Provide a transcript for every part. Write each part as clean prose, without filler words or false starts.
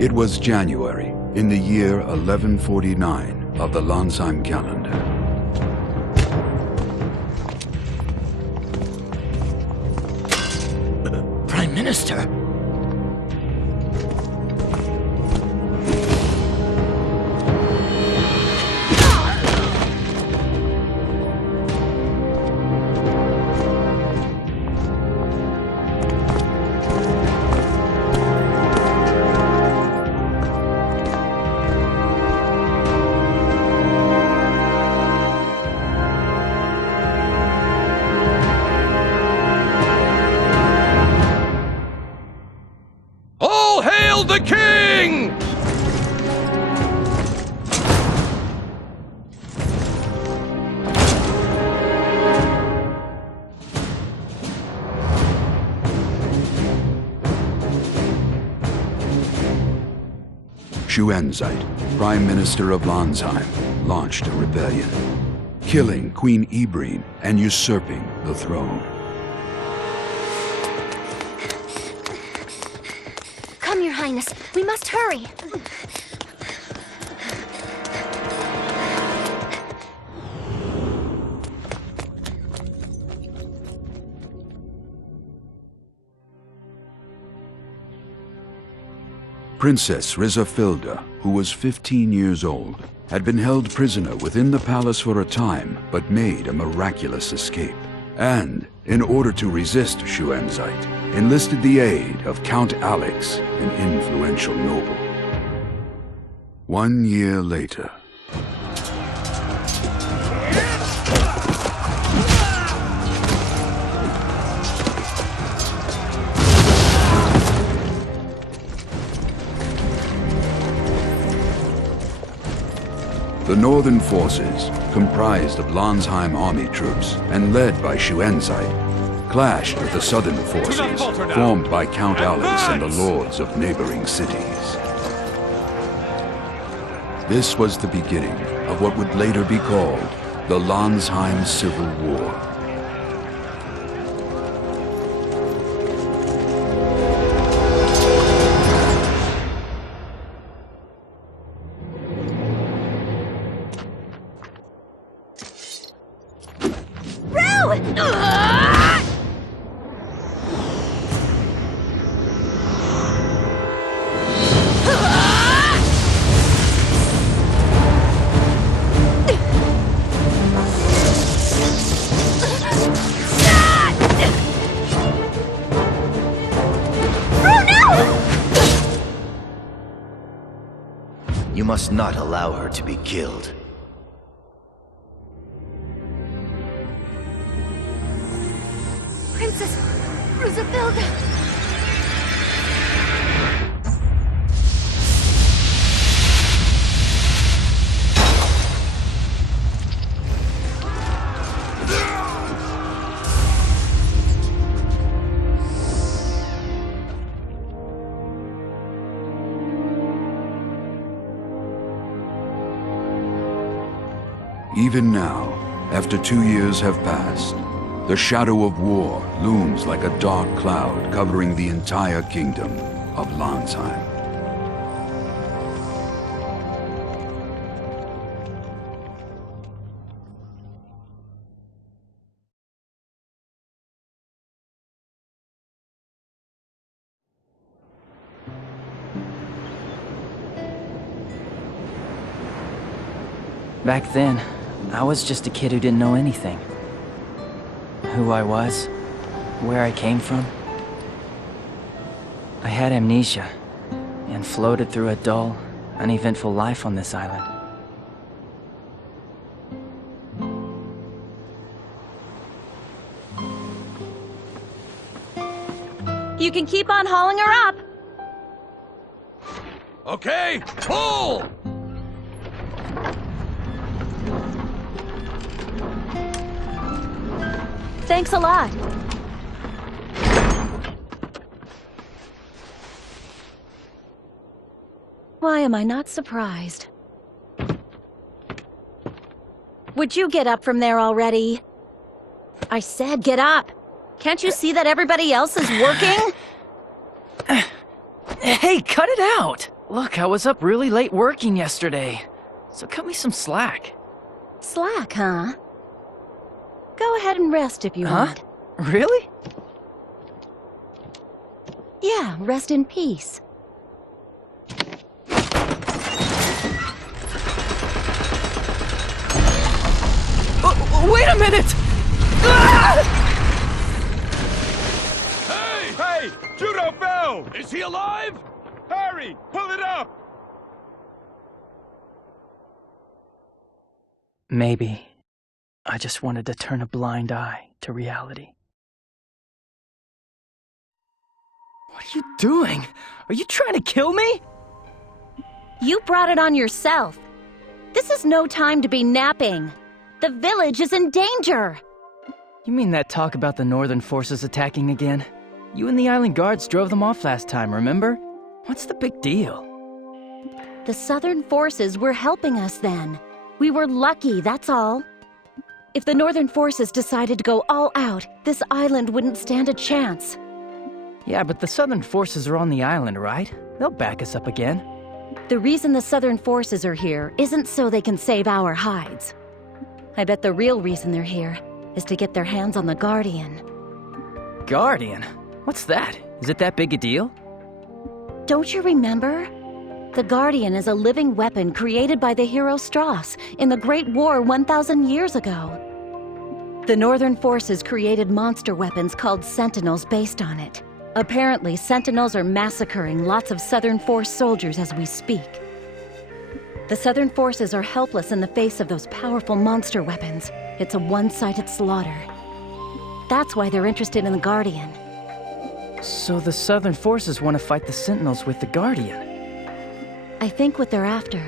It was January, in the year 1149 of the Lansheim calendar. Prime Minister? All hail the king! Schuenzeit, Prime Minister of Lansheim, launched a rebellion, killing Queen Ibreen and usurping the throne. Come, Your Highness. We must hurry. Princess Rizafilda, who was 15 years old, had been held prisoner within the palace for a time, but made a miraculous escape. And, in order to resist Schuenzeit, enlisted the aid of Count Alex, an influential noble. 1 year later, the northern forces, comprised of Lansheim army troops and led by Schuenzeit, clashed with the southern forces formed by Count Alex and the lords of neighboring cities. This was the beginning of what would later be called the Lansheim Civil War. You must not allow her to be killed. Princess Rizafilda! Even now, after 2 years have passed, the shadow of war looms like a dark cloud covering the entire kingdom of Lansheim. Back then, I was just a kid who didn't know anything. Who I was, where I came from. I had amnesia, and floated through a dull, uneventful life on this island. You can keep on hauling her up. Okay, pull! Thanks a lot. Why am I not surprised? Would you get up from there already? I said get up. Can't you see that everybody else is working? Hey, cut it out! Look, I was up really late working yesterday, so cut me some slack. Slack, huh? Go ahead and rest if you want. Really? Yeah, rest in peace. Wait a minute! Ah! Hey! Judo fell! Is he alive? Hurry! Pull it up! Maybe I just wanted to turn a blind eye to reality. What are you doing? Are you trying to kill me? You brought it on yourself. This is no time to be napping. The village is in danger. You mean that talk about the Northern forces attacking again? You and the island guards drove them off last time, remember? What's the big deal? The Southern forces were helping us then. We were lucky, that's all. If the Northern forces decided to go all out, this island wouldn't stand a chance. Yeah, but the Southern forces are on the island, right? They'll back us up again. The reason the Southern forces are here isn't so they can save our hides. I bet the real reason they're here is to get their hands on the Guardian. Guardian? What's that? Is it that big a deal? Don't you remember? The Guardian is a living weapon created by the hero Strauss in the Great War 1,000 years ago. The Northern forces created monster weapons called Sentinels based on it. Apparently, Sentinels are massacring lots of Southern Force soldiers as we speak. The Southern forces are helpless in the face of those powerful monster weapons. It's a one-sided slaughter. That's why they're interested in the Guardian. So the Southern forces want to fight the Sentinels with the Guardian? I think what they're after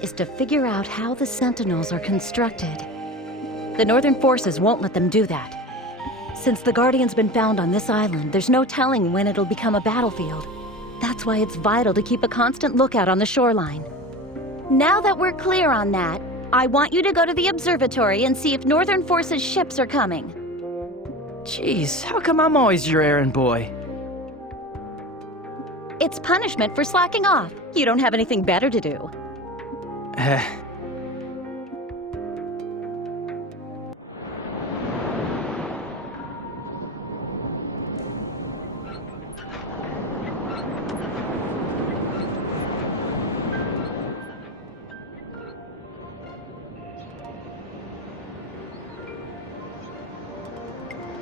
is to figure out how the Sentinels are constructed. The Northern forces won't let them do that. Since the Guardian's been found on this island, there's no telling when it'll become a battlefield. That's why it's vital to keep a constant lookout on the shoreline. Now that we're clear on that, I want you to go to the observatory and see if Northern Forces ships are coming. Jeez, how come I'm always your errand boy? It's punishment for slacking off. You don't have anything better to do.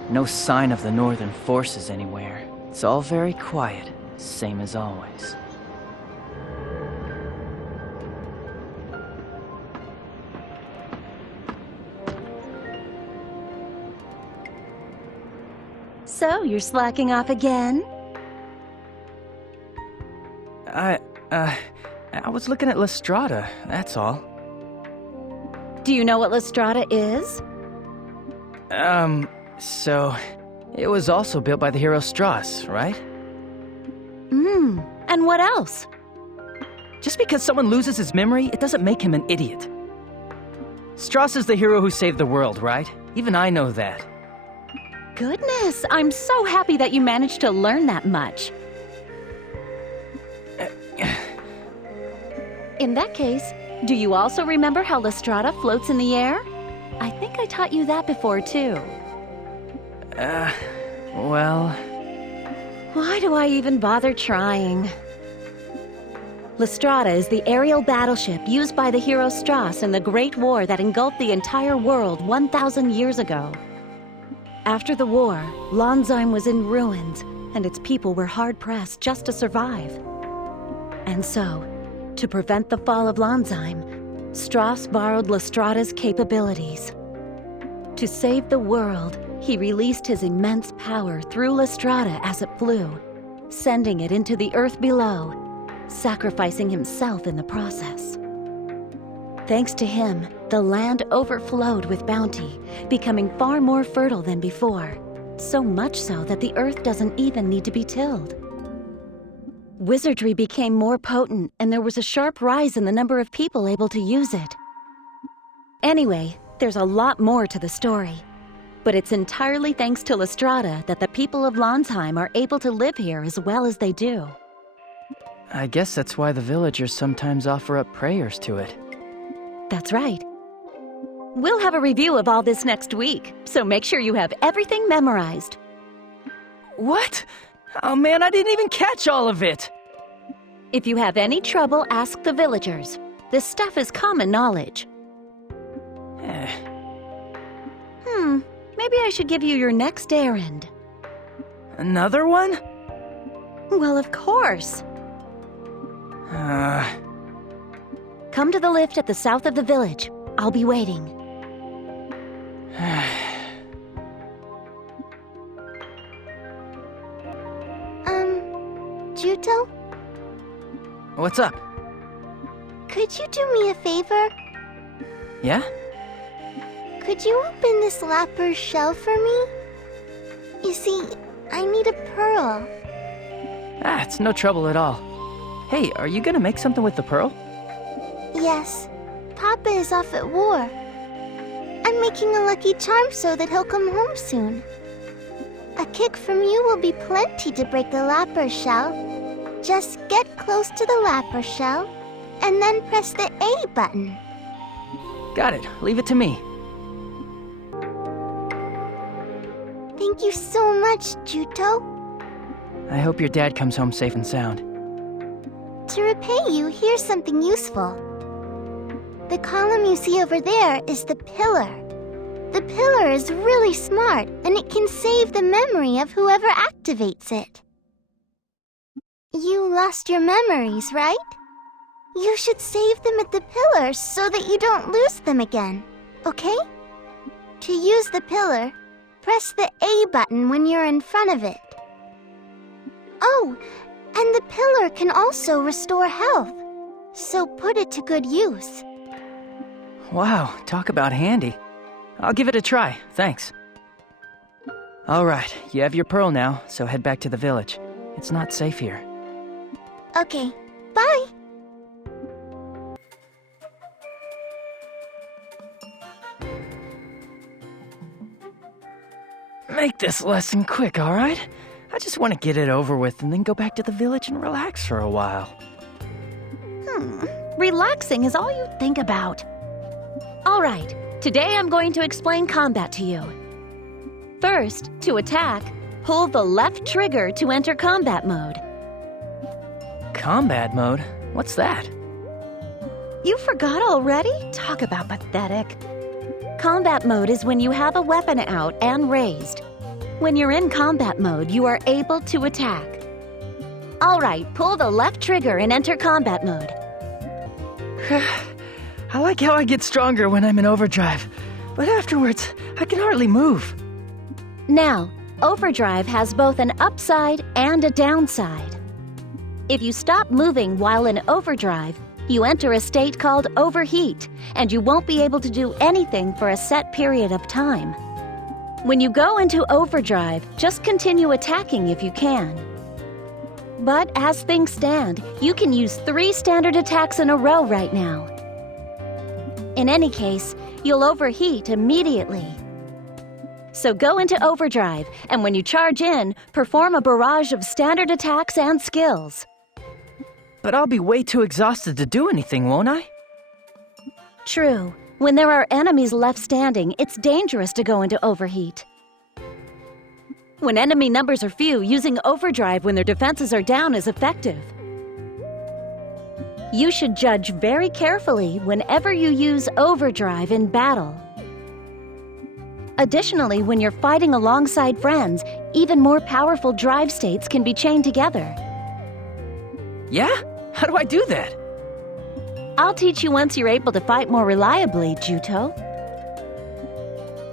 No sign of the Northern forces anywhere. It's all very quiet, same as always. So, you're slacking off again? I was looking at Lestrada, that's all. Do you know what Lestrada is? So, it was also built by the hero Strauss, right? And what else? Just because someone loses his memory, it doesn't make him an idiot. Strauss is the hero who saved the world, right? Even I know that. Goodness, I'm so happy that you managed to learn that much. In that case, do you also remember how Lestrada floats in the air? I think I taught you that before, too. Well... Why do I even bother trying? Lestrada is the aerial battleship used by the hero Strauss in the Great War that engulfed the entire world 1,000 years ago. After the war, Lansheim was in ruins, and its people were hard-pressed just to survive. And so, to prevent the fall of Lansheim, Strauss borrowed Lestrada's capabilities. To save the world, he released his immense power through Lestrada as it flew, sending it into the earth below, sacrificing himself in the process. Thanks to him, the land overflowed with bounty, becoming far more fertile than before, so much so that the earth doesn't even need to be tilled. Wizardry became more potent, and there was a sharp rise in the number of people able to use it. Anyway, there's a lot more to the story. But it's entirely thanks to Lestrada that the people of Lansheim are able to live here as well as they do. I guess that's why the villagers sometimes offer up prayers to it. That's right. We'll have a review of all this next week, so make sure you have everything memorized. What? Oh man, I didn't even catch all of it! If you have any trouble, ask the villagers. This stuff is common knowledge. Maybe I should give you your next errand. Another one? Well, of course. Come to the lift at the south of the village. I'll be waiting. Juto? What's up? Could you do me a favor? Yeah? Could you open this lapper's shell for me? You see, I need a pearl. It's no trouble at all. Hey, are you gonna make something with the pearl? Yes. Papa is off at war. I'm making a lucky charm so that he'll come home soon. A kick from you will be plenty to break the lapper shell. Just get close to the lapper shell, and then press the A button. Got it. Leave it to me. Thank you so much, Juto. I hope your dad comes home safe and sound. To repay you, here's something useful. The column you see over there is the pillar. The pillar is really smart, and it can save the memory of whoever activates it. You lost your memories, right? You should save them at the pillar so that you don't lose them again, okay? To use the pillar, press the A button when you're in front of it. Oh, and the pillar can also restore health, so put it to good use. Wow, talk about handy. I'll give it a try, thanks. Alright, you have your pearl now, so head back to the village. It's not safe here. Okay, bye! Make this lesson quick, alright? I just want to get it over with and then go back to the village and relax for a while. Relaxing is all you think about. All right, today I'm going to explain combat to you. First, to attack, pull the left trigger to enter combat mode. Combat mode? What's that? You forgot already? Talk about pathetic. Combat mode is when you have a weapon out and raised. When you're in combat mode, you are able to attack. All right, pull the left trigger and enter combat mode. I like how I get stronger when I'm in overdrive, but afterwards, I can hardly move. Now, overdrive has both an upside and a downside. If you stop moving while in overdrive, you enter a state called overheat, and you won't be able to do anything for a set period of time. When you go into overdrive, just continue attacking if you can. But as things stand, you can use 3 standard attacks in a row right now. In any case, you'll overheat immediately. So go into overdrive, and when you charge in, perform a barrage of standard attacks and skills. But I'll be way too exhausted to do anything, won't I? True. When there are enemies left standing, it's dangerous to go into overheat. When enemy numbers are few, using overdrive when their defenses are down is effective. You should judge very carefully whenever you use overdrive in battle. Additionally, when you're fighting alongside friends, even more powerful drive states can be chained together. Yeah? How do I do that? I'll teach you once you're able to fight more reliably, Juto.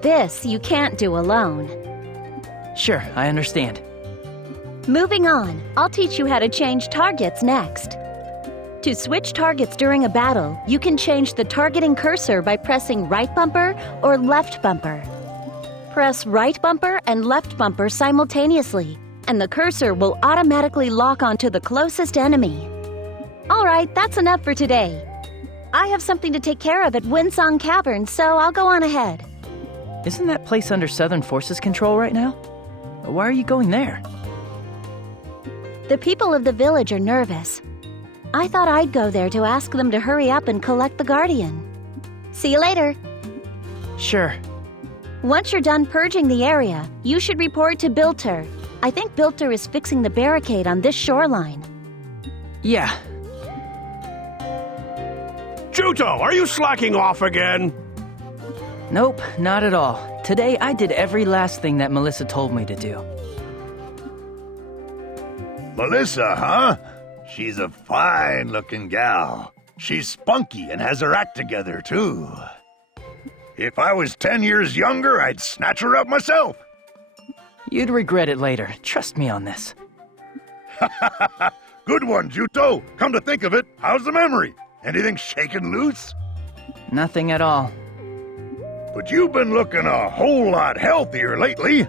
This you can't do alone. Sure, I understand. Moving on, I'll teach you how to change targets next. To switch targets during a battle, you can change the targeting cursor by pressing right bumper or left bumper. Press right bumper and left bumper simultaneously, and the cursor will automatically lock onto the closest enemy. All right, that's enough for today. I have something to take care of at Windsong Cavern, so I'll go on ahead. Isn't that place under Southern Forces control right now? Why are you going there? The people of the village are nervous. I thought I'd go there to ask them to hurry up and collect the Guardian. See you later. Sure. Once you're done purging the area, you should report to Bilter. I think Bilter is fixing the barricade on this shoreline. Yeah. Juto, are you slacking off again? Nope, not at all. Today I did every last thing that Melissa told me to do. Melissa, huh? She's a fine-looking gal. She's spunky and has her act together, too. If I was 10 years younger, I'd snatch her up myself. You'd regret it later. Trust me on this. Good one, Juto. Come to think of it, how's the memory? Anything shaken loose? Nothing at all. But you've been looking a whole lot healthier lately.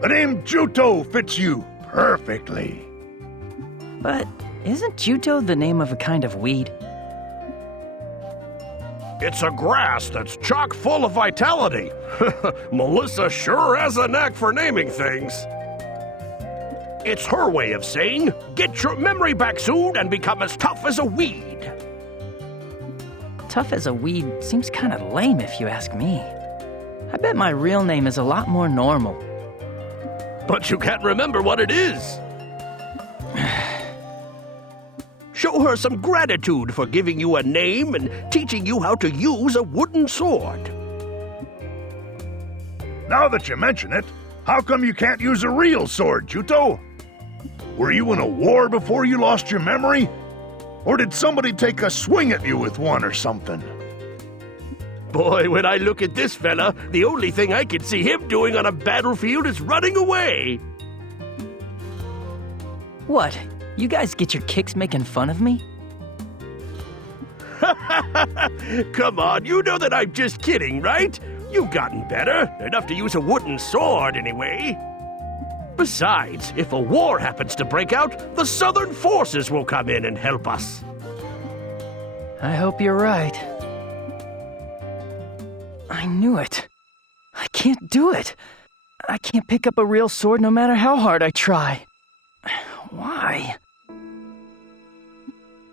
The name Juto fits you perfectly. But isn't Juto the name of a kind of weed? It's a grass that's chock full of vitality. Melissa sure has a knack for naming things. It's her way of saying, get your memory back soon and become as tough as a weed. Tough as a weed seems kind of lame if you ask me. I bet my real name is a lot more normal. But you can't remember what it is. Show her some gratitude for giving you a name and teaching you how to use a wooden sword. Now that you mention it, how come you can't use a real sword, Juto? Were you in a war before you lost your memory? Or did somebody take a swing at you with one or something? Boy, when I look at this fella, the only thing I can see him doing on a battlefield is running away. What? You guys get your kicks making fun of me? Come on, you know that I'm just kidding, right? You've gotten better, enough to use a wooden sword anyway. Besides, if a war happens to break out, the Southern forces will come in and help us. I hope you're right. I knew it. I can't do it. I can't pick up a real sword no matter how hard I try. Why?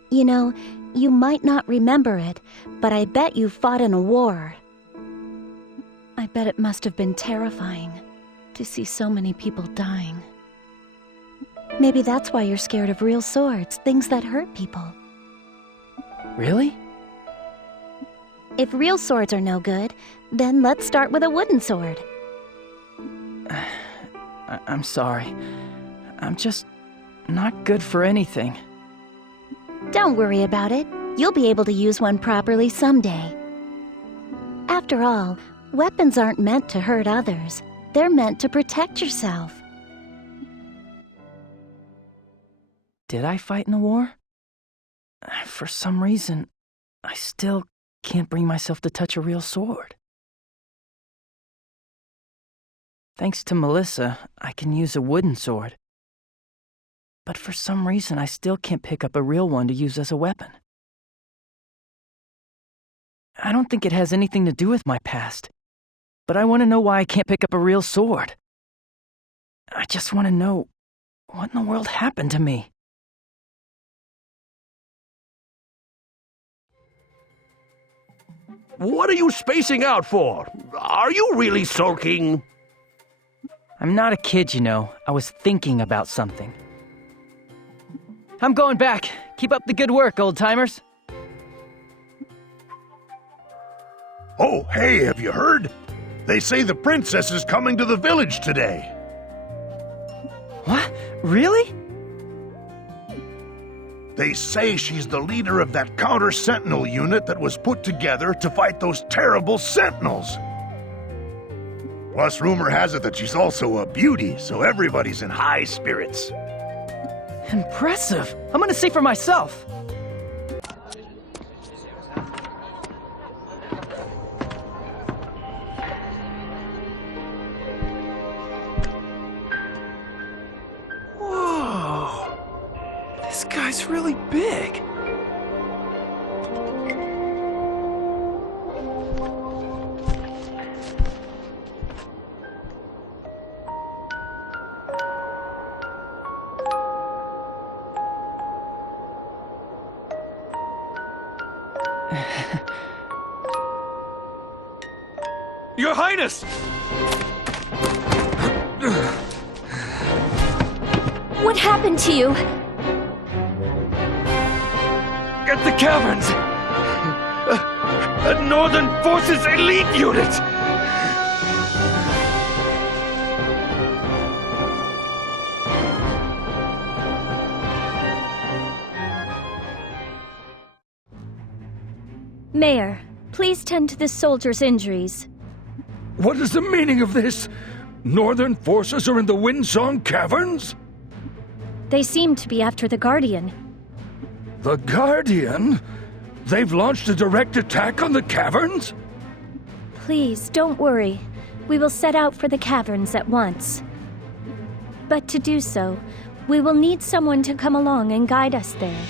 You know, you might not remember it, but I bet you fought in a war. I bet it must have been terrifying to see so many people dying. Maybe that's why you're scared of real swords, things that hurt people. Really? If real swords are no good, then let's start with a wooden sword. I'm sorry. I'm just not good for anything. Don't worry about it. You'll be able to use one properly someday. After all, weapons aren't meant to hurt others. They're meant to protect yourself. Did I fight in the war? For some reason, I still can't bring myself to touch a real sword. Thanks to Melissa, I can use a wooden sword. But for some reason, I still can't pick up a real one to use as a weapon. I don't think it has anything to do with my past, but I want to know why I can't pick up a real sword. I just want to know what in the world happened to me. What are you spacing out for? Are you really sulking? I'm not a kid, you know. I was thinking about something. I'm going back. Keep up the good work, old-timers. Oh, hey, have you heard? They say the princess is coming to the village today. What? Really? They say she's the leader of that counter-sentinel unit that was put together to fight those terrible sentinels. Plus, rumor has it that she's also a beauty, so everybody's in high spirits. Impressive. I'm gonna see for myself. Whoa. This guy's really big. Your Highness! What happened to you? At the caverns! A Northern Forces elite unit! Mayor, please tend to this soldier's injuries. What is the meaning of this? Northern forces are in the Windsong Caverns? They seem to be after the Guardian. The Guardian? They've launched a direct attack on the caverns? Please, don't worry. We will set out for the caverns at once. But to do so, we will need someone to come along and guide us there.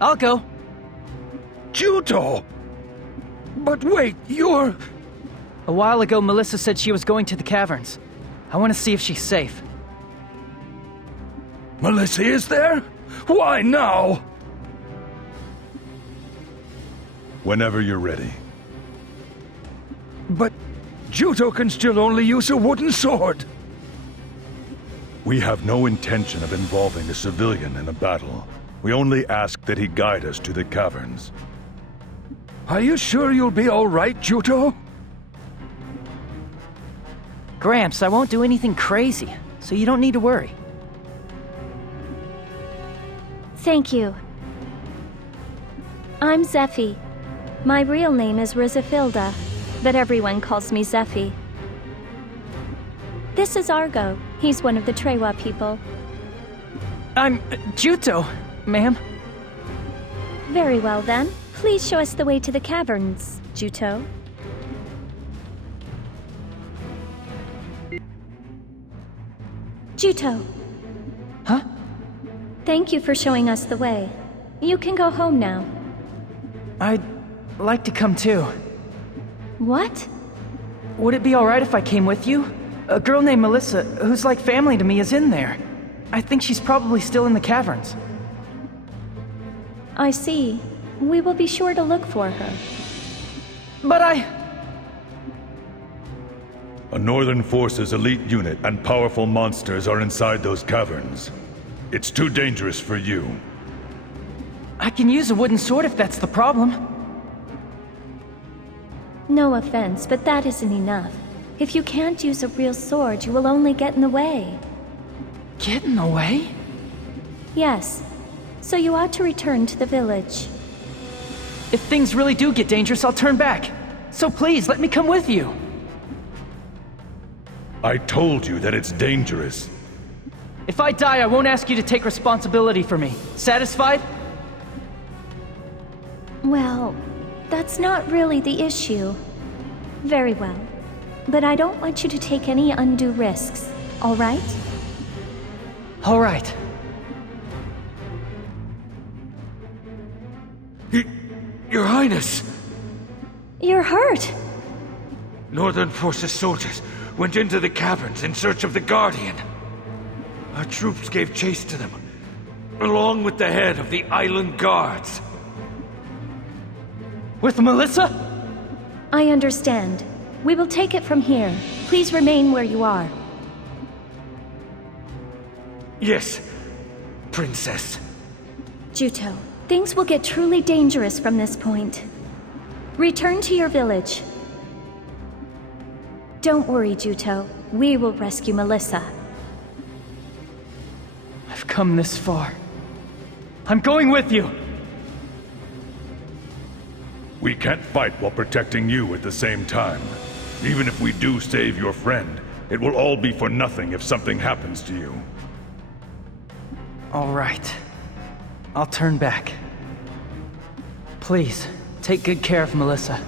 I'll go. Juto! But wait, you're... A while ago, Melissa said she was going to the caverns. I want to see if she's safe. Melissa is there? Why now? Whenever you're ready. But Juto can still only use a wooden sword. We have no intention of involving a civilian in a battle. We only ask that he guide us to the caverns. Are you sure you'll be all right, Juto? Gramps, I won't do anything crazy, so you don't need to worry. Thank you. I'm Zephi. My real name is Rizafilda, but everyone calls me Zephi. This is Argo. He's one of the Trewa people. I'm Juto, ma'am. Very well then. Please show us the way to the caverns, Juto. Juto. Huh? Thank you for showing us the way. You can go home now. I'd like to come too. What? Would it be alright if I came with you? A girl named Melissa, who's like family to me, is in there. I think she's probably still in the caverns. I see. We will be sure to look for her. But A Northern Forces elite unit and powerful monsters are inside those caverns. It's too dangerous for you. I can use a wooden sword if that's the problem. No offense, but that isn't enough. If you can't use a real sword, you will only get in the way. Get in the way? Yes. So you ought to return to the village. If things really do get dangerous, I'll turn back. So please, let me come with you. I told you that it's dangerous. If I die, I won't ask you to take responsibility for me. Satisfied? Well, that's not really the issue. Very well. But I don't want you to take any undue risks, all right? All right. Your Highness! You're hurt! Northern Forces soldiers went into the caverns in search of the Guardian. Our troops gave chase to them, along with the head of the island guards. With Melissa? I understand. We will take it from here. Please remain where you are. Yes, Princess. Juto, things will get truly dangerous from this point. Return to your village. Don't worry, Juto. We will rescue Melissa. I've come this far. I'm going with you! We can't fight while protecting you at the same time. Even if we do save your friend, it will all be for nothing if something happens to you. All right. I'll turn back. Please, take good care of Melissa.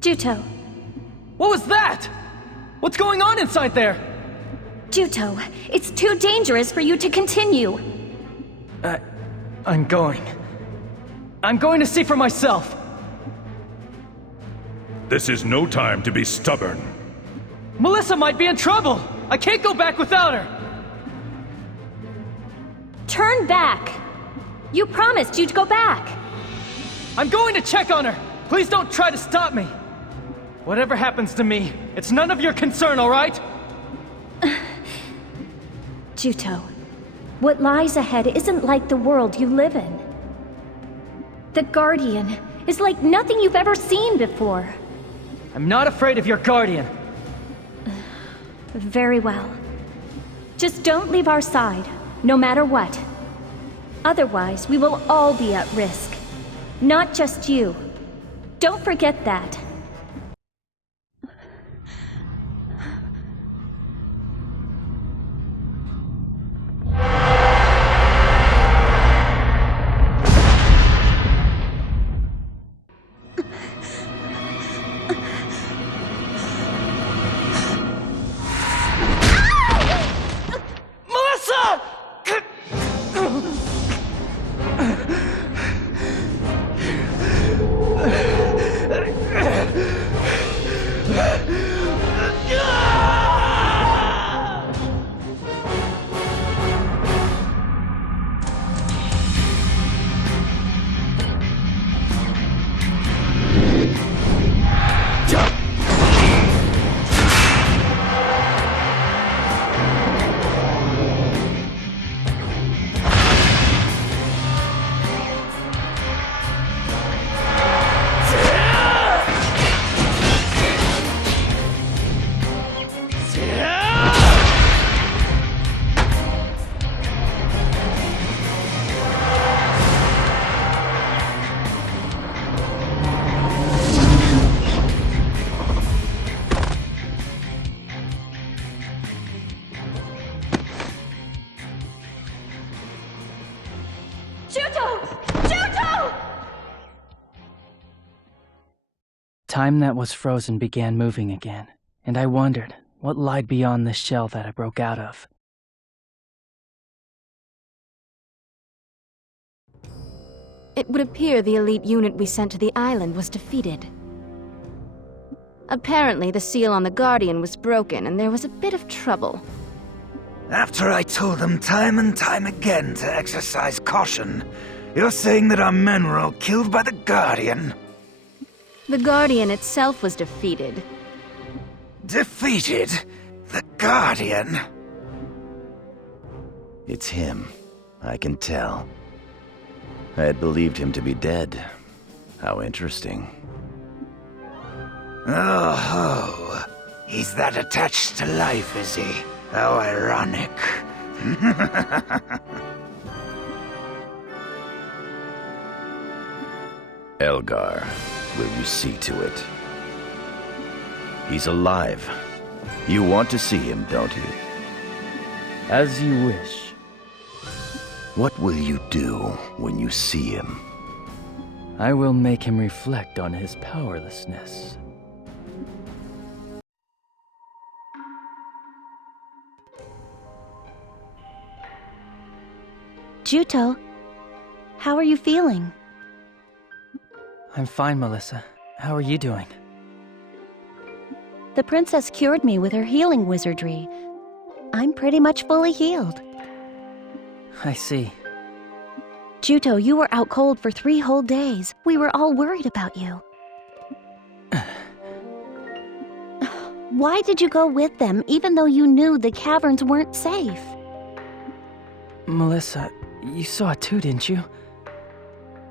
Juto. What was that? What's going on inside there? Juto, it's too dangerous for you to continue. I'm going. I'm going to see for myself. This is no time to be stubborn. Melissa might be in trouble. I can't go back without her. Turn back. You promised you'd go back. I'm going to check on her. Please don't try to stop me. Whatever happens to me, it's none of your concern, all right? Juto, what lies ahead isn't like the world you live in. The Guardian is like nothing you've ever seen before. I'm not afraid of your Guardian. Very well. Just don't leave our side, no matter what. Otherwise, we will all be at risk. Not just you. Don't forget that. Time that was frozen began moving again, and I wondered what lied beyond the shell that I broke out of. It would appear the elite unit we sent to the island was defeated. Apparently, the seal on the Guardian was broken, and there was a bit of trouble. After I told them time and time again to exercise caution, you're saying that our men were all killed by the Guardian? The Guardian itself was defeated. Defeated? The Guardian? It's him. I can tell. I had believed him to be dead. How interesting. Oh ho! He's that attached to life, is he? How ironic. Elgar, will you see to it? He's alive. You want to see him, don't you? As you wish. What will you do when you see him? I will make him reflect on his powerlessness. Juto, how are you feeling? I'm fine, Melissa. How are you doing? The princess cured me with her healing wizardry. I'm pretty much fully healed. I see. Juto, you were out cold for 3 whole days. We were all worried about you. Why did you go with them, even though you knew the caverns weren't safe? Melissa, you saw it too, didn't you?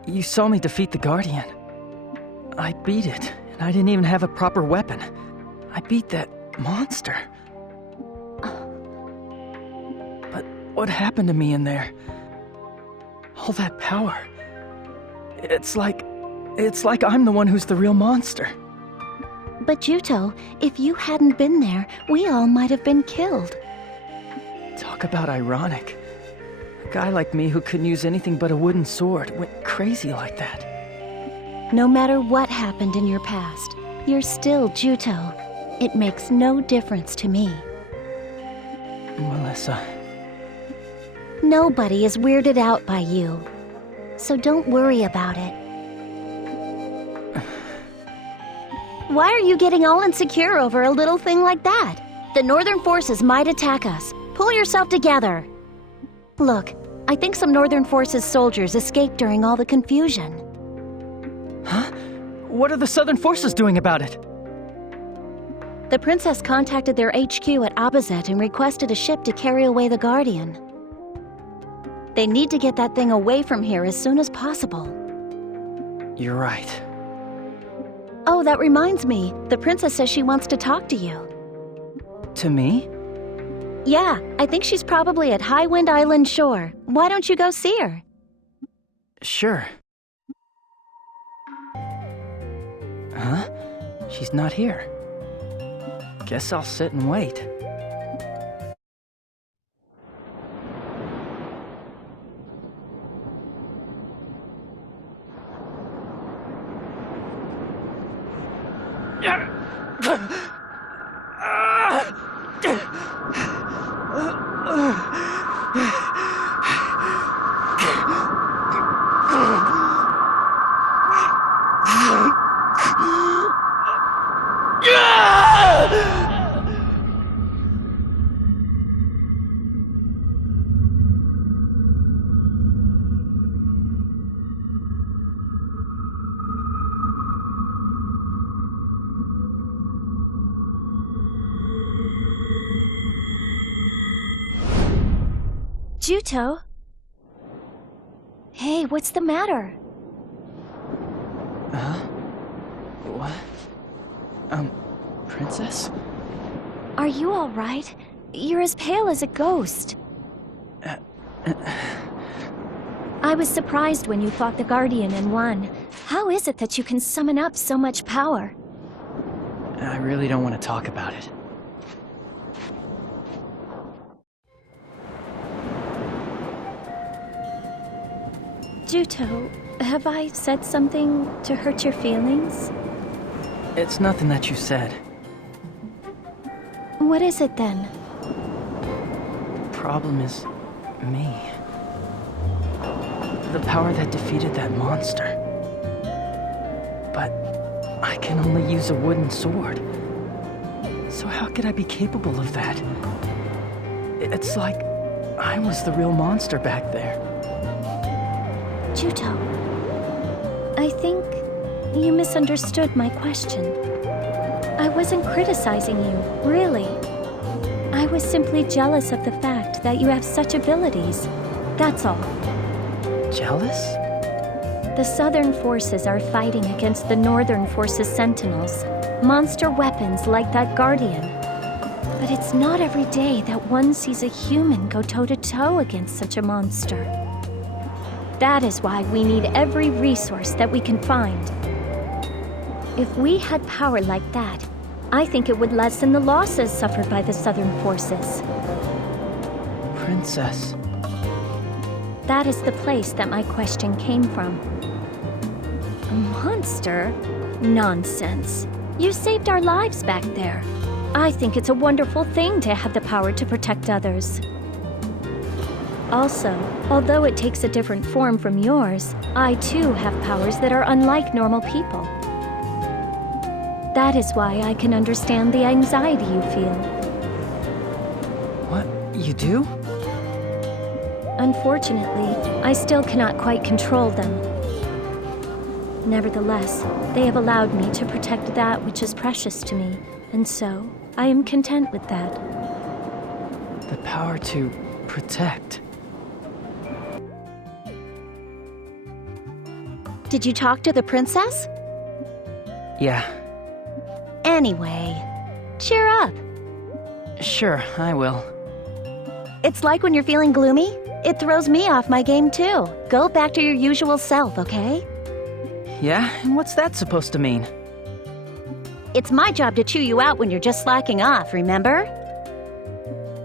You saw me defeat the Guardian. I beat it, and I didn't even have a proper weapon. I beat that monster. But what happened to me in there? All that power. It's like I'm the one who's the real monster. But Juto, if you hadn't been there, we all might have been killed. Talk about ironic. A guy like me who couldn't use anything but a wooden sword went crazy like that. No matter what happened in your past, you're still Juto. It makes no difference to me. Melissa. Nobody is weirded out by you, so don't worry about it. Why are you getting all insecure over a little thing like that? The Northern forces might attack us. Pull yourself together. Look, I think some Northern forces soldiers escaped during all the confusion. Huh? What are the Southern forces doing about it? The princess contacted their HQ at Abazet and requested a ship to carry away the Guardian. They need to get that thing away from here as soon as possible. You're right. Oh, that reminds me. The princess says she wants to talk to you. To me? Yeah, I think she's probably at Highwind Island shore. Why don't you go see her? Sure. Huh? She's not here. Guess I'll sit and wait. Juto? Hey, what's the matter? Huh? What? Princess? Are you all right? You're as pale as a ghost. I was surprised when you fought the Guardian and won. How is it that you can summon up so much power? I really don't want to talk about it. Juto, have I said something to hurt your feelings? It's nothing that you said. What is it then? The problem is me. The power that defeated that monster. But I can only use a wooden sword. So how could I be capable of that? It's like I was the real monster back there. Juto, I think you misunderstood my question. I wasn't criticizing you, really. I was simply jealous of the fact that you have such abilities. That's all. Jealous? The Southern forces are fighting against the Northern forces' sentinels, monster weapons like that Guardian. But it's not every day that one sees a human go toe-to-toe against such a monster. That is why we need every resource that we can find. If we had power like that, I think it would lessen the losses suffered by the Southern forces. Princess. That is the place that my question came from. A monster? Nonsense. You saved our lives back there. I think it's a wonderful thing to have the power to protect others. Also, although it takes a different form from yours, I too have powers that are unlike normal people. That is why I can understand the anxiety you feel. What? You do? Unfortunately, I still cannot quite control them. Nevertheless, they have allowed me to protect that which is precious to me, and so I am content with that. The power to protect. Did you talk to the princess? Yeah. Anyway, cheer up. Sure, I will. It's like when you're feeling gloomy, it throws me off my game too. Go back to your usual self, okay? Yeah? And what's that supposed to mean? It's my job to chew you out when you're just slacking off, remember?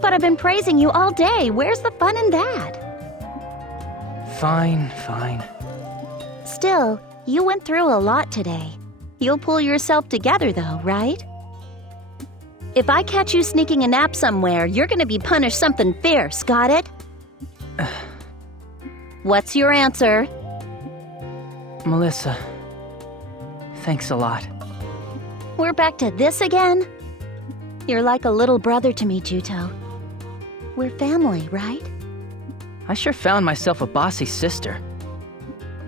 But I've been praising you all day. Where's the fun in that? Fine, fine. Still, you went through a lot today. You'll pull yourself together, though, right? If I catch you sneaking a nap somewhere, you're gonna be punished something fierce, got it? What's your answer? Melissa, thanks a lot. We're back to this again? You're like a little brother to me, Juto. We're family, right? I sure found myself a bossy sister.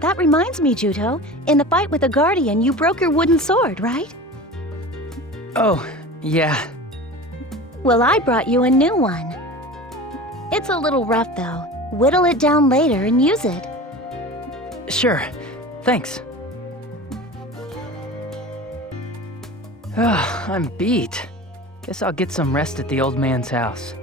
That reminds me, Juto. In the fight with the Guardian, you broke your wooden sword, right? Oh, yeah. Well, I brought you a new one. It's a little rough, though. Whittle it down later and use it. Sure. Thanks. I'm beat. Guess I'll get some rest at the old man's house.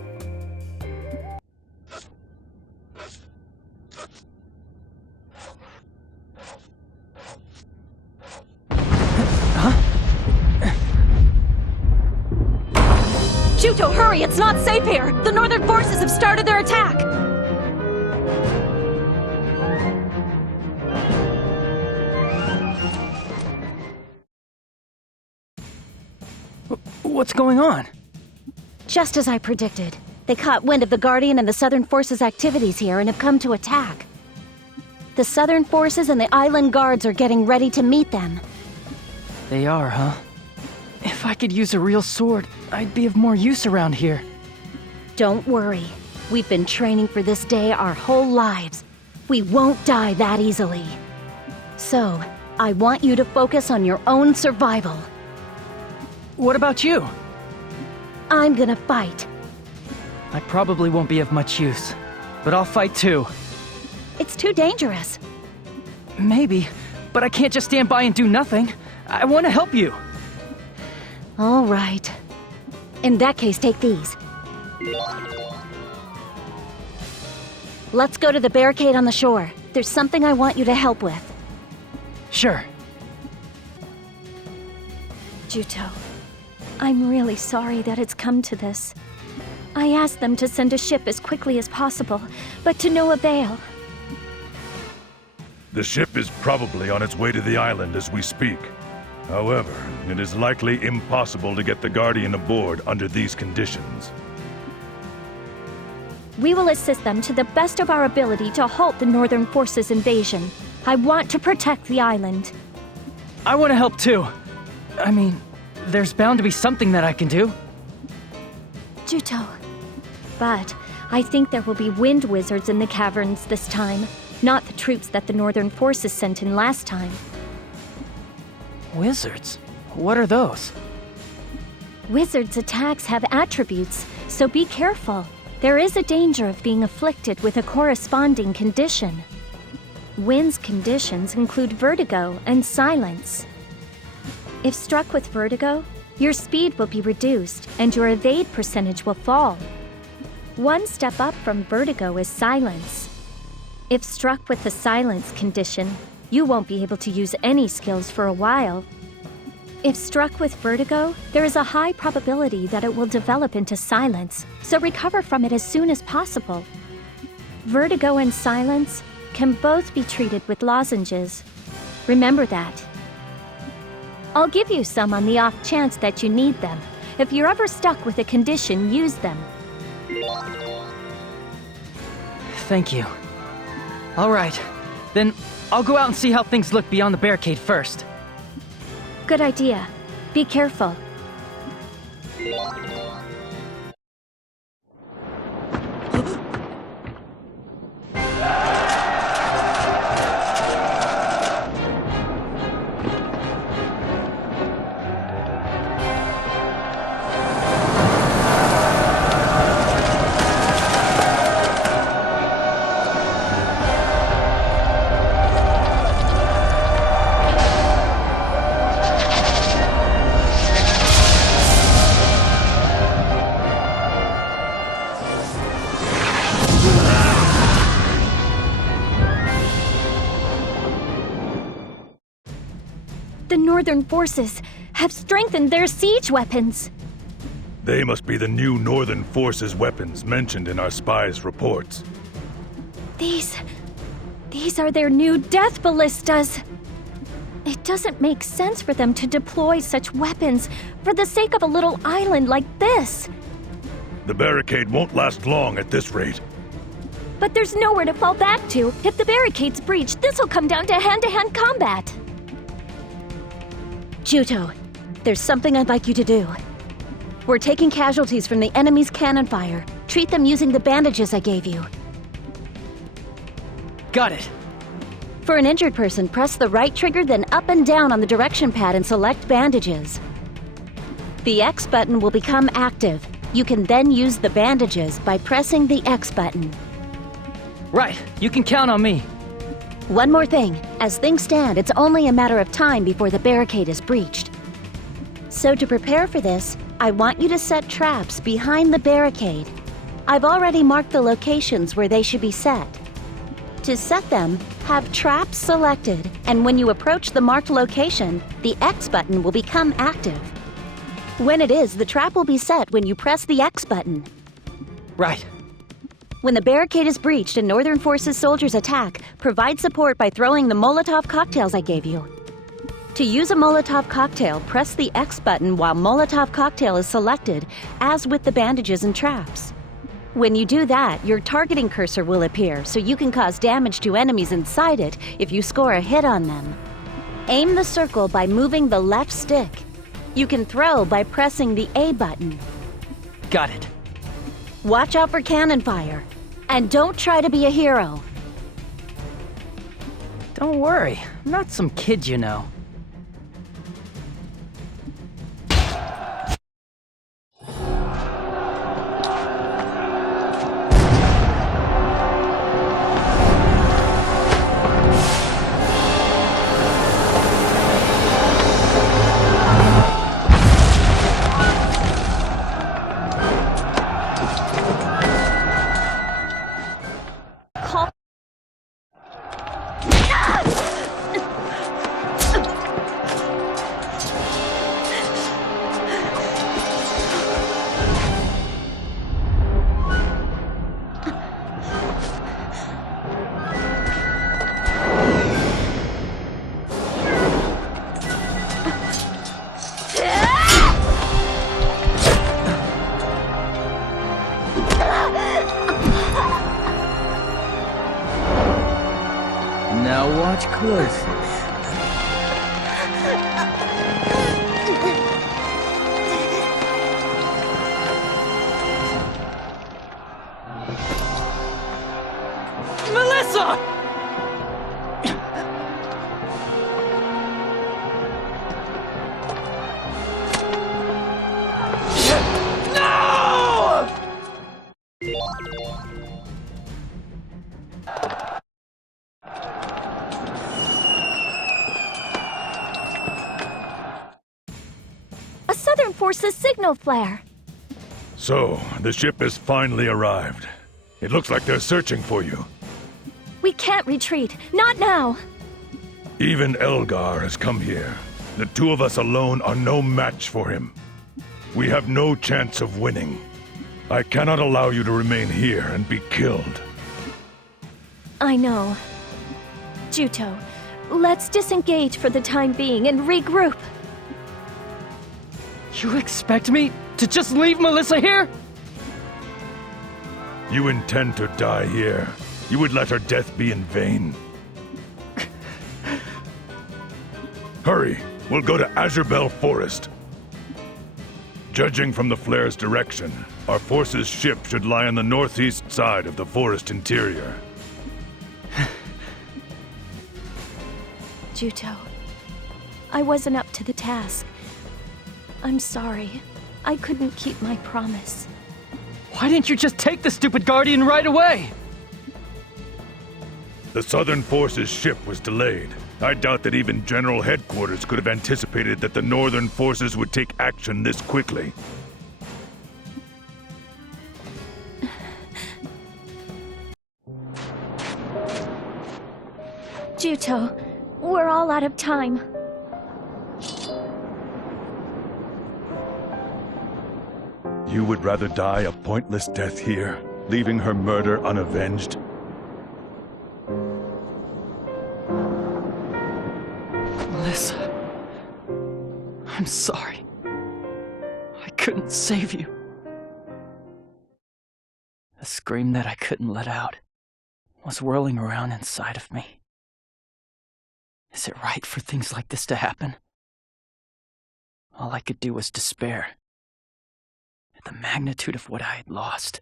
Juto, hurry! It's not safe here! The Northern forces have started their attack! What's going on? Just as I predicted. They caught wind of the Guardian and the Southern Forces' activities here and have come to attack. The Southern Forces and the Island Guards are getting ready to meet them. They are, huh? If I could use a real sword, I'd be of more use around here. Don't worry. We've been training for this day our whole lives. We won't die that easily. So, I want you to focus on your own survival. What about you? I'm gonna fight. I probably won't be of much use, but I'll fight too. It's too dangerous. Maybe, but I can't just stand by and do nothing. I want to help you. All right. In that case, take these. Let's go to the barricade on the shore. There's something I want you to help with. Sure. Juto, I'm really sorry that it's come to this. I asked them to send a ship as quickly as possible, but to no avail. The ship is probably on its way to the island as we speak. However, it is likely impossible to get the Guardian aboard under these conditions. We will assist them to the best of our ability to halt the Northern Forces' invasion. I want to protect the island. I want to help too. I mean, there's bound to be something that I can do. Juto. But I think there will be wind wizards in the caverns this time, not the troops that the Northern Forces sent in last time. Wizards? What are those? Wizards' attacks have attributes, so be careful. There is a danger of being afflicted with a corresponding condition. Wind's conditions include vertigo and silence. If struck with vertigo, your speed will be reduced and your evade percentage will fall. One step up from vertigo is silence. If struck with the silence condition, you won't be able to use any skills for a while. If struck with vertigo, there is a high probability that it will develop into silence, so recover from it as soon as possible. Vertigo and silence can both be treated with lozenges. Remember that. I'll give you some on the off chance that you need them. If you're ever stuck with a condition, use them. Thank you. All right, then I'll go out and see how things look beyond the barricade first. Good idea. Be careful. The Northern Forces have strengthened their siege weapons. They must be the new Northern Forces weapons mentioned in our spies' reports. These are their new death ballistas. It doesn't make sense for them to deploy such weapons for the sake of a little island like this. The barricade won't last long at this rate. But there's nowhere to fall back to. If the barricade's breached, this'll come down to hand-to-hand combat. Juto, there's something I'd like you to do. We're taking casualties from the enemy's cannon fire. Treat them using the bandages I gave you. Got it. For an injured person, press the right trigger, then up and down on the direction pad and select bandages. The X button will become active. You can then use the bandages by pressing the X button. Right, you can count on me. One more thing. As things stand, it's only a matter of time before the barricade is breached. So to prepare for this, I want you to set traps behind the barricade. I've already marked the locations where they should be set. To set them, have traps selected, and when you approach the marked location, the X button will become active. When it is, the trap will be set when you press the X button. Right. When the barricade is breached and Northern Forces soldiers attack, provide support by throwing the Molotov cocktails I gave you. To use a Molotov cocktail, press the X button while Molotov cocktail is selected, as with the bandages and traps. When you do that, your targeting cursor will appear, so you can cause damage to enemies inside it if you score a hit on them. Aim the circle by moving the left stick. You can throw by pressing the A button. Got it. Watch out for cannon fire. And don't try to be a hero. Don't worry, I'm not some kid, you know. Now watch closely. Melissa! No! A Southern Forces signal flare. So, the ship has finally arrived. It looks like they're searching for you. We can't retreat. Not now. Even Elgar has come here. The two of us alone are no match for him. We have no chance of winning. I cannot allow you to remain here and be killed. I know. Juto, let's disengage for the time being and regroup. You expect me to just leave Melissa here? You intend to die here. You would let her death be in vain. Hurry, we'll go to Azurbel Forest. Judging from the flare's direction, our force's ship should lie on the northeast side of the forest interior. Juto, I wasn't up to the task. I'm sorry. I couldn't keep my promise. Why didn't you just take the stupid Guardian right away? The Southern Forces ship was delayed. I doubt that even General Headquarters could have anticipated that the Northern Forces would take action this quickly. Juto, we're all out of time. You would rather die a pointless death here, leaving her murder unavenged? Melissa. I'm sorry. I couldn't save you. A scream that I couldn't let out was whirling around inside of me. Is it right for things like this to happen? All I could do was despair at the magnitude of what I had lost.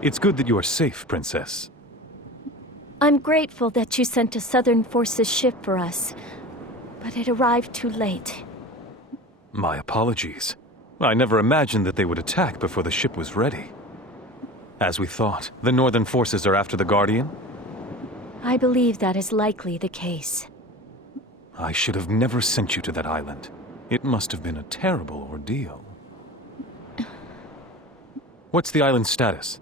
It's good that you are safe, Princess. I'm grateful that you sent a Southern Forces ship for us, but it arrived too late. My apologies. I never imagined that they would attack before the ship was ready. As we thought, the Northern Forces are after the Guardian? I believe that is likely the case. I should have never sent you to that island. It must have been a terrible ordeal. What's the island's status?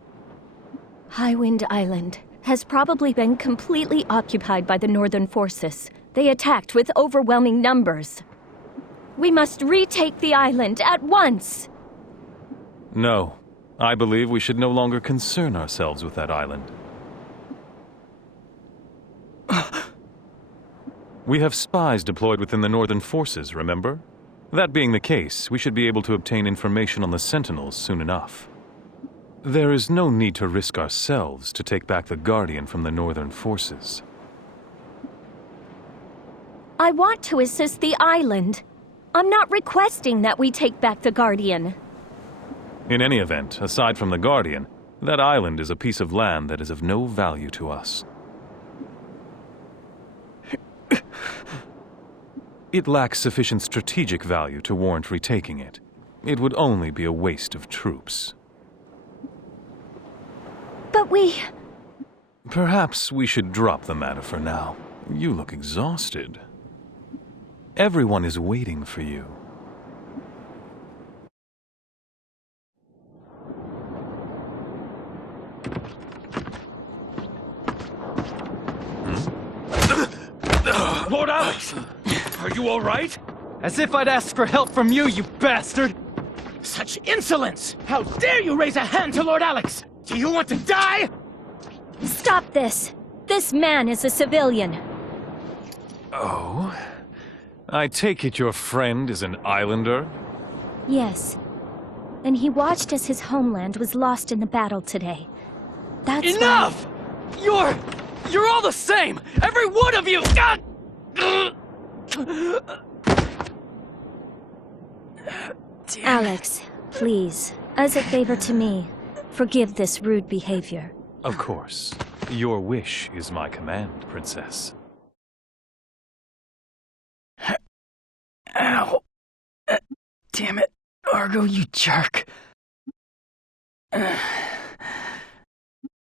Highwind Island has probably been completely occupied by the Northern Forces. They attacked with overwhelming numbers. We must retake the island at once! No. I believe we should no longer concern ourselves with that island. We have spies deployed within the Northern Forces, remember? That being the case, we should be able to obtain information on the Sentinels soon enough. There is no need to risk ourselves to take back the Guardian from the Northern Forces. I want to assist the island. I'm not requesting that we take back the Guardian. In any event, aside from the Guardian, that island is a piece of land that is of no value to us. It lacks sufficient strategic value to warrant retaking it. It would only be a waste of troops. But we... Perhaps we should drop the matter for now. You look exhausted. Everyone is waiting for you. Lord Alex! Are you all right? As if I'd ask for help from you, you bastard! Such insolence! How dare you raise a hand to Lord Alex! Do you want to die? Stop this! This man is a civilian. Oh? I take it your friend is an islander? Yes. And he watched as his homeland was lost in the battle today. That's Enough! Why... You're all the same! Every one of you! God! Alex, please, as a favor to me, forgive this rude behavior. Of course. Your wish is my command, Princess. Ow. Damn it, Argo, you jerk.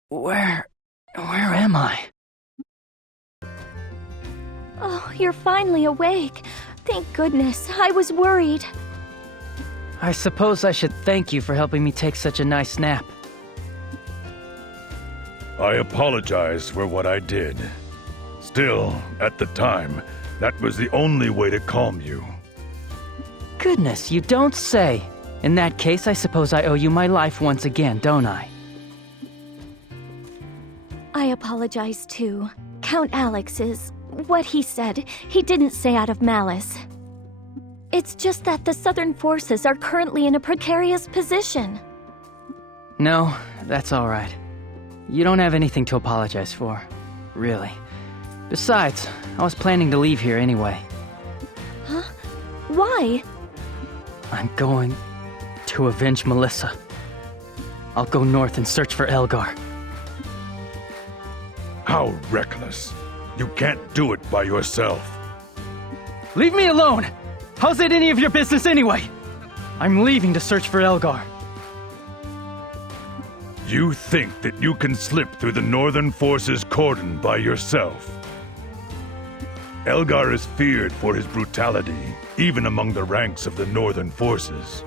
Where am I? Oh, you're finally awake. Thank goodness, I was worried. I suppose I should thank you for helping me take such a nice nap. I apologize for what I did. Still, at the time, that was the only way to calm you. Goodness, you don't say. In that case, I suppose I owe you my life once again, don't I? I apologize too. Count Alex is... what he said, he didn't say out of malice. It's just that the Southern Forces are currently in a precarious position. No, that's all right. You don't have anything to apologize for, really. Besides, I was planning to leave here anyway. Huh? Why? I'm going to avenge Melissa. I'll go north and search for Elgar. How reckless. You can't do it by yourself. Leave me alone! How's it any of your business anyway? I'm leaving to search for Elgar. You think that you can slip through the Northern Forces' cordon by yourself? Elgar is feared for his brutality, even among the ranks of the Northern Forces.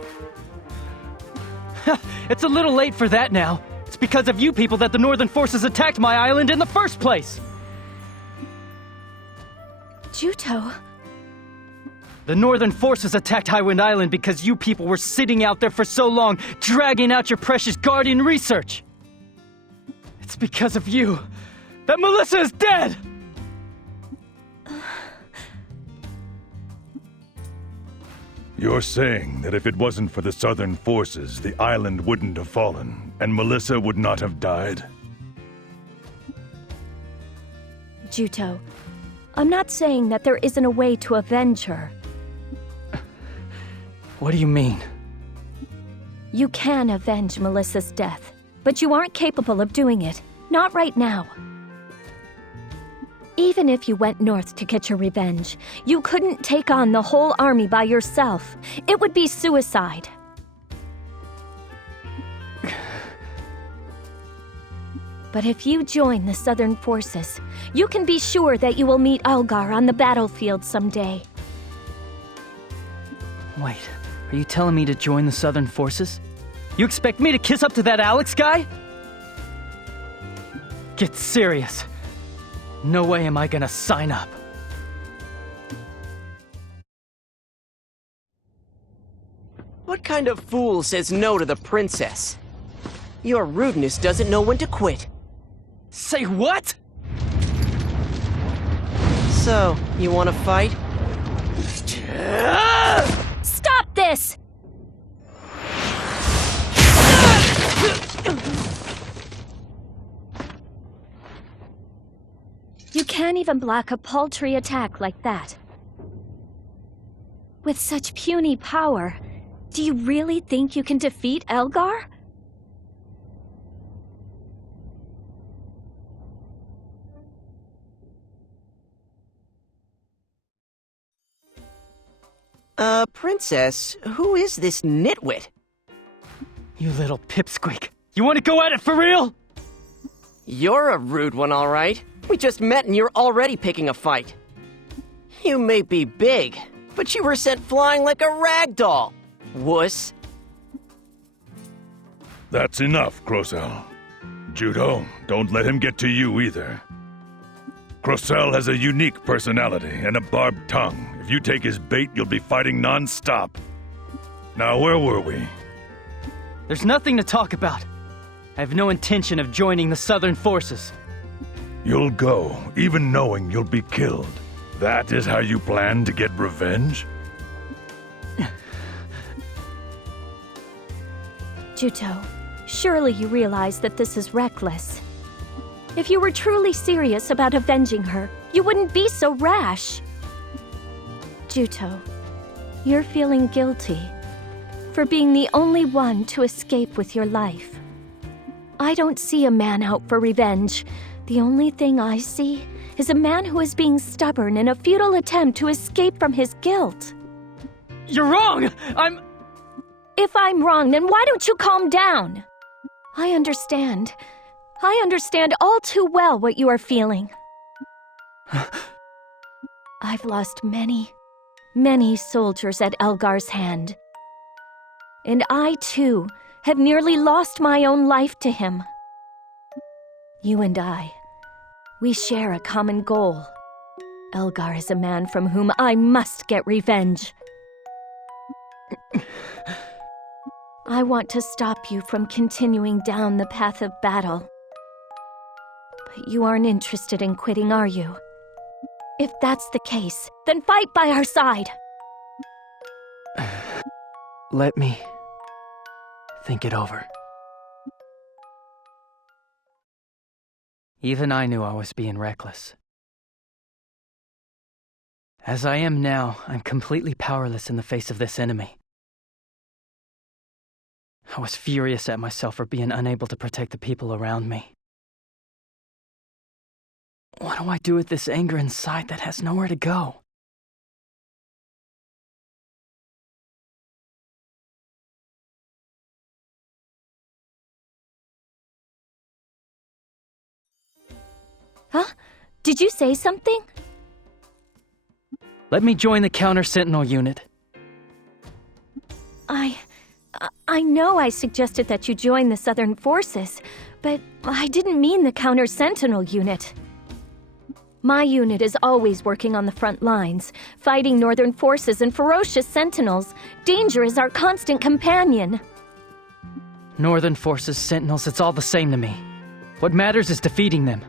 It's a little late for that now. It's because of you people that the Northern forces attacked my island in the first place! Juto. The Northern forces attacked Highwind Island because you people were sitting out there for so long, dragging out your precious Guardian research! It's because of you that Melissa is dead! You're saying that if it wasn't for the Southern forces, the island wouldn't have fallen, and Melissa would not have died? Juto, I'm not saying that there isn't a way to avenge her. What do you mean? You can avenge Melissa's death, but you aren't capable of doing it. Not right now. Even if you went north to get your revenge, you couldn't take on the whole army by yourself. It would be suicide. But if you join the Southern forces, you can be sure that you will meet Elgar on the battlefield someday. Wait, are you telling me to join the Southern forces? You expect me to kiss up to that Alex guy? Get serious. No way am I gonna sign up. What kind of fool says no to the princess? Your rudeness doesn't know when to quit. Say what? So, you want to fight? Stop this! You can't even block a paltry attack like that. With such puny power, do you really think you can defeat Elgar? Princess, who is this nitwit? You little pipsqueak. You want to go at it for real? You're a rude one, all right. We just met and you're already picking a fight. You may be big, but you were sent flying like a rag doll, wuss. That's enough, Crocell. Judo, don't let him get to you either. Crocell has a unique personality and a barbed tongue. If you take his bait, you'll be fighting non-stop. Now, where were we? There's nothing to talk about. I have no intention of joining the Southern forces. You'll go, even knowing you'll be killed. That is how you plan to get revenge? Juto, surely you realize that this is reckless. If you were truly serious about avenging her, you wouldn't be so rash. Juto, you're feeling guilty for being the only one to escape with your life. I don't see a man out for revenge. The only thing I see is a man who is being stubborn in a futile attempt to escape from his guilt. You're wrong! If I'm wrong, then why don't you calm down? I understand. I understand all too well what you are feeling. I've lost many, many soldiers at Elgar's hand. And I, too, have nearly lost my own life to him. You and I, we share a common goal. Elgar is a man from whom I must get revenge. I want to stop you from continuing down the path of battle. But you aren't interested in quitting, are you? If that's the case, then fight by our side! Let me think it over. Even I knew I was being reckless. As I am now, I'm completely powerless in the face of this enemy. I was furious at myself for being unable to protect the people around me. What do I do with this anger inside that has nowhere to go? Huh? Did you say something? Let me join the Counter-Sentinel unit. I know I suggested that you join the Southern Forces, but I didn't mean the Counter-Sentinel unit. My unit is always working on the front lines, fighting Northern forces and ferocious Sentinels. Danger is our constant companion. Northern forces, Sentinels, it's all the same to me. What matters is defeating them.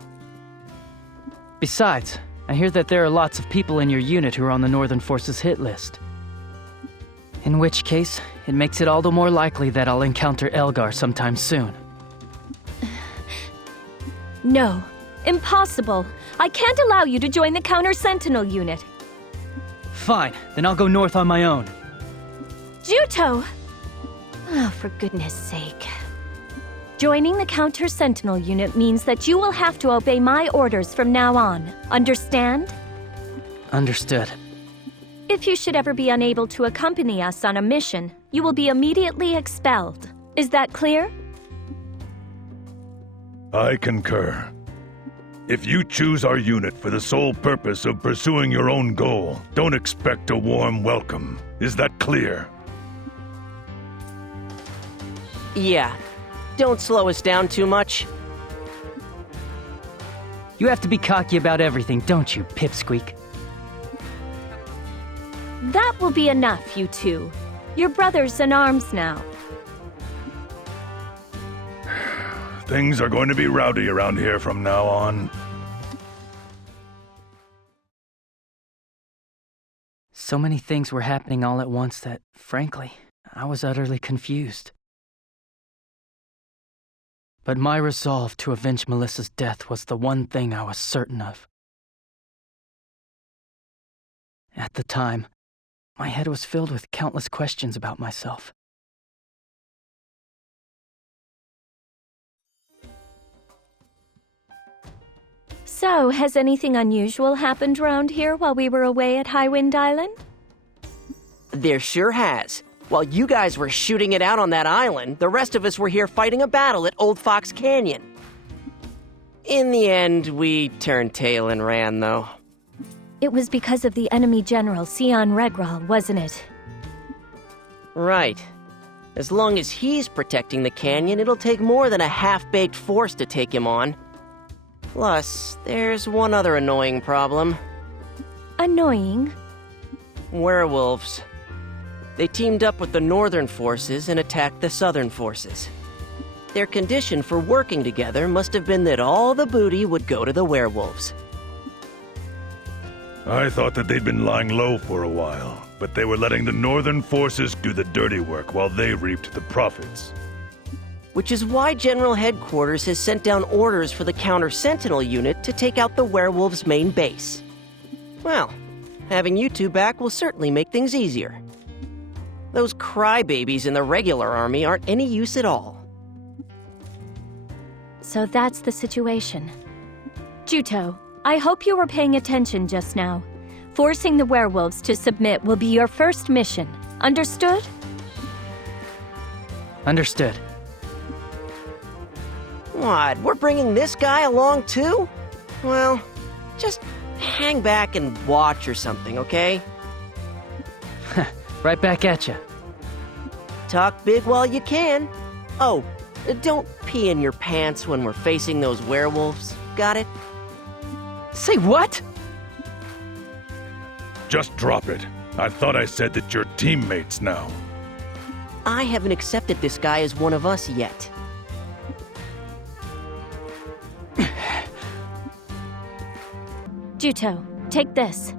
Besides, I hear that there are lots of people in your unit who are on the Northern Forces hit list. In which case, it makes it all the more likely that I'll encounter Elgar sometime soon. No, impossible. I can't allow you to join the Counter-Sentinel unit. Fine, then I'll go north on my own. Juto! Oh, for goodness sake. Joining the Counter-Sentinel unit means that you will have to obey my orders from now on. Understand? Understood. If you should ever be unable to accompany us on a mission, you will be immediately expelled. Is that clear? I concur. If you choose our unit for the sole purpose of pursuing your own goal, don't expect a warm welcome. Is that clear? Yeah. Don't slow us down too much. You have to be cocky about everything, don't you, Pipsqueak? That will be enough, you two. You're brothers in arms now. Things are going to be rowdy around here from now on. So many things were happening all at once that, frankly, I was utterly confused. But my resolve to avenge Melissa's death was the one thing I was certain of. At the time, my head was filled with countless questions about myself. So, has anything unusual happened around here while we were away at Highwind Island? There sure has. While you guys were shooting it out on that island, the rest of us were here fighting a battle at Old Fox Canyon. In the end, we turned tail and ran, though. It was because of the enemy general, Sion Regral, wasn't it? Right. As long as he's protecting the canyon, it'll take more than a half-baked force to take him on. Plus, there's one other annoying problem. Annoying? Werewolves. They teamed up with the Northern forces and attacked the Southern forces. Their condition for working together must have been that all the booty would go to the werewolves. I thought that they'd been lying low for a while, but they were letting the Northern forces do the dirty work while they reaped the profits. Which is why General Headquarters has sent down orders for the Counter-Sentinel unit to take out the werewolves' main base. Well, having you two back will certainly make things easier. Those crybabies in the regular army aren't any use at all. So that's the situation. Juto, I hope you were paying attention just now. Forcing the werewolves to submit will be your first mission. Understood? Understood. What, we're bringing this guy along too? Well, just hang back and watch or something, okay? Right back at ya. Talk big while you can. Oh, don't pee in your pants when we're facing those werewolves. Got it? Say what? Just drop it. I thought I said that you're teammates now. I haven't accepted this guy as one of us yet. Juto, take this.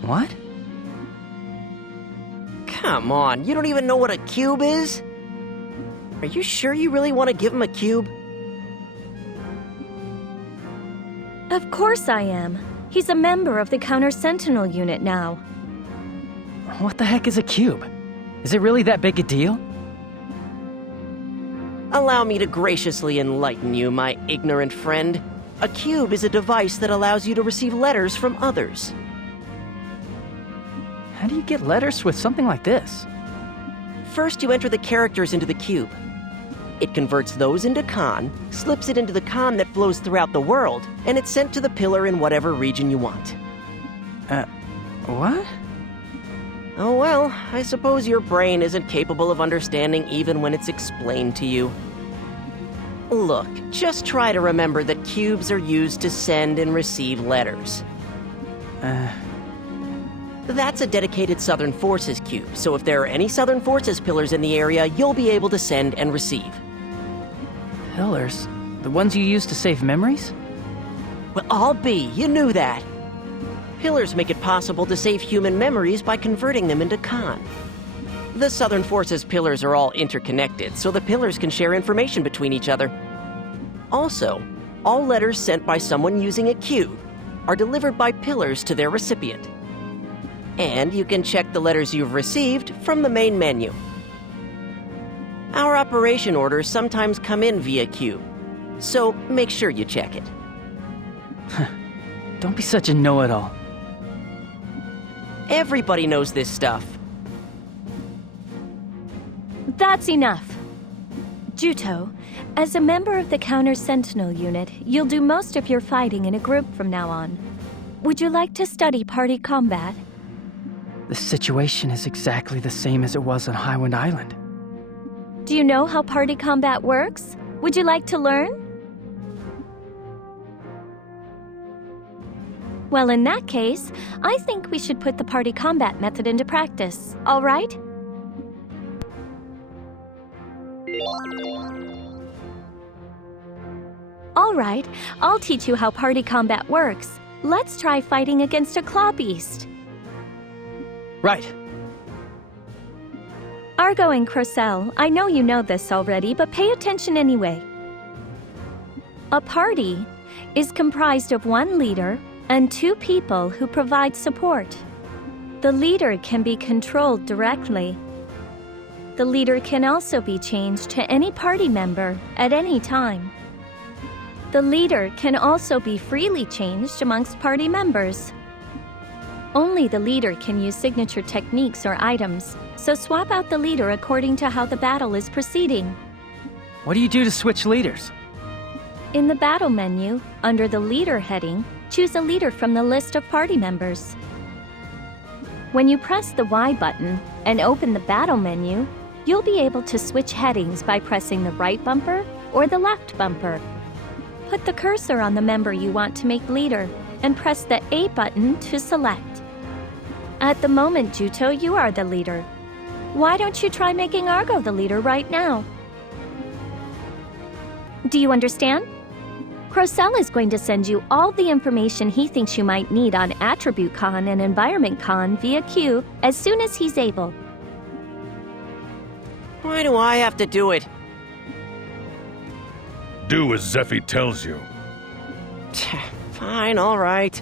What? Come on, you don't even know what a cube is? Are you sure you really want to give him a cube? Of course I am. He's a member of the Counter-Sentinel unit now. What the heck is a cube? Is it really that big a deal? Allow me to graciously enlighten you, my ignorant friend. A cube is a device that allows you to receive letters from others. How do you get letters with something like this? First, you enter the characters into the cube. It converts those into Con, slips it into the Con that flows throughout the world, and it's sent to the pillar in whatever region you want. What? Oh well, I suppose your brain isn't capable of understanding even when it's explained to you. Look, just try to remember that cubes are used to send and receive letters. That's a dedicated Southern Forces cube, so if there are any Southern Forces pillars in the area, you'll be able to send and receive. Pillars? The ones you use to save memories? Well, I'll be, you knew that. Pillars make it possible to save human memories by converting them into Khan. The Southern Forces pillars are all interconnected, so the pillars can share information between each other. Also, all letters sent by someone using a cube are delivered by pillars to their recipient. And you can check the letters you've received from the main menu. Our operation orders sometimes come in via cube, so make sure you check it. Don't be such a know-it-all. Everybody knows this stuff. That's enough. Juto, as a member of the Counter-Sentinel unit, you'll do most of your fighting in a group from now on. Would you like to study party combat? The situation is exactly the same as it was on Highwind Island. Do you know how party combat works? Would you like to learn? Well, in that case, I think we should put the party combat method into practice, all right? All right, I'll teach you how party combat works. Let's try fighting against a claw beast. Right. Argo and Crocell, I know you know this already, but pay attention anyway. A party is comprised of one leader and two people who provide support. The leader can be controlled directly. The leader can also be changed to any party member at any time. The leader can also be freely changed amongst party members. Only the leader can use signature techniques or items, so swap out the leader according to how the battle is proceeding. What do you do to switch leaders? In the battle menu, under the leader heading, choose a leader from the list of party members. When you press the Y button and open the battle menu, you'll be able to switch headings by pressing the right bumper or the left bumper. Put the cursor on the member you want to make leader and press the A button to select. At the moment, Juto, you are the leader. Why don't you try making Argo the leader right now? Do you understand? Crocell is going to send you all the information he thinks you might need on Attribute Con and Environment Con via Q as soon as he's able. Why do I have to do it? Do as Zeffy tells you. Fine, all right.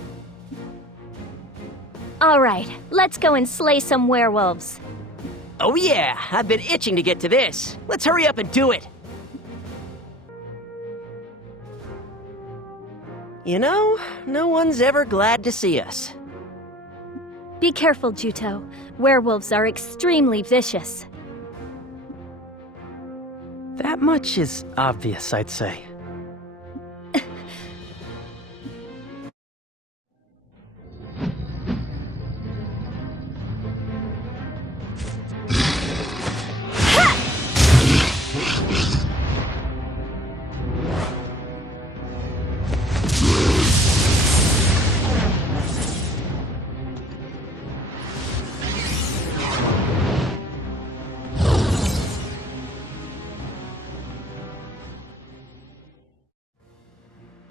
All right, let's go and slay some werewolves. Oh yeah, I've been itching to get to this. Let's hurry up and do it. You know, no one's ever glad to see us. Be careful, Juto. Werewolves are extremely vicious. That much is obvious, I'd say.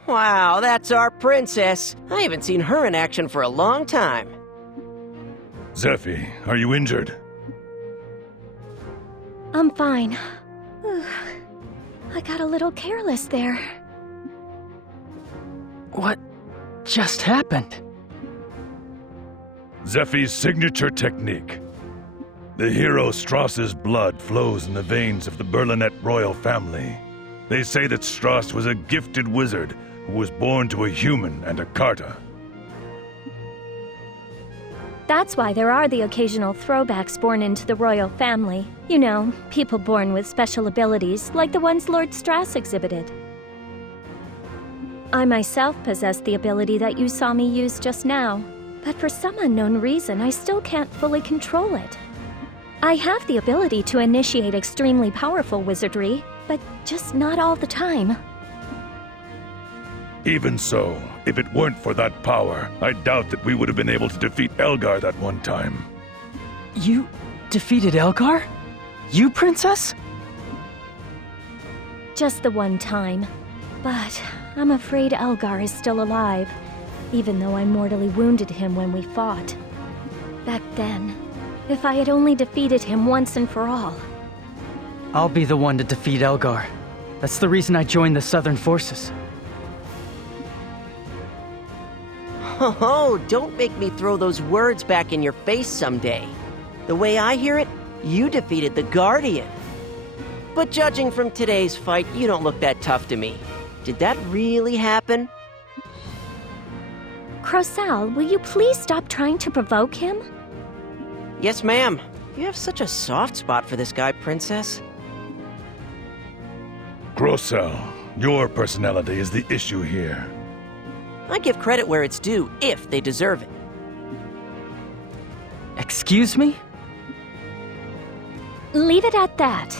Wow, that's our princess. I haven't seen her in action for a long time. Zeffy, are you injured? I'm fine. I got a little careless there. What just happened? Zeffy's signature technique. The hero Strauss's blood flows in the veins of the Berlinet royal family. They say that Strauss was a gifted wizard who was born to a human and a Carta. That's why there are the occasional throwbacks born into the royal family. You know, people born with special abilities, like the ones Lord Strauss exhibited. I myself possess the ability that you saw me use just now, But for some unknown reason, I still can't fully control it. I have the ability to initiate extremely powerful wizardry, but just not all the time. Even so, if it weren't for that power, I doubt that we would have been able to defeat Elgar that one time. You defeated Elgar? You, Princess? Just the one time. But I'm afraid Elgar is still alive, even though I mortally wounded him when we fought. Back then, if I had only defeated him once and for all. I'll be the one to defeat Elgar. That's the reason I joined the Southern Forces. Oh, don't make me throw those words back in your face someday. The way I hear it, you defeated the Guardian. But judging from today's fight, you don't look that tough to me. Did that really happen? Crosal, will you please stop trying to provoke him? Yes, ma'am. You have such a soft spot for this guy, Princess. Grosel, your personality is the issue here. I give credit where it's due, if they deserve it. Excuse me? Leave it at that.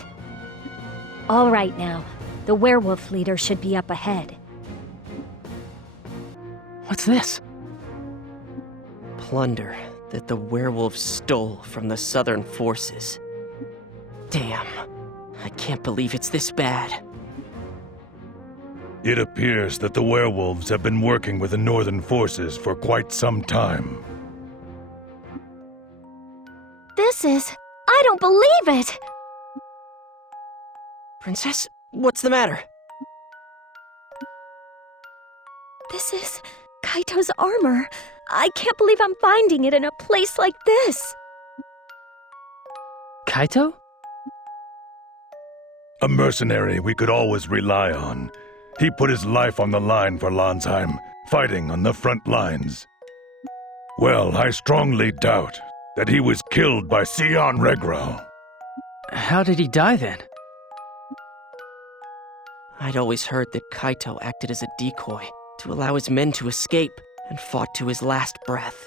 All right now, the werewolf leader should be up ahead. What's this? Plunder that the werewolves stole from the Southern Forces. Damn, I can't believe it's this bad. It appears that the werewolves have been working with the Northern Forces for quite some time. I don't believe it! Princess, what's the matter? This is Kaito's armor. I can't believe I'm finding it in a place like this. Kaito? A mercenary we could always rely on. He put his life on the line for Landsheim, fighting on the front lines. Well, I strongly doubt that he was killed by Sion Regro. How did he die then? I'd always heard that Kaito acted as a decoy to allow his men to escape and fought to his last breath.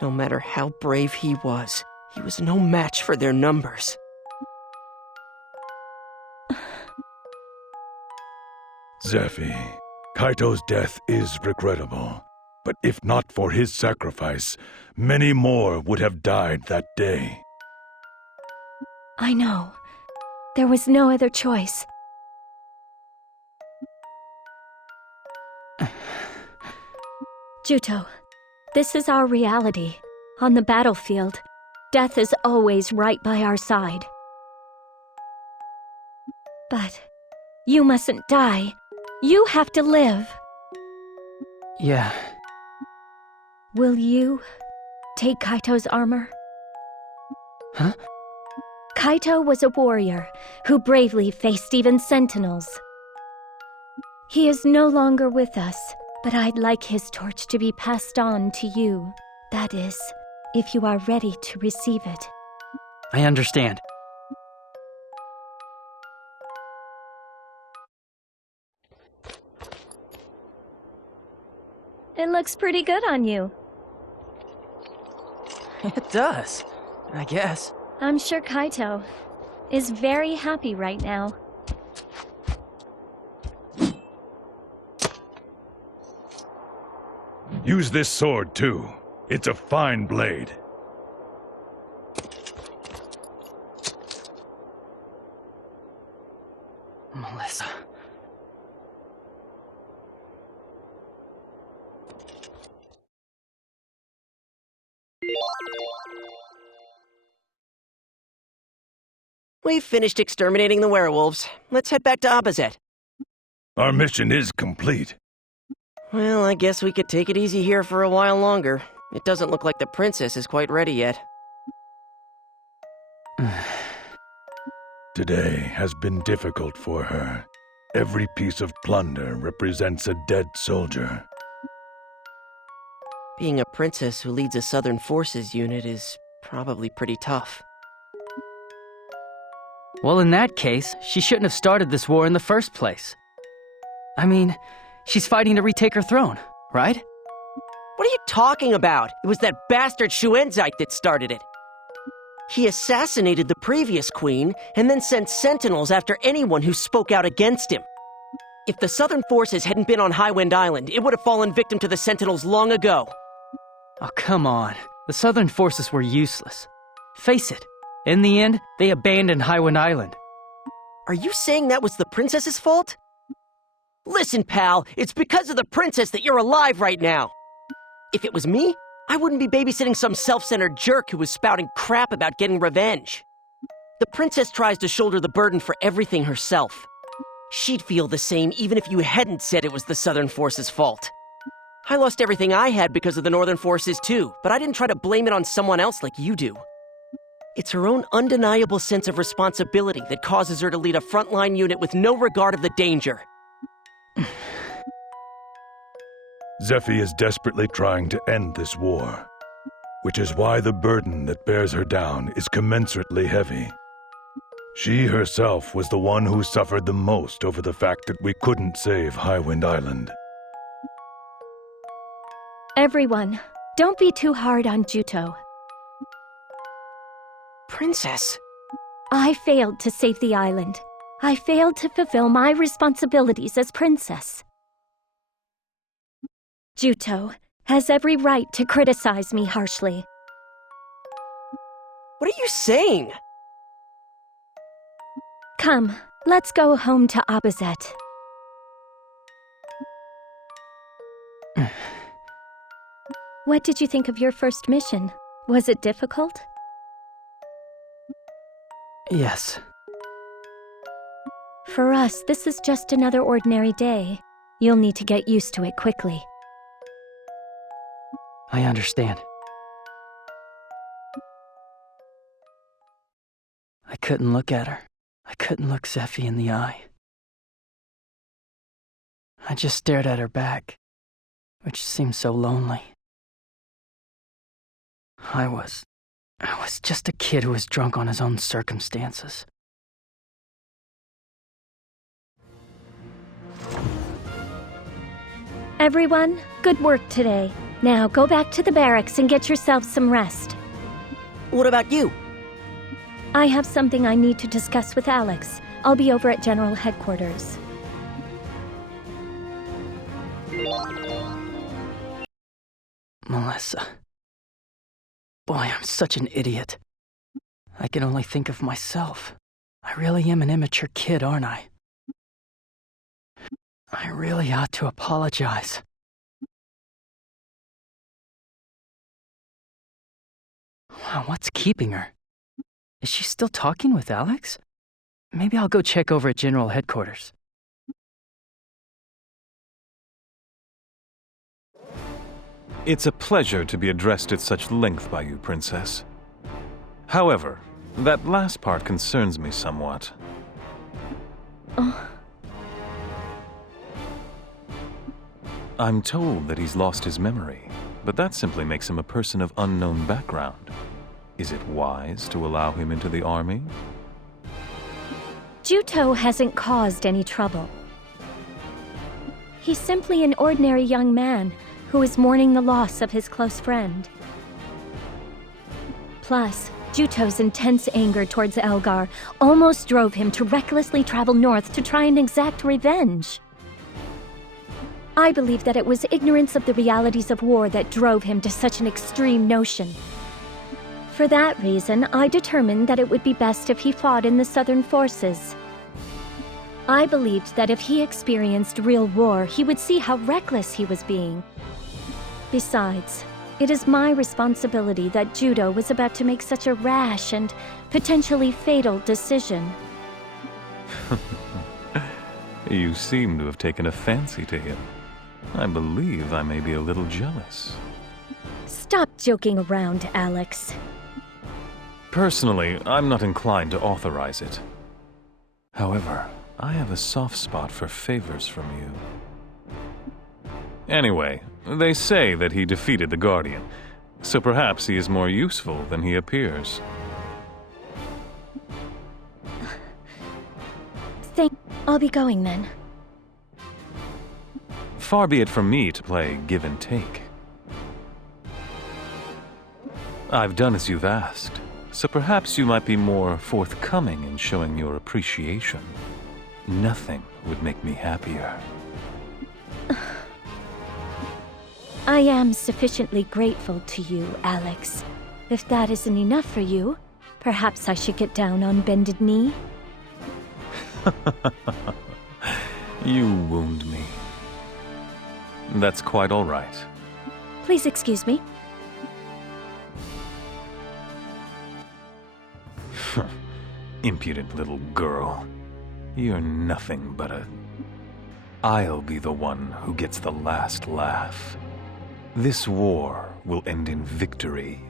No matter how brave he was no match for their numbers. Zephy, Kaito's death is regrettable, but if not for his sacrifice, many more would have died that day. I know. There was no other choice. Juto, this is our reality. On the battlefield, death is always right by our side. But you mustn't die. You have to live. Yeah. Will you take Kaito's armor? Huh? Kaito was a warrior who bravely faced even sentinels. He is no longer with us, but I'd like his torch to be passed on to you. That is, if you are ready to receive it. I understand. It looks pretty good on you. It does, I guess. I'm sure Kaito is very happy right now. Use this sword, too. It's a fine blade. Melissa. We've finished exterminating the werewolves. Let's head back to Abazet. Our mission is complete. Well, I guess we could take it easy here for a while longer. It doesn't look like the princess is quite ready yet. Today has been difficult for her. Every piece of plunder represents a dead soldier. Being a princess who leads a Southern Forces unit is probably pretty tough. Well, in that case, she shouldn't have started this war in the first place. I mean, she's fighting to retake her throne, right? What are you talking about? It was that bastard Shuenzite that started it. He assassinated the previous queen and then sent sentinels after anyone who spoke out against him. If the Southern forces hadn't been on Highwind Island, it would have fallen victim to the sentinels long ago. Oh, come on. The Southern forces were useless. Face it, in the end, they abandoned Highwind Island. Are you saying that was the princess's fault? Listen, pal, it's because of the princess that you're alive right now. If it was me, I wouldn't be babysitting some self-centered jerk who was spouting crap about getting revenge. The princess tries to shoulder the burden for everything herself. She'd feel the same even if you hadn't said it was the Southern forces' fault. I lost everything I had because of the Northern forces too, but I didn't try to blame it on someone else like you do. It's her own undeniable sense of responsibility that causes her to lead a frontline unit with no regard of the danger. Zephy is desperately trying to end this war, which is why the burden that bears her down is commensurately heavy. She herself was the one who suffered the most over the fact that we couldn't save Highwind Island. Everyone, don't be too hard on Juto. Princess? I failed to save the island. I failed to fulfill my responsibilities as princess. Juto has every right to criticize me harshly. What are you saying? Come, let's go home to Abazet. What did you think of your first mission? Was it difficult? Yes. For us, this is just another ordinary day. You'll need to get used to it quickly. I understand. I couldn't look at her. I couldn't look Zephy in the eye. I just stared at her back, which seemed so lonely. I was just a kid who was drunk on his own circumstances. Everyone, good work today. Now go back to the barracks and get yourselves some rest. What about you? I have something I need to discuss with Alex. I'll be over at General Headquarters. Melissa. Boy, I'm such an idiot. I can only think of myself. I really am an immature kid, aren't I? I really ought to apologize. Wow, what's keeping her? Is she still talking with Alex? Maybe I'll go check over at General Headquarters. It's a pleasure to be addressed at such length by you, Princess. However, that last part concerns me somewhat. I'm told that he's lost his memory, but that simply makes him a person of unknown background. Is it wise to allow him into the army? Juto hasn't caused any trouble. He's simply an ordinary young man who is mourning the loss of his close friend. Plus, Juto's intense anger towards Elgar almost drove him to recklessly travel north to try and exact revenge. I believe that it was ignorance of the realities of war that drove him to such an extreme notion. For that reason, I determined that it would be best if he fought in the Southern forces. I believed that if he experienced real war, he would see how reckless he was being. Besides, it is my responsibility that Judo was about to make such a rash and potentially fatal decision. You seem to have taken a fancy to him. I believe I may be a little jealous. Stop joking around, Alex. Personally, I'm not inclined to authorize it. However, I have a soft spot for favors from you. Anyway, they say that he defeated the Guardian, so perhaps he is more useful than he appears. I'll be going then. Far be it from me to play give and take. I've done as you've asked, so perhaps you might be more forthcoming in showing your appreciation. Nothing would make me happier. I am sufficiently grateful to you, Alex. If that isn't enough for you, perhaps I should get down on bended knee? You wound me. That's quite all right. Please excuse me. Impudent little girl. You're nothing but a... I'll be the one who gets the last laugh. This war will end in victory.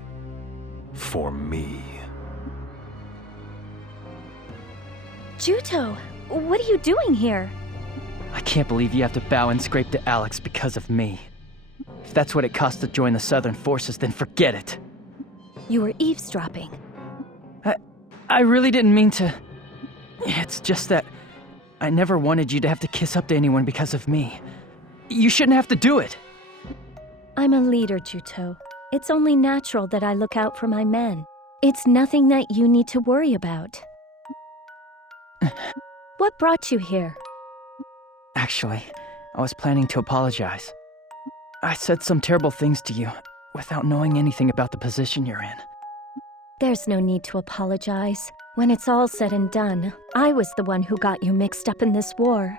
For me. Juto, what are you doing here? I can't believe you have to bow and scrape to Alex because of me. If that's what it costs to join the Southern Forces, then forget it. You were eavesdropping. I really didn't mean to... It's just that I never wanted you to have to kiss up to anyone because of me. You shouldn't have to do it. I'm a leader, Juto. It's only natural that I look out for my men. It's nothing that you need to worry about. What brought you here? Actually, I was planning to apologize. I said some terrible things to you without knowing anything about the position you're in. There's no need to apologize. When it's all said and done, I was the one who got you mixed up in this war.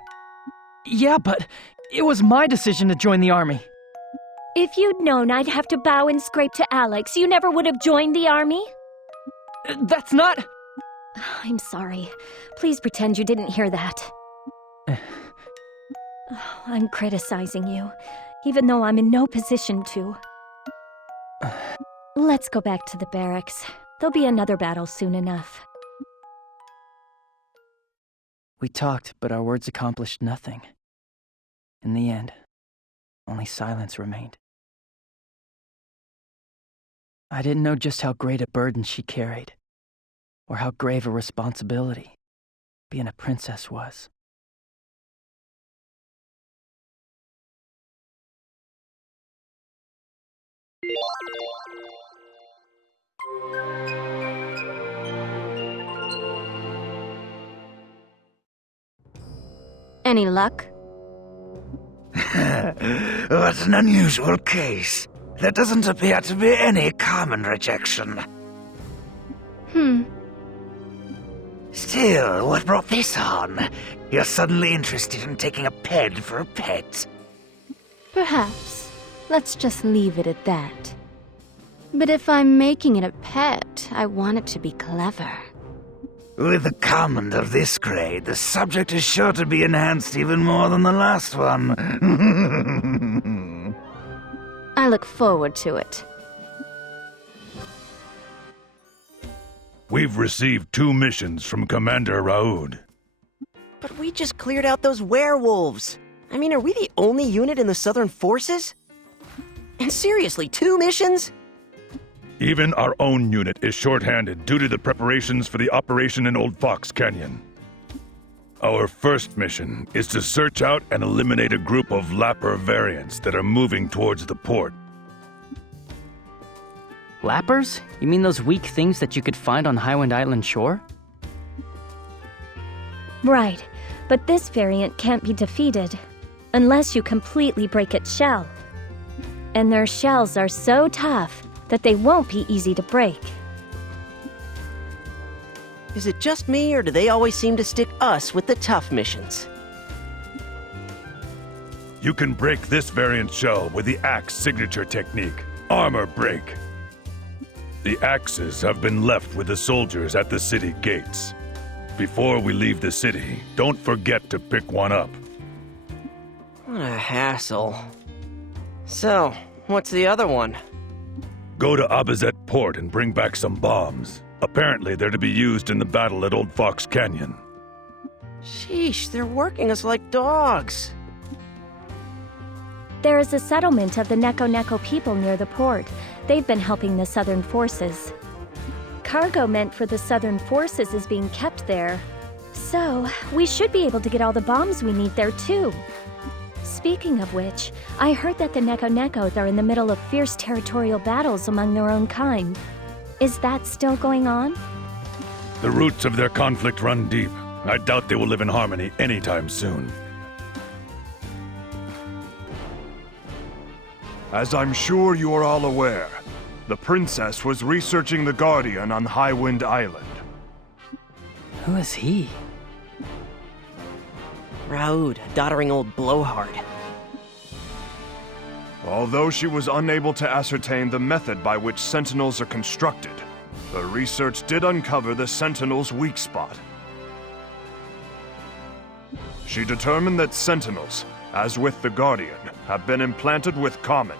Yeah, but it was my decision to join the army. If you'd known I'd have to bow and scrape to Alex, you never would have joined the army? That's not... I'm sorry. Please pretend you didn't hear that. I'm criticizing you, even though I'm in no position to. Let's go back to the barracks. There'll be another battle soon enough. We talked, but our words accomplished nothing. In the end, only silence remained. I didn't know just how great a burden she carried, or how grave a responsibility being a princess was. Any luck? What an unusual case. There doesn't appear to be any common rejection. Still, what brought this on? You're suddenly interested in taking a ped for a pet. Perhaps. Let's just leave it at that. But if I'm making it a pet, I want it to be clever. With a comment of this grade, the subject is sure to be enhanced even more than the last one. I look forward to it. We've received 2 missions from Commander Raoud. But we just cleared out those werewolves. I mean, are we the only unit in the Southern Forces? And seriously, 2 missions? Even our own unit is short-handed due to the preparations for the operation in Old Fox Canyon. Our first mission is to search out and eliminate a group of Lapper variants that are moving towards the port. Lappers? You mean those weak things that you could find on Highwind Island shore? Right, but this variant can't be defeated unless you completely break its shell. And their shells are so tough that they won't be easy to break. Is it just me, or do they always seem to stick us with the tough missions? You can break this variant shell with the axe signature technique, Armor Break. The axes have been left with the soldiers at the city gates. Before we leave the city, don't forget to pick one up. What a hassle. So, what's the other one? Go to Abazet Port and bring back some bombs. Apparently, they're to be used in the battle at Old Fox Canyon. Sheesh, they're working us like dogs. There is a settlement of the Neko people near the port. They've been helping the Southern Forces. Cargo meant for the Southern Forces is being kept there. So, we should be able to get all the bombs we need there too. Speaking of which, I heard that the Neko are in the middle of fierce territorial battles among their own kind. Is that still going on? The roots of their conflict run deep. I doubt they will live in harmony anytime soon. As I'm sure you are all aware, the princess was researching the Guardian on Highwind Island. Who is he? Raoud, a doddering old blowhard. Although she was unable to ascertain the method by which Sentinels are constructed, her research did uncover the Sentinel's weak spot. She determined that Sentinels, as with the Guardian, have been implanted with Command.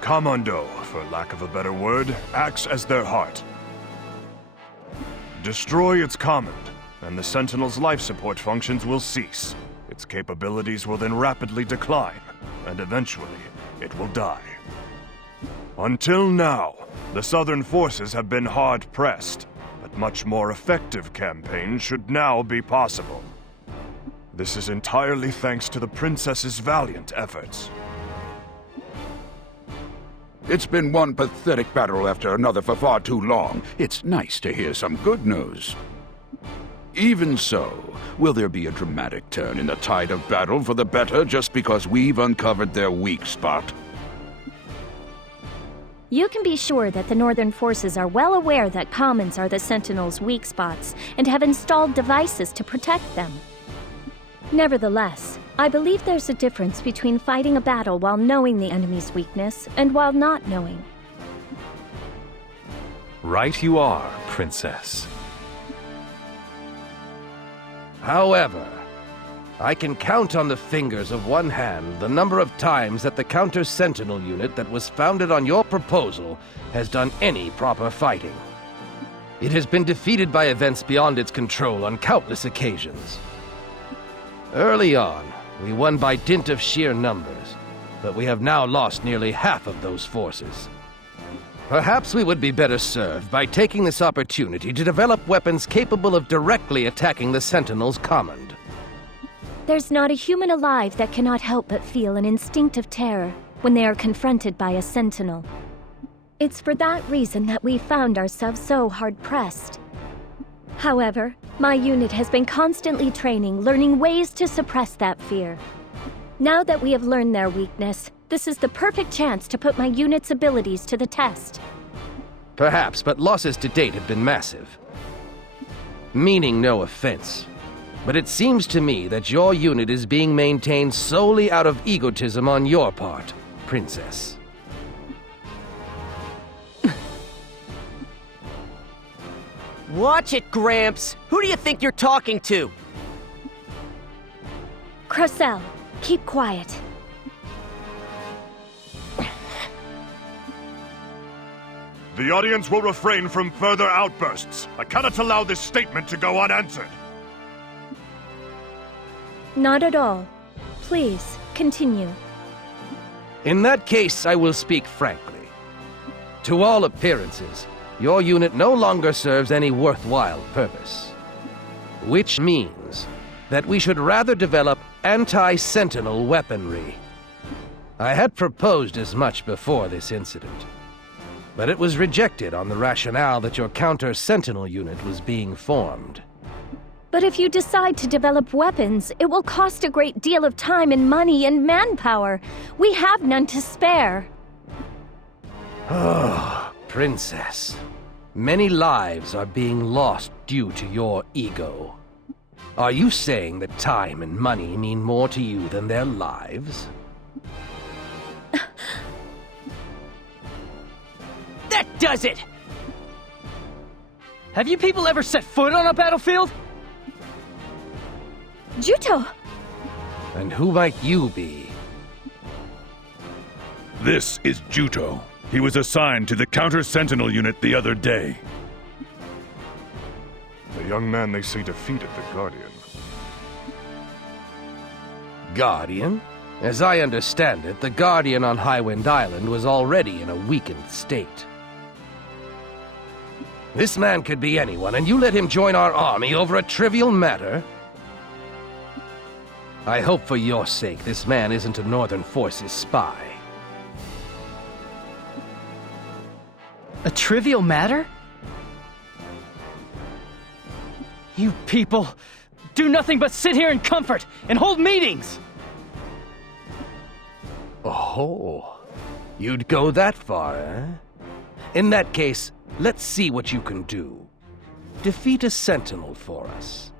Commando, for lack of a better word, acts as their heart. Destroy its Command, and the Sentinel's life support functions will cease. Its capabilities will then rapidly decline, and eventually, it will die. Until now, the Southern forces have been hard-pressed, but much more effective campaigns should now be possible. This is entirely thanks to the Princess's valiant efforts. It's been one pathetic battle after another for far too long. It's nice to hear some good news. Even so, will there be a dramatic turn in the tide of battle for the better just because we've uncovered their weak spot? You can be sure that the Northern forces are well aware that Commons are the Sentinels' weak spots and have installed devices to protect them. Nevertheless, I believe there's a difference between fighting a battle while knowing the enemy's weakness and while not knowing. Right you are, Princess. However, I can count on the fingers of one hand the number of times that the Counter-Sentinel unit that was founded on your proposal has done any proper fighting. It has been defeated by events beyond its control on countless occasions. Early on, we won by dint of sheer numbers, but we have now lost nearly half of those forces. Perhaps we would be better served by taking this opportunity to develop weapons capable of directly attacking the Sentinel's command. There's not a human alive that cannot help but feel an instinctive terror when they are confronted by a Sentinel. It's for that reason that we found ourselves so hard-pressed. However, my unit has been constantly training, learning ways to suppress that fear. Now that we have learned their weakness, this is the perfect chance to put my unit's abilities to the test. Perhaps, but losses to date have been massive. Meaning no offense, but it seems to me that your unit is being maintained solely out of egotism on your part, Princess. Watch it, Gramps! Who do you think you're talking to? Crocell, keep quiet. The audience will refrain from further outbursts. I cannot allow this statement to go unanswered. Not at all. Please, continue. In that case, I will speak frankly. To all appearances, your unit no longer serves any worthwhile purpose. Which means that we should rather develop anti-Sentinel weaponry. I had proposed as much before this incident, but it was rejected on the rationale that your counter-Sentinel unit was being formed. But if you decide to develop weapons, it will cost a great deal of time and money and manpower. We have none to spare. Oh, Princess. Many lives are being lost due to your ego. Are you saying that time and money mean more to you than their lives? That does it! Have you people ever set foot on a battlefield? Juto! And who might you be? This is Juto. He was assigned to the Counter-Sentinel unit the other day. The young man they say defeated the Guardian. Guardian? As I understand it, the Guardian on Highwind Island was already in a weakened state. This man could be anyone, and you let him join our army over a trivial matter? I hope for your sake this man isn't a Northern Forces spy. A trivial matter? You people do nothing but sit here in comfort and hold meetings! Oh, you'd go that far, eh? In that case, let's see what you can do. Defeat a sentinel for us.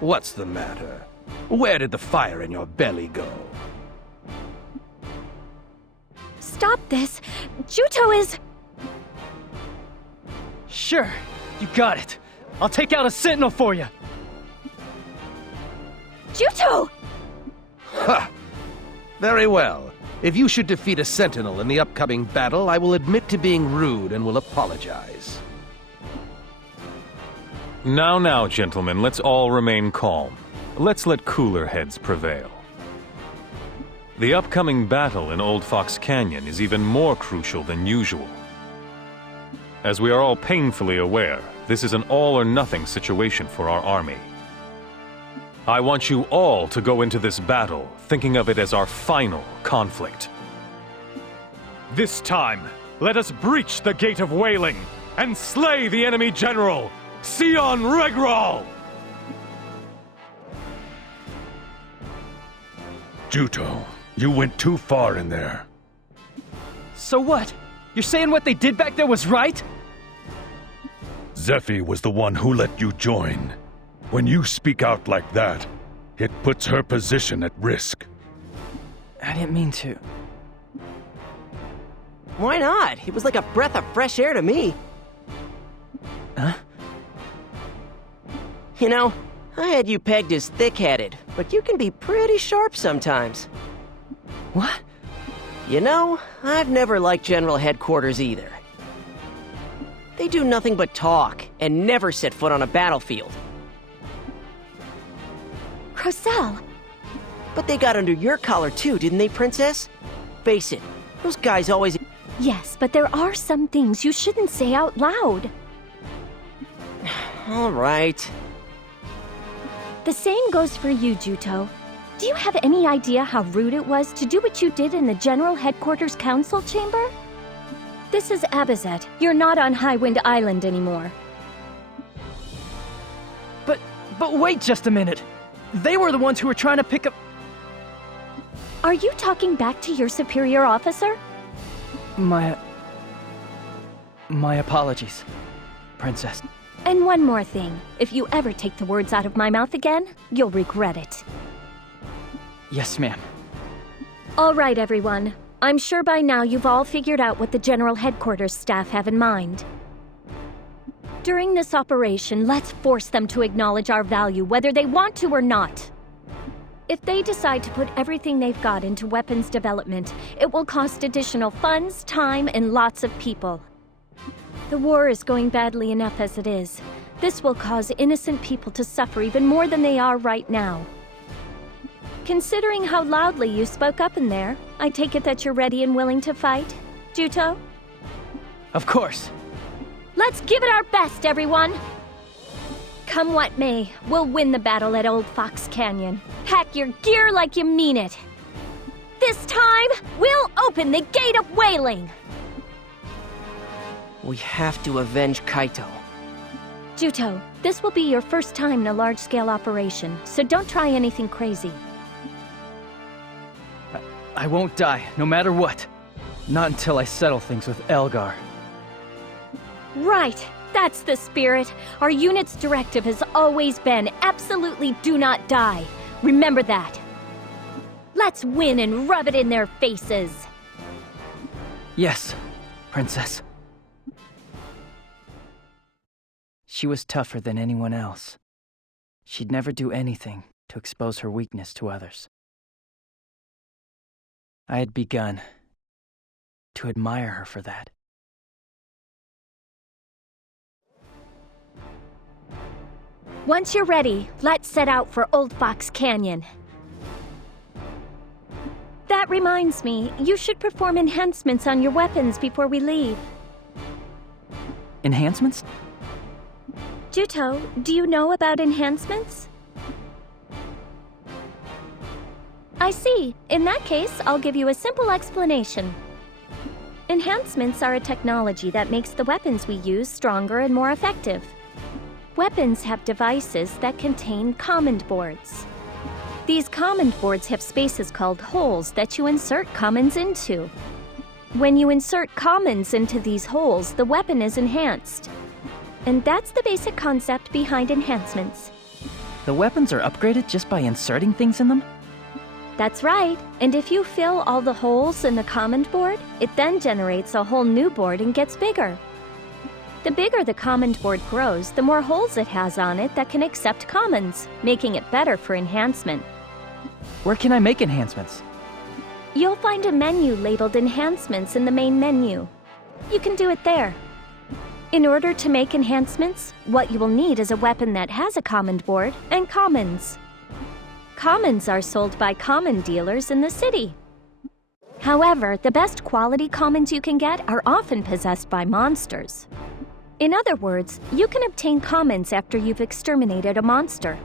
What's the matter? Where did the fire in your belly go? Stop this! Juto is... Sure, you got it. I'll take out a sentinel for you. Juto! Ha! Very well. If you should defeat a sentinel in the upcoming battle, I will admit to being rude and will apologize. Now, gentlemen, let's all remain calm. Let's let cooler heads prevail. The upcoming battle in Old Fox Canyon is even more crucial than usual. As we are all painfully aware, this is an all-or-nothing situation for our army. I want you all to go into this battle thinking of it as our final conflict. This time, let us breach the Gate of Wailing and slay the enemy general, Sion Regral! Juto, you went too far in there. So what? You're saying what they did back there was right? Zephy was the one who let you join. When you speak out like that, it puts her position at risk. I didn't mean to. Why not? It was like a breath of fresh air to me. Huh? You know, I had you pegged as thick-headed, but you can be pretty sharp sometimes. What? You know, I've never liked General Headquarters either. They do nothing but talk, and never set foot on a battlefield. Crocell! But they got under your collar too, didn't they, Princess? Face it, those guys always... Yes, but there are some things you shouldn't say out loud. All right. The same goes for you, Juto. Do you have any idea how rude it was to do what you did in the General Headquarters Council Chamber? This is Abazet. You're not on Highwind Island anymore. But wait just a minute. They were the ones who were trying to pick up... Are you talking back to your superior officer? My apologies, Princess. And one more thing. If you ever take the words out of my mouth again, you'll regret it. Yes, ma'am. All right, everyone. I'm sure by now you've all figured out what the General Headquarters staff have in mind. During this operation, let's force them to acknowledge our value, whether they want to or not. If they decide to put everything they've got into weapons development, it will cost additional funds, time, and lots of people. The war is going badly enough as it is. This will cause innocent people to suffer even more than they are right now. Considering how loudly you spoke up in there, I take it that you're ready and willing to fight, Juto? Of course. Let's give it our best, everyone! Come what may, we'll win the battle at Old Fox Canyon. Pack your gear like you mean it. This time, we'll open the Gate of Wailing! We have to avenge Kaito. Juto, this will be your first time in a large-scale operation, so don't try anything crazy. I won't die, no matter what. Not until I settle things with Elgar. Right! That's the spirit. Our unit's directive has always been absolutely do not die. Remember that. Let's win and rub it in their faces. Yes, Princess. She was tougher than anyone else. She'd never do anything to expose her weakness to others. I had begun to admire her for that. Once you're ready, let's set out for Old Fox Canyon. That reminds me, you should perform enhancements on your weapons before we leave. Enhancements? Juto, do you know about enhancements? I see. In that case, I'll give you a simple explanation. Enhancements are a technology that makes the weapons we use stronger and more effective. Weapons have devices that contain command boards. These command boards have spaces called holes that you insert commons into. When you insert commons into these holes, the weapon is enhanced. And that's the basic concept behind enhancements. The weapons are upgraded just by inserting things in them? That's right, and if you fill all the holes in the command board, it then generates a whole new board and gets bigger. The bigger the command board grows, the more holes it has on it that can accept commons, making it better for enhancement. Where can I make enhancements? You'll find a menu labeled Enhancements in the main menu. You can do it there. In order to make enhancements, what you will need is a weapon that has a command board and commons. Commons are sold by common dealers in the city. However, the best quality commons you can get are often possessed by monsters. In other words, you can obtain commons after you've exterminated a monster.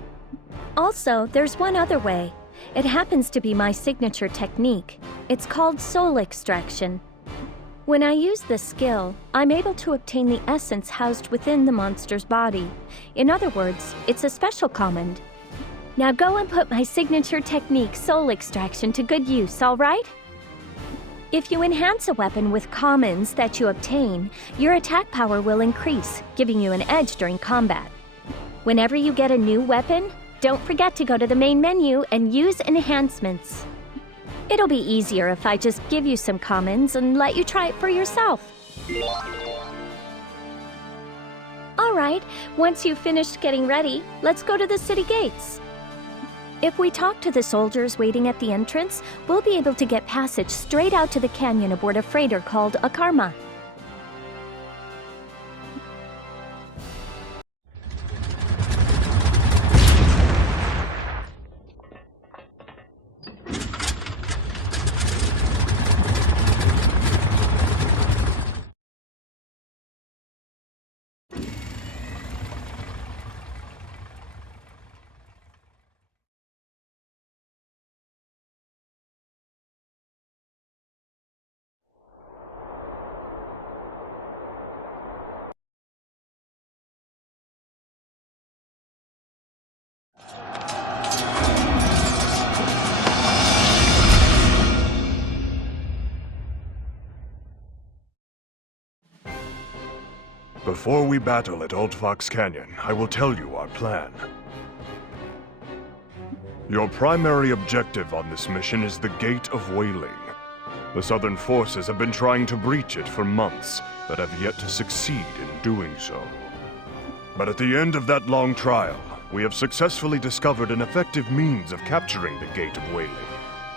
Also, there's one other way. It happens to be my signature technique. It's called soul extraction. When I use this skill, I'm able to obtain the essence housed within the monster's body. In other words, it's a special command. Now go and put my signature technique, soul extraction, to good use, all right? If you enhance a weapon with commons that you obtain, your attack power will increase, giving you an edge during combat. Whenever you get a new weapon, don't forget to go to the main menu and use enhancements. It'll be easier if I just give you some commons and let you try it for yourself. All right, once you've finished getting ready, let's go to the city gates. If we talk to the soldiers waiting at the entrance, we'll be able to get passage straight out to the canyon aboard a freighter called a Karma. Before we battle at Old Fox Canyon, I will tell you our plan. Your primary objective on this mission is the Gate of Wailing. The Southern forces have been trying to breach it for months, but have yet to succeed in doing so. But at the end of that long trial, we have successfully discovered an effective means of capturing the Gate of Wailing.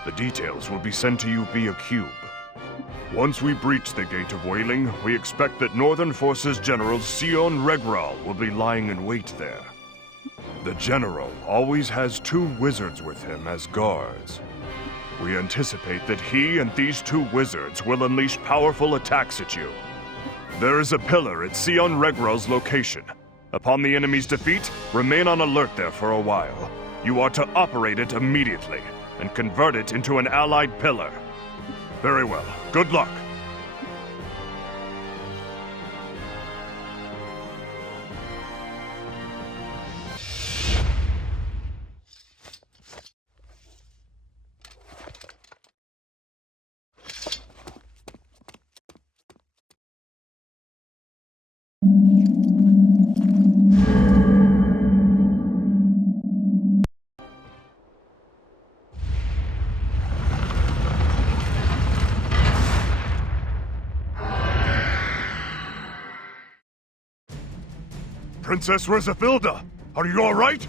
The details will be sent to you via cube. Once we breach the Gate of Wailing, we expect that Northern Forces General Sion Regral will be lying in wait there. The General always has 2 wizards with him as guards. We anticipate that he and these 2 wizards will unleash powerful attacks at you. There is a pillar at Sion Regral's location. Upon the enemy's defeat, remain on alert there for a while. You are to operate it immediately, and convert it into an allied pillar. Very well. Good luck. Princess Resafilda, are you all right?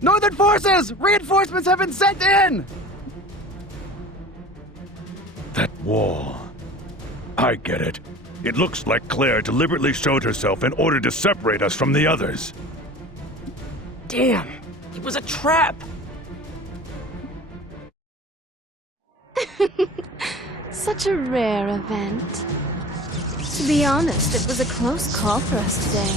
Northern forces! Reinforcements have been sent in! That wall. I get it. It looks like Claire deliberately showed herself in order to separate us from the others. Damn! It was a trap! Such a rare event. To be honest, it was a close call for us today.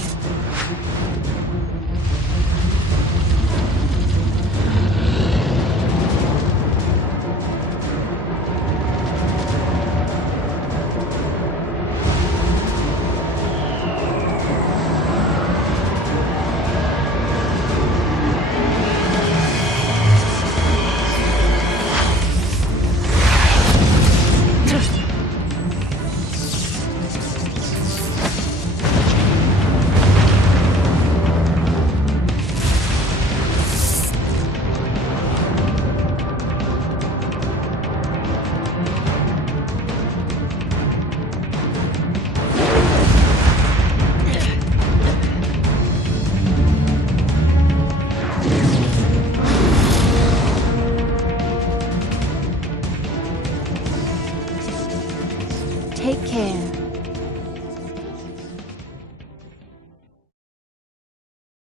Take care.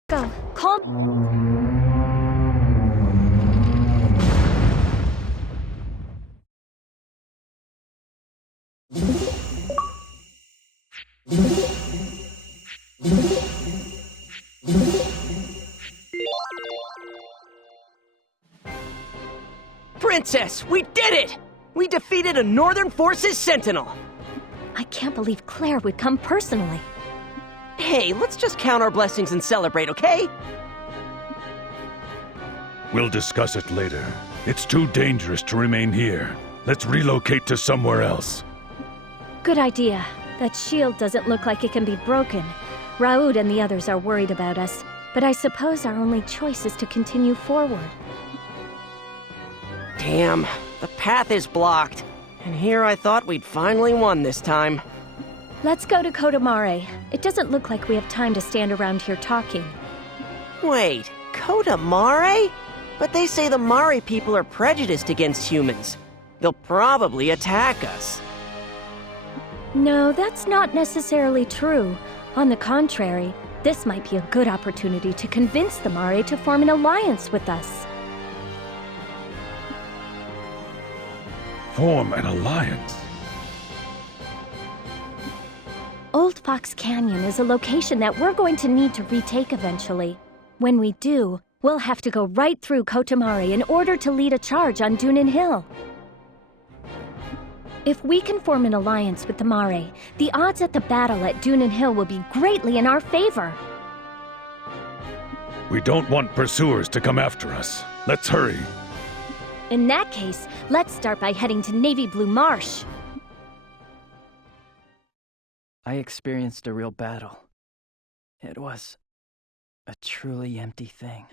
Go. Calm. Princess, we did it! We defeated a Northern Forces Sentinel! I can't believe Claire would come personally. Hey, let's just count our blessings and celebrate, okay? We'll discuss it later. It's too dangerous to remain here. Let's relocate to somewhere else. Good idea. That shield doesn't look like it can be broken. Raoud and the others are worried about us, but I suppose our only choice is to continue forward. Damn, the path is blocked. And here I thought we'd finally won this time. Let's go to Kotamare. It doesn't look like we have time to stand around here talking. Wait, Kotamare? But they say the Mare people are prejudiced against humans. They'll probably attack us. No, that's not necessarily true. On the contrary, this might be a good opportunity to convince the Mare to form an alliance with us. Form an alliance? Old Fox Canyon is a location that we're going to need to retake eventually. When we do, we'll have to go right through Kotamare in order to lead a charge on Dunin Hill. If we can form an alliance with the Mare, the odds at the battle at Dunin Hill will be greatly in our favor. We don't want pursuers to come after us. Let's hurry. In that case, let's start by heading to Navy Blue Marsh. I experienced a real battle. It was a truly empty thing.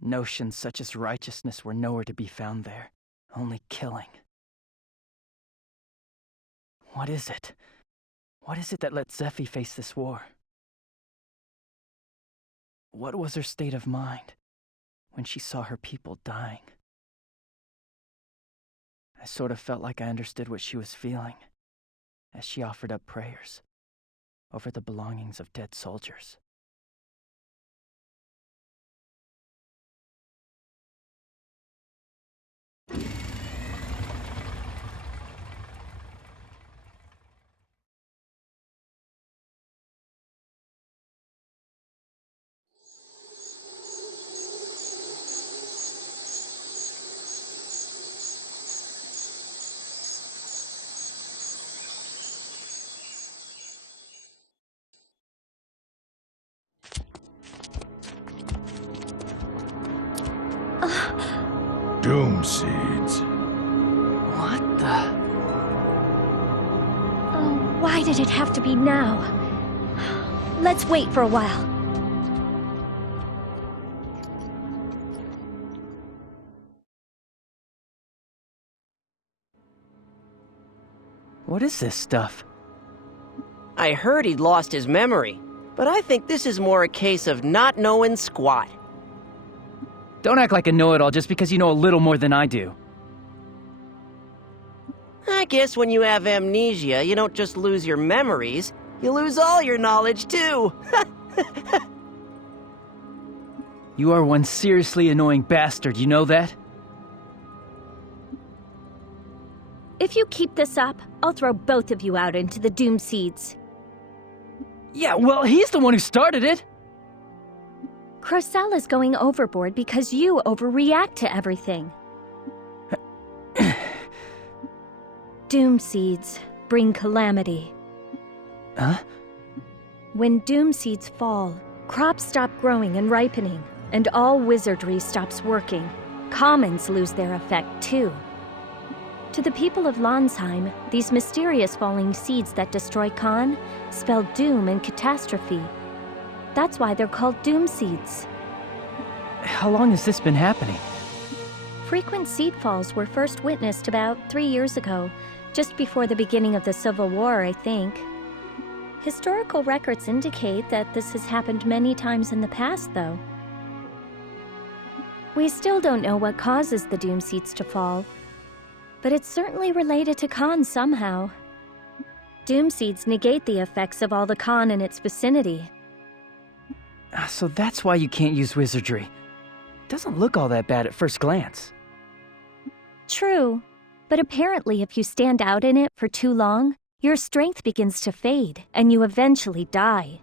Notions such as righteousness were nowhere to be found there, only killing. What is it? What is it that let Zephi face this war? What was her state of mind when she saw her people dying? I sort of felt like I understood what she was feeling as she offered up prayers over the belongings of dead soldiers. Doom seeds. What the? Oh, why did it have to be now? Let's wait for a while. What is this stuff? I heard he'd lost his memory, but I think this is more a case of not knowing squat. Don't act like a know-it-all just because you know a little more than I do. I guess when you have amnesia, you don't just lose your memories, you lose all your knowledge too. You are one seriously annoying bastard, you know that? If you keep this up, I'll throw both of you out into the Doom Seeds. Yeah, well, he's the one who started it! Crocell is going overboard because you overreact to everything. Doom Seeds bring calamity. Huh? When Doom Seeds fall, crops stop growing and ripening, and all wizardry stops working. Commons lose their effect, too. To the people of Landsheim, these mysterious falling seeds that destroy Khan spell doom and catastrophe. That's why they're called Doom Seeds. How long has this been happening? Frequent seed falls were first witnessed about 3 years ago, just before the beginning of the Civil War, I think. Historical records indicate that this has happened many times in the past, though. We still don't know what causes the Doom Seeds to fall, but it's certainly related to Khan somehow. Doom Seeds negate the effects of all the Khan in its vicinity. So that's why you can't use wizardry. Doesn't look all that bad at first glance. True, but apparently if you stand out in it for too long, your strength begins to fade, and you eventually die.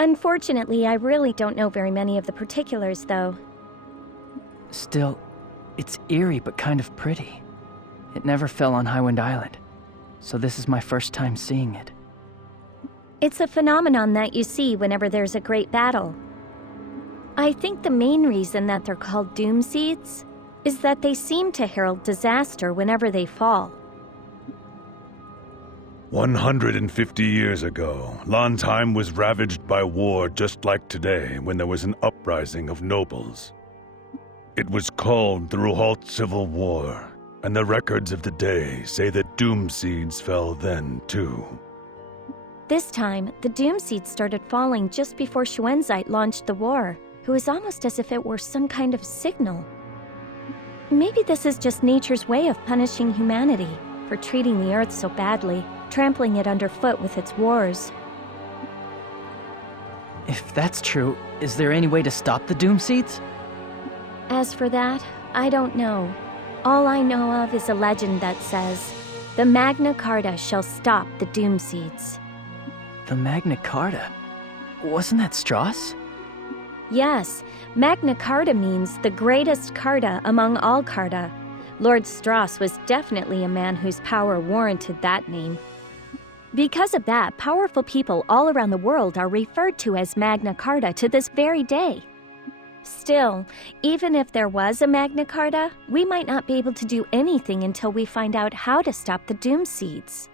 Unfortunately, I really don't know very many of the particulars, though. Still, it's eerie but kind of pretty. It never fell on Highwind Island, so this is my first time seeing it. It's a phenomenon that you see whenever there's a great battle. I think the main reason that they're called Doom Seeds is that they seem to herald disaster whenever they fall. 150 years ago, Landsheim was ravaged by war just like today when there was an uprising of nobles. It was called the Ruhalt Civil War, and the records of the day say that Doom Seeds fell then, too. This time, the Doom Seeds started falling just before Schwenzite launched the war. It was almost as if it were some kind of signal. Maybe this is just nature's way of punishing humanity for treating the Earth so badly, trampling it underfoot with its wars. If that's true, is there any way to stop the Doom Seeds? As for that, I don't know. All I know of is a legend that says, the Magna Carta shall stop the Doom Seeds. The Magna Carta? Wasn't that Strauss? Yes, Magna Carta means the greatest Carta among all Carta. Lord Strauss was definitely a man whose power warranted that name. Because of that, powerful people all around the world are referred to as Magna Carta to this very day. Still, even if there was a Magna Carta, we might not be able to do anything until we find out how to stop the Doom Seeds.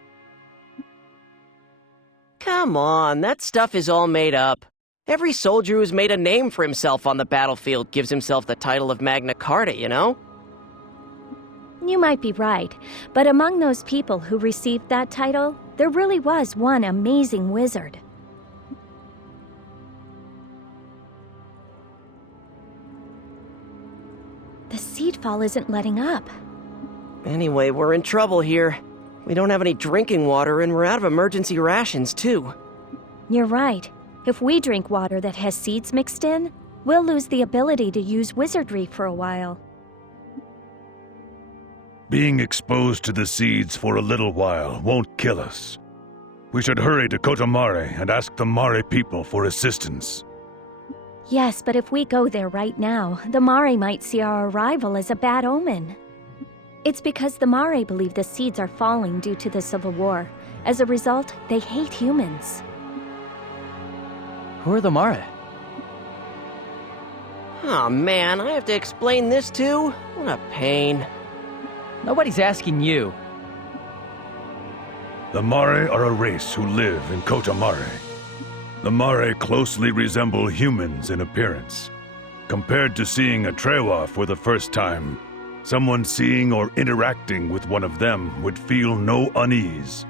Come on, that stuff is all made up. Every soldier who's made a name for himself on the battlefield gives himself the title of Magna Carta, you know? You might be right, but among those people who received that title, there really was one amazing wizard. The seed fall isn't letting up. Anyway, we're in trouble here. We don't have any drinking water, and we're out of emergency rations, too. You're right. If we drink water that has seeds mixed in, we'll lose the ability to use wizardry for a while. Being exposed to the seeds for a little while won't kill us. We should hurry to Kotomare and ask the Mare people for assistance. Yes, but if we go there right now, the Mare might see our arrival as a bad omen. It's because the Mare believe the seeds are falling due to the Civil War. As a result, they hate humans. Who are the Mare? Aw, man, I have to explain this too? What a pain. Nobody's asking you. The Mare are a race who live in Kotomare. The Mare closely resemble humans in appearance. Compared to seeing a Trewa for the first time, someone seeing or interacting with one of them would feel no unease.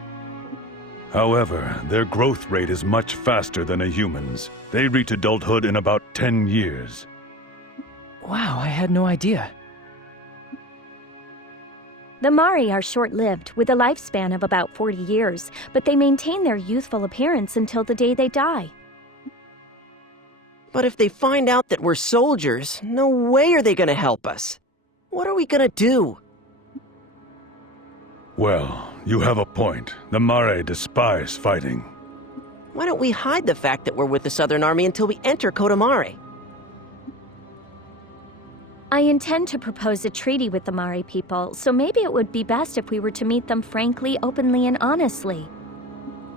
However, their growth rate is much faster than a human's. They reach adulthood in about 10 years. Wow, I had no idea. The Mare are short-lived, with a lifespan of about 40 years, but they maintain their youthful appearance until the day they die. But if they find out that we're soldiers, no way are they gonna help us. What are we gonna do? Well, you have a point. The Mare despise fighting. Why don't we hide the fact that we're with the Southern Army until we enter Kotamare? I intend to propose a treaty with the Mari people, so maybe it would be best if we were to meet them frankly, openly, and honestly.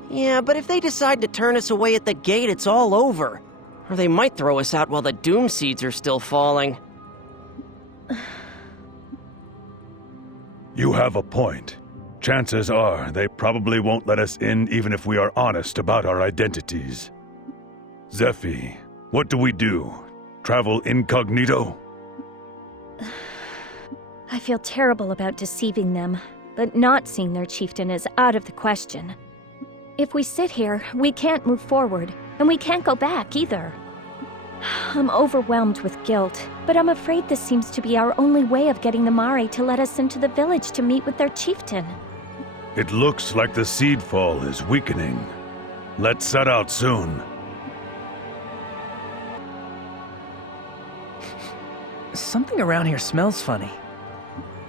Yeah, but if they decide to turn us away at the gate, it's all over. Or they might throw us out while the doom seeds are still falling. You have a point. Chances are they probably won't let us in even if we are honest about our identities. Zephi, what do we do? Travel incognito? I feel terrible about deceiving them, but not seeing their chieftain is out of the question. If we sit here, we can't move forward, and we can't go back either. I'm overwhelmed with guilt, but I'm afraid this seems to be our only way of getting the Mari to let us into the village to meet with their chieftain. It looks like the seed fall is weakening. Let's set out soon. Something around here smells funny.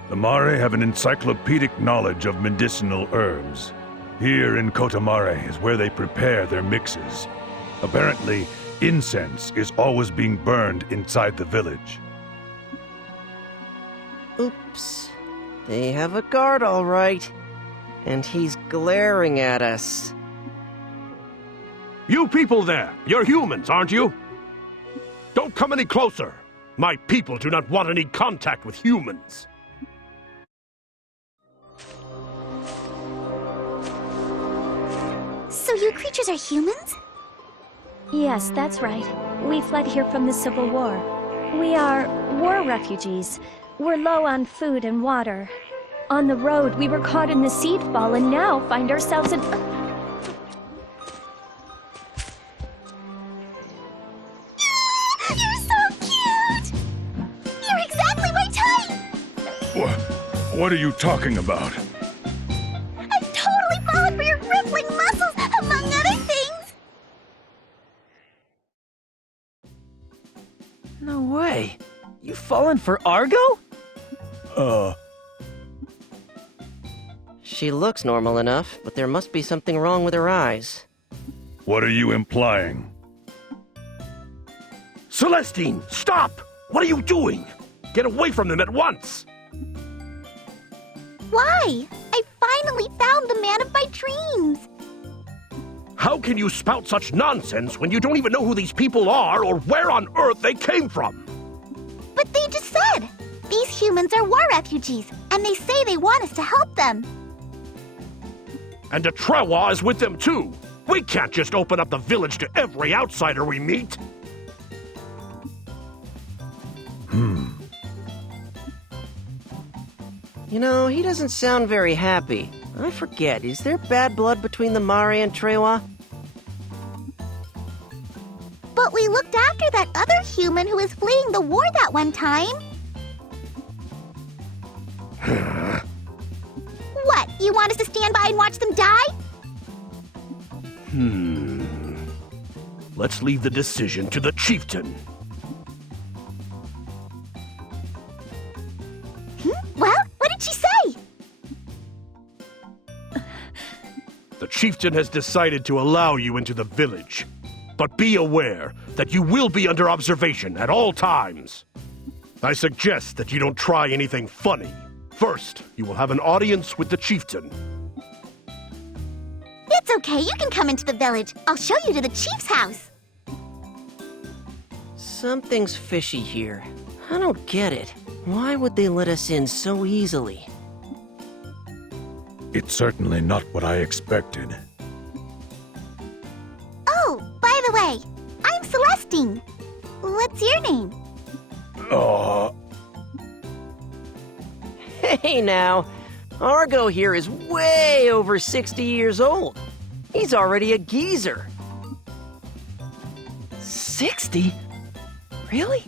The Mare have an encyclopedic knowledge of medicinal herbs. Here in Kotamare is where they prepare their mixes. Apparently, incense is always being burned inside the village. Oops. They have a guard, all right. And he's glaring at us. You people there, you're humans, aren't you? Don't come any closer. My people do not want any contact with humans. So you creatures are humans? Yes, that's right. We fled here from the Civil War. We are war refugees. We're low on food and water. On the road, we were caught in the seed fall and now find ourselves in... You're so cute! You're exactly my type! What are you talking about? I've totally fallen for your rippling muscles, among other things! No way. You've fallen for Argo? She looks normal enough, but there must be something wrong with her eyes. What are you implying? Celestine, stop! What are you doing? Get away from them at once! Why? I finally found the man of my dreams! How can you spout such nonsense when you don't even know who these people are or where on earth they came from? But they just said! These humans are war refugees, and they say they want us to help them. And the Trewa is with them too. We can't just open up the village to every outsider we meet. You know, he doesn't sound very happy. I forget, is there bad blood between the Mari and Trewa? But we looked after that other human who was fleeing the war that one time. What, you want us to stand by and watch them die? Let's leave the decision to the chieftain. Well, what did she say? The chieftain has decided to allow you into the village. But be aware that you will be under observation at all times. I suggest that you don't try anything funny. First, you will have an audience with the chieftain. It's okay, you can come into the village. I'll show you to the chief's house. Something's fishy here. I don't get it. Why would they let us in so easily? It's certainly not what I expected. Oh, by the way, I'm Celestine. What's your name? Hey now, Argo here is way over 60 years old. He's already a geezer. 60? Really?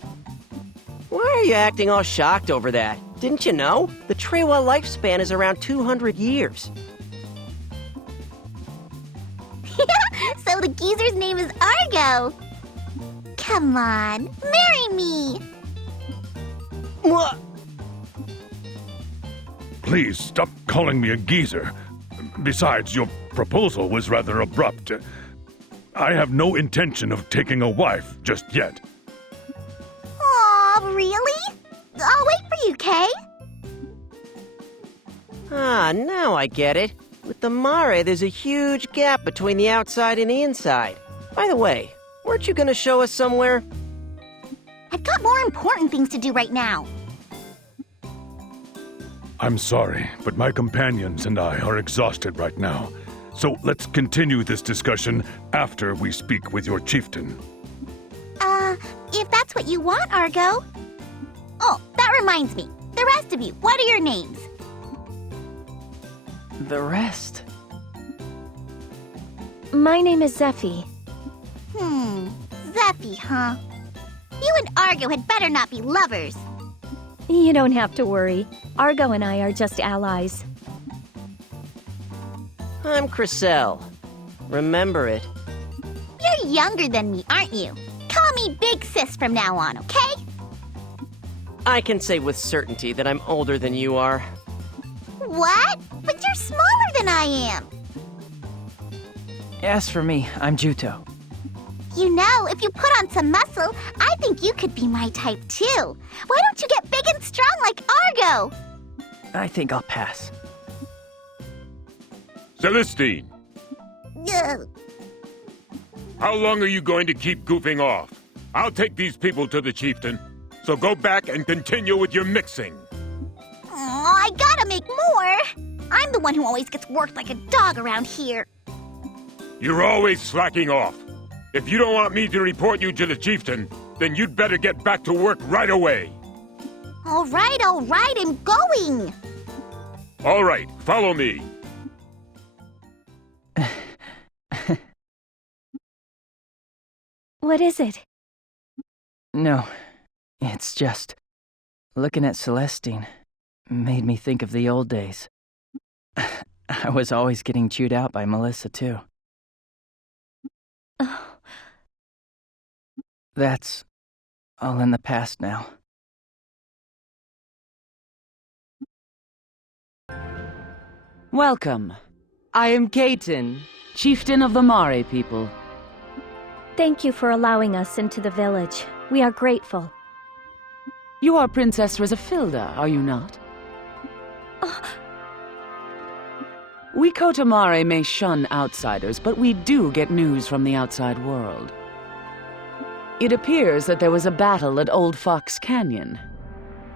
Why are you acting all shocked over that? Didn't you know? The Trewa lifespan is around 200 years. So the geezer's name is Argo. Come on, marry me. What? Please, stop calling me a geezer. Besides, your proposal was rather abrupt. I have no intention of taking a wife just yet. Aw, really? I'll wait for you, Kay. Ah, now I get it. With the Mare, there's a huge gap between the outside and the inside. By the way, weren't you gonna show us somewhere? I've got more important things to do right now. I'm sorry, but my companions and I are exhausted right now. So let's continue this discussion after we speak with your chieftain. If that's what you want, Argo. Oh, that reminds me. The rest of you, what are your names? The rest? My name is Zephy. Zephy, huh? You and Argo had better not be lovers. You don't have to worry. Argo and I are just allies. I'm Chriselle. Remember it. You're younger than me, aren't you? Call me Big Sis from now on, okay? I can say with certainty that I'm older than you are. What? But you're smaller than I am. As for me, I'm Juto. You know, if you put on some muscle, I think you could be my type too. Why don't you get big and strong like Argo? I think I'll pass. Celestine, Ugh. how long are you going to keep goofing off? I'll take these people to the chieftain, so go back and continue with your mixing. I gotta make more. I'm the one who always gets worked like a dog around here. You're always slacking off. If you don't want me to report you to the chieftain, then you'd better get back to work right away. All right, I'm going. All right, follow me. What is it? No, it's just... looking at Celestine made me think of the old days. I was always getting chewed out by Melissa, too. Oh. That's all in the past now. Welcome. I am Kaiten, chieftain of the Mare people. Thank you for allowing us into the village. We are grateful. You are Princess Rizafilda, are you not? We Kotamare may shun outsiders, but we do get news from the outside world. It appears that there was a battle at Old Fox Canyon.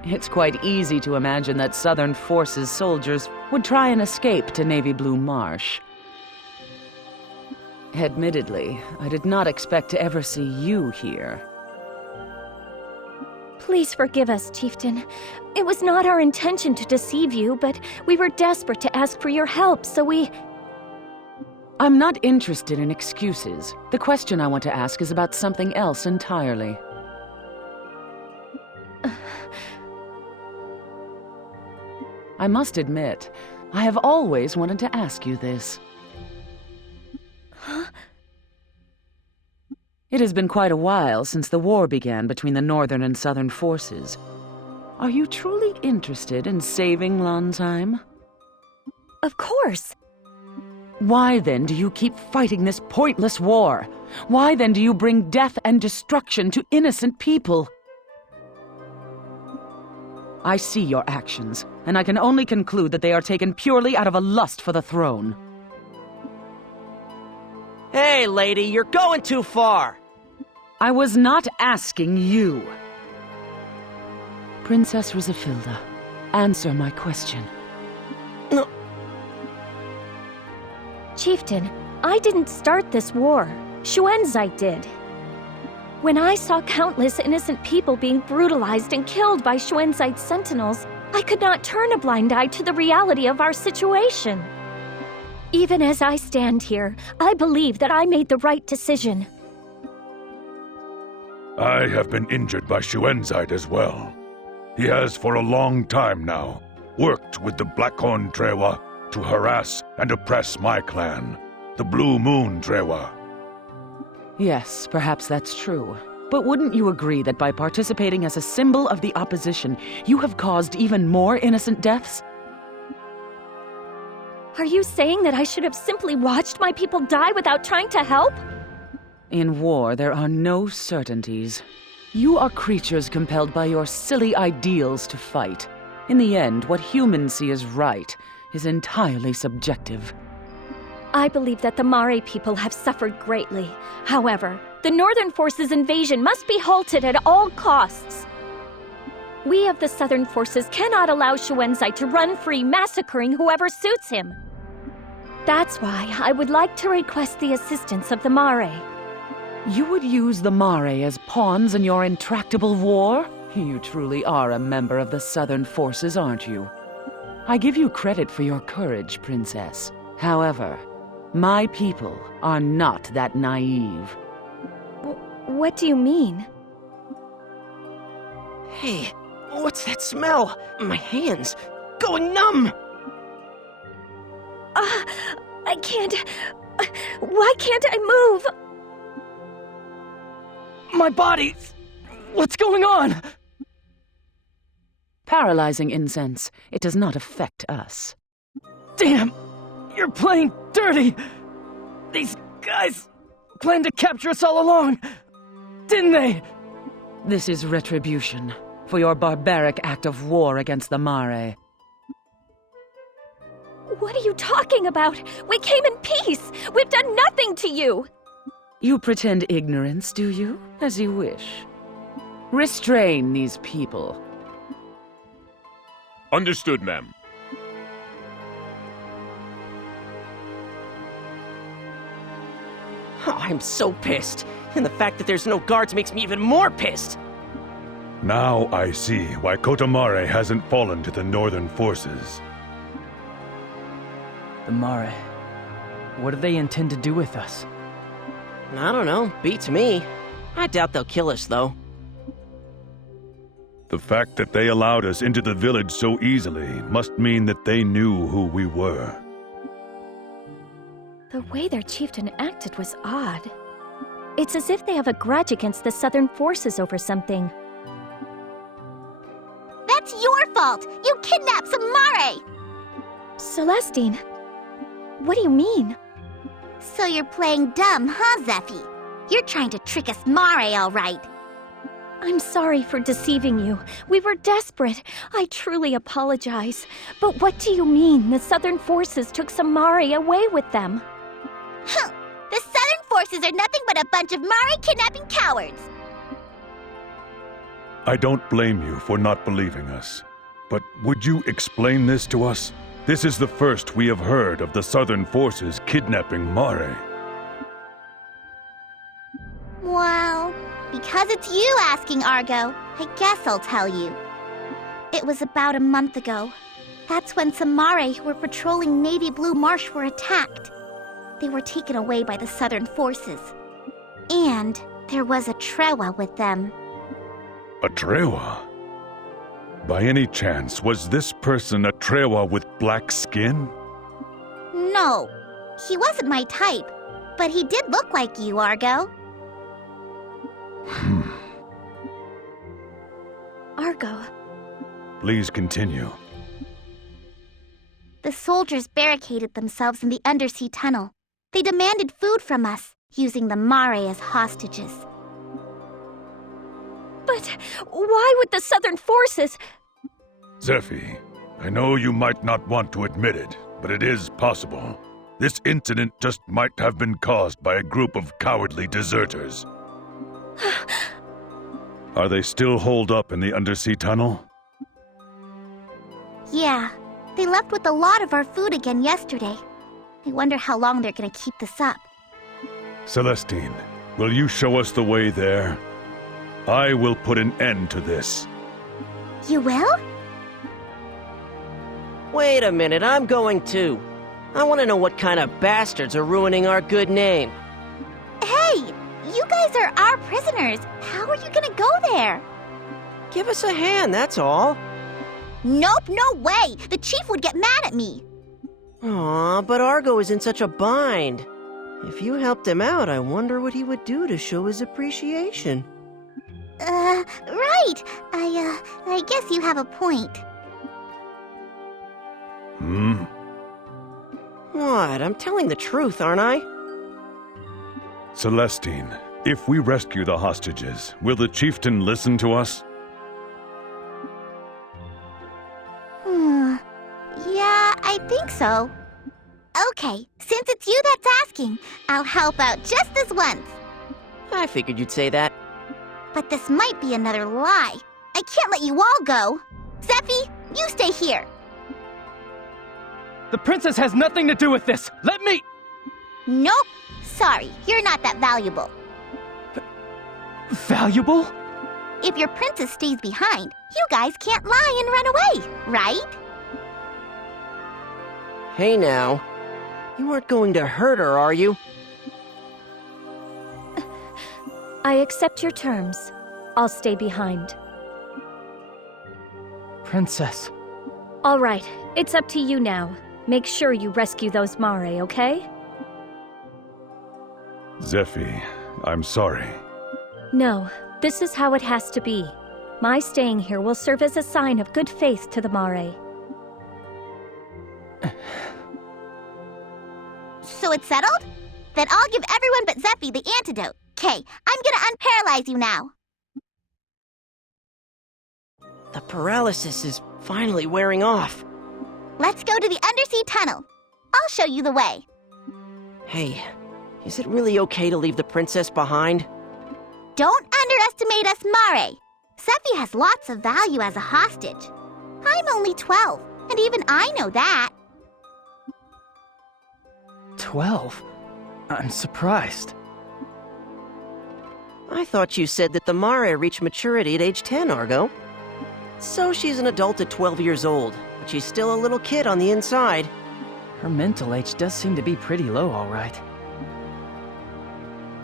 It's quite easy to imagine that Southern Forces soldiers would try and escape to Navy Blue Marsh. Admittedly, I did not expect to ever see you here. Please forgive us, Chieftain. It was not our intention to deceive you, but we were desperate to ask for your help, so we... I'm not interested in excuses. The question I want to ask is about something else entirely. I must admit, I have always wanted to ask you this. Huh? It has been quite a while since the war began between the Northern and Southern forces. Are you truly interested in saving Lansheim? Of course. Why then do you keep fighting this pointless war? Why then do you bring death and destruction to innocent people? I see your actions, and I can only conclude that they are taken purely out of a lust for the throne. Hey, lady, you're going too far! I was not asking you. Princess Rizafilda, answer my question. No. Chieftain, I didn't start this war. Xuanzai did. When I saw countless innocent people being brutalized and killed by Xuanzai's sentinels, I could not turn a blind eye to the reality of our situation. Even as I stand here, I believe that I made the right decision. I have been injured by Xuanzai as well. He has for a long time now worked with the Blackhorn Trewa to harass and oppress my clan, the Blue Moon Trewa. Yes, perhaps that's true. But wouldn't you agree that by participating as a symbol of the opposition, you have caused even more innocent deaths? Are you saying that I should have simply watched my people die without trying to help? In war, there are no certainties. You are creatures compelled by your silly ideals to fight. In the end, what humans see as right is entirely subjective. I believe that the Mare people have suffered greatly. However, the Northern Forces' invasion must be halted at all costs. We of the Southern Forces cannot allow Xuanzai to run free, massacring whoever suits him. That's why I would like to request the assistance of the Mare. You would use the Mare as pawns in your intractable war? You truly are a member of the Southern Forces, aren't you? I give you credit for your courage, Princess. However, my people are not that naive. What do you mean? Hey, what's that smell? My hands going numb! I can't... Why can't I move? My body! What's going on? Paralyzing incense. It does not affect us. Damn! You're playing dirty! These guys planned to capture us all along, didn't they? This is retribution for your barbaric act of war against the Mare. What are you talking about? We came in peace! We've done nothing to you! You pretend ignorance, do you? As you wish. Restrain these people. Understood, ma'am. Oh, I'm so pissed. And the fact that there's no guards makes me even more pissed. Now I see why Kotamare hasn't fallen to the Northern Forces. The Mare. What do they intend to do with us? I don't know. Beats me. I doubt they'll kill us, though. The fact that they allowed us into the village so easily must mean that they knew who we were. The way their chieftain acted was odd. It's as if they have a grudge against the Southern Forces over something. That's your fault! You kidnapped some Mare! Celestine, what do you mean? So you're playing dumb, huh, Zeffy? You're trying to trick us Mare, all right. I'm sorry for deceiving you. We were desperate. I truly apologize. But what do you mean the Southern Forces took some Mare away with them? Huh! The Southern Forces are nothing but a bunch of Mare kidnapping cowards! I don't blame you for not believing us. But would you explain this to us? This is the first we have heard of the Southern Forces kidnapping Mare. Well, because it's you asking, Argo, I guess I'll tell you. It was about a month ago. That's when some Mare who were patrolling Navy Blue Marsh were attacked. They were taken away by the Southern Forces. And there was a Trewa with them. A Trewa? By any chance, was this person a Trewa with black skin? No, he wasn't my type, but he did look like you, Argo. Argo. Please continue. The soldiers barricaded themselves in the undersea tunnel. They demanded food from us, using the Mare as hostages. But why would the Southern Forces... Zeffy, I know you might not want to admit it, but it is possible. This incident just might have been caused by a group of cowardly deserters. Are they still holed up in the undersea tunnel? Yeah, they left with a lot of our food again yesterday. I wonder how long they're gonna keep this up. Celestine, will you show us the way there? I will put an end to this. You will? Wait a minute, I'm going too. I want to know what kind of bastards are ruining our good name. Hey, you guys are our prisoners. How are you gonna go there? Give us a hand, that's all. Nope, no way. The chief would get mad at me. Aw, but Argo is in such a bind. If you helped him out, I wonder what he would do to show his appreciation. Right. I guess you have a point. God, I'm telling the truth, aren't I? Celestine, if we rescue the hostages, will the chieftain listen to us? Yeah, I think so. Okay, since it's you that's asking, I'll help out just this once. I figured you'd say that. But this might be another lie. I can't let you all go. Zeffy, you stay here. The princess has nothing to do with this! Let me... Nope. Sorry, you're not that valuable. Valuable? If your princess stays behind, you guys can't lie and run away, right? Hey now. You aren't going to hurt her, are you? I accept your terms. I'll stay behind. Princess. All right, it's up to you now. Make sure you rescue those Mare, okay? Zeffy, I'm sorry. No, this is how it has to be. My staying here will serve as a sign of good faith to the Mare. So it's settled? Then I'll give everyone but Zeffy the antidote. Okay, I'm gonna unparalyze you now. The paralysis is finally wearing off. Let's go to the undersea tunnel. I'll show you the way. Hey, is it really okay to leave the princess behind? Don't underestimate us, Mare. Zeffy has lots of value as a hostage. I'm only 12, and even I know that. 12? I'm surprised. I thought you said that the Mare reached maturity at age 10, Argo. So she's an adult at 12 years old, but she's still a little kid on the inside. Her mental age does seem to be pretty low, all right.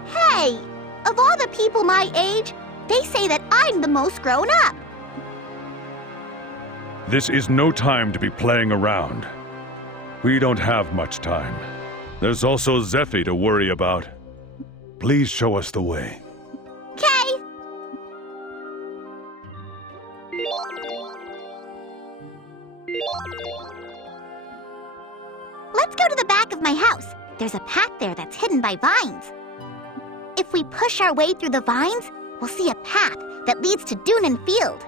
Hey! Of all the people my age, they say that I'm the most grown up. This is no time to be playing around. We don't have much time. There's also Zeffy to worry about. Please show us the way. Okay. Let's go to the back of my house. There's a path there that's hidden by vines. If we push our way through the vines, we'll see a path that leads to Dunan Field.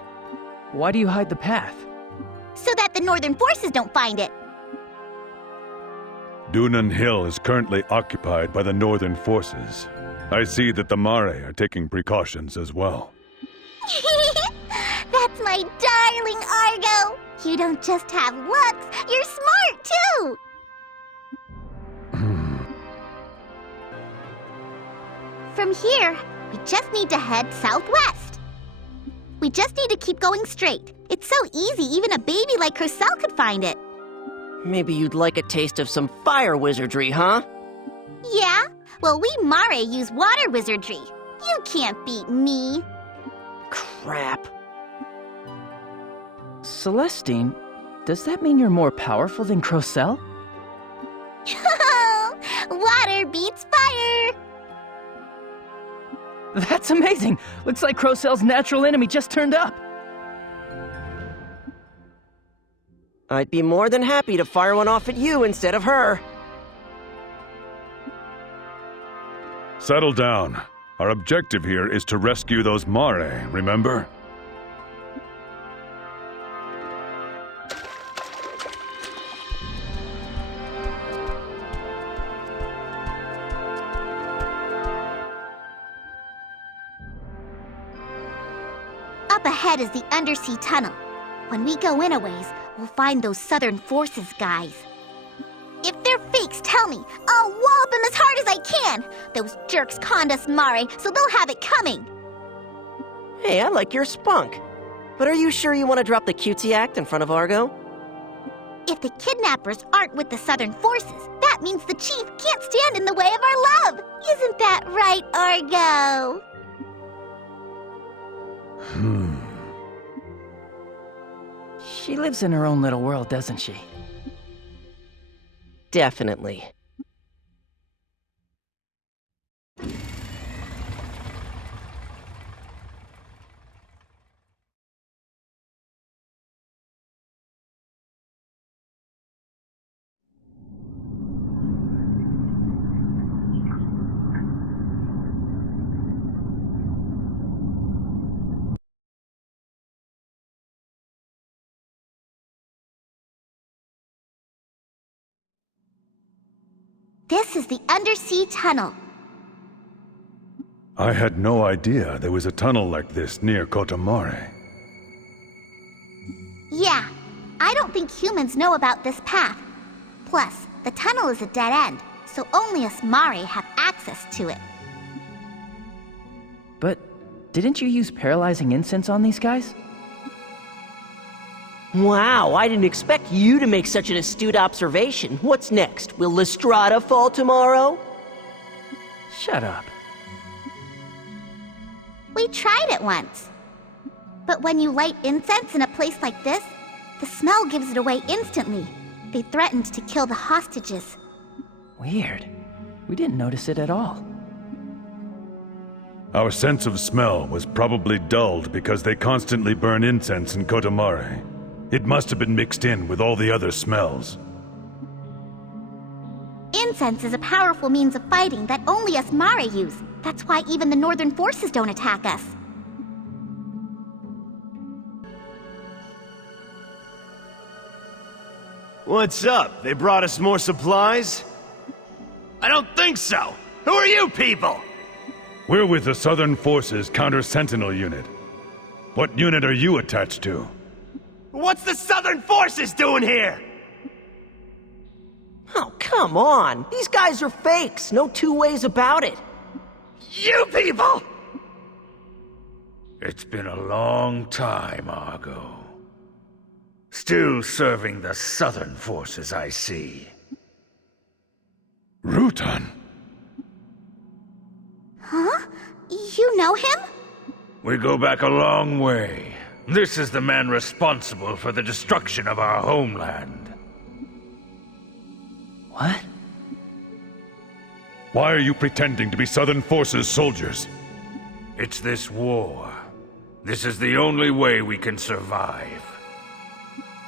Why do you hide the path? So that the Northern forces don't find it. Dunan Hill is currently occupied by the Northern forces. I see that the Mare are taking precautions as well. That's my darling Argo. You don't just have looks, you're smart too. From here, we just need to head southwest. We just need to keep going straight. It's so easy, even a baby like Crocell could find it. Maybe you'd like a taste of some fire wizardry, huh? Yeah? Well, we Mare use water wizardry. You can't beat me. Crap. Celestine, does that mean you're more powerful than Crocell? Water beats fire! That's amazing! Looks like Crocell's natural enemy just turned up! I'd be more than happy to fire one off at you instead of her. Settle down. Our objective here is to rescue those Mare, remember? Up ahead is the undersea tunnel. When we go in a ways, we'll find those Southern Forces guys. If they're fakes, tell me. I'll wallop them as hard as I can. Those jerks conned us Mare, so they'll have it coming. Hey, I like your spunk. But are you sure you want to drop the cutesy act in front of Argo? If the kidnappers aren't with the Southern Forces, that means the chief can't stand in the way of our love. Isn't that right, Argo? She lives in her own little world, doesn't she? Definitely. This is the undersea tunnel. I had no idea there was a tunnel like this near Kotamare. Yeah, I don't think humans know about this path. Plus, the tunnel is a dead end, so only us Mare have access to it. But didn't you use paralyzing incense on these guys? Wow, I didn't expect you to make such an astute observation. What's next? Will Lestrada fall tomorrow? Shut up. We tried it once. But when you light incense in a place like this, the smell gives it away instantly. They threatened to kill the hostages. Weird. We didn't notice it at all. Our sense of smell was probably dulled because they constantly burn incense in Kotamare. It must have been mixed in with all the other smells. Incense is a powerful means of fighting that only us Mare use. That's why even the Northern forces don't attack us. What's up? They brought us more supplies? I don't think so! Who are you people? We're with the Southern Forces Counter-Sentinel Unit. What unit are you attached to? What's the Southern Forces doing here? Oh, come on! These guys are fakes, no two ways about it. You people! It's been a long time, Argo. Still serving the Southern forces, I see. Rutan? Huh? You know him? We go back a long way. This is the man responsible for the destruction of our homeland. What? Why are you pretending to be Southern Forces soldiers? It's this war. This is the only way we can survive.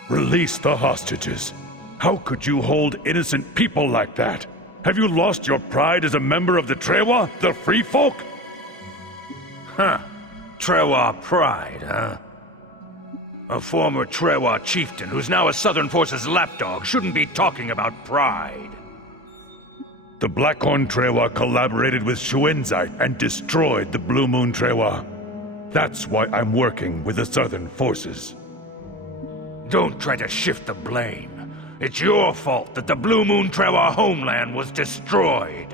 Release the hostages. How could you hold innocent people like that? Have you lost your pride as a member of the Trewa, the Free Folk? Huh. Trewa pride, huh? A former Trewa chieftain who's now a Southern Forces lapdog shouldn't be talking about pride. The Blackhorn Trewa collaborated with Shuenzai and destroyed the Blue Moon Trewa. That's why I'm working with the Southern Forces. Don't try to shift the blame. It's your fault that the Blue Moon Trewa homeland was destroyed.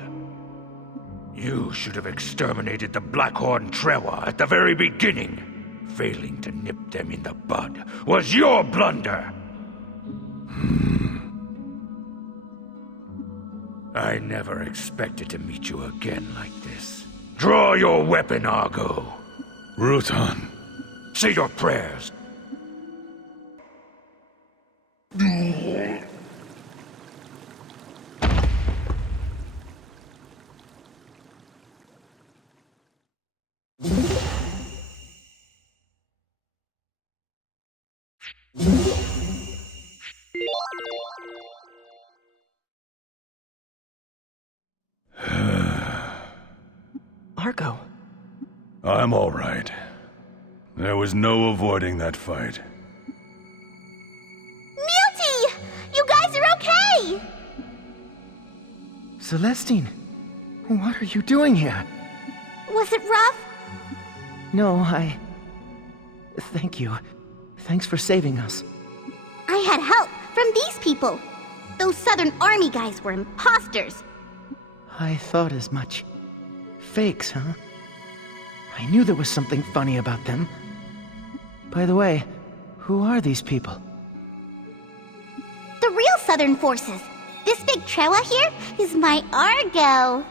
You should have exterminated the Blackhorn Trewa at the very beginning. Failing to nip them in the bud was your blunder. I never expected to meet you again like this. Draw your weapon, Argo. Rutan. Say your prayers. Argo. I'm all right. There was no avoiding that fight. Multi! You guys are okay! Celestine, what are you doing here? Was it rough? No, Thank you. Thanks for saving us. I had help from these people. Those Southern Army guys were imposters. I thought as much. Fakes, huh? I knew there was something funny about them. By the way, who are these people? The real Southern forces. This big Trewa here is my Argo.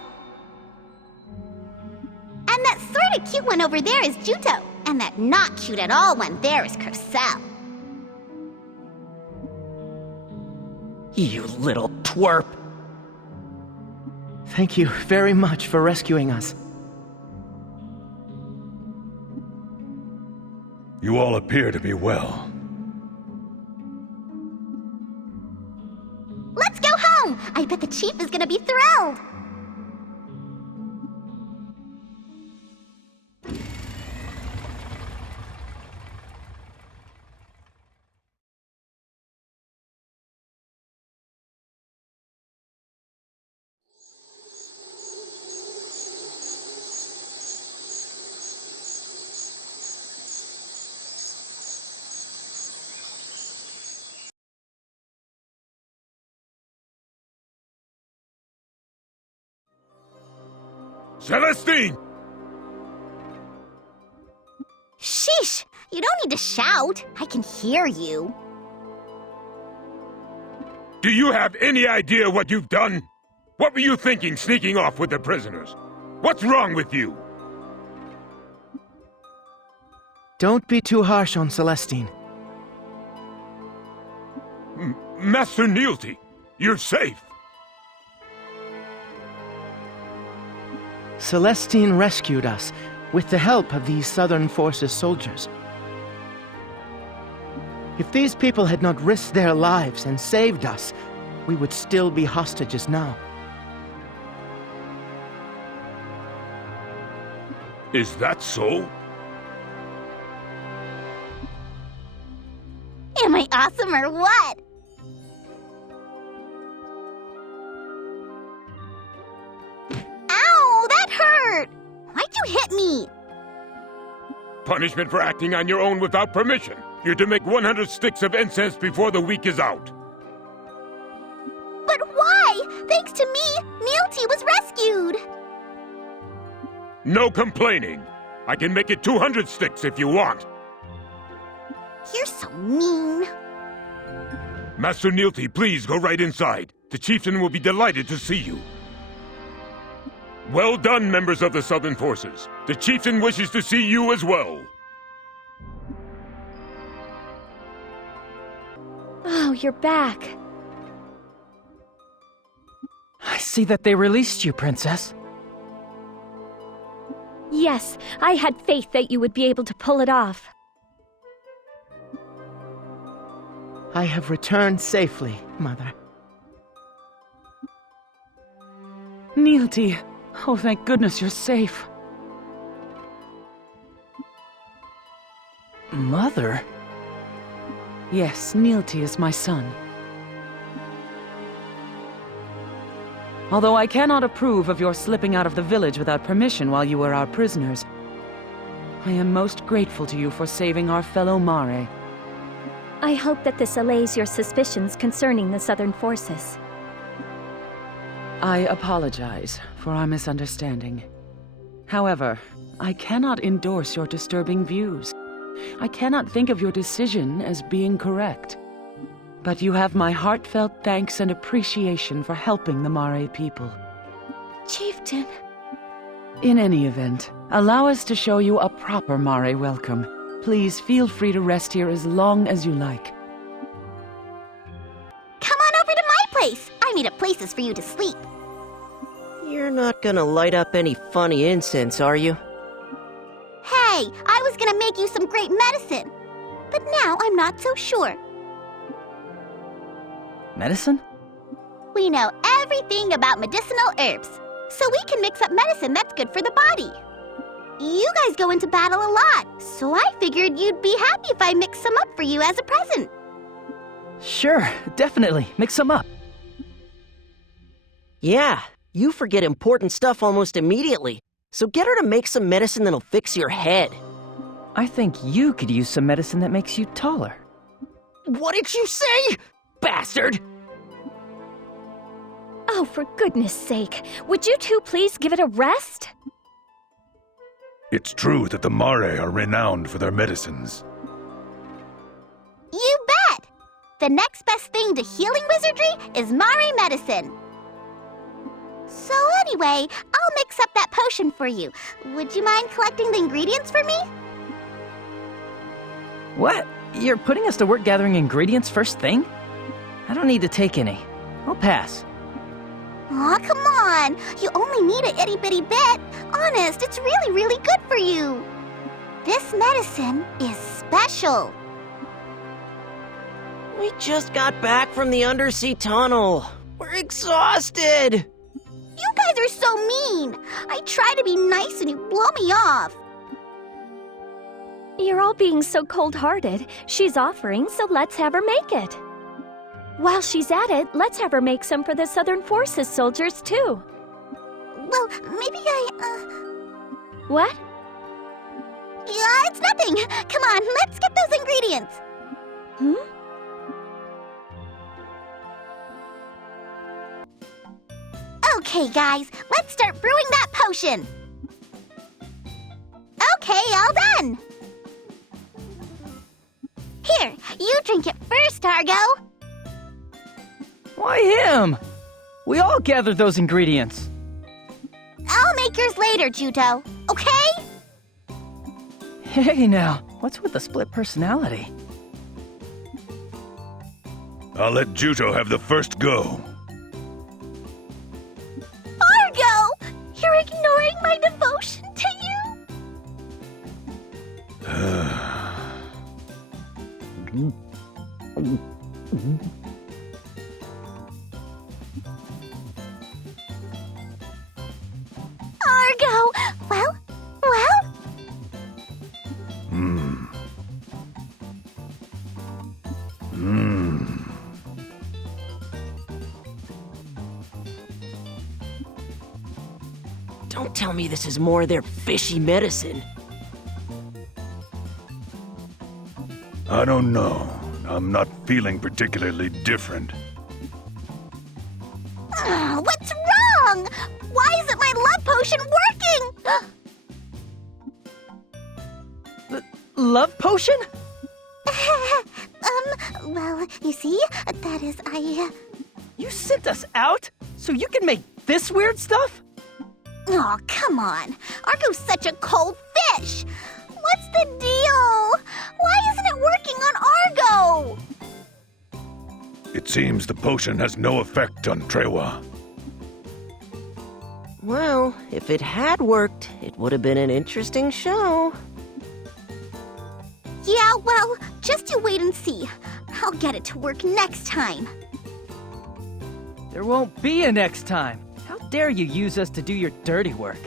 And that sort of cute one over there is Juto. And that not cute at all one there is Cursel. You little twerp. Thank you very much for rescuing us. You all appear to be well. Let's go home! I bet the chief is gonna be thrilled! Celestine! Sheesh! You don't need to shout. I can hear you. Do you have any idea what you've done? What were you thinking sneaking off with the prisoners? What's wrong with you? Don't be too harsh on Celestine. Master Neilty, you're safe. Celestine rescued us with the help of these Southern Forces soldiers. If these people had not risked their lives and saved us, we would still be hostages now. Is that so? Am I awesome or what? Ow! That hurt! Why'd you hit me? Punishment for acting on your own without permission. You're to make 100 sticks of incense before the week is out. But why? Thanks to me, Neilty was rescued! No complaining. I can make it 200 sticks if you want. You're so mean. Master Neilty, please go right inside. The chieftain will be delighted to see you. Well done, members of the Southern Forces. The chieftain wishes to see you as well. Oh, you're back. I see that they released you, Princess. Yes, I had faith that you would be able to pull it off. I have returned safely, Mother. Neilty. Oh, thank goodness you're safe. Mother? Yes, Neilty is my son. Although I cannot approve of your slipping out of the village without permission while you were our prisoners, I am most grateful to you for saving our fellow Mare. I hope that this allays your suspicions concerning the Southern Forces. I apologize for our misunderstanding. However, I cannot endorse your disturbing views. I cannot think of your decision as being correct. But you have my heartfelt thanks and appreciation for helping the Mare people. Chieftain. In any event, allow us to show you a proper Mare welcome. Please feel free to rest here as long as you like. Come on over to my place. I made up places for you to sleep. You're not gonna light up any funny incense, are you? Hey, I was gonna make you some great medicine. But now I'm not so sure. Medicine? We know everything about medicinal herbs, so we can mix up medicine that's good for the body. You guys go into battle a lot, so I figured you'd be happy if I mixed some up for you as a present. Sure, definitely. Mix them up. Yeah, you forget important stuff almost immediately, so get her to make some medicine that'll fix your head. I think you could use some medicine that makes you taller. What did you say, bastard? Oh, for goodness sake, would you two please give it a rest? It's true that the Mare are renowned for their medicines. You bet! The next best thing to healing wizardry is Mare medicine. So anyway, I'll mix up that potion for you. Would you mind collecting the ingredients for me? What? You're putting us to work gathering ingredients first thing? I don't need to take any. I'll pass. Aw, come on! You only need a itty-bitty bit. Honest, it's really, really good for you. This medicine is special. We just got back from the undersea tunnel. We're exhausted. You guys are so mean. I try to be nice and you blow me off. You're all being so cold-hearted. She's offering, so let's have her make it. While she's at it, let's have her make some for the Southern Forces soldiers, too. Well, maybe What? Yeah, it's nothing. Come on, let's get those ingredients. Okay, guys, let's start brewing that potion. Okay, all done! Here, you drink it first, Argo! Why him? We all gathered those ingredients. I'll make yours later, Juto, okay? Hey now, what's with the split personality? I'll let Juto have the first go. Argo! You're ignoring my devotion to you? Argo! Well? Don't tell me this is more of their fishy medicine. I don't know. I'm not feeling particularly different. What's wrong? Why isn't my love potion working? Love potion? Well, you see, that is, You sent us out so you can make this weird stuff? Oh, come on. Argo's such a cold fish. What's the deal? Why isn't it working on Argo? It seems the potion has no effect on Trewa. Well, if it had worked, it would have been an interesting show. Yeah, well, just you wait and see. I'll get it to work next time. There won't be a next time. How dare you use us to do your dirty work?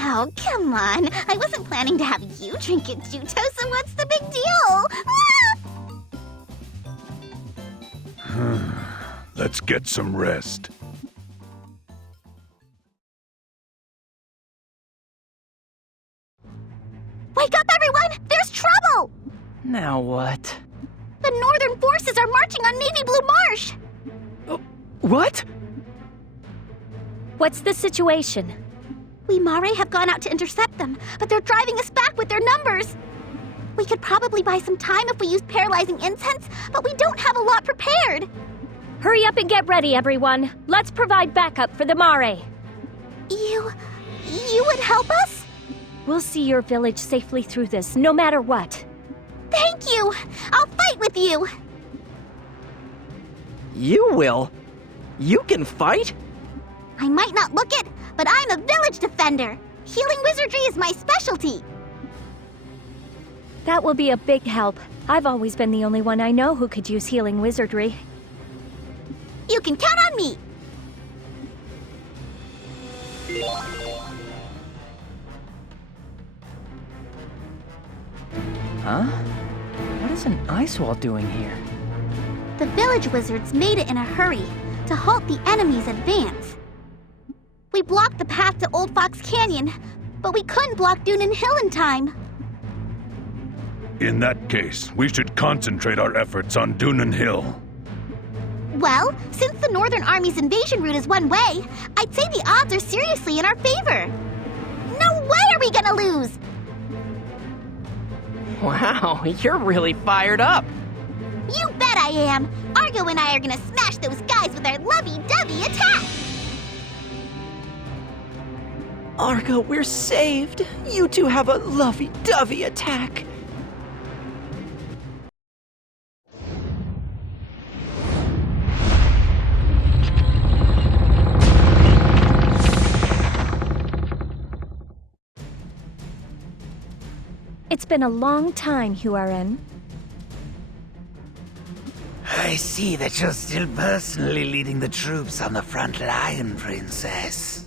Oh, come on. I wasn't planning to have you drink it, Juto, so what's the big deal? Let's get some rest. Wake up, everyone! There's trouble! Now what? The Northern forces are marching on Navy Blue Marsh! What? What's the situation? We Mare have gone out to intercept them, but they're driving us back with their numbers. We could probably buy some time if we use paralyzing incense, but we don't have a lot prepared. Hurry up and get ready, everyone. Let's provide backup for the Mare. You would help us? We'll see your village safely through this, no matter what. Thank you! I'll fight with you! You will? You can fight? I might not look it, but I'm a village defender. Healing wizardry is my specialty. That will be a big help. I've always been the only one I know who could use healing wizardry. You can count on me! Huh? What is an ice wall doing here? The village wizards made it in a hurry to halt the enemy's advance. We blocked the path to Old Fox Canyon, but we couldn't block Dunan Hill in time. In that case, we should concentrate our efforts on Dunan Hill. Well, since the Northern Army's invasion route is one way, I'd say the odds are seriously in our favor. No way are we gonna lose! Wow, you're really fired up. You bet I am! Argo and I are gonna smash those guys with our lovey-dovey attack! Argo, we're saved. You two have a lovey-dovey attack. It's been a long time, Huaren. I see that you're still personally leading the troops on the front line, Princess.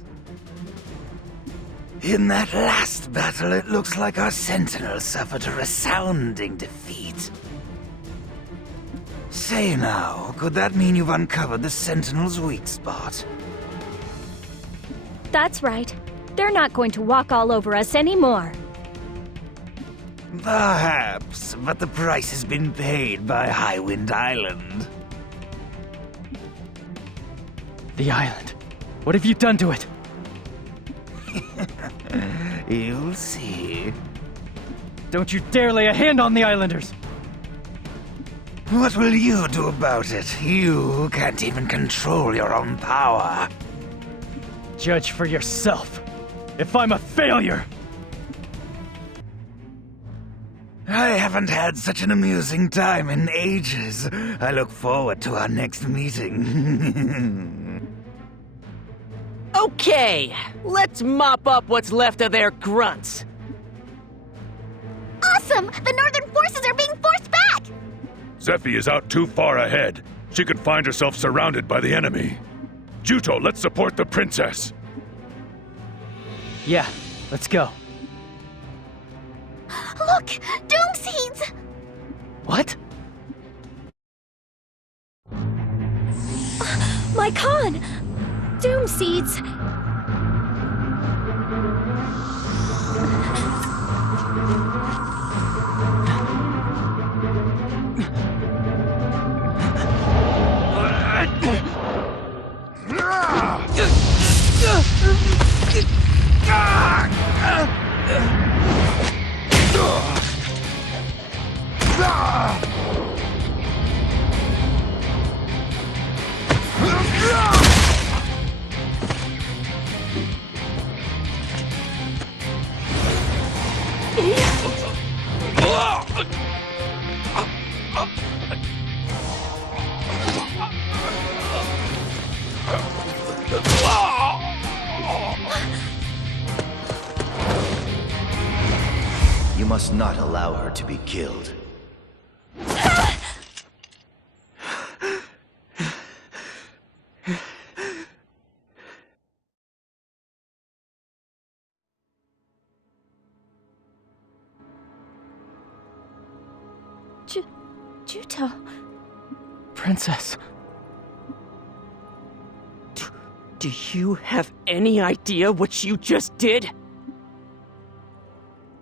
In that last battle, it looks like our sentinels suffered a resounding defeat. Say now, could that mean you've uncovered the sentinels' weak spot? That's right. They're not going to walk all over us anymore. Perhaps, but the price has been paid by Highwind Island. The island. What have you done to it? You'll see. Don't you dare lay a hand on the islanders! What will you do about it? You can't even control your own power. Judge for yourself. If I'm a failure! I haven't had such an amusing time in ages. I look forward to our next meeting. Okay, let's mop up what's left of their grunts. Awesome! The Northern forces are being forced back! Zephy is out too far ahead. She could find herself surrounded by the enemy. Juto, let's support the princess. Yeah, let's go. Look! Doom seeds! What? My Khan! Doom seeds! You must not allow her to be killed. Juto. Princess. Do you have any idea what you just did?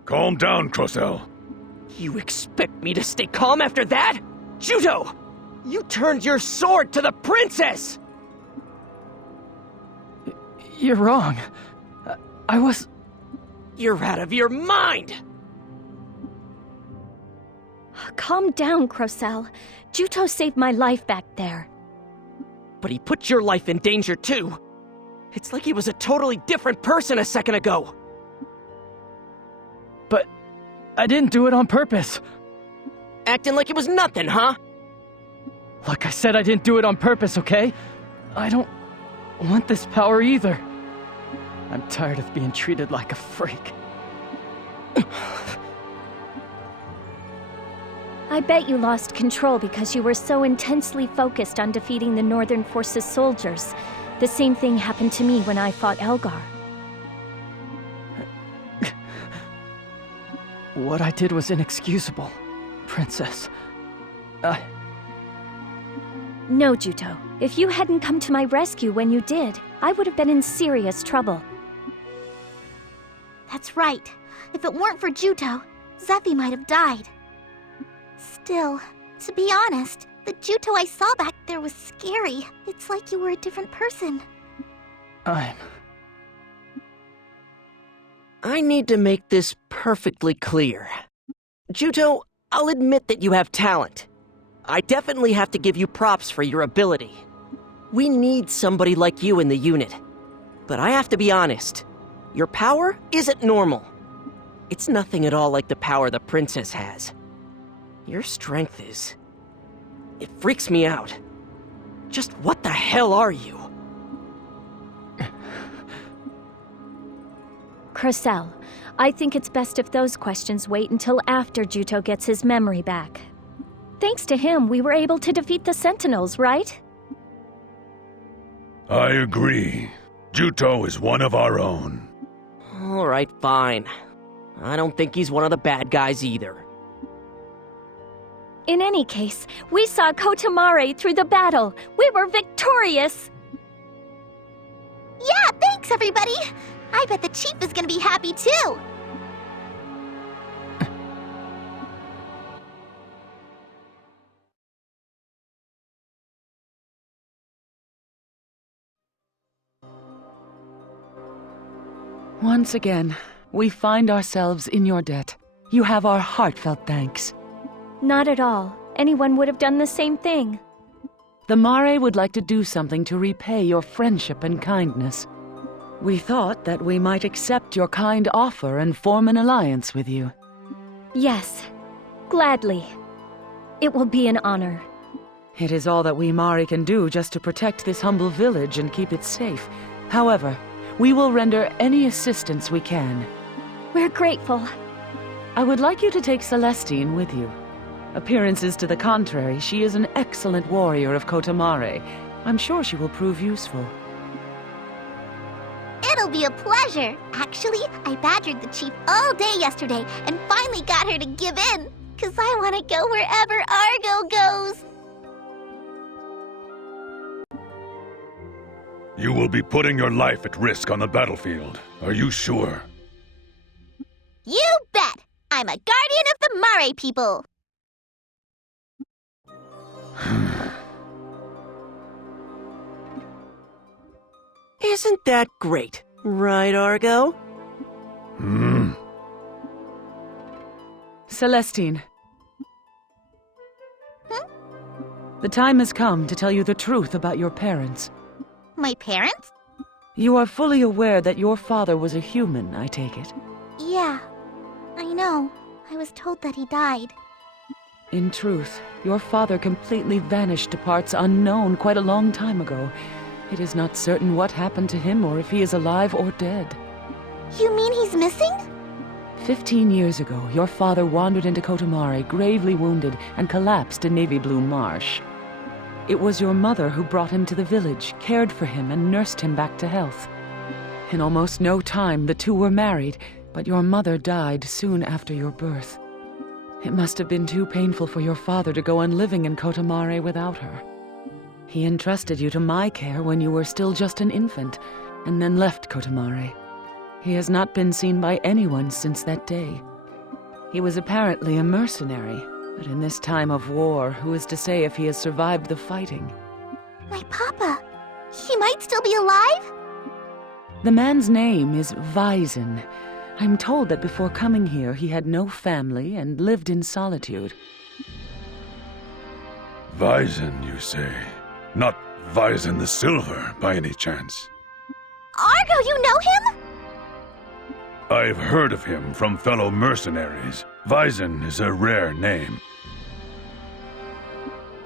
Calm down, Crocell. You expect me to stay calm after that? Juto! You turned your sword to the princess! You're wrong. I was... You're out of your mind! Calm down, Crocell. Juto saved my life back there. But he put your life in danger too. It's like he was a totally different person a second ago. But I didn't do it on purpose. Acting like it was nothing, huh? Like I said, I didn't do it on purpose, okay? I don't want this power either. I'm tired of being treated like a freak. I bet you lost control because you were so intensely focused on defeating the Northern Forces soldiers. The same thing happened to me when I fought Elgar. What I did was inexcusable, Princess. No, Juto. If you hadn't come to my rescue when you did, I would have been in serious trouble. That's right. If it weren't for Juto, Zephy might have died. Still, to be honest, the Juto I saw back there was scary. It's like you were a different person. I need to make this perfectly clear. Juto, I'll admit that you have talent. I definitely have to give you props for your ability. We need somebody like you in the unit. But I have to be honest. Your power isn't normal. It's nothing at all like the power the princess has. Your strength is... It freaks me out. Just what the hell are you? Crocell, I think it's best if those questions wait until after Juto gets his memory back. Thanks to him, we were able to defeat the Sentinels, right? I agree. Juto is one of our own. Alright, fine. I don't think he's one of the bad guys either. In any case, we saw Kotamare through the battle. We were victorious! Yeah, thanks everybody! I bet the chief is gonna be happy too! Once again, we find ourselves in your debt. You have our heartfelt thanks. Not at all. Anyone would have done the same thing. The Mare would like to do something to repay your friendship and kindness. We thought that we might accept your kind offer and form an alliance with you. Yes, gladly. It will be an honor. It is all that we Mari can do just to protect this humble village and keep it safe. However, we will render any assistance we can. We're grateful. I would like you to take Celestine with you. Appearances to the contrary, she is an excellent warrior of Kotamare. I'm sure she will prove useful. It'll be a pleasure. Actually, I badgered the chief all day yesterday and finally got her to give in. 'Cause I want to go wherever Argo goes. You will be putting your life at risk on the battlefield. Are you sure? You bet! I'm a guardian of the Mare people. Isn't that great? Right, Argo? Celestine. The time has come to tell you the truth about your parents. My parents? You are fully aware that your father was a human, I take it. Yeah, I know. I was told that he died. In truth, your father completely vanished to parts unknown quite a long time ago. It is not certain what happened to him or if he is alive or dead. You mean he's missing? 15 years ago, your father wandered into Kotamare, gravely wounded, and collapsed in Navy Blue Marsh. It was your mother who brought him to the village, cared for him, and nursed him back to health. In almost no time, the two were married, but your mother died soon after your birth. It must have been too painful for your father to go on living in Kotamare without her. He entrusted you to my care when you were still just an infant, and then left Kotamare. He has not been seen by anyone since that day. He was apparently a mercenary, but in this time of war, who is to say if he has survived the fighting? My papa. He might still be alive? The man's name is Weizen. I'm told that before coming here, he had no family and lived in solitude. Weizen, you say? Not Weizen the Silver, by any chance? Argo, you know him? I've heard of him from fellow mercenaries. Weizen is a rare name.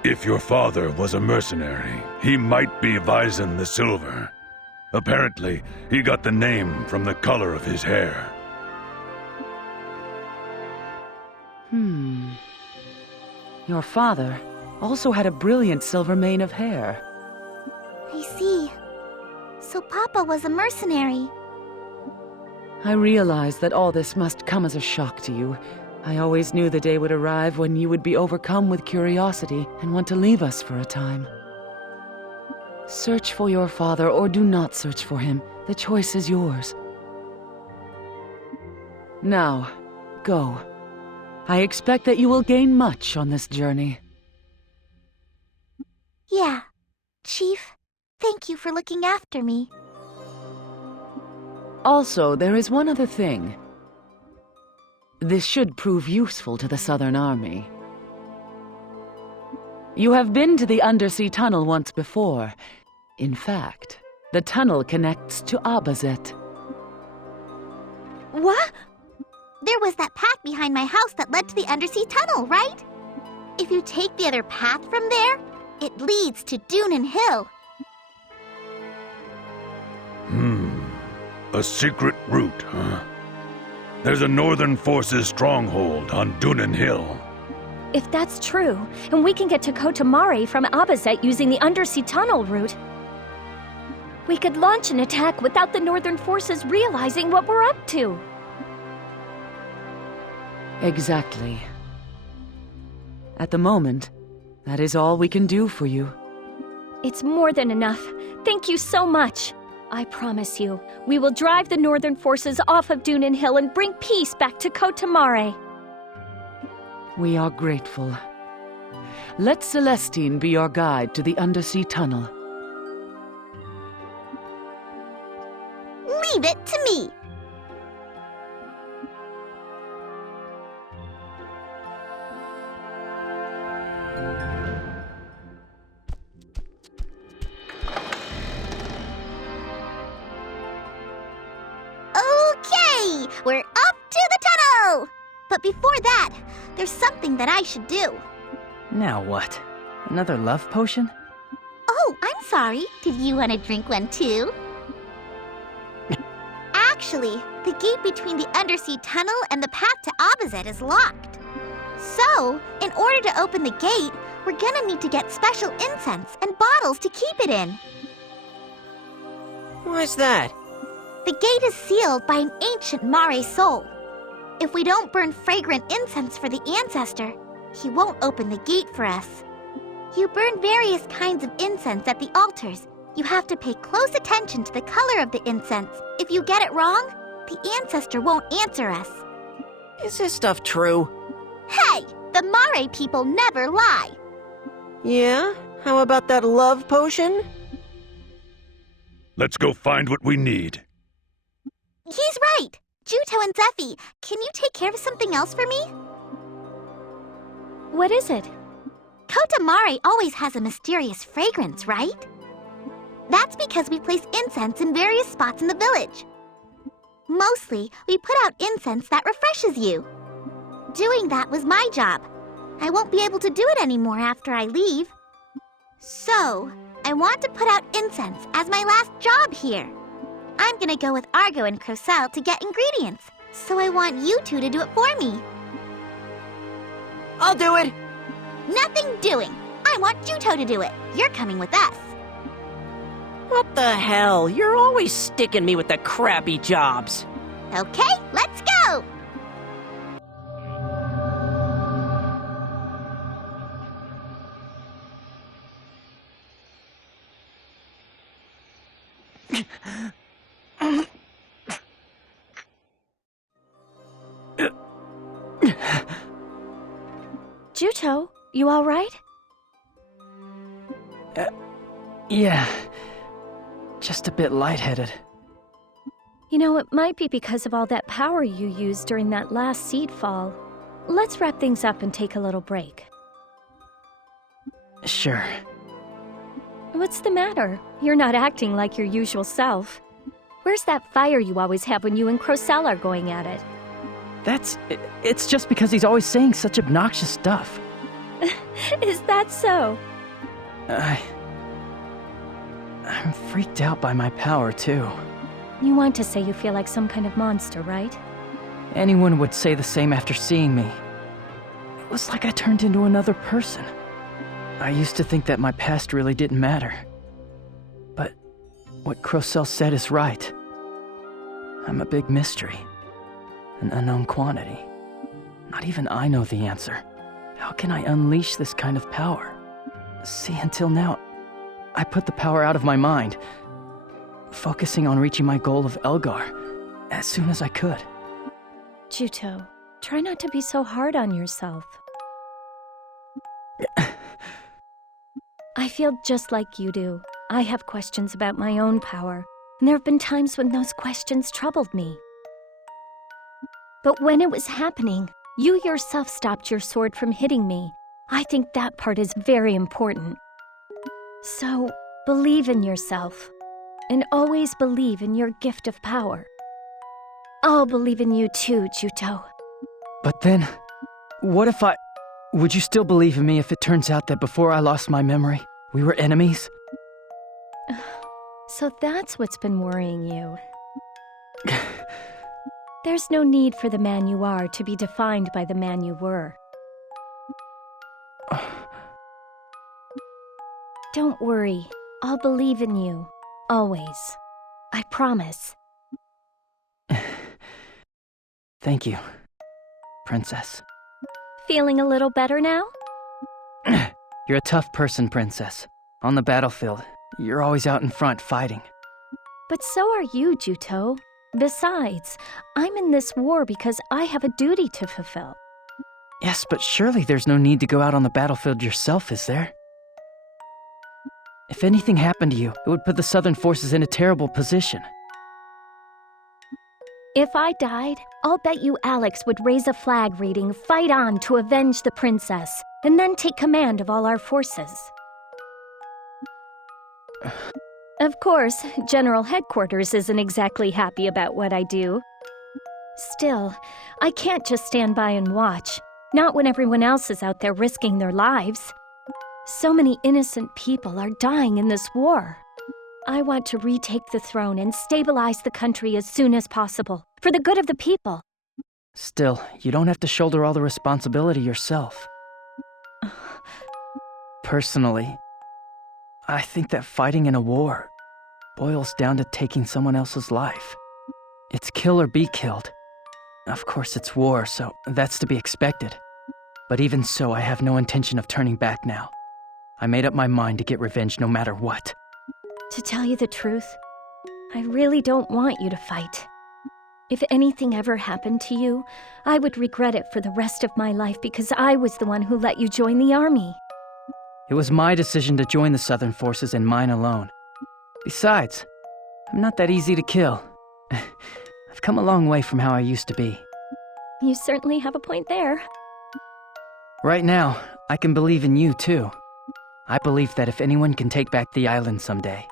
If your father was a mercenary, he might be Weizen the Silver. Apparently, he got the name from the color of his hair. Your father also had a brilliant silver mane of hair. I see. So Papa was a mercenary. I realize that all this must come as a shock to you. I always knew the day would arrive when you would be overcome with curiosity and want to leave us for a time. Search for your father or do not search for him. The choice is yours. Now, go. I expect that you will gain much on this journey. Yeah. Chief, thank you for looking after me. Also, there is one other thing. This should prove useful to the Southern Army. You have been to the undersea tunnel once before. In fact, the tunnel connects to Abazet. What? There was that path behind my house that led to the undersea tunnel, right? If you take the other path from there, it leads to Dunan Hill. A secret route, huh? There's a Northern Forces stronghold on Dunan Hill. If that's true, and we can get to Kotamare from Abazet using the undersea tunnel route, we could launch an attack without the Northern Forces realizing what we're up to. Exactly. At the moment, that is all we can do for you. It's more than enough. Thank you so much. I promise you, we will drive the Northern Forces off of Dunan Hill and bring peace back to Kotamare. We are grateful. Let Celestine be your guide to the undersea tunnel. Leave it to me. We're off to the tunnel! But before that, there's something that I should do. Now what? Another love potion? Oh, I'm sorry. Did you want to drink one too? Actually, the gate between the undersea tunnel and the path to Abazet is locked. So, in order to open the gate, we're gonna need to get special incense and bottles to keep it in. Why's that? The gate is sealed by an ancient Mare soul. If we don't burn fragrant incense for the ancestor, he won't open the gate for us. You burn various kinds of incense at the altars. You have to pay close attention to the color of the incense. If you get it wrong, the ancestor won't answer us. Is this stuff true? Hey! The Mare people never lie! Yeah? How about that love potion? Let's go find what we need. He's right! Juto and Zephy, can you take care of something else for me? What is it? Kota Mare always has a mysterious fragrance, right? That's because we place incense in various spots in the village. Mostly, we put out incense that refreshes you. Doing that was my job. I won't be able to do it anymore after I leave. So, I want to put out incense as my last job here. I'm gonna go with Argo and Crocel to get ingredients, so I want you two to do it for me. I'll do it! Nothing doing! I want Juto to do it. You're coming with us. What the hell? You're always sticking me with the crappy jobs. Okay, let's go! Juto, you all right? Yeah. Just a bit lightheaded. You know, it might be because of all that power you used during that last seed fall. Let's wrap things up and take a little break. Sure. What's the matter? You're not acting like your usual self. Where's that fire you always have when you and Crocel are going at it? It's just because he's always saying such obnoxious stuff. Is that so? I'm freaked out by my power, too. You want to say you feel like some kind of monster, right? Anyone would say the same after seeing me. It was like I turned into another person. I used to think that my past really didn't matter. But what Crocel said is right. I'm a big mystery. An unknown quantity. Not even I know the answer. How can I unleash this kind of power? See, until now, I put the power out of my mind, focusing on reaching my goal of Elgar as soon as I could. Juto, try not to be so hard on yourself. I feel just like you do. I have questions about my own power, and there have been times when those questions troubled me. But when it was happening, you yourself stopped your sword from hitting me. I think that part is very important. So, believe in yourself. And always believe in your gift of power. I'll believe in you too, Juto. But then, what if I... Would you still believe in me if it turns out that before I lost my memory, we were enemies? So that's what's been worrying you. There's no need for the man you are to be defined by the man you were. Don't worry. I'll believe in you. Always. I promise. Thank you, Princess. Feeling a little better now? You're a tough person, Princess. On the battlefield, you're always out in front fighting. But so are you, Juto. Besides, I'm in this war because I have a duty to fulfill. Yes, but surely there's no need to go out on the battlefield yourself, is there? If anything happened to you, it would put the Southern forces in a terrible position. If I died, I'll bet you Alex would raise a flag reading, "Fight on to avenge the princess," and then take command of all our forces. Of course, General Headquarters isn't exactly happy about what I do. Still, I can't just stand by and watch. Not when everyone else is out there risking their lives. So many innocent people are dying in this war. I want to retake the throne and stabilize the country as soon as possible, for the good of the people. Still, you don't have to shoulder all the responsibility yourself. Personally, I think that fighting in a war boils down to taking someone else's life. It's kill or be killed. Of course, it's war, so that's to be expected. But even so, I have no intention of turning back now. I made up my mind to get revenge no matter what. To tell you the truth, I really don't want you to fight. If anything ever happened to you, I would regret it for the rest of my life because I was the one who let you join the army. It was my decision to join the Southern Forces and mine alone. Besides, I'm not that easy to kill. I've come a long way from how I used to be. You certainly have a point there. Right now, I can believe in you, too. I believe that if anyone can take back the island someday,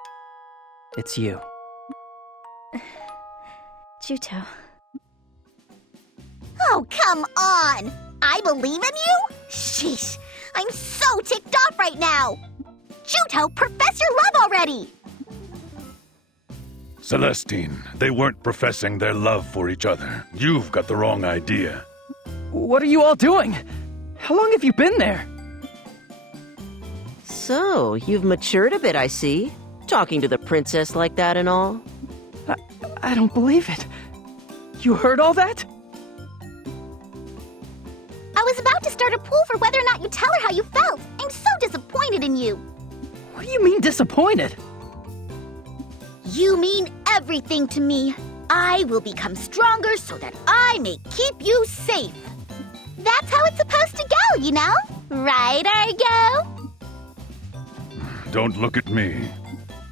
it's you. Juto. Oh, come on! I believe in you? Sheesh, I'm so ticked off right now! Juto, profess your love already! Celestine, they weren't professing their love for each other. You've got the wrong idea. What are you all doing? How long have you been there? So, you've matured a bit, I see. Talking to the princess like that and all. I don't believe it. You heard all that? I was about to start a poll for whether or not you tell her how you felt. I'm so disappointed in you. What do you mean disappointed? You mean everything to me. I will become stronger so that I may keep you safe. That's how it's supposed to go, you know? Right, Argo? Don't look at me.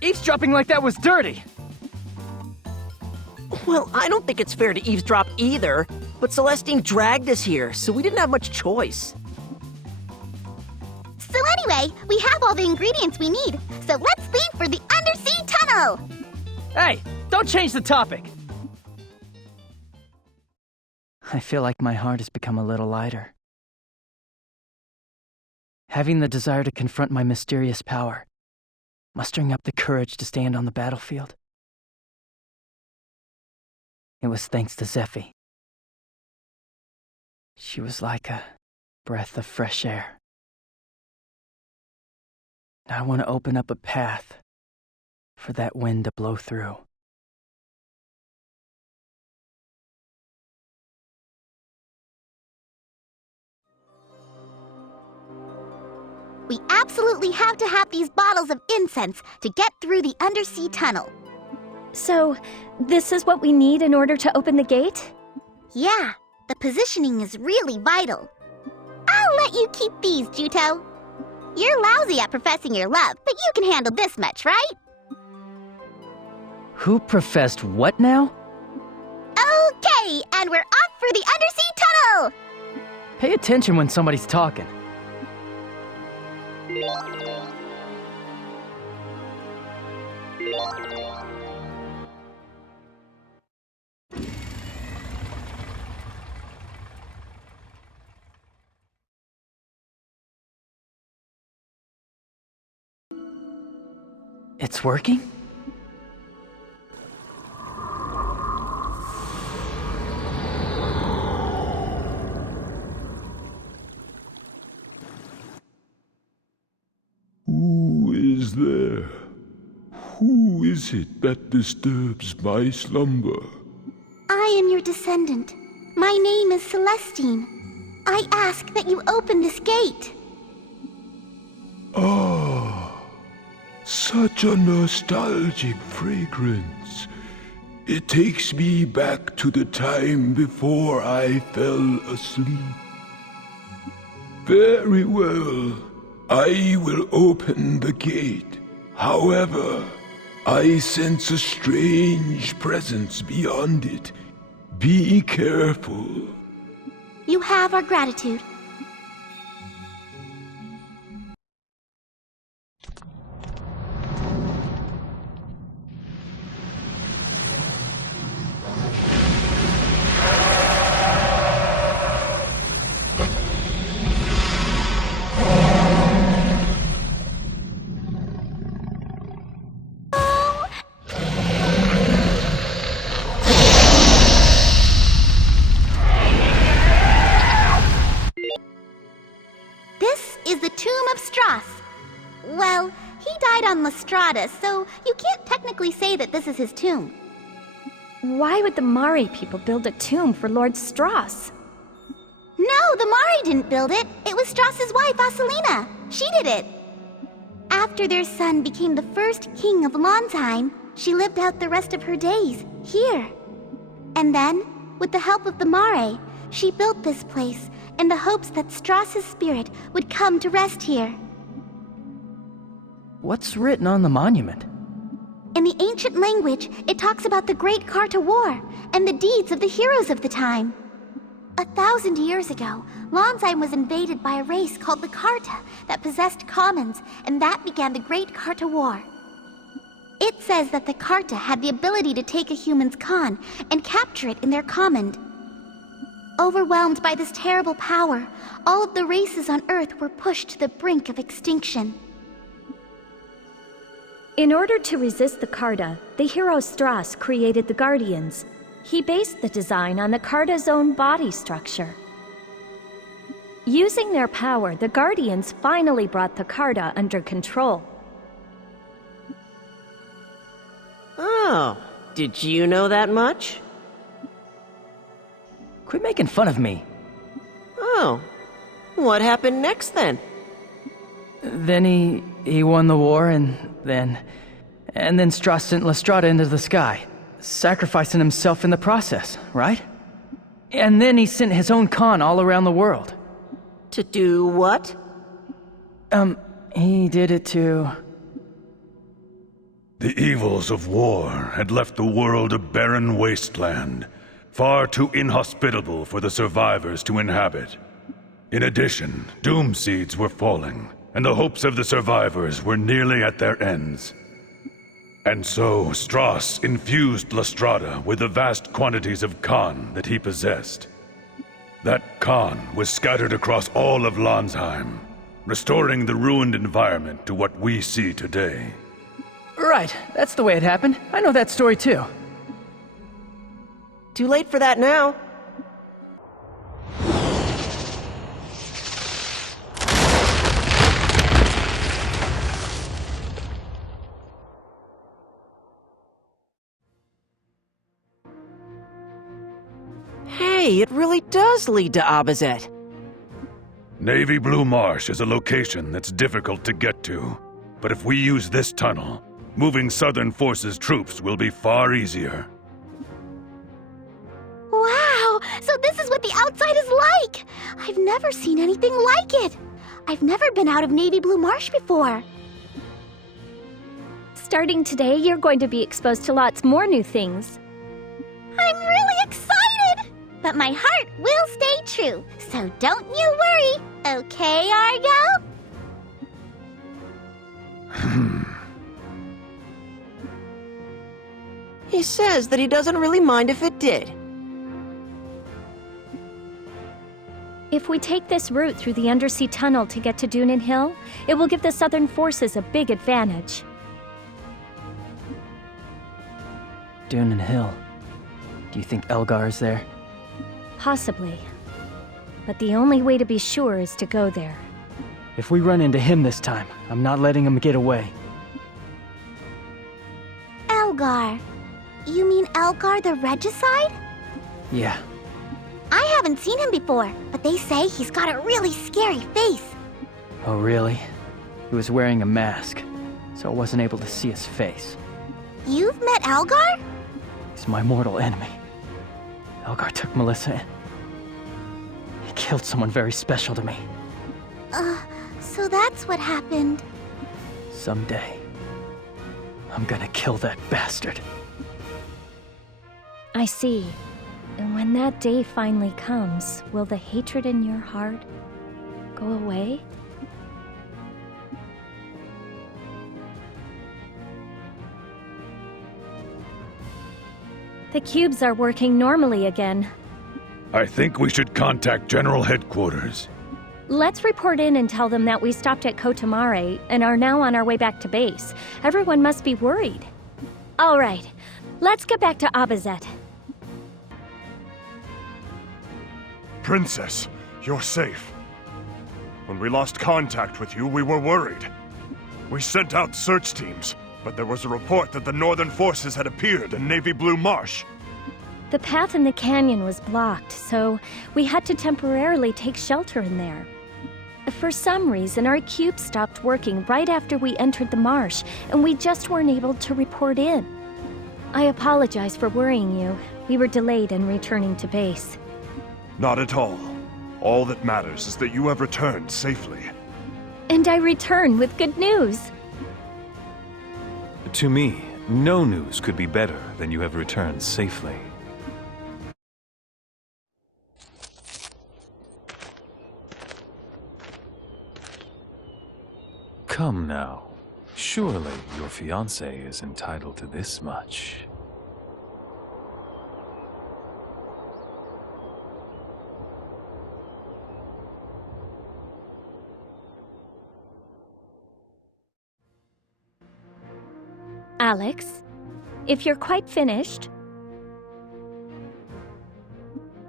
Eavesdropping like that was dirty. Well, I don't think it's fair to eavesdrop either. But Celestine dragged us here, so we didn't have much choice. So anyway, we have all the ingredients we need. So let's leave for the undersea tunnel. Hey, don't change the topic. I feel like my heart has become a little lighter. Having the desire to confront my mysterious power, mustering up the courage to stand on the battlefield. It was thanks to Zephy. She was like a breath of fresh air. I want to open up a path for that wind to blow through. We absolutely have to have these bottles of incense to get through the undersea tunnel. So, this is what we need in order to open the gate? Yeah, the positioning is really vital. I'll let you keep these, Juto. You're lousy at professing your love, but you can handle this much, right? Who professed what now? Okay, and we're off for the undersea tunnel! Pay attention when somebody's talking. It's working? Who is there? Who is it that disturbs my slumber? I am your descendant. My name is Celestine. I ask that you open this gate. Ah, such a nostalgic fragrance. It takes me back to the time before I fell asleep. Very well. I will open the gate. However, I sense a strange presence beyond it. Be careful. You have our gratitude. of Strauss. Well, he died on Lestrada, so you can't technically say that this is his tomb. Why would the Mare people build a tomb for Lord Strauss? No, the Mare didn't build it. It was Strauss's wife, Asalina. She did it. After their son became the first king of Lonsheim, she lived out the rest of her days here. And then, with the help of the Mare, she built this place in the hopes that Strauss's spirit would come to rest here. What's written on the monument? In the ancient language, it talks about the Great Carta War and the deeds of the heroes of the time. 1,000 years ago, Lonsheim was invaded by a race called the Carta that possessed commons, and that began the Great Carta War. It says that the Carta had the ability to take a human's con and capture it in their command. Overwhelmed by this terrible power, all of the races on Earth were pushed to the brink of extinction. In order to resist the Carta, the hero Strauss created the Guardians. He based the design on the Carta's own body structure. Using their power, the Guardians finally brought the Carta under control. Oh, did you know that much? Quit making fun of me. Oh, what happened next then? Then he won the war, and then Strauss sent Lestrada into the sky, sacrificing himself in the process, right? And then he sent his own con all around the world. To do what? He did it to... The evils of war had left the world a barren wasteland, far too inhospitable for the survivors to inhabit. In addition, doom seeds were falling, and the hopes of the survivors were nearly at their ends. And so, Strauss infused Lestrada with the vast quantities of Khan that he possessed. That Khan was scattered across all of Lonsheim, restoring the ruined environment to what we see today. Right, that's the way it happened. I know that story too. Too late for that now. Hey, it really does lead to Abazet. Navy Blue Marsh is a location that's difficult to get to. But if we use this tunnel, moving Southern Forces troops will be far easier. Wow! So this is what the outside is like! I've never seen anything like it! I've never been out of Navy Blue Marsh before. Starting today, you're going to be exposed to lots more new things. I'm really excited! But my heart will stay true, so don't you worry. Okay, Argo? He says that he doesn't really mind if it did. If we take this route through the undersea tunnel to get to Dunan Hill, it will give the Southern Forces a big advantage. Dunan Hill. Do you think Elgar is there? Possibly. But the only way to be sure is to go there. If we run into him this time, I'm not letting him get away. Elgar. You mean Elgar the Regicide? Yeah. I haven't seen him before, but they say he's got a really scary face. Oh, really? He was wearing a mask, so I wasn't able to see his face. You've met Elgar? He's my mortal enemy. Elgar took Melissa in. He killed someone very special to me. So that's what happened. Someday, I'm gonna kill that bastard. I see. And when that day finally comes, will the hatred in your heart go away? The cubes are working normally again. I think we should contact General Headquarters. Let's report in and tell them that we stopped at Kotamare and are now on our way back to base. Everyone must be worried. All right, let's get back to Abazet. Princess, you're safe. When we lost contact with you, we were worried. We sent out search teams, but there was a report that the Northern forces had appeared in Navy Blue Marsh. The path in the canyon was blocked, so we had to temporarily take shelter in there. For some reason, our cube stopped working right after we entered the marsh, and we just weren't able to report in. I apologize for worrying you. We were delayed in returning to base. Not at all. All that matters is that you have returned safely. And I return with good news. To me, no news could be better than you have returned safely. Come now. Surely your fiancé is entitled to this much. Alex, if you're quite finished.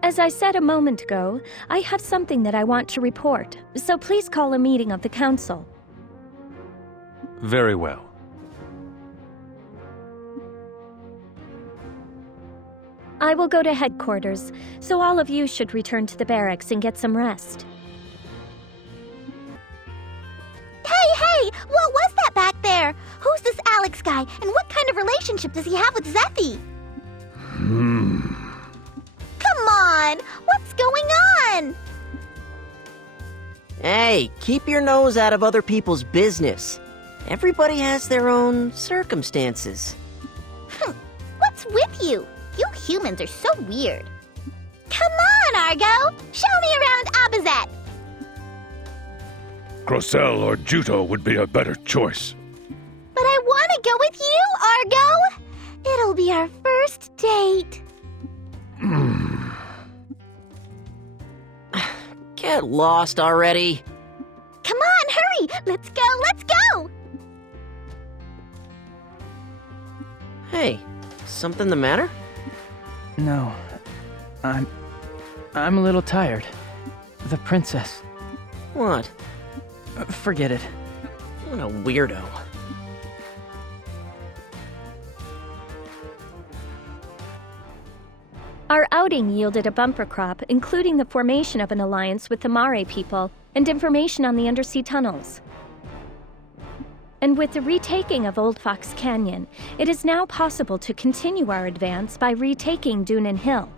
As I said a moment ago, I have something that I want to report, so please call a meeting of the council. Very well. I will go to headquarters, so all of you should return to the barracks and get some rest. Hey! What was that back there? Who's this Alex guy, and what kind of relationship does he have with Zeffy? Come on! What's going on? Hey, keep your nose out of other people's business. Everybody has their own circumstances. What's with you? You humans are so weird. Come on, Argo! Show me around Abazet! Crocel or Juto would be a better choice. But I want to go with you, Argo! It'll be our first date. Get lost already. Come on, hurry! Let's go! Hey, something the matter? No. I'm a little tired. The princess. What? Forget it. What a weirdo. Our outing yielded a bumper crop, including the formation of an alliance with the Mare people and information on the undersea tunnels. And with the retaking of Old Fox Canyon, it is now possible to continue our advance by retaking Dunan Hill.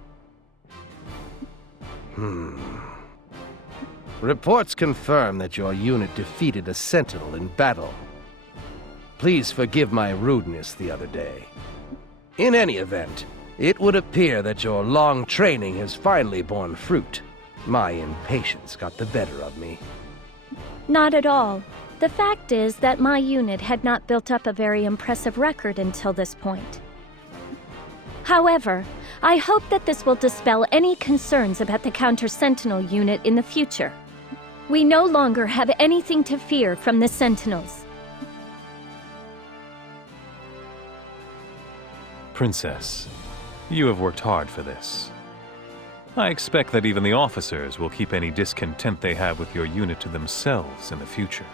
Reports confirm that your unit defeated a sentinel in battle. Please forgive my rudeness the other day. In any event, it would appear that your long training has finally borne fruit. My impatience got the better of me. Not at all. The fact is that my unit had not built up a very impressive record until this point. However, I hope that this will dispel any concerns about the Counter-Sentinel unit in the future. We no longer have anything to fear from the Sentinels. Princess, you have worked hard for this. I expect that even the officers will keep any discontent they have with your unit to themselves in the future.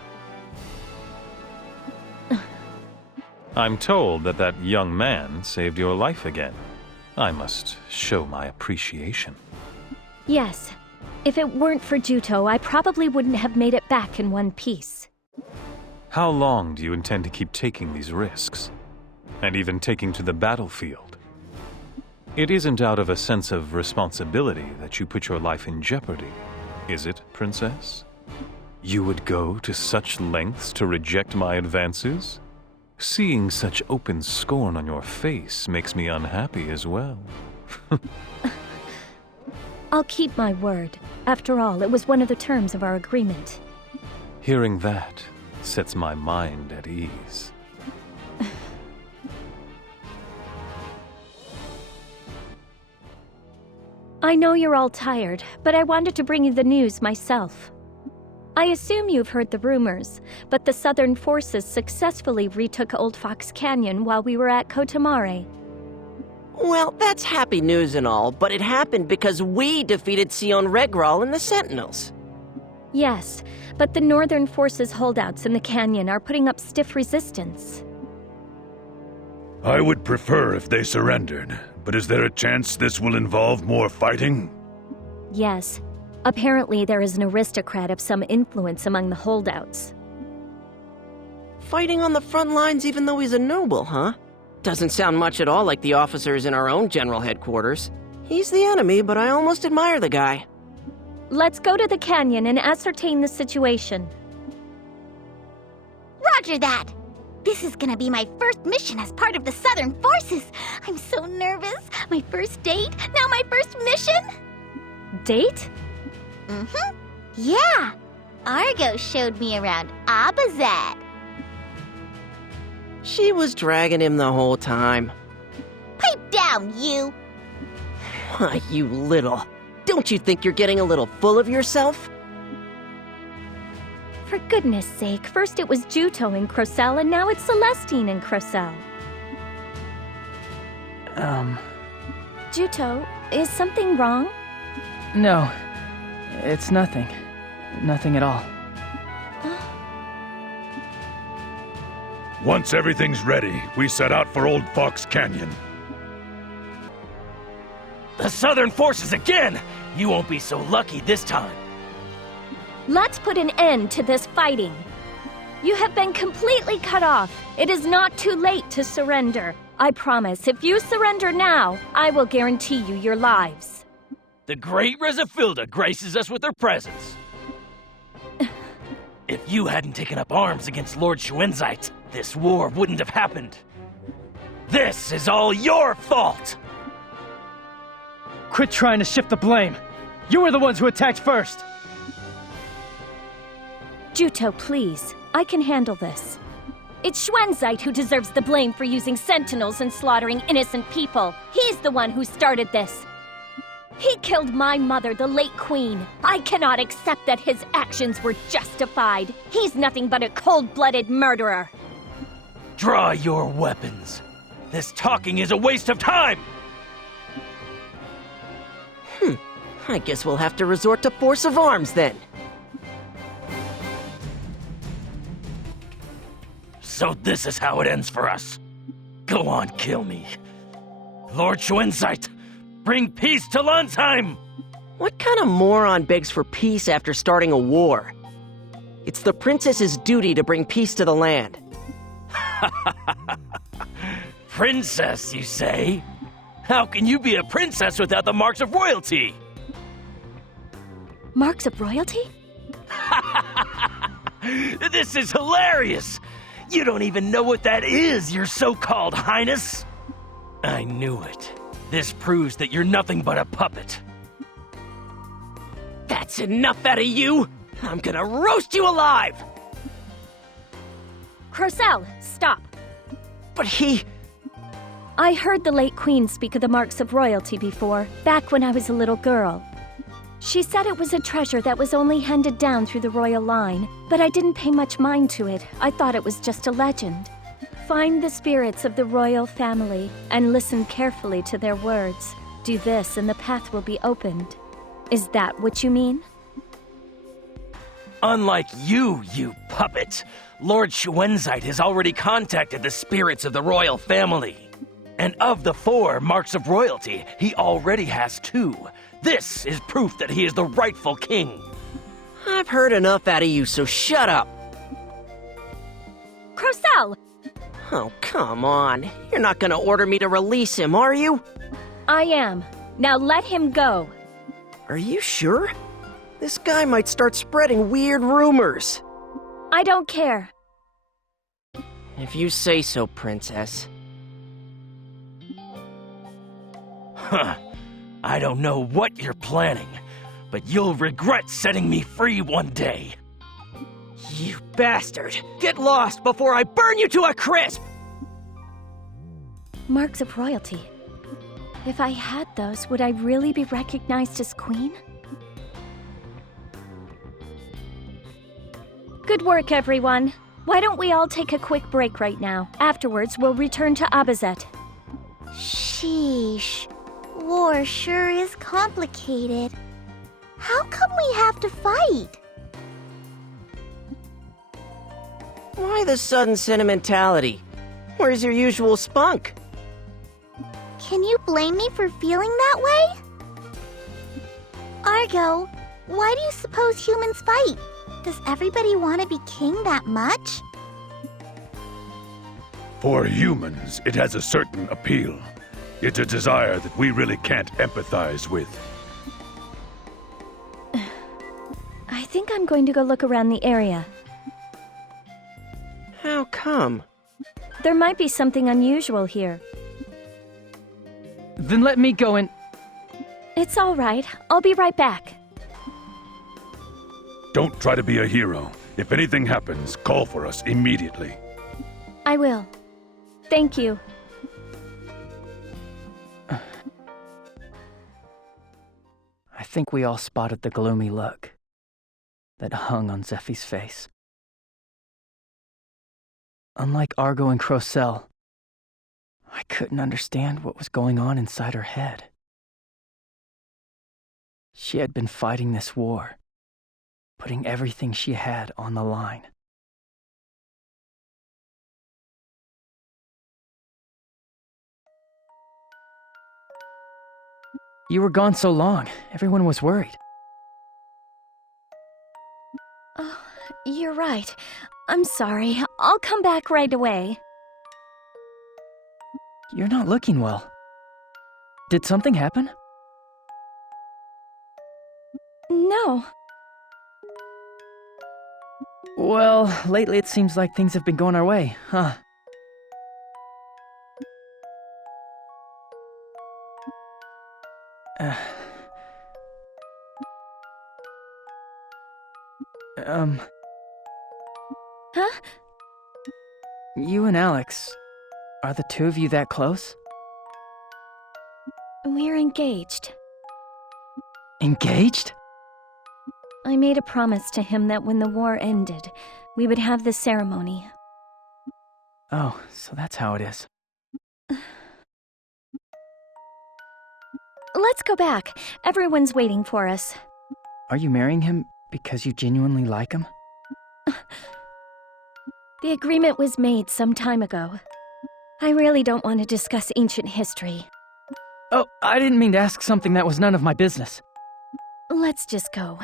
I'm told that that young man saved your life again. I must show my appreciation. Yes. If it weren't for Juto, I probably wouldn't have made it back in one piece. How long do you intend to keep taking these risks? And even taking to the battlefield? It isn't out of a sense of responsibility that you put your life in jeopardy, is it, Princess? You would go to such lengths to reject my advances? Seeing such open scorn on your face makes me unhappy as well. I'll keep my word. After all, it was one of the terms of our agreement. Hearing that sets my mind at ease. I know you're all tired, but I wanted to bring you the news myself. I assume you've heard the rumors, but the Southern forces successfully retook Old Fox Canyon while we were at Kotamare. Well, that's happy news and all, but it happened because we defeated Sion Regral and the Sentinels. Yes, but the Northern Forces holdouts in the canyon are putting up stiff resistance. I would prefer if they surrendered, but is there a chance this will involve more fighting? Yes. Apparently there is an aristocrat of some influence among the holdouts. Fighting on the front lines even though he's a noble, huh? Doesn't sound much at all like the officers in our own general headquarters. He's the enemy, but I almost admire the guy. Let's go to the canyon and ascertain the situation. Roger that! This is gonna be my first mission as part of the Southern Forces. I'm so nervous. My first date, now my first mission. Date? Mm-hmm. Yeah. Argo showed me around Abazad. She was dragging him the whole time. Pipe down, you! Why, you little... Don't you think you're getting a little full of yourself? For goodness sake, first it was Juto and Crocell, and now it's Celestine and Crocell. Juto, is something wrong? No, it's nothing. Nothing at all. Once everything's ready, we set out for Old Fox Canyon. The Southern Forces again! You won't be so lucky this time. Let's put an end to this fighting. You have been completely cut off. It is not too late to surrender. I promise, if you surrender now, I will guarantee you your lives. The great Rezafilda graces us with her presence. If you hadn't taken up arms against Lord Schwenzite, this war wouldn't have happened. This is all your fault! Quit trying to shift the blame. You were the ones who attacked first. Juto, please. I can handle this. It's Schwenzite who deserves the blame for using sentinels and slaughtering innocent people. He's the one who started this. He killed my mother, the late queen. I cannot accept that his actions were justified. He's nothing but a cold-blooded murderer. Draw your weapons. This talking is a waste of time! I guess we'll have to resort to force of arms then. So this is how it ends for us. Go on, kill me. Lord Schwenzite, bring peace to Landsheim! What kind of moron begs for peace after starting a war? It's the princess's duty to bring peace to the land. Princess, you say? How can you be a princess without the marks of royalty? Marks of royalty? This is hilarious! You don't even know what that is, your so-called highness! I knew it. This proves that you're nothing but a puppet. That's enough out of you! I'm gonna roast you alive! Crocell, stop! But he... I heard the late queen speak of the marks of royalty before, back when I was a little girl. She said it was a treasure that was only handed down through the royal line, but I didn't pay much mind to it. I thought it was just a legend. Find the spirits of the royal family and listen carefully to their words. Do this and the path will be opened. Is that what you mean? Unlike you, you puppet, Lord Schwenzite has already contacted the spirits of the royal family. And of the 4 marks of royalty, he already has 2. This is proof that he is the rightful king. I've heard enough out of you, so shut up. Crocell! Oh, come on. You're not gonna order me to release him, are you? I am. Now let him go. Are you sure? This guy might start spreading weird rumors. I don't care. If you say so, Princess. Huh. I don't know what you're planning, but you'll regret setting me free one day. You bastard! Get lost before I burn you to a crisp! Marks of royalty. If I had those, would I really be recognized as queen? Good work, everyone. Why don't we all take a quick break right now? Afterwards, we'll return to Abazet. Sheesh. War sure is complicated. How come we have to fight? Why the sudden sentimentality? Where's your usual spunk? Can you blame me for feeling that way? Argo, why do you suppose humans fight? Does everybody want to be king that much? For humans, it has a certain appeal. It's a desire that we really can't empathize with. I think I'm going to go look around the area. How come? There might be something unusual here. Then let me go and... It's all right. I'll be right back. Don't try to be a hero. If anything happens, call for us immediately. I will. Thank you. I think we all spotted the gloomy look that hung on Zeffie's face. Unlike Argo and Crocell, I couldn't understand what was going on inside her head. She had been fighting this war, putting everything she had on the line. You were gone so long, everyone was worried. Oh, you're right. I'm sorry. I'll come back right away. You're not looking well. Did something happen? No. Well, lately it seems like things have been going our way, huh? Huh? You and Alex, are the two of you that close? We're engaged. Engaged? I made a promise to him that when the war ended, we would have the ceremony. Oh, so that's how it is. Let's go back. Everyone's waiting for us. Are you marrying him because you genuinely like him? The agreement was made some time ago. I really don't want to discuss ancient history. Oh, I didn't mean to ask something that was none of my business. Let's just go.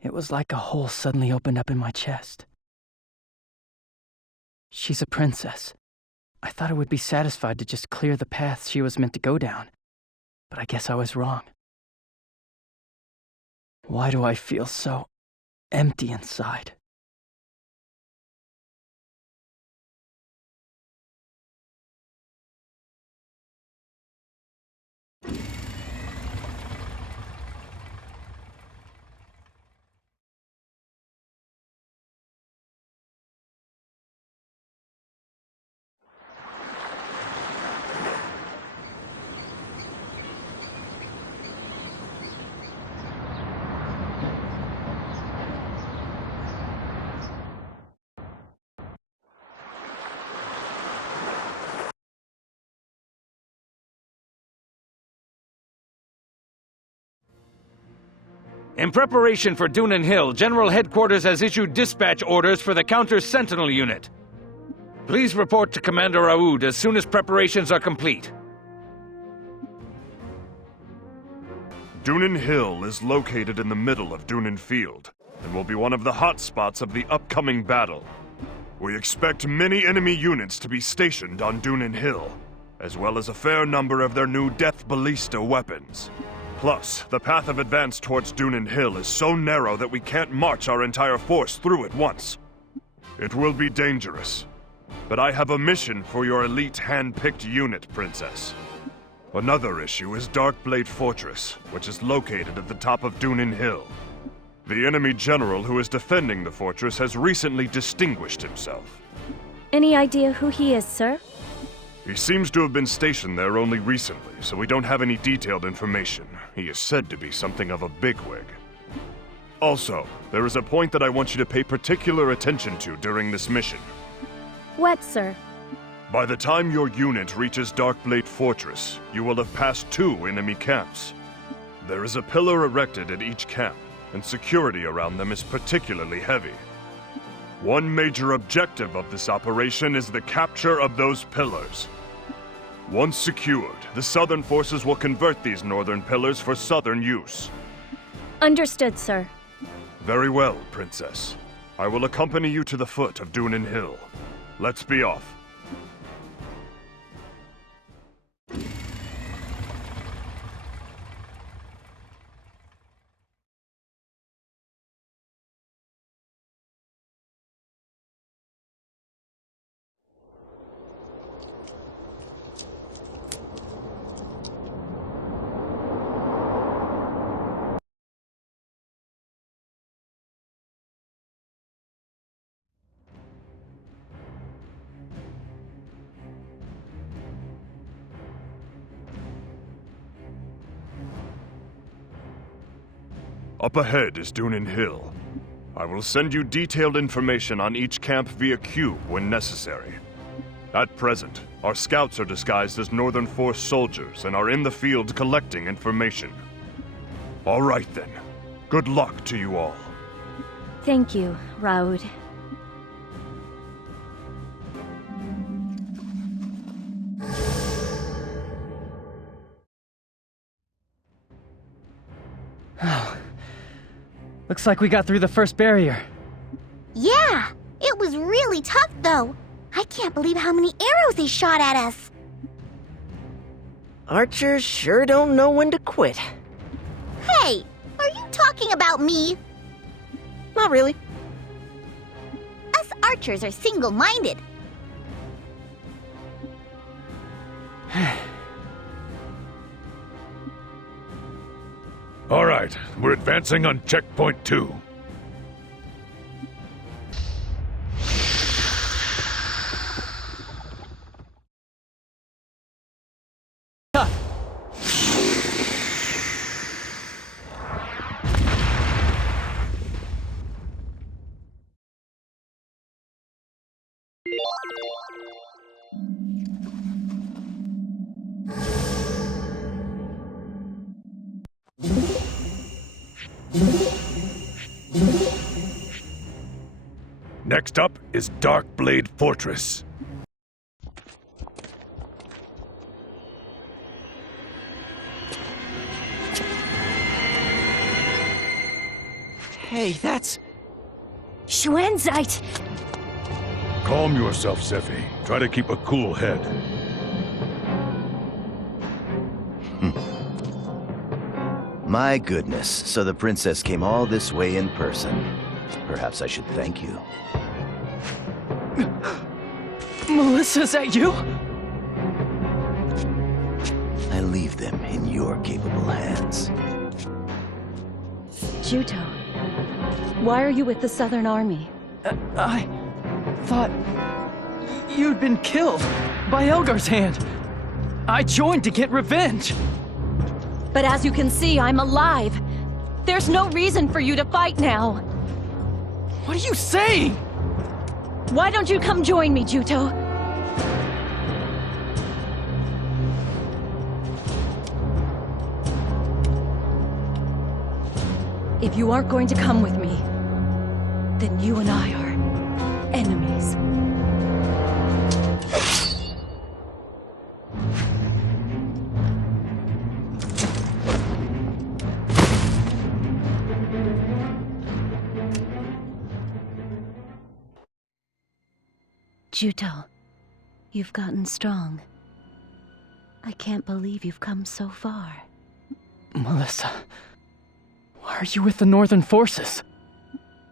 It was like a hole suddenly opened up in my chest. She's a princess. I thought I would be satisfied to just clear the path she was meant to go down, but I guess I was wrong. Why do I feel so empty inside? In preparation for Dunan Hill, General Headquarters has issued dispatch orders for the Counter-Sentinel Unit. Please report to Commander Aoud as soon as preparations are complete. Dunan Hill is located in the middle of Dunan Field, and will be one of the hot spots of the upcoming battle. We expect many enemy units to be stationed on Dunan Hill, as well as a fair number of their new Death Ballista weapons. Plus, the path of advance towards Dunan Hill is so narrow that we can't march our entire force through at once. It will be dangerous, but I have a mission for your elite hand-picked unit, Princess. Another issue is Darkblade Fortress, which is located at the top of Dunan Hill. The enemy general who is defending the fortress has recently distinguished himself. Any idea who he is, sir? He seems to have been stationed there only recently, so we don't have any detailed information. He is said to be something of a bigwig. Also, there is a point that I want you to pay particular attention to during this mission. What, sir? By the time your unit reaches Darkblade Fortress, you will have passed 2 enemy camps. There is a pillar erected at each camp, and security around them is particularly heavy. One major objective of this operation is the capture of those pillars. Once secured, the Southern forces will convert these northern pillars for Southern use. Understood, sir. Very well, Princess. I will accompany you to the foot of Dunin Hill. Let's be off. Up ahead is Dunin Hill. I will send you detailed information on each camp via cube when necessary. At present, our scouts are disguised as Northern Force soldiers and are in the field collecting information. All right then. Good luck to you all. Thank you, Raoud. Looks like we got through the first barrier. Yeah, it was really tough though. I can't believe how many arrows they shot at us. Archers sure don't know when to quit. Hey, are you talking about me? Not really. Us archers are single-minded. All right, we're advancing on checkpoint 2. Next up is Darkblade Fortress. Hey, that's... Schwenzite! Calm yourself, Zephy. Try to keep a cool head. My goodness, so the princess came all this way in person. Perhaps I should thank you. Melissa, is that you? I leave them in your capable hands. Juto, why are you with the Southern Army? I thought you'd been killed by Elgar's hand. I joined to get revenge. But as you can see, I'm alive. There's no reason for you to fight now. What are you saying? Why don't you come join me, Juto? If you aren't going to come with me, then you and I are enemies. Juto, you've gotten strong. I can't believe you've come so far. Melissa, why are you with the Northern Forces?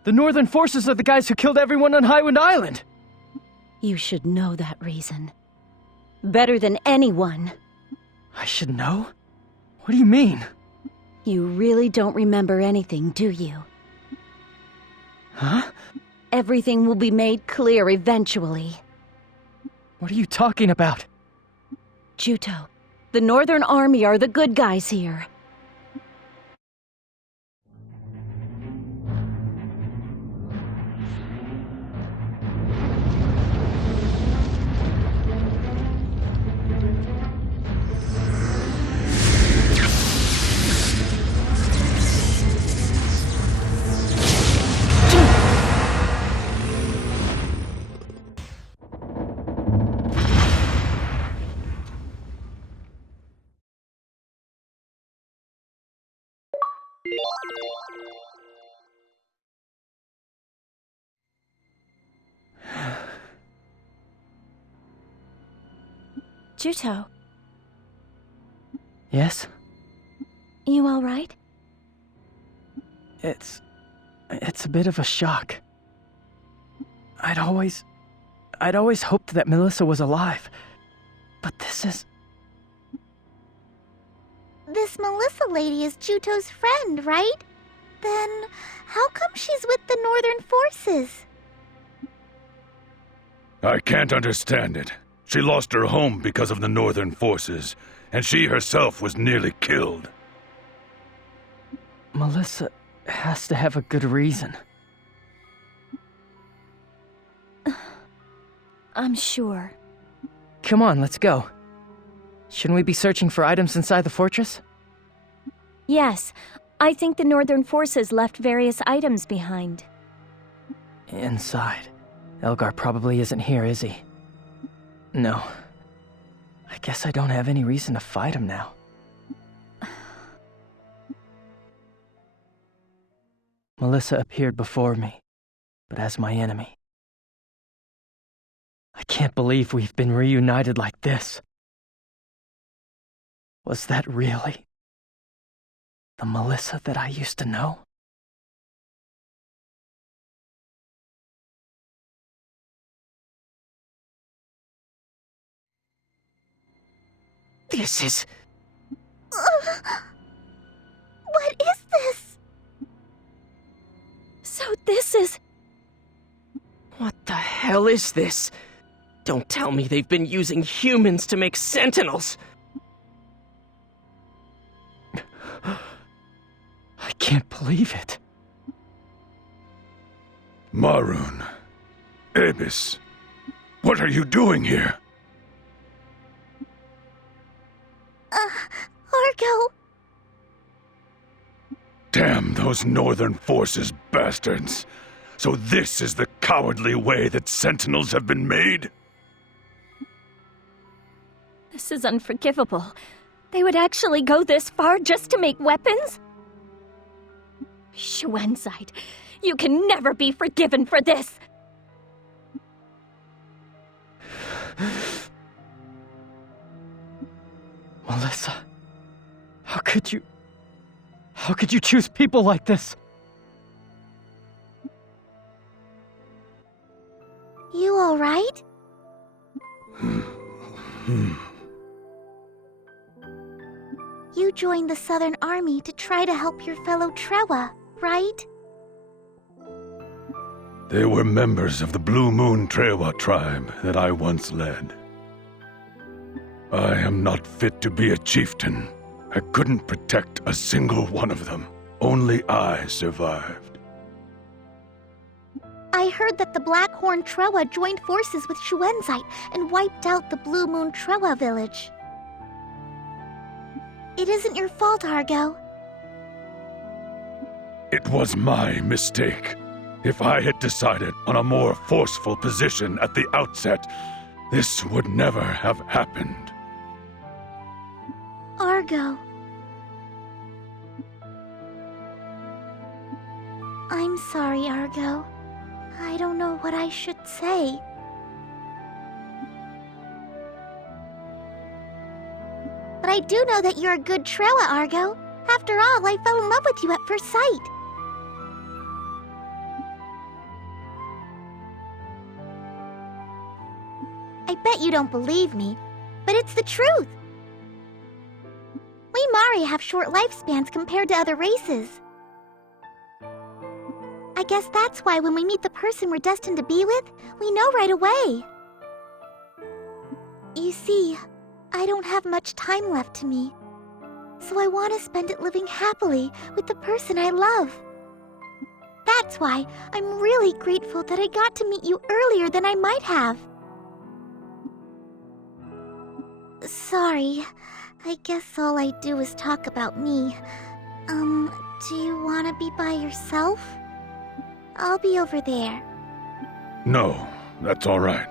The Northern Forces are the guys who killed everyone on Highwind Island! You should know that reason. Better than anyone. I should know? What do you mean? You really don't remember anything, do you? Huh? Everything will be made clear eventually. What are you talking about? Juto, the Northern Army are the good guys here. Juto, Yes? you all right? It's a bit of a shock. I'd always hoped that Melissa was alive. But this is... This Melissa lady is Juto's friend, right? Then how come she's with the Northern Forces? I can't understand it. She lost her home because of the Northern Forces, and she herself was nearly killed. Melissa has to have a good reason. I'm sure. Come on, let's go. Shouldn't we be searching for items inside the fortress? Yes, I think the Northern Forces left various items behind. Inside. Elgar probably isn't here, is he? No. I guess I don't have any reason to fight him now. Melissa appeared before me, but as my enemy. I can't believe we've been reunited like this. Was that really the Melissa that I used to know? This is... What is this? So this is... What the hell is this? Don't tell me they've been using humans to make sentinels! I can't believe it. Maroon. Abyss. What are you doing here? Argo! Damn those Northern Forces bastards. So this is the cowardly way that sentinels have been made? This is unforgivable. They would actually go this far just to make weapons? Shuenside, you can never be forgiven for this! Melissa, how could you choose people like this? You alright? You joined the Southern Army to try to help your fellow Trewa, right? They were members of the Blue Moon Trewa tribe that I once led. I am not fit to be a chieftain. I couldn't protect a single one of them. Only I survived. I heard that the Blackhorn Trewa joined forces with Shuenzite and wiped out the Blue Moon Trewa village. It isn't your fault, Argo. It was my mistake. If I had decided on a more forceful position at the outset, this would never have happened. Argo. I'm sorry, Argo. I don't know what I should say. But I do know that you're a good Trewa, Argo. After all, I fell in love with you at first sight. I bet you don't believe me, but it's the truth. We Mari have short lifespans compared to other races. I guess that's why when we meet the person we're destined to be with, we know right away. You see, I don't have much time left to me, so I want to spend it living happily with the person I love. That's why I'm really grateful that I got to meet you earlier than I might have. Sorry, I guess all I do is talk about me. Do you want to be by yourself? I'll be over there. No, that's all right.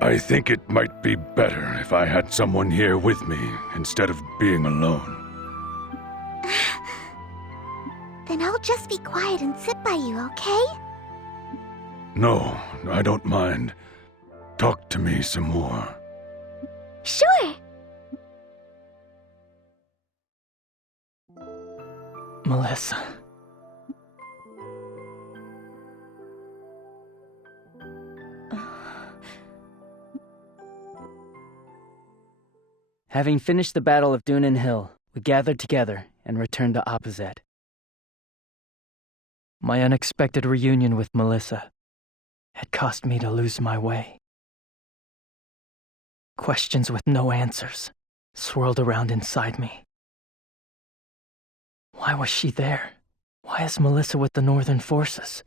I think it might be better if I had someone here with me instead of being alone. I'll just be quiet and sit by you, okay? No, I don't mind. Talk to me some more. Sure. Melissa. Having finished the Battle of Dunan Hill, we gathered together and returned to Opposite. My unexpected reunion with Melissa had caused me to lose my way. Questions with no answers swirled around inside me. Why was she there? Why is Melissa with the Northern Forces?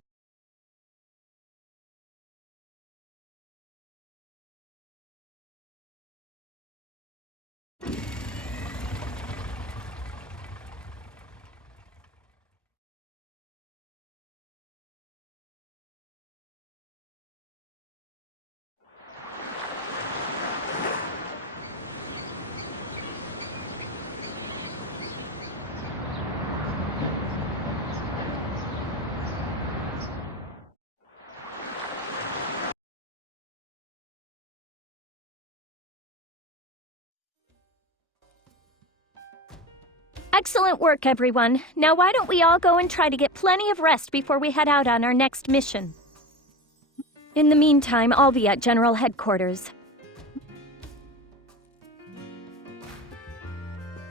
Excellent work, everyone. Now why don't we all go and try to get plenty of rest before we head out on our next mission? In the meantime, I'll be at General Headquarters.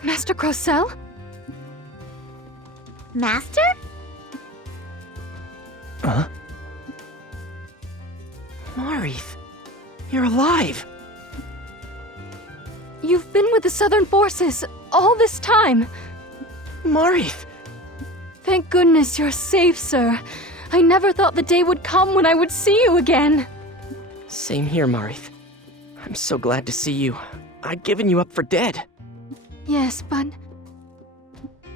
Master Crocell? Master? Huh? Marith, you're alive! You've been with the Southern Forces all this time. Marith! Thank goodness you're safe, sir. I never thought the day would come when I would see you again. Same here, Marith. I'm so glad to see you. I'd given you up for dead. Yes, but...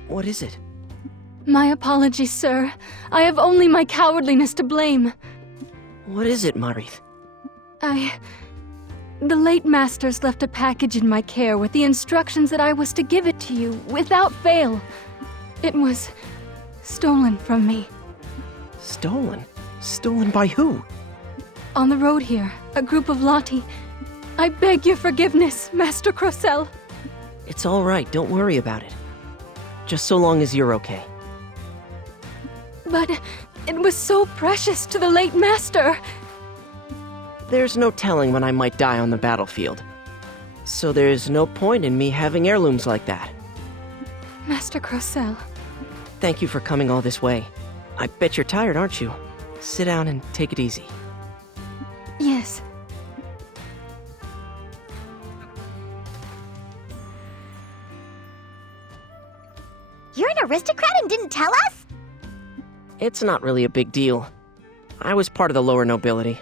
What is it? My apologies, sir. I have only my cowardliness to blame. What is it, Marith? The late Masters left a package in my care with the instructions that I was to give it to you, without fail. It was stolen from me. Stolen? Stolen by who? On the road here, a group of Lati. I beg your forgiveness, Master Crocell. It's all right, don't worry about it. Just so long as you're okay. But it was so precious to the late Master. There's no telling when I might die on the battlefield. So there's no point in me having heirlooms like that. Master Crocell. Thank you for coming all this way. I bet you're tired, aren't you? Sit down and take it easy. Yes. You're an aristocrat and didn't tell us? It's not really a big deal. I was part of the lower nobility.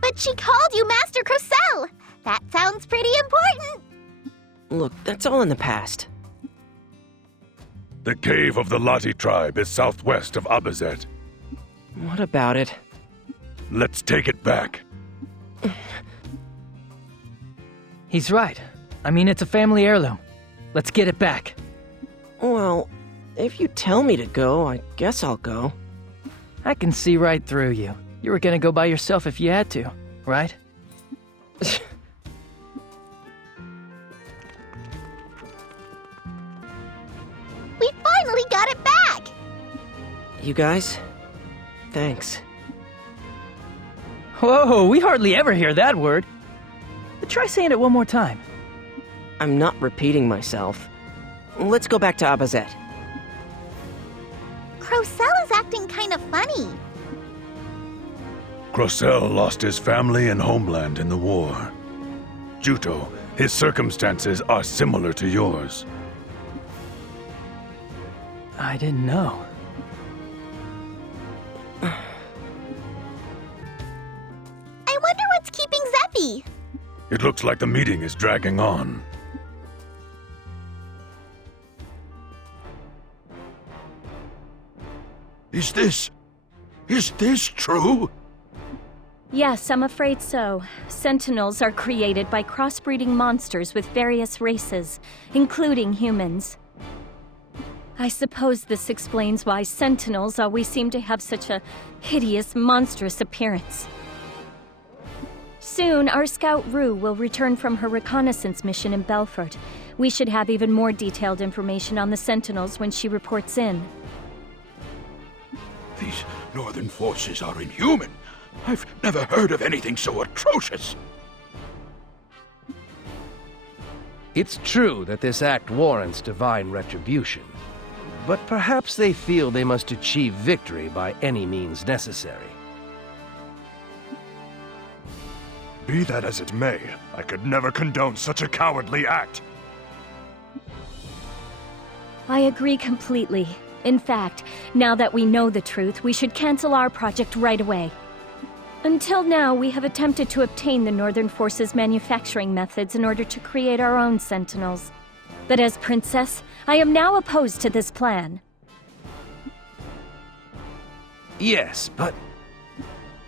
But she called you Master Crocell! That sounds pretty important! Look, that's all in the past. The cave of the Lati tribe is southwest of Abazet. What about it? Let's take it back. He's right. I mean, it's a family heirloom. Let's get it back. Well, if you tell me to go, I guess I'll go. I can see right through you. You were gonna go by yourself if you had to, right? We finally got it back! You guys, thanks. Whoa, we hardly ever hear that word. But try saying it one more time. I'm not repeating myself. Let's go back to Abazet. Crocell is acting kind of funny. Crocell lost his family and homeland in the war. Juto, his circumstances are similar to yours. I didn't know. I wonder what's keeping Zeffy. It looks like the meeting is dragging on. Is this true? Yes, I'm afraid so. Sentinels are created by crossbreeding monsters with various races, including humans. I suppose this explains why Sentinels always seem to have such a hideous, monstrous appearance. Soon, our scout Rue will return from her reconnaissance mission in Belfort. We should have even more detailed information on the Sentinels when she reports in. These Northern forces are inhuman. I've never heard of anything so atrocious. It's true that this act warrants divine retribution, but perhaps they feel they must achieve victory by any means necessary. Be that as it may, I could never condone such a cowardly act. I agree completely. In fact, now that we know the truth, we should cancel our project right away. Until now, we have attempted to obtain the Northern Forces' manufacturing methods in order to create our own Sentinels. But as Princess, I am now opposed to this plan. Yes, but...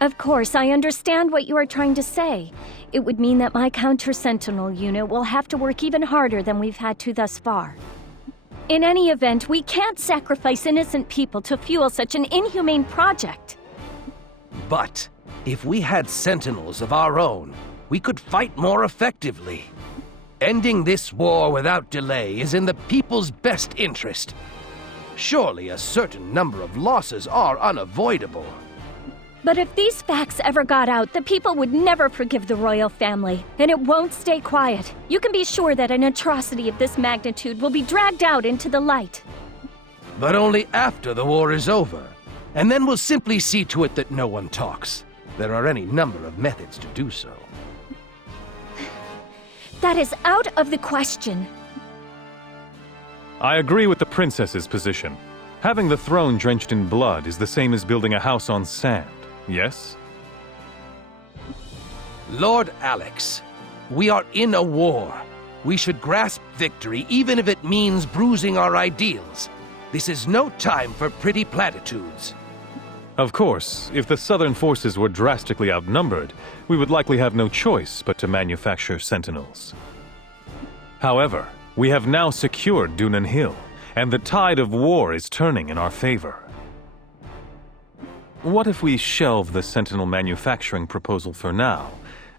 Of course, I understand what you are trying to say. It would mean that my counter-Sentinel unit will have to work even harder than we've had to thus far. In any event, we can't sacrifice innocent people to fuel such an inhumane project. But, if we had Sentinels of our own, we could fight more effectively. Ending this war without delay is in the people's best interest. Surely a certain number of losses are unavoidable. But if these facts ever got out, the people would never forgive the royal family, and it won't stay quiet. You can be sure that an atrocity of this magnitude will be dragged out into the light. But only after the war is over, and then we'll simply see to it that no one talks. There are any number of methods to do so. That is out of the question. I agree with the princess's position. Having the throne drenched in blood is the same as building a house on sand, yes? Lord Alex, we are in a war. We should grasp victory even if it means bruising our ideals. This is no time for pretty platitudes. Of course, if the Southern forces were drastically outnumbered, we would likely have no choice but to manufacture Sentinels. However, we have now secured Dunan Hill, and the tide of war is turning in our favor. What if we shelve the Sentinel manufacturing proposal for now,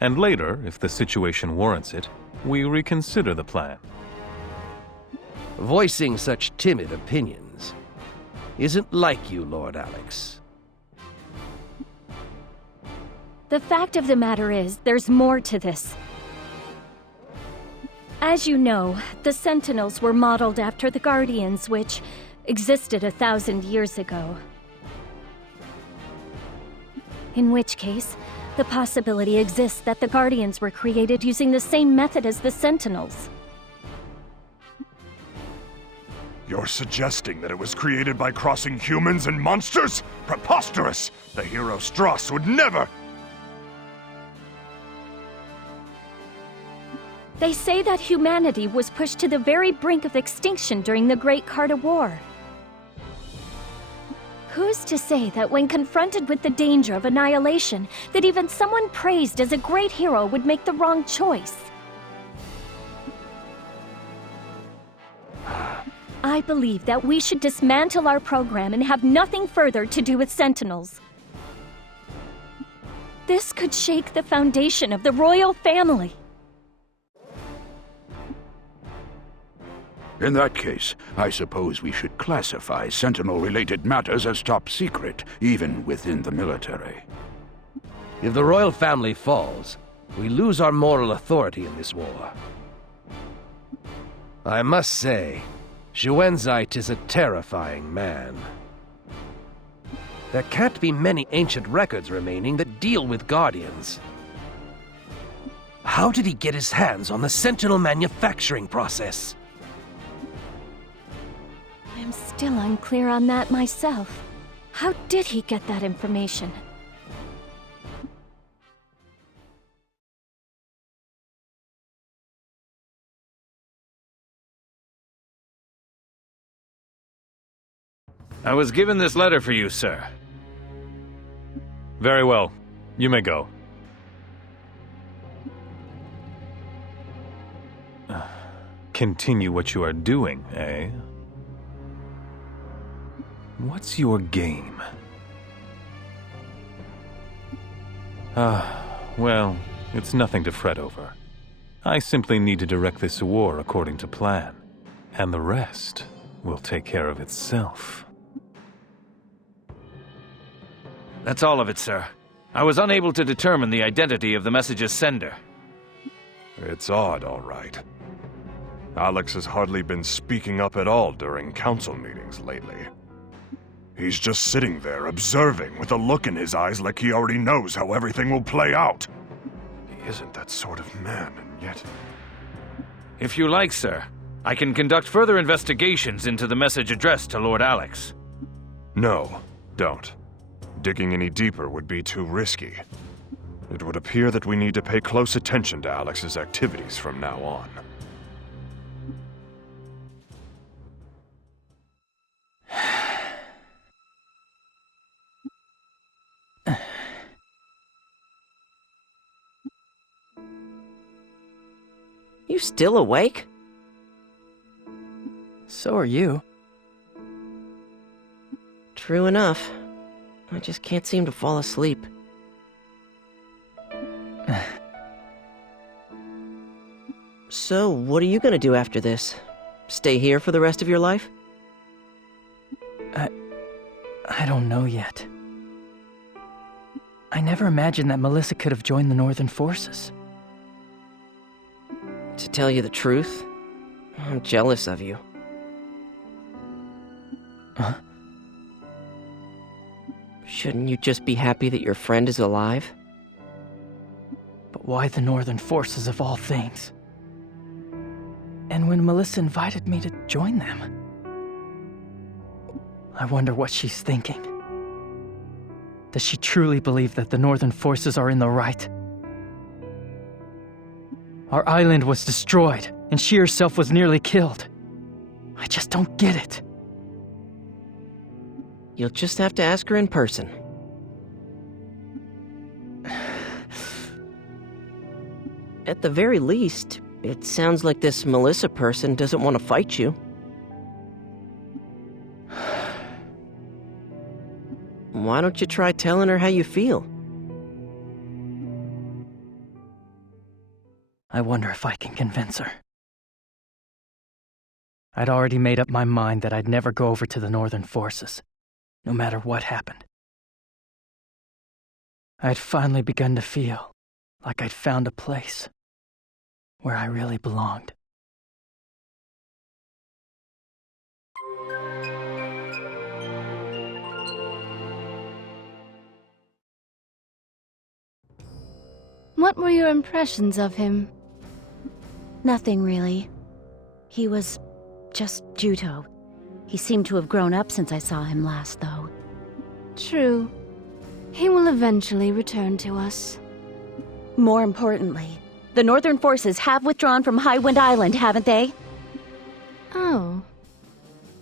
and later, if the situation warrants it, we reconsider the plan? Voicing such timid opinions isn't like you, Lord Alex. The fact of the matter is, there's more to this. As you know, the Sentinels were modeled after the Guardians, which existed 1,000 years ago. In which case, the possibility exists that the Guardians were created using the same method as the Sentinels. You're suggesting that it was created by crossing humans and monsters? Preposterous! The hero Strauss would never... They say that humanity was pushed to the very brink of extinction during the Great Carta War. Who's to say that when confronted with the danger of annihilation, that even someone praised as a great hero would make the wrong choice? I believe that we should dismantle our program and have nothing further to do with Sentinels. This could shake the foundation of the royal family. In that case, I suppose we should classify Sentinel-related matters as top secret, even within the military. If the royal family falls, we lose our moral authority in this war. I must say, Xuanzite is a terrifying man. There can't be many ancient records remaining that deal with Guardians. How did he get his hands on the Sentinel manufacturing process? I'm still unclear on that myself. How did he get that information? I was given this letter for you, sir. Very well. You may go. Continue what you are doing, eh? What's your game? Well, it's nothing to fret over. I simply need to direct this war according to plan, and the rest will take care of itself. That's all of it, sir. I was unable to determine the identity of the message's sender. It's odd, all right. Alex has hardly been speaking up at all during council meetings lately. He's just sitting there observing with a look in his eyes like he already knows how everything will play out. He isn't that sort of man, and yet... If you like, sir, I can conduct further investigations into the message addressed to Lord Alex. No, don't. Digging any deeper would be too risky. It would appear that we need to pay close attention to Alex's activities from now on. You still awake? So are you. True enough. I just can't seem to fall asleep. So, what are you gonna do after this? Stay here for the rest of your life? I don't know yet. I never imagined that Melissa could have joined the Northern Forces. To tell you the truth, I'm jealous of you. Huh? Shouldn't you just be happy that your friend is alive? But why the Northern Forces of all things? And when Melissa invited me to join them, I wonder what she's thinking. Does she truly believe that the Northern Forces are in the right? Our island was destroyed, and she herself was nearly killed. I just don't get it. You'll just have to ask her in person. At the very least, it sounds like this Melissa person doesn't want to fight you. Why don't you try telling her how you feel? I wonder if I can convince her. I'd already made up my mind that I'd never go over to the Northern Forces, no matter what happened. I'd finally begun to feel like I'd found a place where I really belonged. What were your impressions of him? Nothing really. He was just Juto. He seemed to have grown up since I saw him last, though. True. He will eventually return to us. More importantly, the Northern Forces have withdrawn from Highwind Island, haven't they? Oh.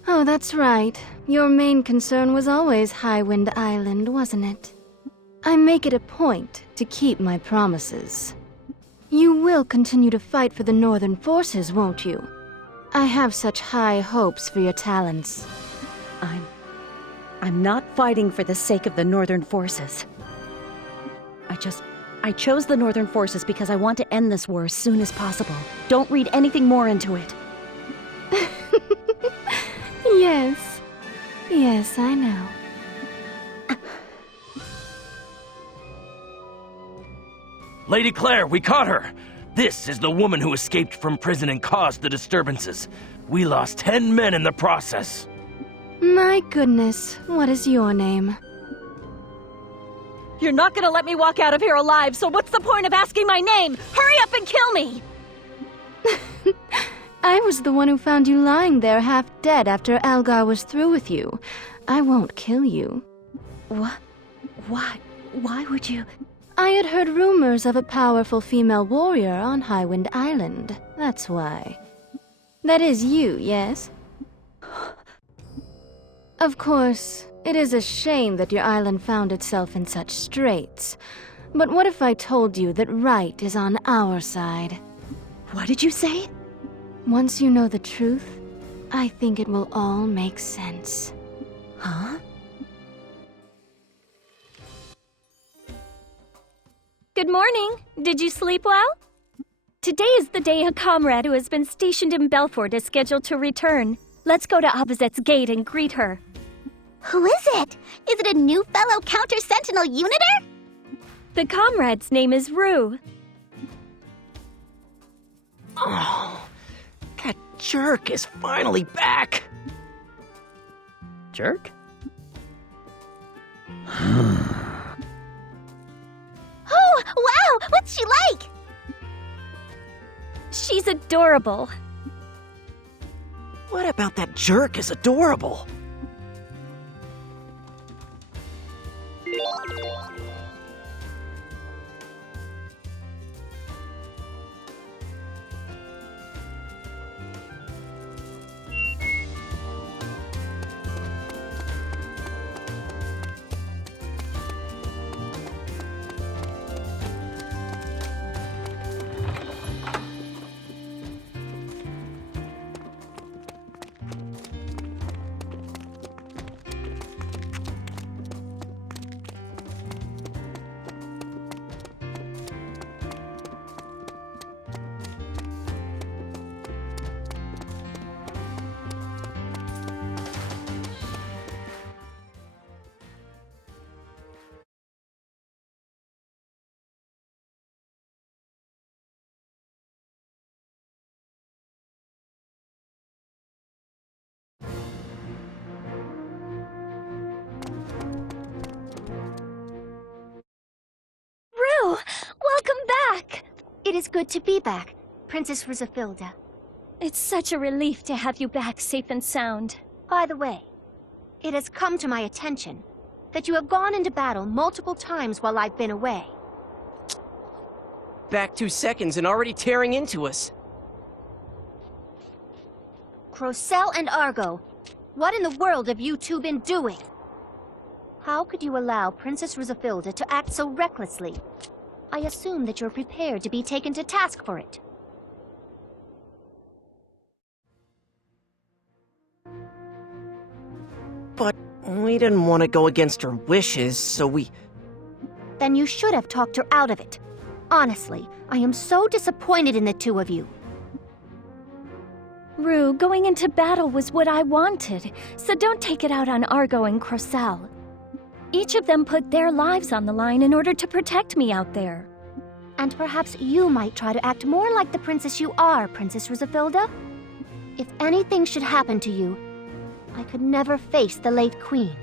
Oh, that's right. Your main concern was always Highwind Island, wasn't it? I make it a point to keep my promises. You will continue to fight for the Northern Forces, won't you? I have such high hopes for your talents. I'm not fighting for the sake of the Northern Forces. I chose the Northern Forces because I want to end this war as soon as possible. Don't read anything more into it. Yes. Yes, I know. Lady Claire, we caught her! This is the woman who escaped from prison and caused the disturbances. We lost 10 men in the process. My goodness, what is your name? You're not gonna let me walk out of here alive, so what's the point of asking my name? Hurry up and kill me! I was the one who found you lying there half dead after Algar was through with you. I won't kill you. What? Why? Why would you? I had heard rumors of a powerful female warrior on Highwind Island. That's why. That is you, yes? Of course, it is a shame that your island found itself in such straits. But what if I told you that right is on our side? What did you say? Once you know the truth, I think it will all make sense. Huh? Good morning. Did you sleep well? Today is the day a comrade who has been stationed in Belfort is scheduled to return. Let's go to Opposite's gate and greet her. Who is it? Is it a new fellow Counter-Sentinel Uniter? The comrade's name is Rue. Oh, that jerk is finally back. Jerk? Oh, wow! What's she like? She's adorable. What about that jerk is adorable? Rue, welcome back! It is good to be back, Princess Rizafilda. It's such a relief to have you back safe and sound. By the way, it has come to my attention that you have gone into battle multiple times while I've been away. Back 2 seconds and already tearing into us. Crocell and Argo, what in the world have you two been doing? How could you allow Princess Rizafilda to act so recklessly? I assume that you're prepared to be taken to task for it. But we didn't want to go against her wishes, so we... Then you should have talked her out of it. Honestly, I am so disappointed in the two of you. Rue, going into battle was what I wanted, so don't take it out on Argo and Crocell. Each of them put their lives on the line in order to protect me out there. And perhaps you might try to act more like the princess you are, Princess Rizafilda. If anything should happen to you, I could never face the late queen.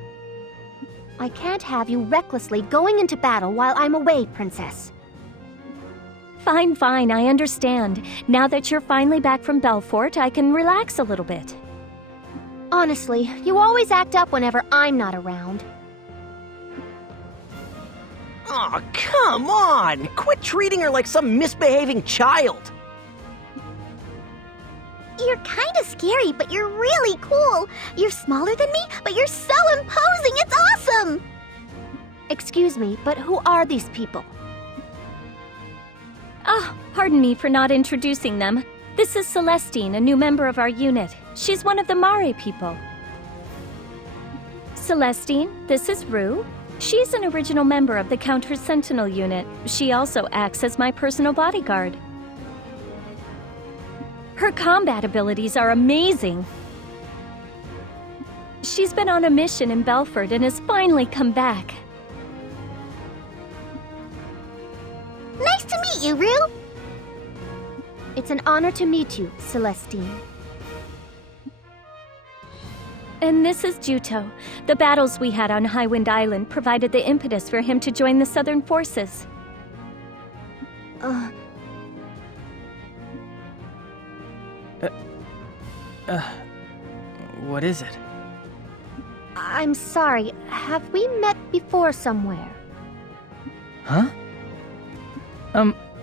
I can't have you recklessly going into battle while I'm away, Princess. Fine, fine, I understand. Now that you're finally back from Belfort, I can relax a little bit. Honestly, you always act up whenever I'm not around. Aw, come on! Quit treating her like some misbehaving child! You're kinda scary, but you're really cool. You're smaller than me, but you're so imposing, it's awesome! Excuse me, but who are these people? Oh, pardon me for not introducing them. This is Celestine, a new member of our unit. She's one of the Mare people. Celestine, this is Rue. She's an original member of the Counter-Sentinel unit. She also acts as my personal bodyguard. Her combat abilities are amazing. She's been on a mission in Belfort and has finally come back. Nice to meet you, Rue! It's an honor to meet you, Celestine. And this is Juto. The battles we had on Highwind Island provided the impetus for him to join the Southern Forces. What is it? I'm sorry, have we met before somewhere? Huh?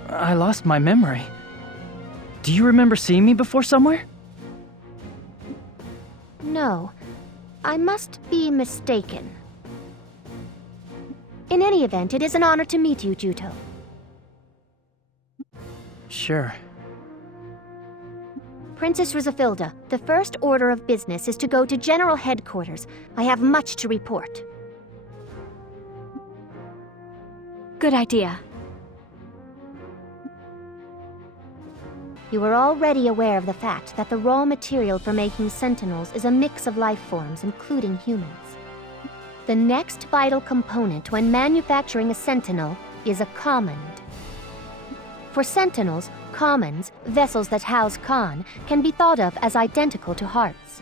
I lost my memory. Do you remember seeing me before somewhere? No, I must be mistaken. In any event, it is an honor to meet you, Juto. Sure. Princess Rizafilda, the first order of business is to go to General Headquarters. I have much to report. Good idea. You are already aware of the fact that the raw material for making Sentinels is a mix of life forms, including humans. The next vital component when manufacturing a Sentinel is a command. For Sentinels, commons, vessels that house Khan, can be thought of as identical to hearts.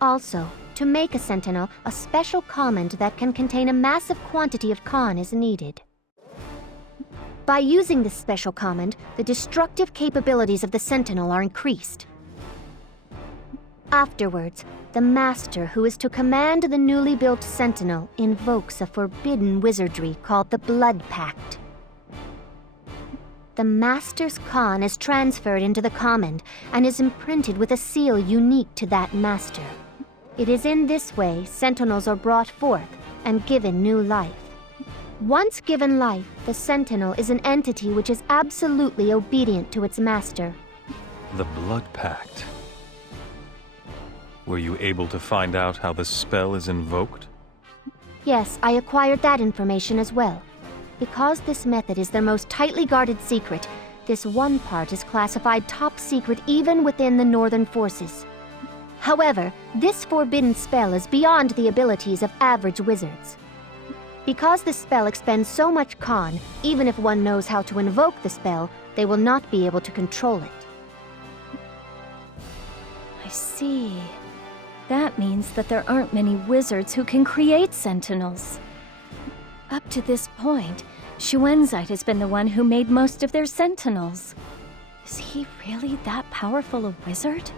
Also, to make a Sentinel, a special command that can contain a massive quantity of Khan is needed. By using this special command, the destructive capabilities of the Sentinel are increased. Afterwards, the Master who is to command the newly built Sentinel invokes a forbidden wizardry called the Blood Pact. The Master's Khan is transferred into the command and is imprinted with a seal unique to that Master. It is in this way Sentinels are brought forth and given new life. Once given life, the Sentinel is an entity which is absolutely obedient to its master. The Blood Pact. Were you able to find out how the spell is invoked? Yes, I acquired that information as well. Because this method is their most tightly guarded secret, this one part is classified top secret even within the Northern Forces. However, this forbidden spell is beyond the abilities of average wizards. Because the spell expends so much Khan, even if one knows how to invoke the spell, they will not be able to control it. I see. That means that there aren't many wizards who can create Sentinels. Up to this point, Xuanzite has been the one who made most of their Sentinels. Is he really that powerful a wizard?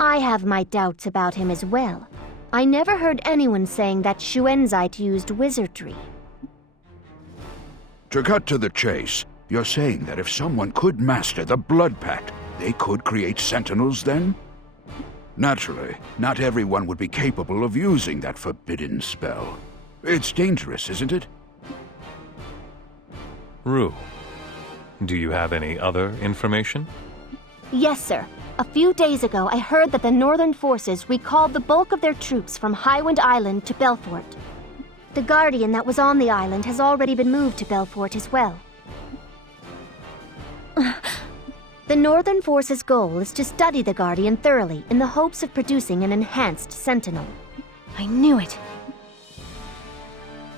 I have my doubts about him as well. I never heard anyone saying that Xuanzite used wizardry. To cut to the chase, you're saying that if someone could master the Blood Pact, they could create Sentinels then? Naturally, not everyone would be capable of using that forbidden spell. It's dangerous, isn't it? Rue, do you have any other information? Yes, sir. A few days ago, I heard that the Northern Forces recalled the bulk of their troops from Highwind Island to Belfort. The Guardian that was on the island has already been moved to Belfort as well. The Northern Forces' goal is to study the Guardian thoroughly in the hopes of producing an enhanced Sentinel. I knew it.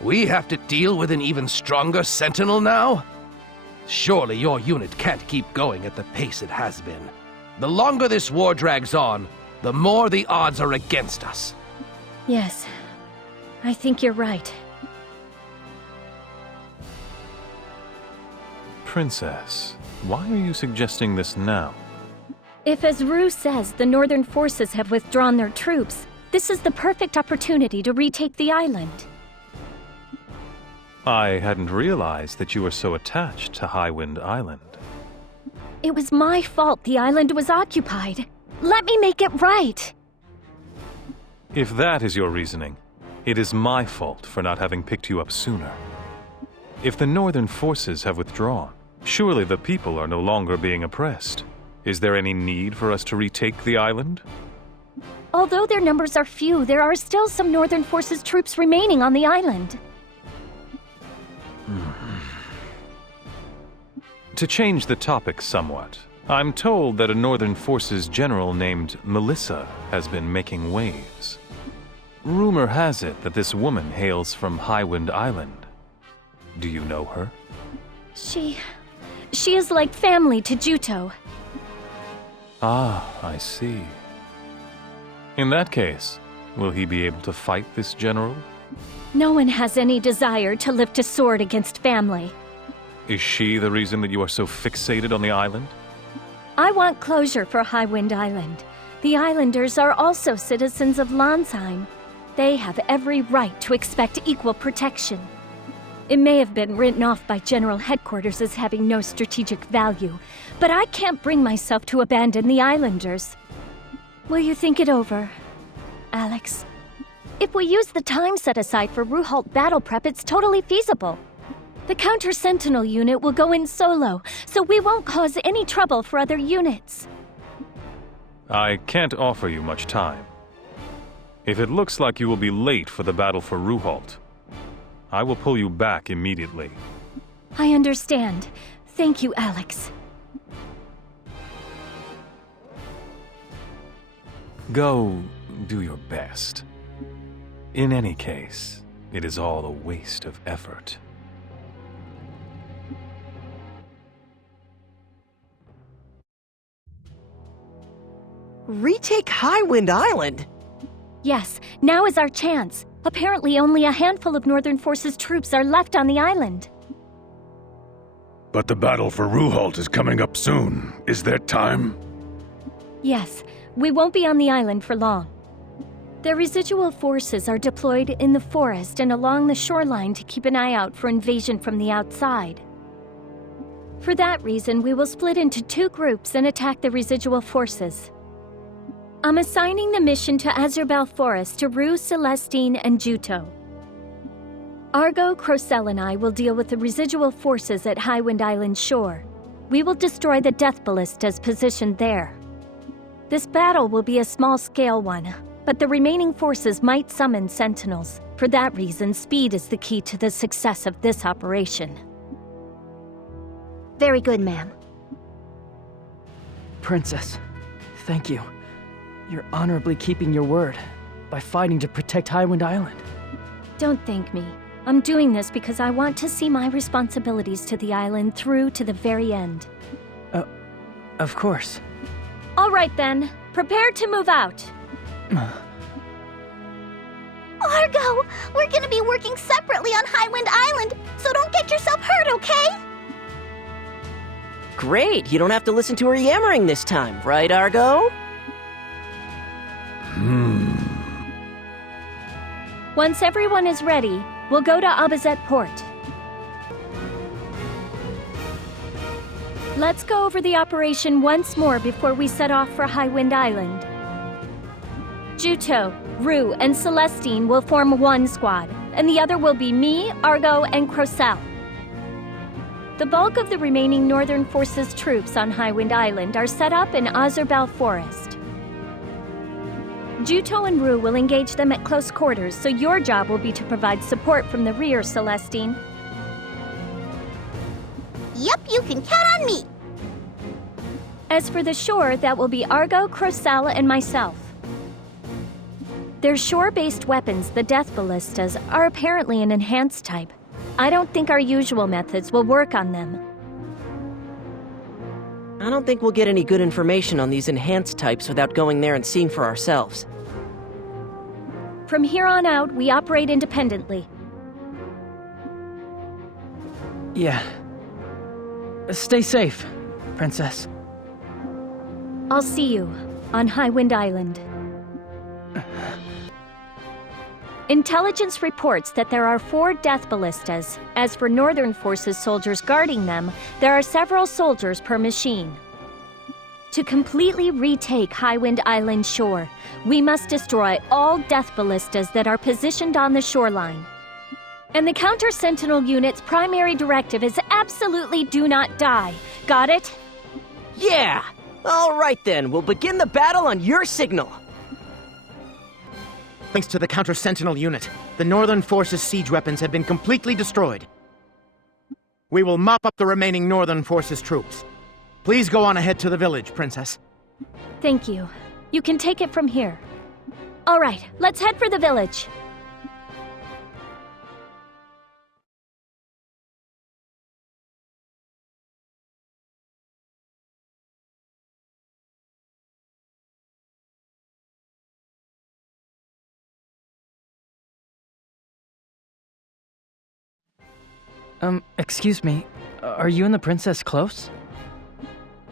We have to deal with an even stronger Sentinel now? Surely your unit can't keep going at the pace it has been. The longer this war drags on, the more the odds are against us. Yes, I think you're right. Princess, why are you suggesting this now? If, as Rue says, the Northern Forces have withdrawn their troops, this is the perfect opportunity to retake the island. I hadn't realized that you were so attached to Highwind Island. It was my fault the island was occupied. Let me make it right. If that is your reasoning, it is my fault for not having picked you up sooner. If the Northern Forces have withdrawn, surely the people are no longer being oppressed. Is there any need for us to retake the island? Although their numbers are few, there are still some Northern Forces troops remaining on the island. To change the topic somewhat, I'm told that a Northern Forces general named Melissa has been making waves. Rumor has it that this woman hails from Highwind Island. Do you know her? She is like family to Juto. Ah, I see. In that case, will he be able to fight this general? No one has any desire to lift a sword against family. Is she the reason that you are so fixated on the island? I want closure for Highwind Island. The islanders are also citizens of Landsheim. They have every right to expect equal protection. It may have been written off by General Headquarters as having no strategic value, but I can't bring myself to abandon the islanders. Will you think it over, Alex? If we use the time set aside for Ruhalt battle prep, it's totally feasible. The counter-sentinel unit will go in solo, so we won't cause any trouble for other units. I can't offer you much time. If it looks like you will be late for the battle for Ruhalt, I will pull you back immediately. I understand. Thank you, Alex. Go do your best. In any case, it is all a waste of effort. Retake Highwind Island? Yes, now is our chance. Apparently only a handful of Northern Forces troops are left on the island. But the battle for Ruhalt is coming up soon. Is there time? Yes, we won't be on the island for long. Their residual forces are deployed in the forest and along the shoreline to keep an eye out for invasion from the outside. For that reason, we will split into 2 groups and attack the residual forces. I'm assigning the mission to Azurbal Forest to Rue, Celestine, and Juto. Argo, Crocell, and I will deal with the residual forces at Highwind Island shore. We will destroy the Death Ballistas positioned there. This battle will be a small-scale one, but the remaining forces might summon sentinels. For that reason, speed is the key to the success of this operation. Very good, ma'am. Princess, thank you. You're honorably keeping your word by fighting to protect Highwind Island. Don't thank me. I'm doing this because I want to see my responsibilities to the island through to the very end. Of course. All right then. Prepare to move out. Argo! We're gonna be working separately on Highwind Island, so don't get yourself hurt, okay? Great, you don't have to listen to her yammering this time, right, Argo? Once everyone is ready, we'll go to Abazet Port. Let's go over the operation once more before we set off for Highwind Island. Juto, Rue, and Celestine will form one squad, and the other will be me, Argo, and Crocell. The bulk of the remaining Northern Forces troops on Highwind Island are set up in Azurbal Forest. Juto and Rue will engage them at close quarters, so your job will be to provide support from the rear, Celestine. Yep, you can count on me! As for the shore, that will be Argo, Crocell, and myself. Their shore-based weapons, the Death Ballistas, are apparently an enhanced type. I don't think our usual methods will work on them. I don't think we'll get any good information on these enhanced types without going there and seeing for ourselves. From here on out, we operate independently. Yeah. Stay safe, Princess. I'll see you on Highwind Island. Intelligence reports that there are 4 Death Ballistas. As for Northern Forces soldiers guarding them, there are several soldiers per machine. To completely retake Highwind Island shore, we must destroy all Death Ballistas that are positioned on the shoreline. And the Counter-Sentinel unit's primary directive is absolutely do not die. Got it? Yeah! All right then, we'll begin the battle on your signal. Thanks to the Counter-Sentinel unit, the Northern Forces siege weapons have been completely destroyed. We will mop up the remaining Northern Forces troops. Please go on ahead to the village, Princess. Thank you. You can take it from here. All right, let's head for the village. Excuse me. Are you and the princess close?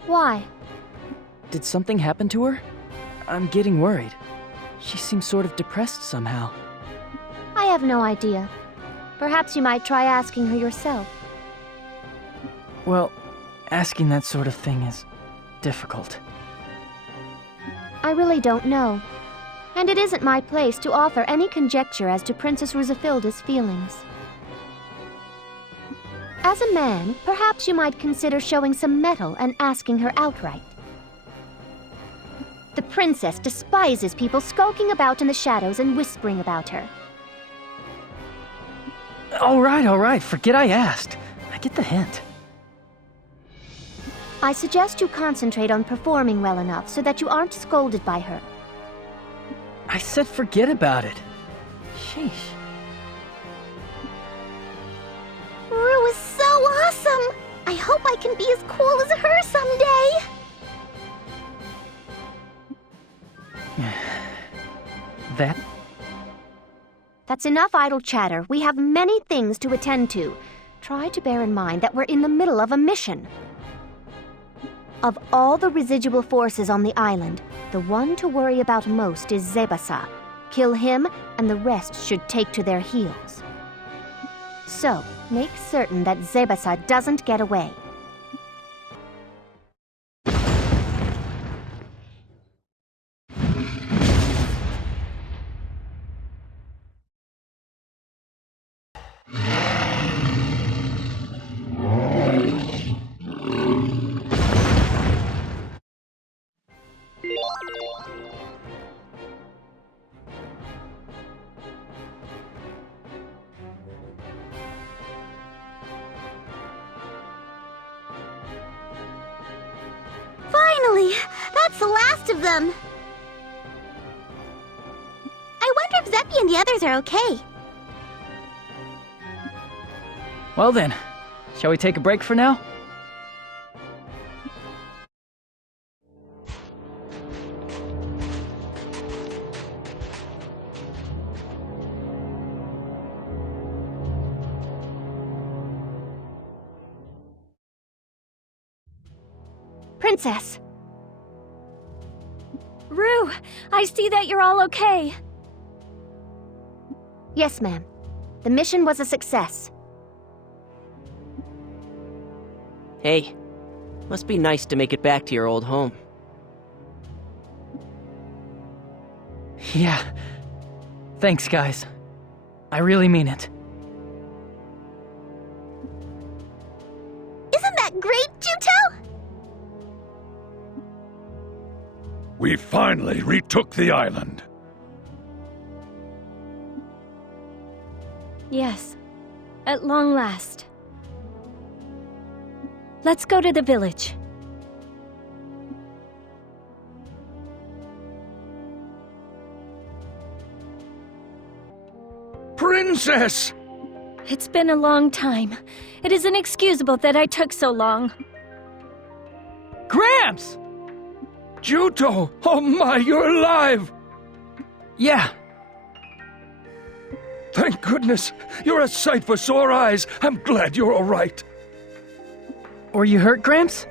Why? Did something happen to her? I'm getting worried. She seems sort of depressed somehow. I have no idea. Perhaps you might try asking her yourself. Well, asking that sort of thing is difficult. I really don't know. And it isn't my place to offer any conjecture as to Princess Rusafilda's feelings. As a man, perhaps you might consider showing some mettle and asking her outright. The princess despises people skulking about in the shadows and whispering about her. All right, forget I asked. I get the hint. I suggest you concentrate on performing well enough so that you aren't scolded by her. I said forget about it. Sheesh. Rue is so awesome! I hope I can be as cool as her someday! That's enough idle chatter. We have many things to attend to. Try to bear in mind that we're in the middle of a mission. Of all the residual forces on the island, the one to worry about most is Zebasa. Kill him, and the rest should take to their heels. So, make certain that Zebasa doesn't get away. Finally! That's the last of them! I wonder if Zeppy and the others are okay. Well then, shall we take a break for now? Princess! Rue, I see that you're all okay. Yes, ma'am. The mission was a success. Hey, must be nice to make it back to your old home. Yeah. Thanks, guys. I really mean it. Isn't that great, Juto? We finally retook the island. Yes, at long last. Let's go to the village. Princess! It's been a long time. It is inexcusable that I took so long. Gramps! Juto! Oh my, you're alive! Yeah. Thank goodness! You're a sight for sore eyes. I'm glad you're all right. Were you hurt, Gramps?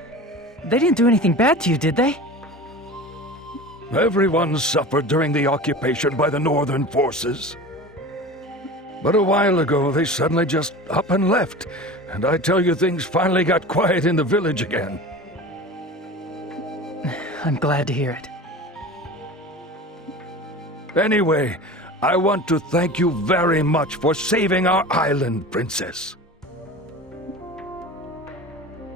They didn't do anything bad to you, did they? Everyone suffered during the occupation by the Northern forces. But a while ago, they suddenly just up and left. And I tell you, things finally got quiet in the village again. I'm glad to hear it. Anyway, I want to thank you very much for saving our island, Princess.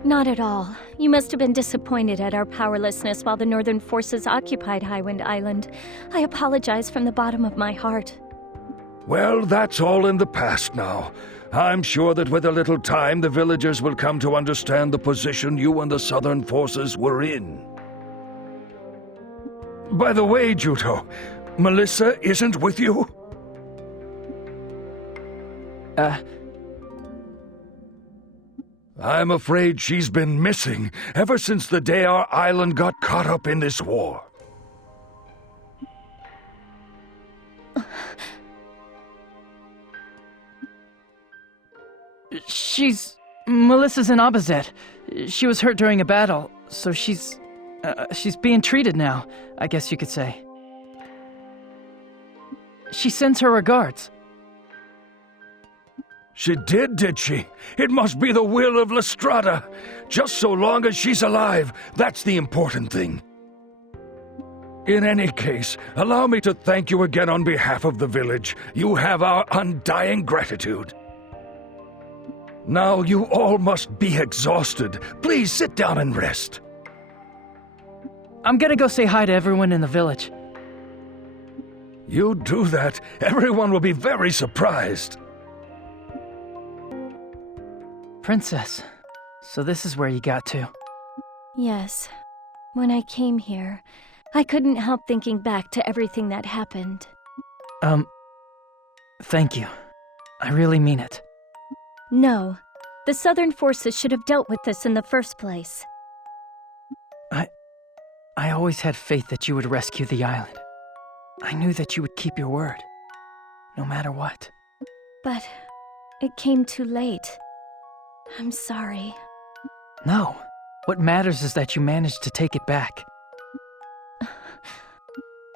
Not at all. You must have been disappointed at our powerlessness while the Northern forces occupied Highwind Island. I apologize from the bottom of my heart. Well, that's all in the past now. I'm sure that with a little time, the villagers will come to understand the position you and the Southern forces were in. By the way, Juto, Melissa isn't with you? I'm afraid she's been missing ever since the day our island got caught up in this war. Melissa's in Abazet. She was hurt during a battle, so she's being treated now, I guess you could say. She sends her regards. She did she? It must be the will of Lestrada. Just so long as she's alive, that's the important thing. In any case, allow me to thank you again on behalf of the village. You have our undying gratitude. Now you all must be exhausted. Please sit down and rest. I'm gonna go say hi to everyone in the village. You do that, everyone will be very surprised. Princess, so this is where you got to. Yes. When I came here, I couldn't help thinking back to everything that happened. Thank you. I really mean it. No. The Southern forces should have dealt with this in the first place. I always had faith that you would rescue the island. I knew that you would keep your word, no matter what. But it came too late. I'm sorry. No. What matters is that you managed to take it back.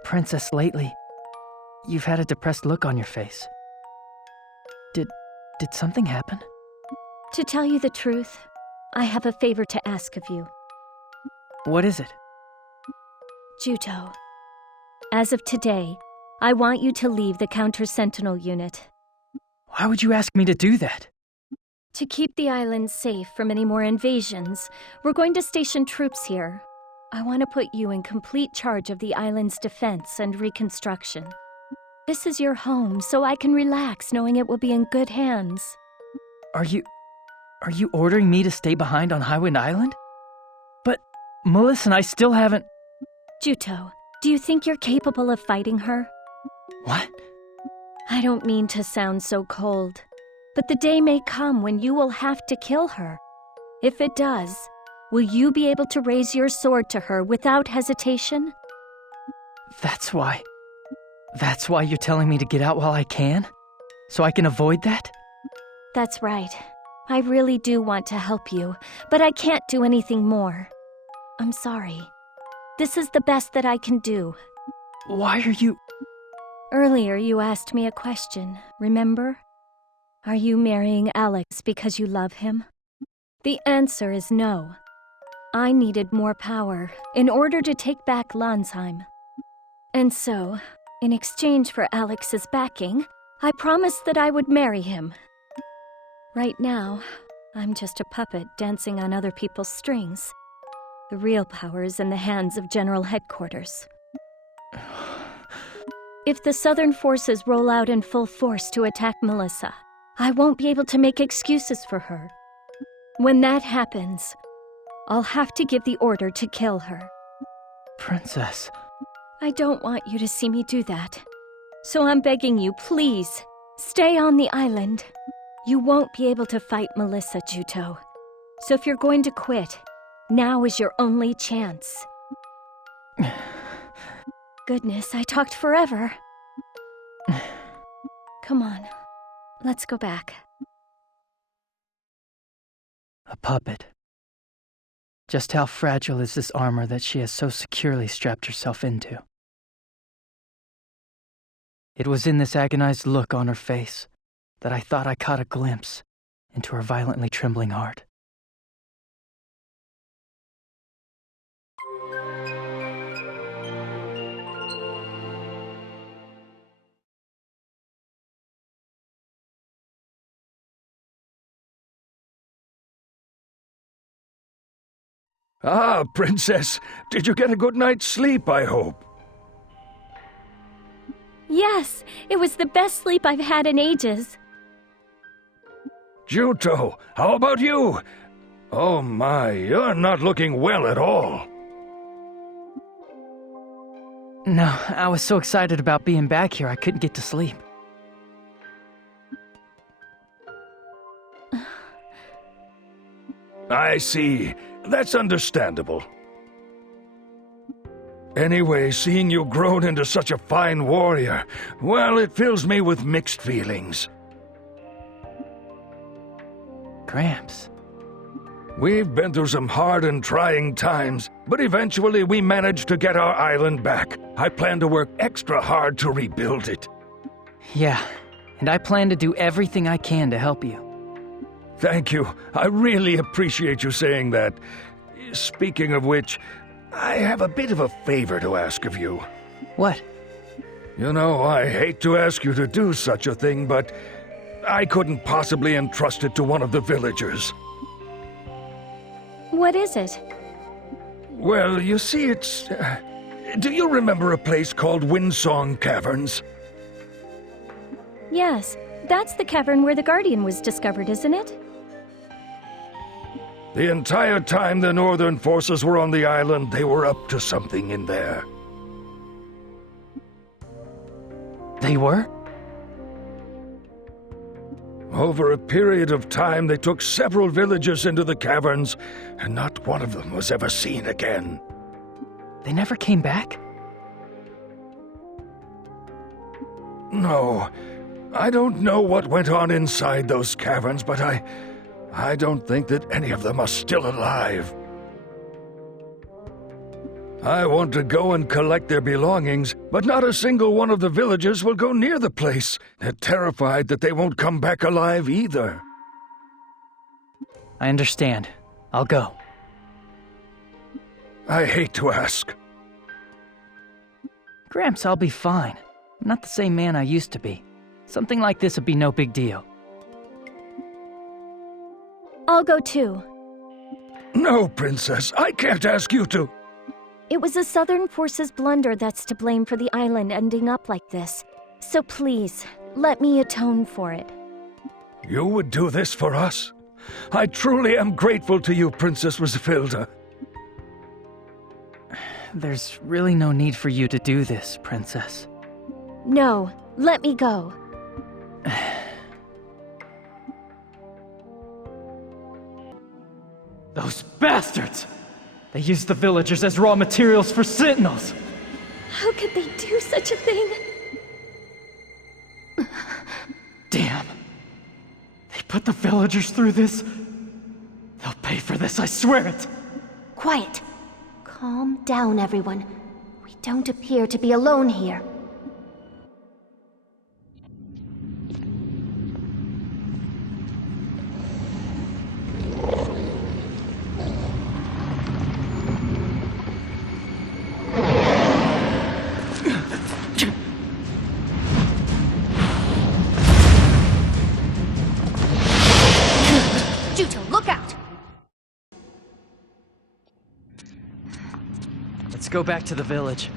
Princess, lately, you've had a depressed look on your face. Did something happen? To tell you the truth, I have a favor to ask of you. What is it? Juto, as of today, I want you to leave the Counter-Sentinel unit. Why would you ask me to do that? To keep the island safe from any more invasions, we're going to station troops here. I want to put you in complete charge of the island's defense and reconstruction. This is your home, so I can relax knowing it will be in good hands. Are you ordering me to stay behind on Highwind Island? But Melissa and I still haven't... Juto, do you think you're capable of fighting her? What? I don't mean to sound so cold, but the day may come when you will have to kill her. If it does, will you be able to raise your sword to her without hesitation? That's why you're telling me to get out while I can? So I can avoid that? That's right. I really do want to help you, but I can't do anything more. I'm sorry. This is the best that I can do. Why are you... Earlier you asked me a question, remember? Are you marrying Alex because you love him? The answer is no. I needed more power in order to take back Landsheim. And so, in exchange for Alex's backing, I promised that I would marry him. Right now, I'm just a puppet dancing on other people's strings. The real power is in the hands of General Headquarters. If the Southern forces roll out in full force to attack Melissa, I won't be able to make excuses for her. When that happens, I'll have to give the order to kill her. Princess... I don't want you to see me do that. So I'm begging you, please, stay on the island. You won't be able to fight Melissa, Juto. So if you're going to quit, now is your only chance. Goodness, I talked forever. Come on, let's go back. A puppet. Just how fragile is this armor that she has so securely strapped herself into? It was in this agonized look on her face that I thought I caught a glimpse into her violently trembling heart. Ah, Princess, did you get a good night's sleep, I hope? Yes, it was the best sleep I've had in ages. Juto, how about you? Oh my, you're not looking well at all. No, I was so excited about being back here I couldn't get to sleep. I see. That's understandable. Anyway, seeing you grown into such a fine warrior, well, it fills me with mixed feelings. Gramps. We've been through some hard and trying times, but eventually we managed to get our island back. I plan to work extra hard to rebuild it. Yeah, and I plan to do everything I can to help you. Thank you. I really appreciate you saying that. Speaking of which, I have a bit of a favor to ask of you. What? You know, I hate to ask you to do such a thing, but I couldn't possibly entrust it to one of the villagers. What is it? Well, you see, it's... do you remember a place called Windsong Caverns? Yes, that's the cavern where the Guardian was discovered, isn't it? The entire time the Northern forces were on the island, they were up to something in there. They were? Over a period of time, they took several villagers into the caverns, and not one of them was ever seen again. They never came back? No. I don't know what went on inside those caverns, but I don't think that any of them are still alive. I want to go and collect their belongings, but not a single one of the villagers will go near the place. They're terrified that they won't come back alive either. I understand. I'll go. I hate to ask. Gramps, I'll be fine. I'm not the same man I used to be. Something like this would be no big deal. I'll go too. No, Princess, I can't ask you to. It was the Southern Forces' blunder that's to blame for the island ending up like this. So please, let me atone for it. You would do this for us? I truly am grateful to you, Princess Rosaphilda. There's really no need for you to do this, Princess. No, let me go. Those bastards! They used the villagers as raw materials for sentinels! How could they do such a thing? Damn. They put the villagers through this? They'll pay for this, I swear it! Quiet. Calm down, everyone. We don't appear to be alone here. Let's go back to the village.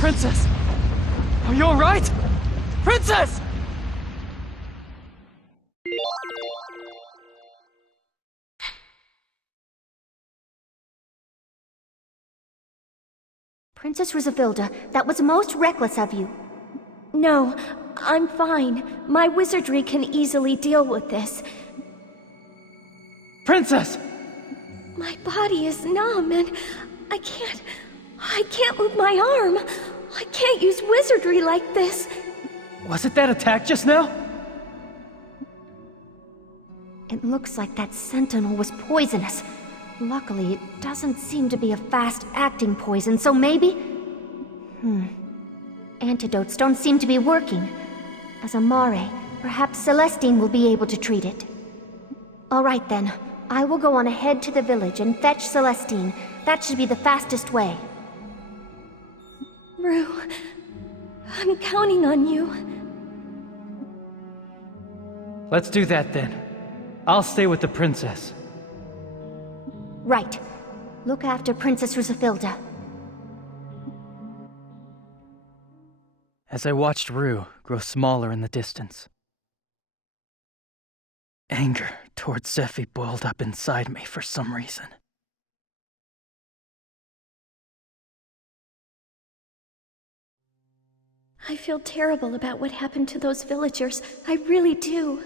Princess! Are you alright? Princess! Princess Rosaphilda, that was most reckless of you. No, I'm fine. My wizardry can easily deal with this. Princess! My body is numb and I can't move my arm. I can't use wizardry like this. Was it that attack just now? It looks like that sentinel was poisonous. Luckily, it doesn't seem to be a fast-acting poison, so maybe... Antidotes don't seem to be working. As a Mare, perhaps Celestine will be able to treat it. All right then, I will go on ahead to the village and fetch Celestine. That should be the fastest way. Rue, I'm counting on you. Let's do that then. I'll stay with the princess. Right. Look after Princess Rosaphilda. As I watched Rue grow smaller in the distance, anger towards Zephi boiled up inside me for some reason. I feel terrible about what happened to those villagers. I really do.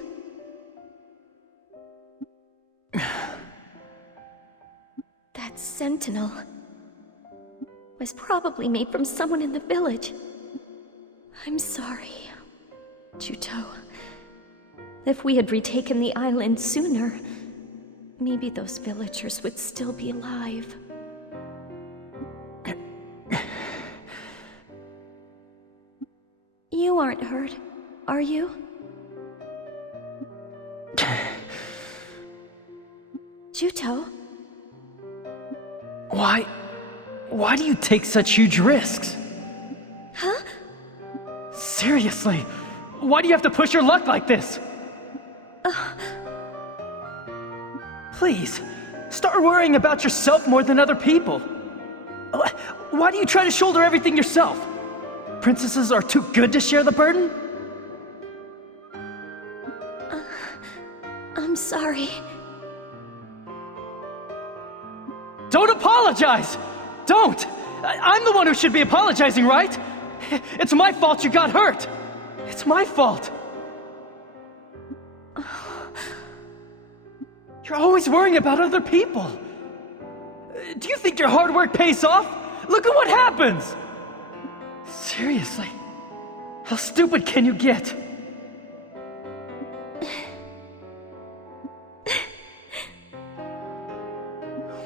That sentinel was probably made from someone in the village. I'm sorry, Juto. If we had retaken the island sooner, maybe those villagers would still be alive. You aren't hurt, are you? Juto? Why do you take such huge risks? Huh? Seriously, why do you have to push your luck like this? Please, start worrying about yourself more than other people. Why do you try to shoulder everything yourself? Princesses are too good to share the burden? I'm sorry. Don't apologize! Don't! I'm the one who should be apologizing, right? It's my fault you got hurt! It's my fault! You're always worrying about other people! Do you think your hard work pays off? Look at what happens! Seriously, how stupid can you get?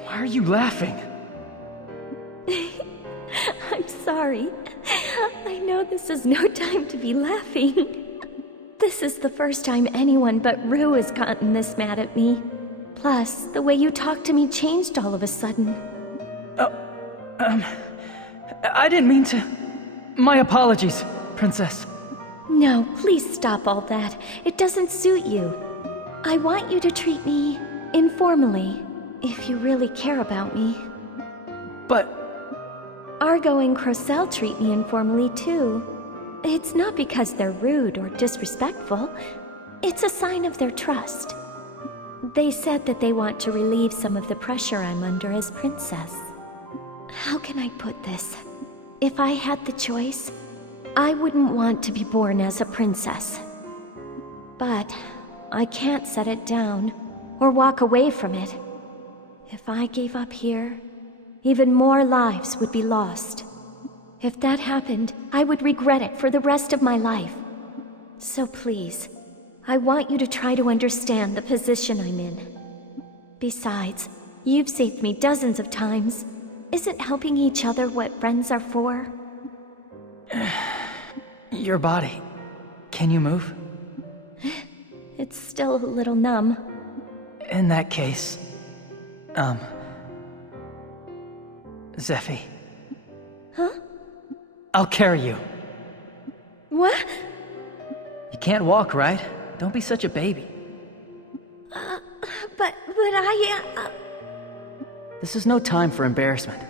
Why are you laughing? I'm sorry. I know this is no time to be laughing. This is the first time anyone but Rue has gotten this mad at me. Plus, the way you talked to me changed all of a sudden. I didn't mean to. My apologies, Princess. No, please stop all that. It doesn't suit you. I want you to treat me informally, if you really care about me. But... Argo and Crocell treat me informally too. It's not because they're rude or disrespectful. It's a sign of their trust. They said that they want to relieve some of the pressure I'm under as princess. How can I put this? If I had the choice, I wouldn't want to be born as a princess. But I can't set it down or walk away from it. If I gave up here, even more lives would be lost. If that happened, I would regret it for the rest of my life. So please, I want you to try to understand the position I'm in. Besides, you've saved me dozens of times. Isn't helping each other what friends are for? Your body. Can you move? It's still a little numb. In that case, Zephy. Huh? I'll carry you. What? You can't walk, right? Don't be such a baby. But I... This is no time for embarrassment.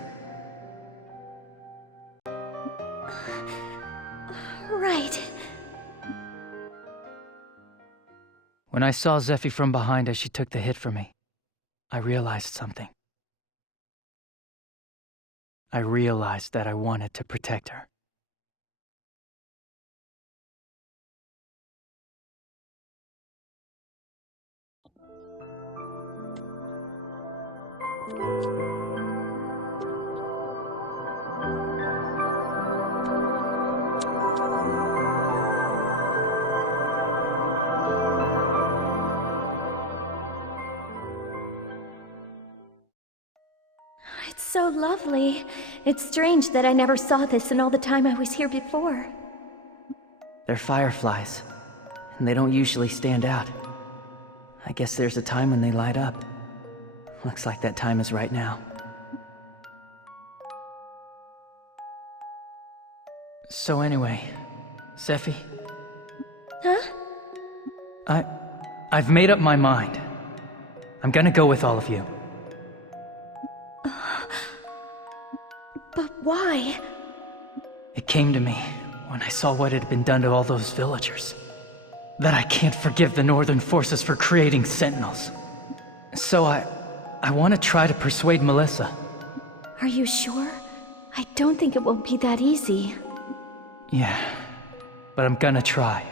Right. When I saw Zephy from behind as she took the hit from me, I realized something. I realized that I wanted to protect her. It's so lovely. It's strange that I never saw this in all the time I was here before. They're fireflies, and they don't usually stand out. I guess there's a time when they light up. Looks like that time is right now. So anyway, Zephy? Huh? I've made up my mind. I'm gonna go with all of you. But why? It came to me when I saw what had been done to all those villagers. That I can't forgive the Northern forces for creating sentinels. So I want to try to persuade Melissa. Are you sure? I don't think it will be that easy. Yeah, but I'm gonna try.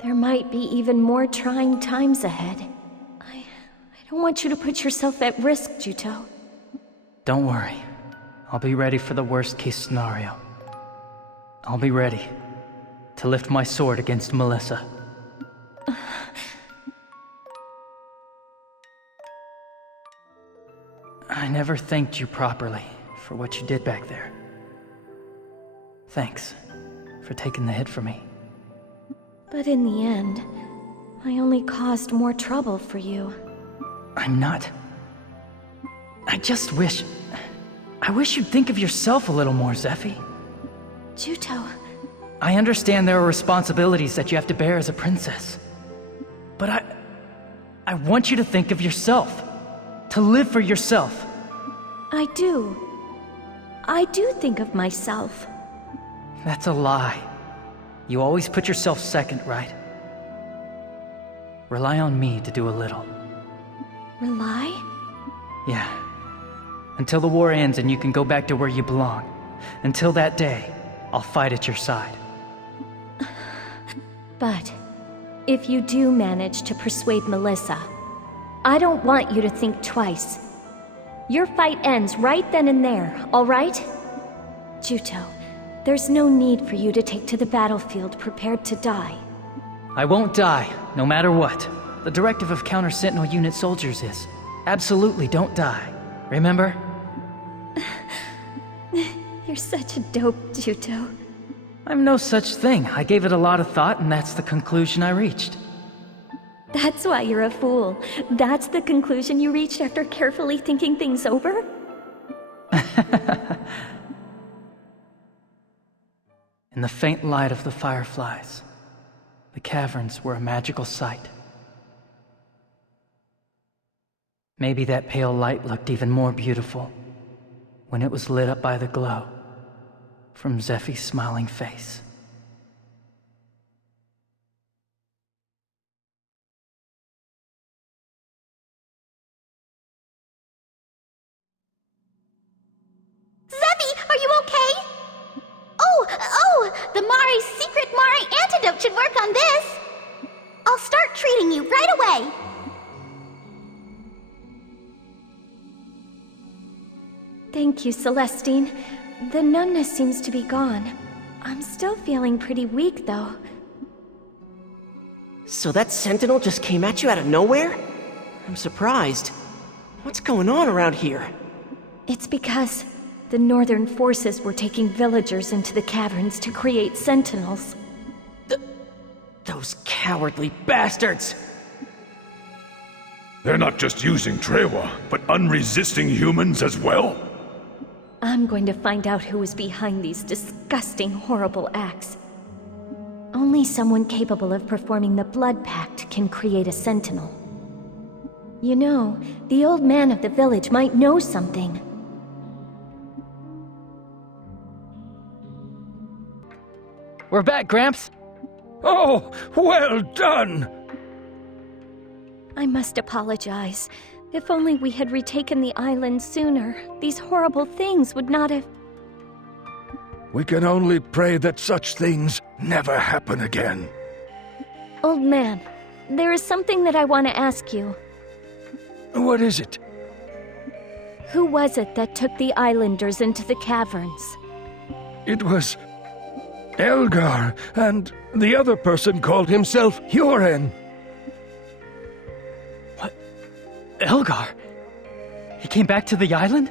There might be even more trying times ahead. I don't want you to put yourself at risk, Juto. Don't worry. I'll be ready for the worst-case scenario. I'll be ready to lift my sword against Melissa. I never thanked you properly for what you did back there. Thanks for taking the hit for me. But in the end, I only caused more trouble for you. I'm not. I wish you'd think of yourself a little more, Zephy. Juto. I understand there are responsibilities that you have to bear as a princess. But I want you to think of yourself. To live for yourself. I do. I do think of myself. That's a lie. You always put yourself second, right? Rely on me to do a little. Rely? Yeah. Until the war ends and you can go back to where you belong. Until that day, I'll fight at your side. But if you do manage to persuade Melissa, I don't want you to think twice. Your fight ends right then and there, all right? Juto, there's no need for you to take to the battlefield prepared to die. I won't die, no matter what. The directive of Counter-Sentinel Unit soldiers is, absolutely don't die. Remember? You're such a dope, Juto. I'm no such thing. I gave it a lot of thought, and that's the conclusion I reached. That's why you're a fool. That's the conclusion you reached after carefully thinking things over? In the faint light of the fireflies, the caverns were a magical sight. Maybe that pale light looked even more beautiful when it was lit up by the glow from Zephy's smiling face. Zephy, are you okay? Oh, the Mari's secret Mari antidote should work on this. I'll start treating you right away. Thank you, Celestine. The numbness seems to be gone. I'm still feeling pretty weak, though. So that sentinel just came at you out of nowhere? I'm surprised. What's going on around here? It's because the Northern forces were taking villagers into the caverns to create sentinels. Those cowardly bastards! They're not just using Trewa, but unresisting humans as well? I'm going to find out who is behind these disgusting, horrible acts. Only someone capable of performing the Blood Pact can create a sentinel. You know, the old man of the village might know something. We're back, Gramps! Oh, well done! I must apologize. If only we had retaken the island sooner, these horrible things would not have... We can only pray that such things never happen again. Old man, there is something that I want to ask you. What is it? Who was it that took the islanders into the caverns? It was Elgar, and the other person called himself Yoren. What? Elgar? He came back to the island?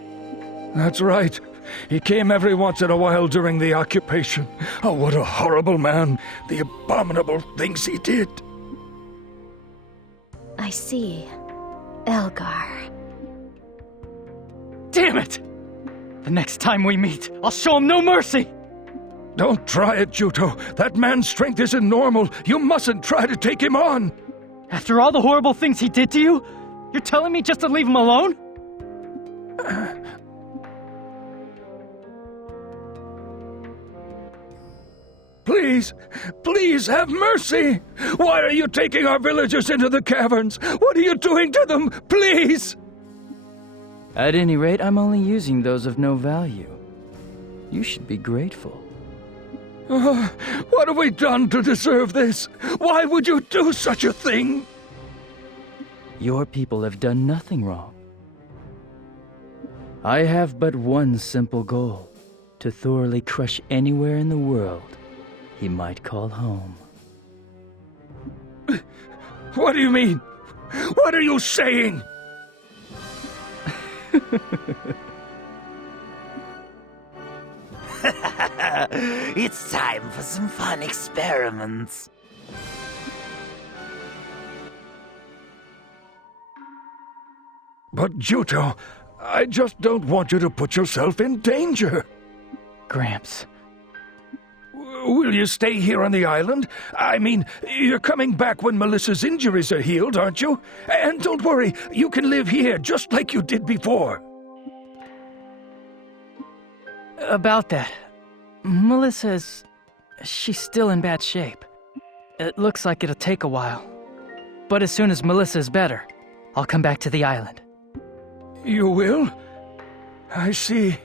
That's right. He came every once in a while during the occupation. Oh, what a horrible man. The abominable things he did. I see. Elgar. Damn it! The next time we meet, I'll show him no mercy! Don't try it, Juto. That man's strength isn't normal. You mustn't try to take him on. After all the horrible things he did to you, you're telling me just to leave him alone? Please, please have mercy! Why are you taking our villagers into the caverns? What are you doing to them? Please! At any rate, I'm only using those of no value. You should be grateful. What have we done to deserve this? Why would you do such a thing? Your people have done nothing wrong. I have but one simple goal: to thoroughly crush anywhere in the world he might call home. What do you mean? What are you saying? It's time for some fun experiments. But Juto, I just don't want you to put yourself in danger. Gramps. Will you stay here on the island? I mean, you're coming back when Melissa's injuries are healed, aren't you? And don't worry, you can live here just like you did before. About that, Melissa's... she's still in bad shape. It looks like it'll take a while. But as soon as Melissa's better, I'll come back to the island. You will? I see.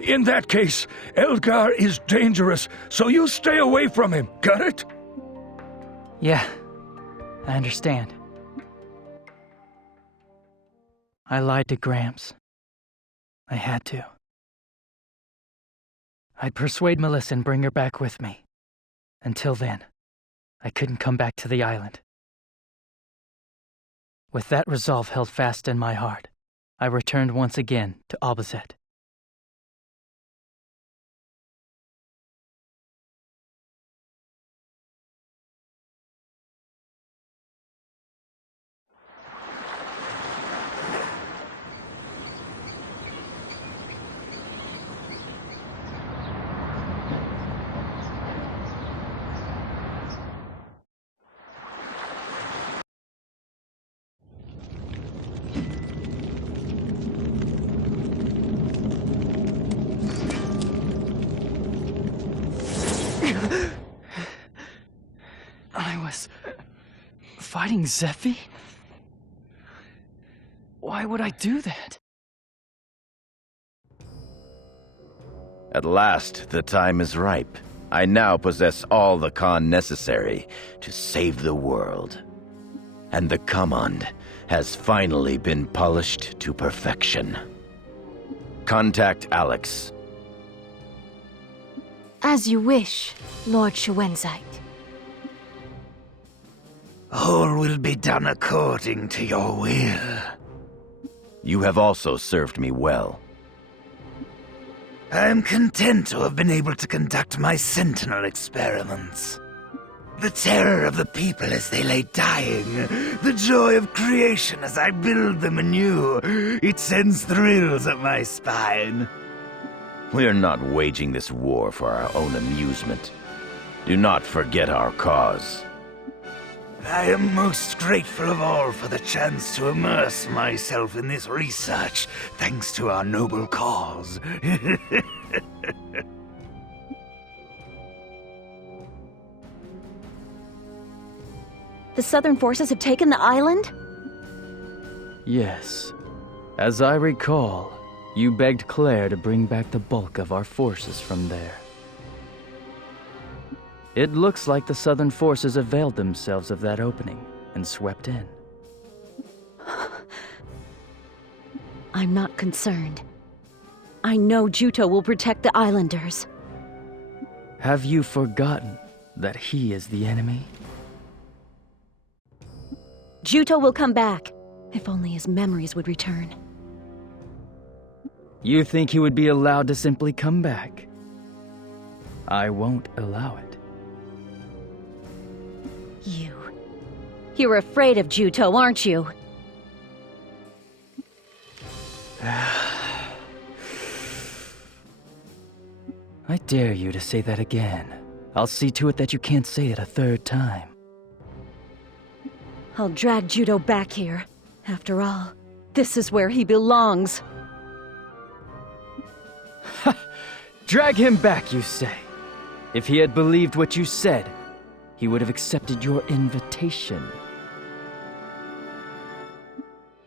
In that case, Elgar is dangerous, so you stay away from him. Got it? Yeah, I understand. I lied to Gramps. I had to. I'd persuade Melissa and bring her back with me. Until then, I couldn't come back to the island. With that resolve held fast in my heart, I returned once again to Albazet. I was fighting Zephy? Why would I do that? At last, the time is ripe. I now possess all the Khan necessary to save the world. And the command has finally been polished to perfection. Contact Alex. As you wish, Lord Shawenzite. All will be done according to your will. You have also served me well. I am content to have been able to conduct my sentinel experiments. The terror of the people as they lay dying, the joy of creation as I build them anew, it sends thrills up my spine. We're not waging this war for our own amusement. Do not forget our cause. I am most grateful of all for the chance to immerse myself in this research, thanks to our noble cause. The Southern forces have taken the island? Yes. As I recall, you begged Claire to bring back the bulk of our forces from there. It looks like the Southern forces availed themselves of that opening and swept in. I'm not concerned. I know Juto will protect the islanders. Have you forgotten that he is the enemy? Juto will come back, if only his memories would return. You think he would be allowed to simply come back? I won't allow it. You're afraid of Juto, aren't you? I dare you to say that again. I'll see to it that you can't say it a third time. I'll drag Juto back here. After all, this is where he belongs. Drag him back, you say? If he had believed what you said, he would have accepted your invitation.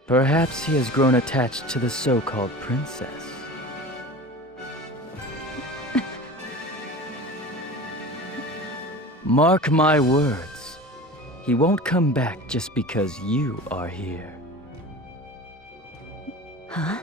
Perhaps he has grown attached to the so-called princess. Mark my words. He won't come back just because you are here. Huh?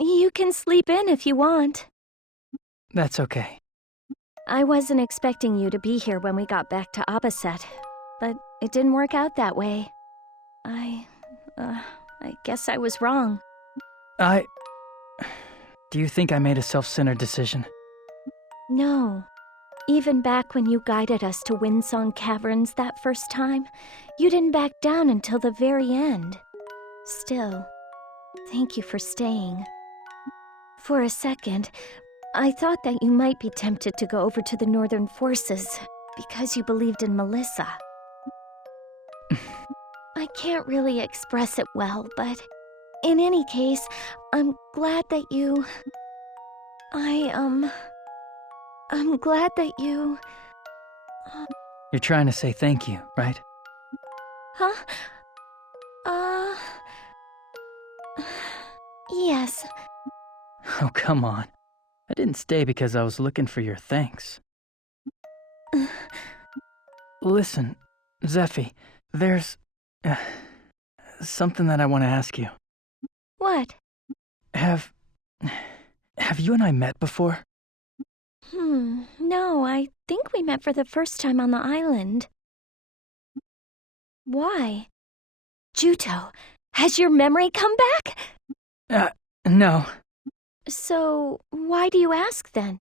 You can sleep in if you want. That's okay. I wasn't expecting you to be here when we got back to Abbaset, but it didn't work out that way. I guess I was wrong. Do you think I made a self-centered decision? No. Even back when you guided us to Windsong Caverns that first time, you didn't back down until the very end. Still, thank you for staying. For a second, I thought that you might be tempted to go over to the Northern Forces because you believed in Melissa. I can't really express it well, but in any case, I'm glad that you... I'm glad that you... You're trying to say thank you, right? Huh? Yes. Oh, come on. I didn't stay because I was looking for your thanks. Listen, Zephy, there's... something that I want to ask you. What? Have you and I met before? No, I think we met for the first time on the island. Why? Juto, has your memory come back? No. So, why do you ask then?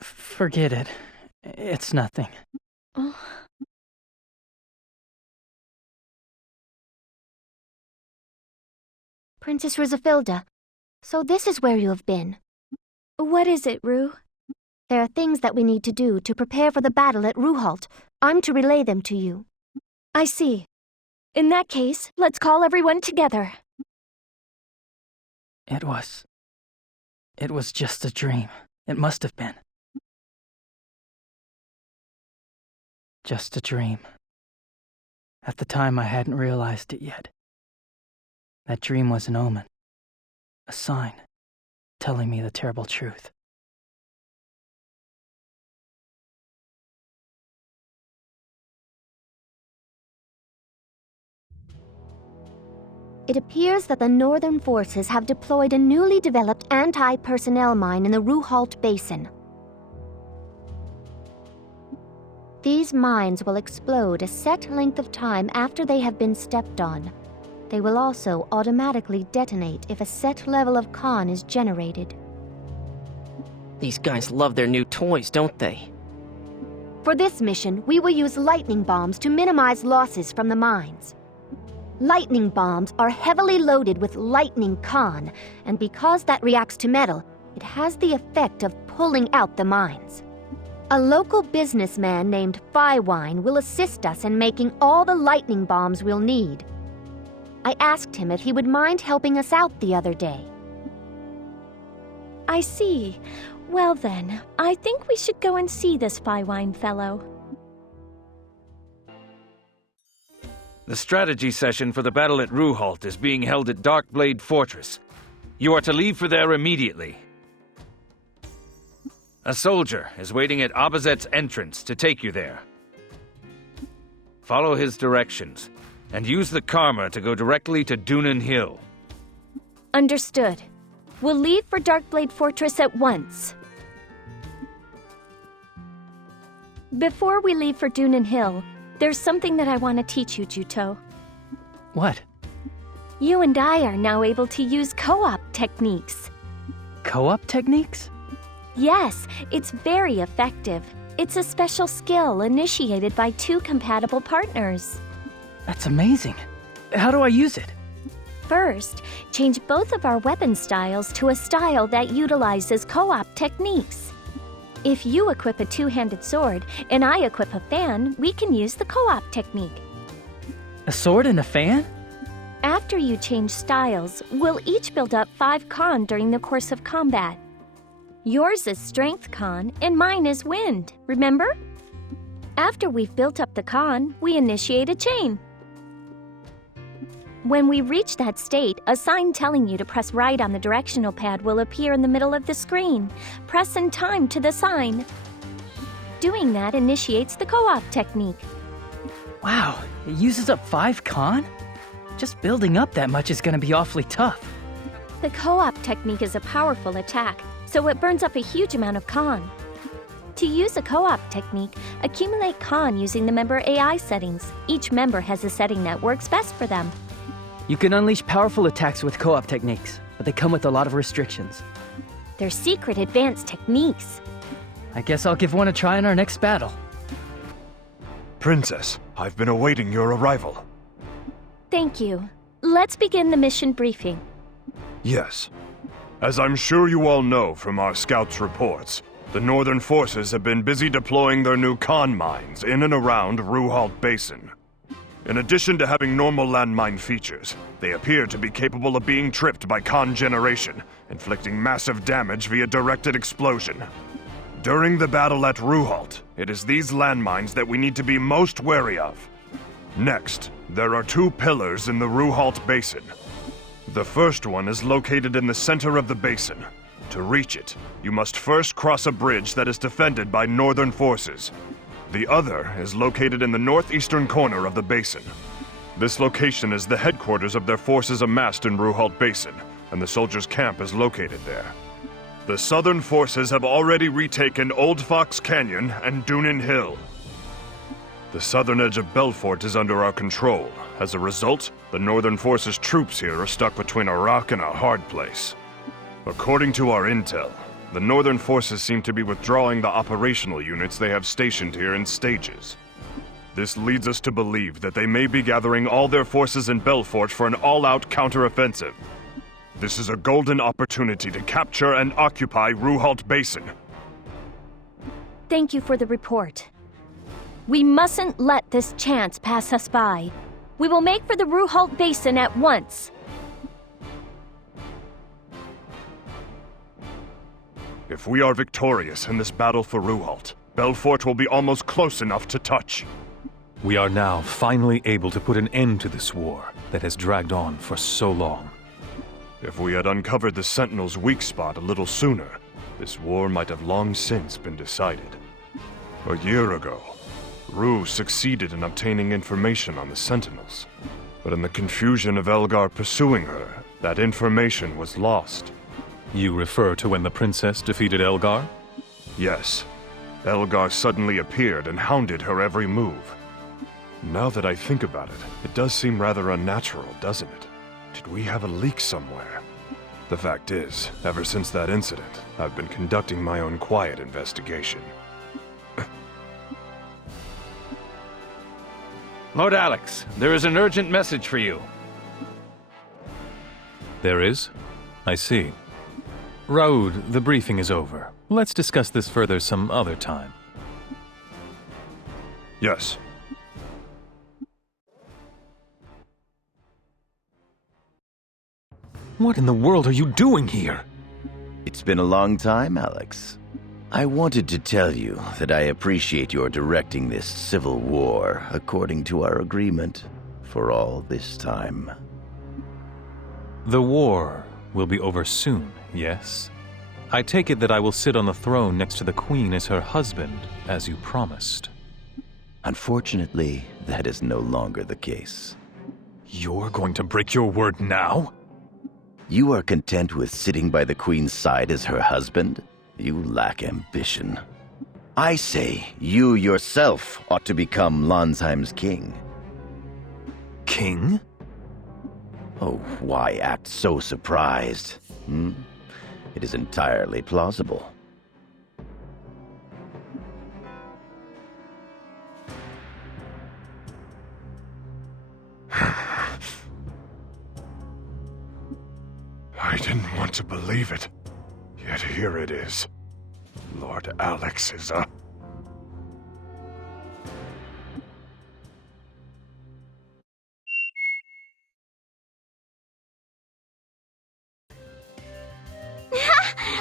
Forget it. It's nothing. Oh. Princess Rizafilda, so this is where you have been. What is it, Rue? There are things that we need to do to prepare for the battle at Ruhalt. I'm to relay them to you. I see. In that case, let's call everyone together. It was just a dream. It must have been. Just a dream. At the time, I hadn't realized it yet. That dream was an omen. A sign, telling me the terrible truth. It appears that the Northern Forces have deployed a newly developed anti-personnel mine in the Ruhalt Basin. These mines will explode a set length of time after they have been stepped on. They will also automatically detonate if a set level of con is generated. These guys love their new toys, don't they? For this mission, we will use lightning bombs to minimize losses from the mines. Lightning bombs are heavily loaded with lightning con, and because that reacts to metal, it has the effect of pulling out the mines. A local businessman named Fywine will assist us in making all the lightning bombs we'll need. I asked him if he would mind helping us out the other day. I see. Well then, I think we should go and see this Fywine fellow. The strategy session for the battle at Ruhalt is being held at Darkblade Fortress. You are to leave for there immediately. A soldier is waiting at Abbazet's entrance to take you there. Follow his directions, and use the Karma to go directly to Dunan Hill. Understood. We'll leave for Darkblade Fortress at once. Before we leave for Dunan Hill, there's something that I want to teach you, Juto. What? You and I are now able to use co-op techniques. Co-op techniques? Yes, it's very effective. It's a special skill initiated by 2 compatible partners. That's amazing. How do I use it? First, change both of our weapon styles to a style that utilizes co-op techniques. If you equip a 2-handed sword and I equip a fan, we can use the co-op technique. A sword and a fan? After you change styles, we'll each build up 5 con during the course of combat. Yours is strength con and mine is wind, remember? After we've built up the con, we initiate a chain. When we reach that state, a sign telling you to press right on the directional pad will appear in the middle of the screen. Press in time to the sign. Doing that initiates the co-op technique. Wow, it uses up 5 con? Just building up that much is gonna be awfully tough. The co-op technique is a powerful attack, so it burns up a huge amount of con. To use a co-op technique, accumulate con using the member AI settings. Each member has a setting that works best for them. You can unleash powerful attacks with co-op techniques, but they come with a lot of restrictions. They're secret advanced techniques. I guess I'll give one a try in our next battle. Princess, I've been awaiting your arrival. Thank you. Let's begin the mission briefing. Yes. As I'm sure you all know from our scouts' reports, the Northern forces have been busy deploying their new con mines in and around Ruhalt Basin. In addition to having normal landmine features, they appear to be capable of being tripped by con generation, inflicting massive damage via directed explosion. During the battle at Ruhalt, it is these landmines that we need to be most wary of. Next, there are 2 pillars in the Ruhalt Basin. The first one is located in the center of the basin. To reach it, you must first cross a bridge that is defended by Northern forces. The other is located in the northeastern corner of the basin. This location is the headquarters of their forces amassed in Ruhalt Basin, and the soldiers' camp is located there. The Southern forces have already retaken Old Fox Canyon and Dunin Hill. The southern edge of Belfort is under our control. As a result, the Northern forces' troops here are stuck between a rock and a hard place. According to our intel, the Northern forces seem to be withdrawing the operational units they have stationed here in stages. This leads us to believe that they may be gathering all their forces in Belfort for an all-out counteroffensive. This is a golden opportunity to capture and occupy Ruhalt Basin. Thank you for the report. We mustn't let this chance pass us by. We will make for the Ruhalt Basin at once. If we are victorious in this battle for Ruhalt, Belfort will be almost close enough to touch. We are now finally able to put an end to this war that has dragged on for so long. If we had uncovered the Sentinel's weak spot a little sooner, this war might have long since been decided. A year ago, Rue succeeded in obtaining information on the Sentinels. But in the confusion of Elgar pursuing her, that information was lost. You refer to when the princess defeated Elgar? Yes. Elgar suddenly appeared and hounded her every move. Now that I think about it, it does seem rather unnatural, doesn't it? Did we have a leak somewhere? The fact is, ever since that incident, I've been conducting my own quiet investigation. Lord Alex, there is an urgent message for you. There is? I see. Raoud, the briefing is over. Let's discuss this further some other time. Yes. What in the world are you doing here? It's been a long time, Alex. I wanted to tell you that I appreciate your directing this civil war according to our agreement for all this time. The war will be over soon, yes? I take it that I will sit on the throne next to the Queen as her husband, as you promised. Unfortunately, that is no longer the case. You're going to break your word now? You are content with sitting by the Queen's side as her husband? You lack ambition. I say you yourself ought to become Lonsheim's king. King? Oh, why act so surprised? It is entirely plausible. I didn't want to believe it, yet here it is. Lord Alex is a...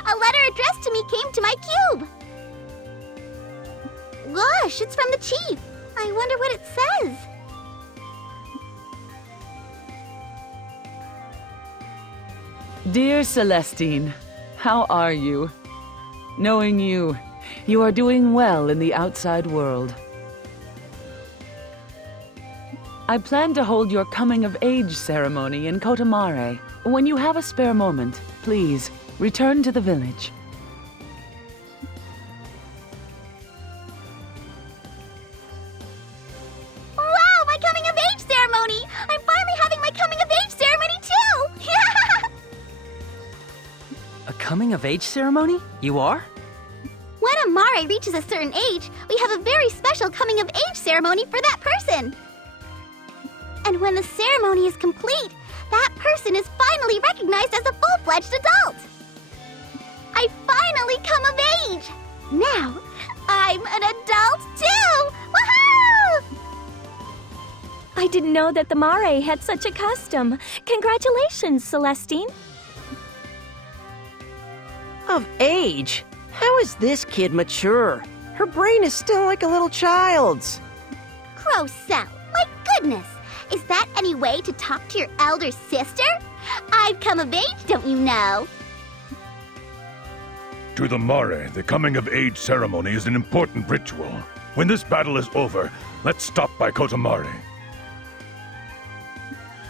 A letter addressed to me came to my cube! Gosh, it's from the chief. I wonder what it says. Dear Celestine, how are you? Knowing you, you are doing well in the outside world. I plan to hold your coming-of-age ceremony in Kotamare. When you have a spare moment, please, return to the village. Wow, my coming of age ceremony! I'm finally having my coming of age ceremony too! A coming-of-age ceremony? You are? When a Mare reaches a certain age, we have a very special coming of age ceremony for that person. And when the ceremony is complete, that person is finally recognized as a full-fledged adult. I finally come of age. Now, I'm an adult too! Woohoo! I didn't know that the Mare had such a custom. Congratulations, Celestine. Of age? How is this kid mature? Her brain is still like a little child's. Gross out. My goodness! Is that any way to talk to your elder sister? I've come of age, don't you know? To the Mare, the coming-of-age ceremony is an important ritual. When this battle is over, let's stop by Kotamare.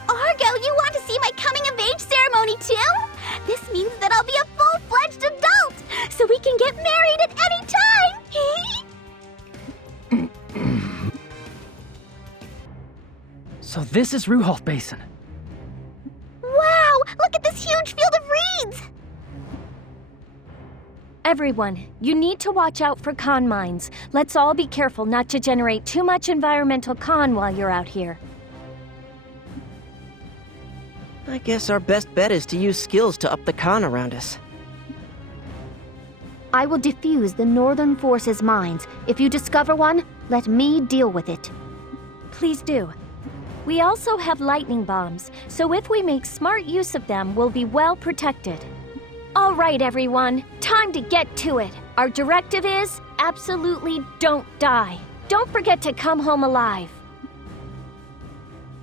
Argo, you want to see my coming of age ceremony too? This means that I'll be a full-fledged adult, so we can get married at any time! So this is Ruhalt Basin. Wow! Look at this huge field of reeds! Everyone, you need to watch out for con mines. Let's all be careful not to generate too much environmental con while you're out here. I guess our best bet is to use skills to up the con around us. I will defuse the Northern Forces mines. If you discover one, let me deal with it. Please do. We also have lightning bombs, so if we make smart use of them, we'll be well protected. All right, everyone, time to get to it. Our directive is absolutely don't die. Don't forget to come home alive.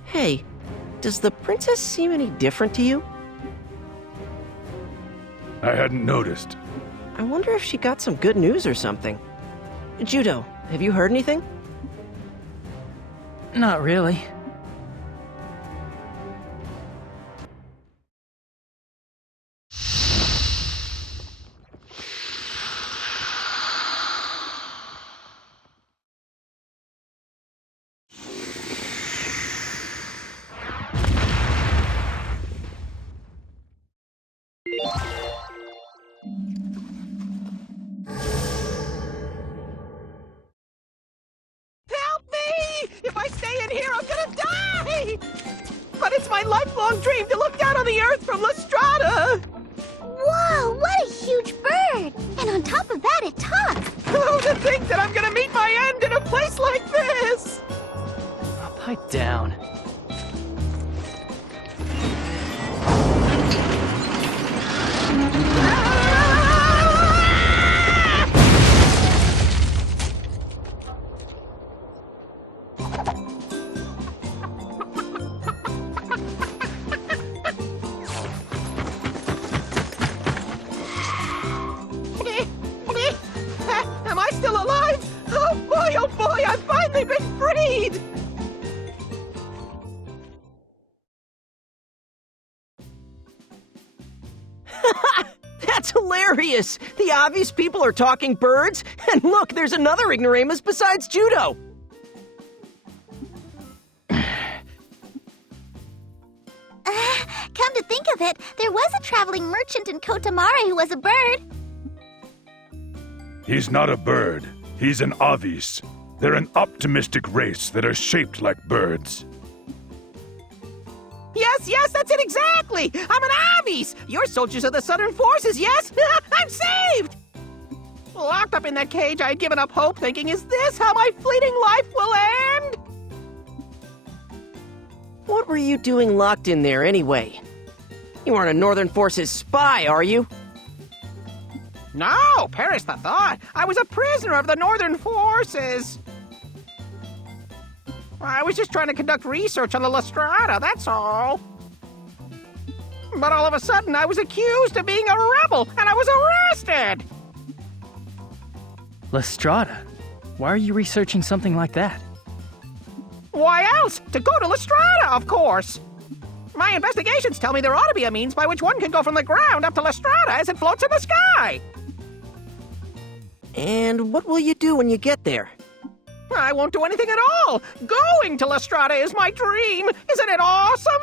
Hey, does the princess seem any different to you? I hadn't noticed. I wonder if she got some good news or something. Judo, have you heard anything? Not really. If I stay in here, I'm gonna die! But it's my lifelong dream to look down on the Earth from La Strada! Whoa, what a huge bird! And on top of that, it talks! Oh, to think that I'm gonna meet my end in a place like this! Pipe down. Am I still alive? Oh boy, I've finally been freed! That's hilarious! The obvious people are talking birds, and look, there's another ignoramus besides Judo! Come to think of it, there was a traveling merchant in Kotamare who was a bird. He's not a bird. He's an Avis. They're an optimistic race that are shaped like birds. Yes, that's it exactly! I'm an Avis! You're soldiers of the Southern Forces, yes? I'm saved! Locked up in that cage, I had given up hope, thinking, is this how my fleeting life will end? What were you doing locked in there anyway? You aren't a Northern Forces spy, are you? No, perish the thought! I was a prisoner of the Northern Forces! I was just trying to conduct research on the La Strada, that's all. But all of a sudden, I was accused of being a rebel, and I was arrested! La Strada? Why are you researching something like that? Why else? To go to La Strada, of course! My investigations tell me there ought to be a means by which one can go from the ground up to Lestrada as it floats in the sky. And what will you do when you get there? I won't do anything at all. Going to Lestrada is my dream. Isn't it awesome?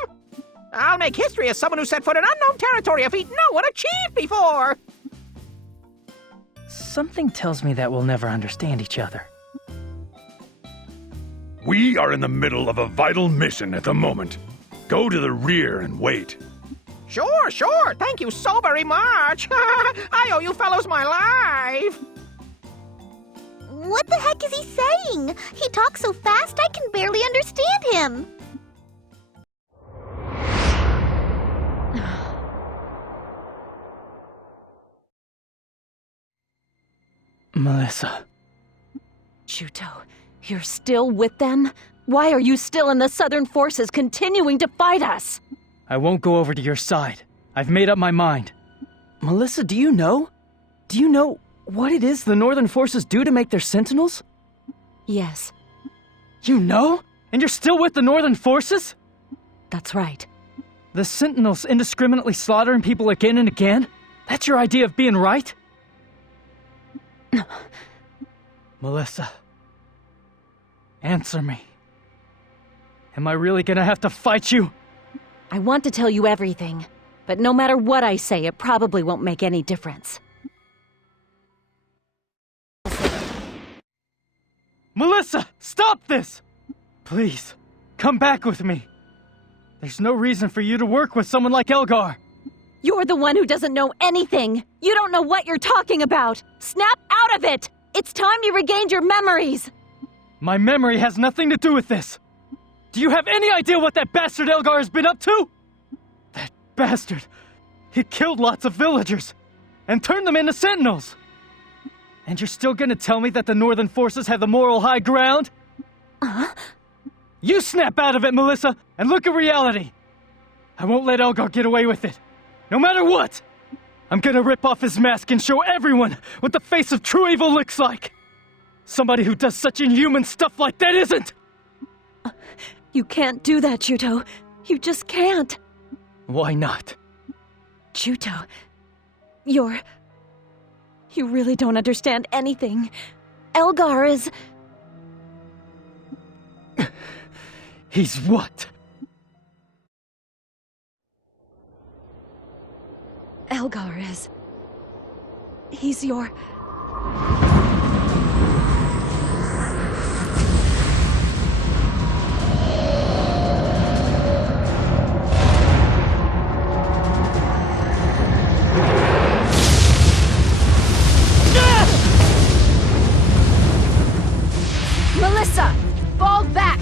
I'll make history as someone who set foot in unknown territory, a feat no one achieved before. Something tells me that we'll never understand each other. We are in the middle of a vital mission at the moment. Go to the rear and wait. Sure. Thank you so very much. I owe you fellows my life. What the heck is he saying? He talks so fast I can barely understand him. Melissa. Chuto, you're still with them? Why are you still in the Southern Forces continuing to fight us? I won't go over to your side. I've made up my mind. Melissa, do you know? Do you know what it is the Northern Forces do to make their Sentinels? Yes. You know? And you're still with the Northern Forces? That's right. The Sentinels indiscriminately slaughtering people again and again? That's your idea of being right? Melissa. Answer me. Am I really gonna have to fight you? I want to tell you everything, but no matter what I say, it probably won't make any difference. Melissa, stop this! Please, come back with me. There's no reason for you to work with someone like Elgar. You're the one who doesn't know anything. You don't know what you're talking about. Snap out of it! It's time you regained your memories! My memory has nothing to do with this. Do you have any idea what that bastard Elgar has been up to? That bastard. He killed lots of villagers and turned them into sentinels. And you're still gonna tell me that the Northern Forces have the moral high ground? You snap out of it, Melissa, and look at reality. I won't let Elgar get away with it. No matter what! I'm gonna rip off his mask and show everyone what the face of true evil looks like! Somebody who does such inhuman stuff like that isn't! You can't do that, Chuto. You just can't. Why not? Chuto, you really don't understand anything. Elgar is... He's what? Elgar is... He's your... Melissa, fall back!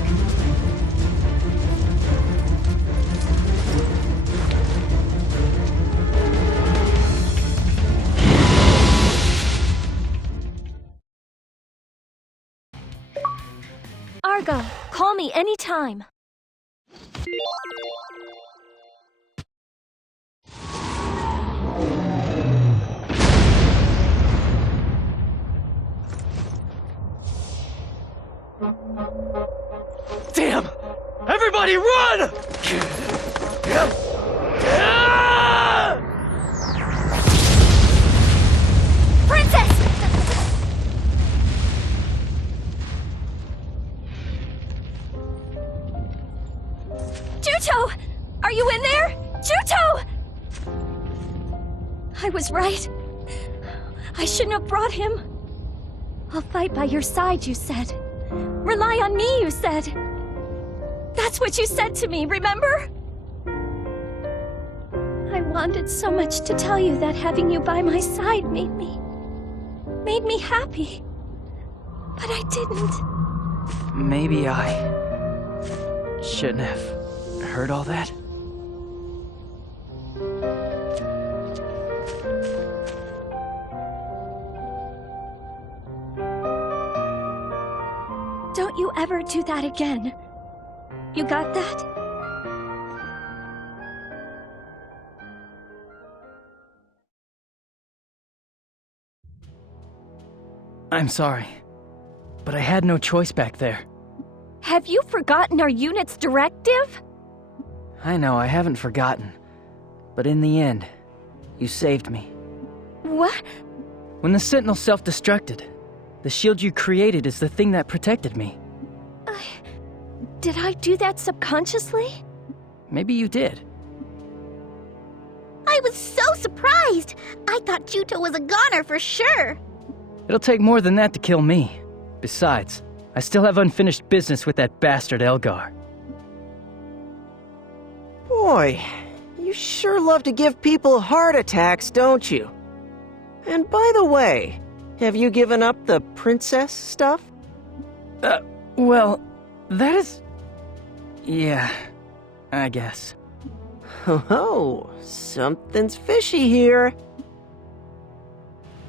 Argo, call me anytime. Damn! Everybody run! Princess! Chuto! Are you in there? Chuto! I was right. I shouldn't have brought him. I'll fight by your side, you said. Rely on me, you said. That's what you said to me, remember? I wanted so much to tell you that having you by my side made me happy. But I didn't. Maybe I shouldn't have heard all that. Don't you ever do that again. You got that? I'm sorry, but I had no choice back there. Have you forgotten our unit's directive? I know, I haven't forgotten. But in the end, you saved me. What? When the Sentinel self-destructed, the shield you created is the thing that protected me. Did I do that subconsciously? Maybe you did. I was so surprised! I thought Juto was a goner for sure! It'll take more than that to kill me. Besides, I still have unfinished business with that bastard Elgar. Boy, you sure love to give people heart attacks, don't you? And by the way, have you given up the princess stuff? Well, that is... yeah, I guess. Oh, something's fishy here.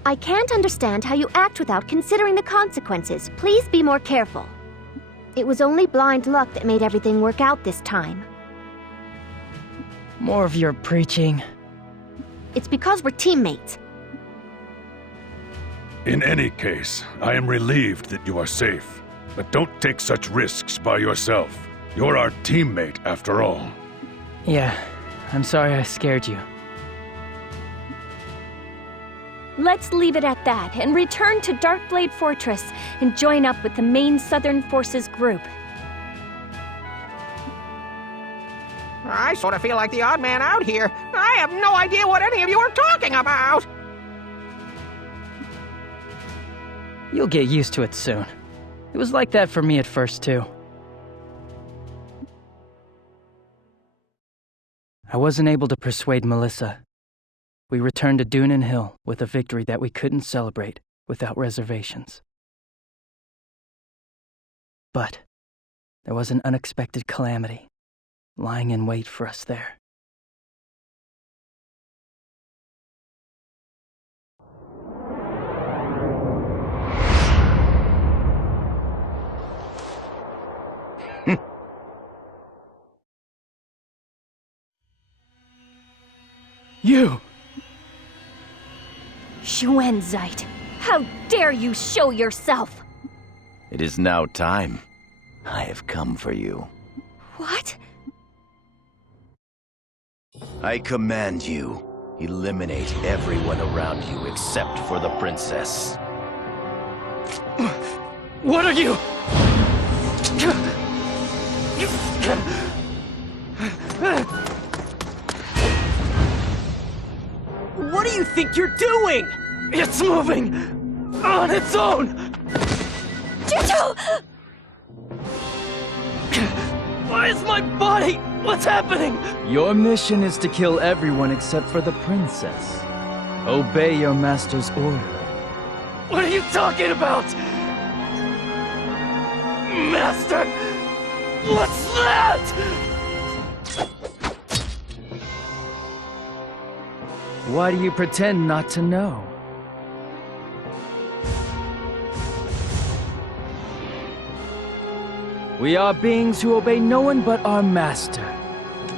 I can't understand how you act without considering the consequences. Please be more careful. It was only blind luck that made everything work out this time. More of your preaching. It's because we're teammates. In any case, I am relieved that you are safe. But don't take such risks by yourself. You're our teammate, after all. Yeah, I'm sorry I scared you. Let's leave it at that and return to Darkblade Fortress and join up with the main Southern Forces group. I sort of feel like the odd man out here. I have no idea what any of you are talking about! You'll get used to it soon. It was like that for me at first, too. I wasn't able to persuade Melissa. We returned to Dunan Hill with a victory that we couldn't celebrate without reservations. But there was an unexpected calamity lying in wait for us there. You! Schwenzite, how dare you show yourself! It is now time. I have come for you. What? I command you, eliminate everyone around you except for the princess. What are you? What do you think you're doing? It's moving! On its own! Juto! Why is my body? What's happening? Your mission is to kill everyone except for the princess. Obey your master's order. What are you talking about? Master? What's that? Why do you pretend not to know? We are beings who obey no one but our master.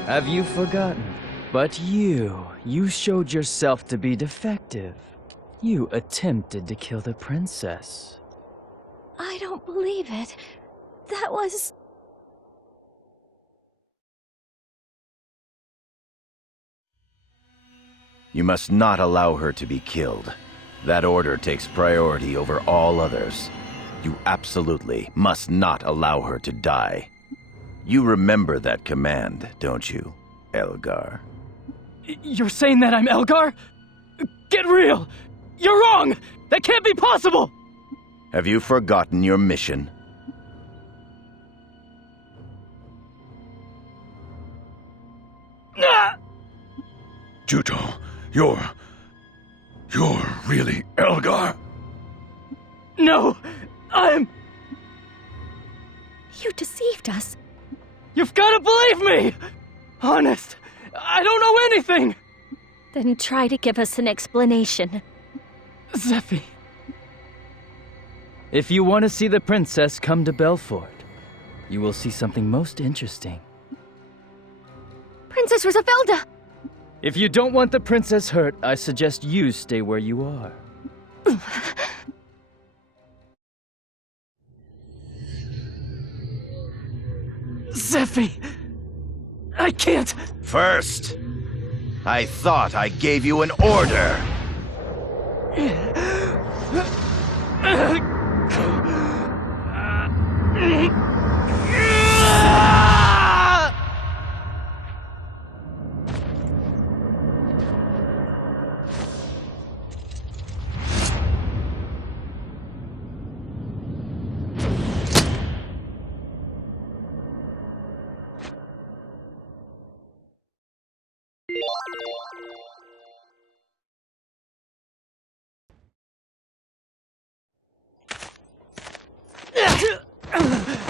Have you forgotten? But you showed yourself to be defective. You attempted to kill the princess. I don't believe it. That was... You must not allow her to be killed. That order takes priority over all others. You absolutely must not allow her to die. You remember that command, don't you, Elgar? You're saying that I'm Elgar? Get real! You're wrong! That can't be possible! Have you forgotten your mission? Juto, you're really Elgar? No, I'm... You deceived us. You've got to believe me! Honest, I don't know anything! Then try to give us an explanation. Zephy. If you want to see the princess come to Belfort, you will see something most interesting. Princess Rosafelda! If you don't want the princess hurt, I suggest you stay where you are. Zephy! I can't! First, I thought I gave you an order.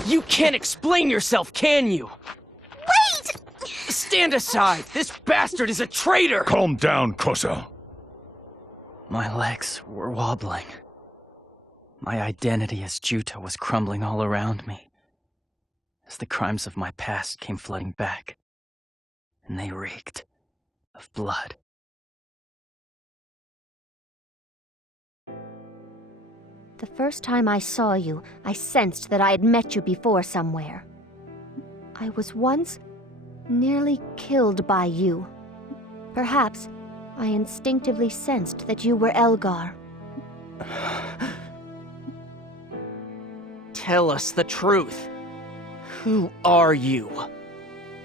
You can't explain yourself, can you? Wait! Stand aside! This bastard is a traitor! Calm down, Kosa. My legs were wobbling. My identity as Juto was crumbling all around me, as the crimes of my past came flooding back, and they reeked of blood. The first time I saw you, I sensed that I had met you before somewhere. I was once nearly killed by you. Perhaps I instinctively sensed that you were Elgar. Tell us the truth. Who are you?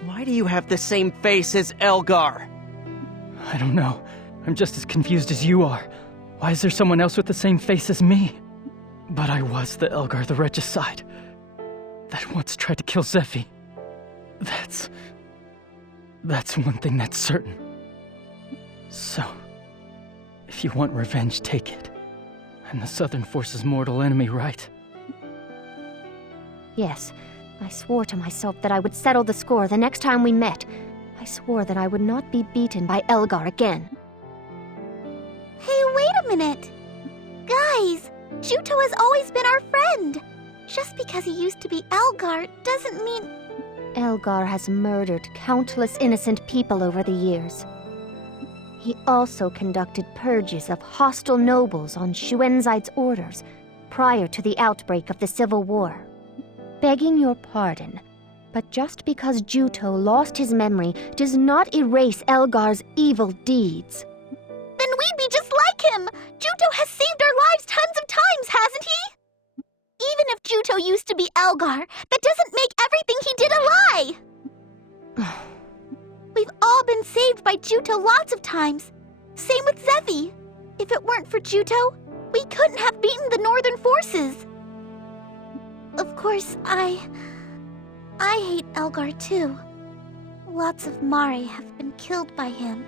Why do you have the same face as Elgar? I don't know. I'm just as confused as you are. Why is there someone else with the same face as me? But I was the Elgar the Regicide that once tried to kill Zephy. That's one thing that's certain. So, if you want revenge, take it. I'm the Southern Force's mortal enemy, right? Yes, I swore to myself that I would settle the score the next time we met. I swore that I would not be beaten by Elgar again. Hey, wait a minute! Guys, Juto has always been our friend! Just because he used to be Elgar doesn't mean... Elgar has murdered countless innocent people over the years. He also conducted purges of hostile nobles on Shuenzaid's orders prior to the outbreak of the Civil War. Begging your pardon, but just because Juto lost his memory does not erase Elgar's evil deeds. Then we'd be just like him! Juto has saved our lives tons of times, hasn't he? Even if Juto used to be Elgar, that doesn't make everything he did a lie! We've all been saved by Juto lots of times. Same with Zephy. If it weren't for Juto, we couldn't have beaten the Northern Forces. Of course, I hate Elgar too. Lots of Mare have been killed by him.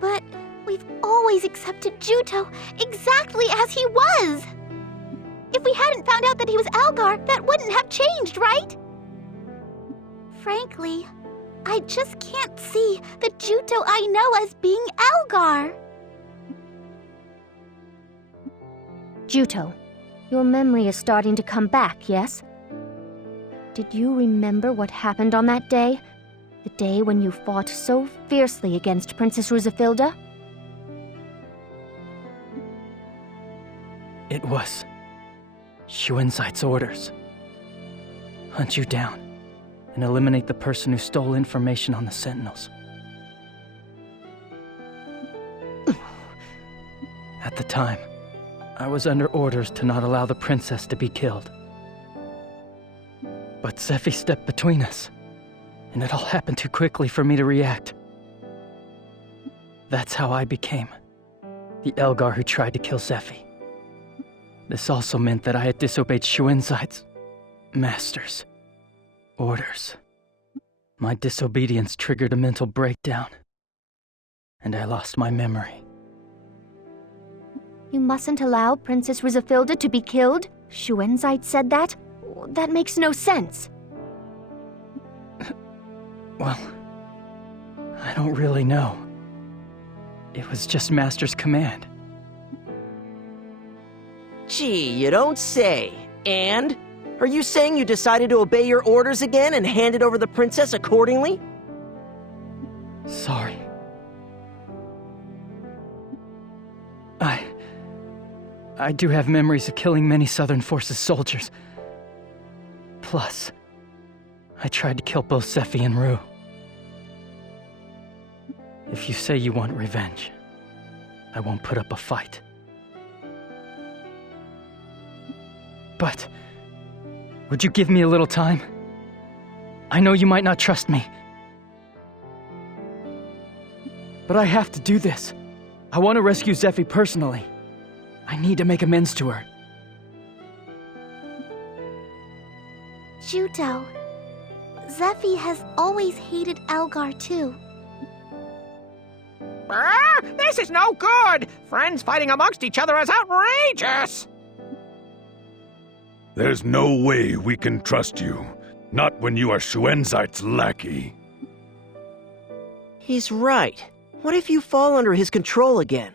But we've always accepted Juto exactly as he was. If we hadn't found out that he was Elgar, that wouldn't have changed, right? Frankly, I just can't see the Juto I know as being Elgar. Juto, your memory is starting to come back, yes? Did you remember what happened on that day? The day when you fought so fiercely against Princess Rusafilda? It was Shuenzaid's orders. Hunt you down and eliminate the person who stole information on the Sentinels. At the time, I was under orders to not allow the princess to be killed. But Zephy stepped between us, and it all happened too quickly for me to react. That's how I became the Elgar who tried to kill Zephy. This also meant that I had disobeyed Shuenzaid's master's orders. My disobedience triggered a mental breakdown, and I lost my memory. You mustn't allow Princess Rusafilda to be killed? Shuenzaid said that? That makes no sense. Well, I don't really know. It was just Master's command. Gee, you don't say. And? Are you saying you decided to obey your orders again and handed over the princess accordingly? Sorry. I do have memories of killing many Southern Forces soldiers. Plus, I tried to kill both Zephy and Rue. If you say you want revenge, I won't put up a fight. But would you give me a little time? I know you might not trust me. But I have to do this. I want to rescue Zephy personally. I need to make amends to her. Juto, Zephy has always hated Elgar too. This is no good! Friends fighting amongst each other is outrageous! There's no way we can trust you. Not when you are Shuenzite's lackey. He's right. What if you fall under his control again?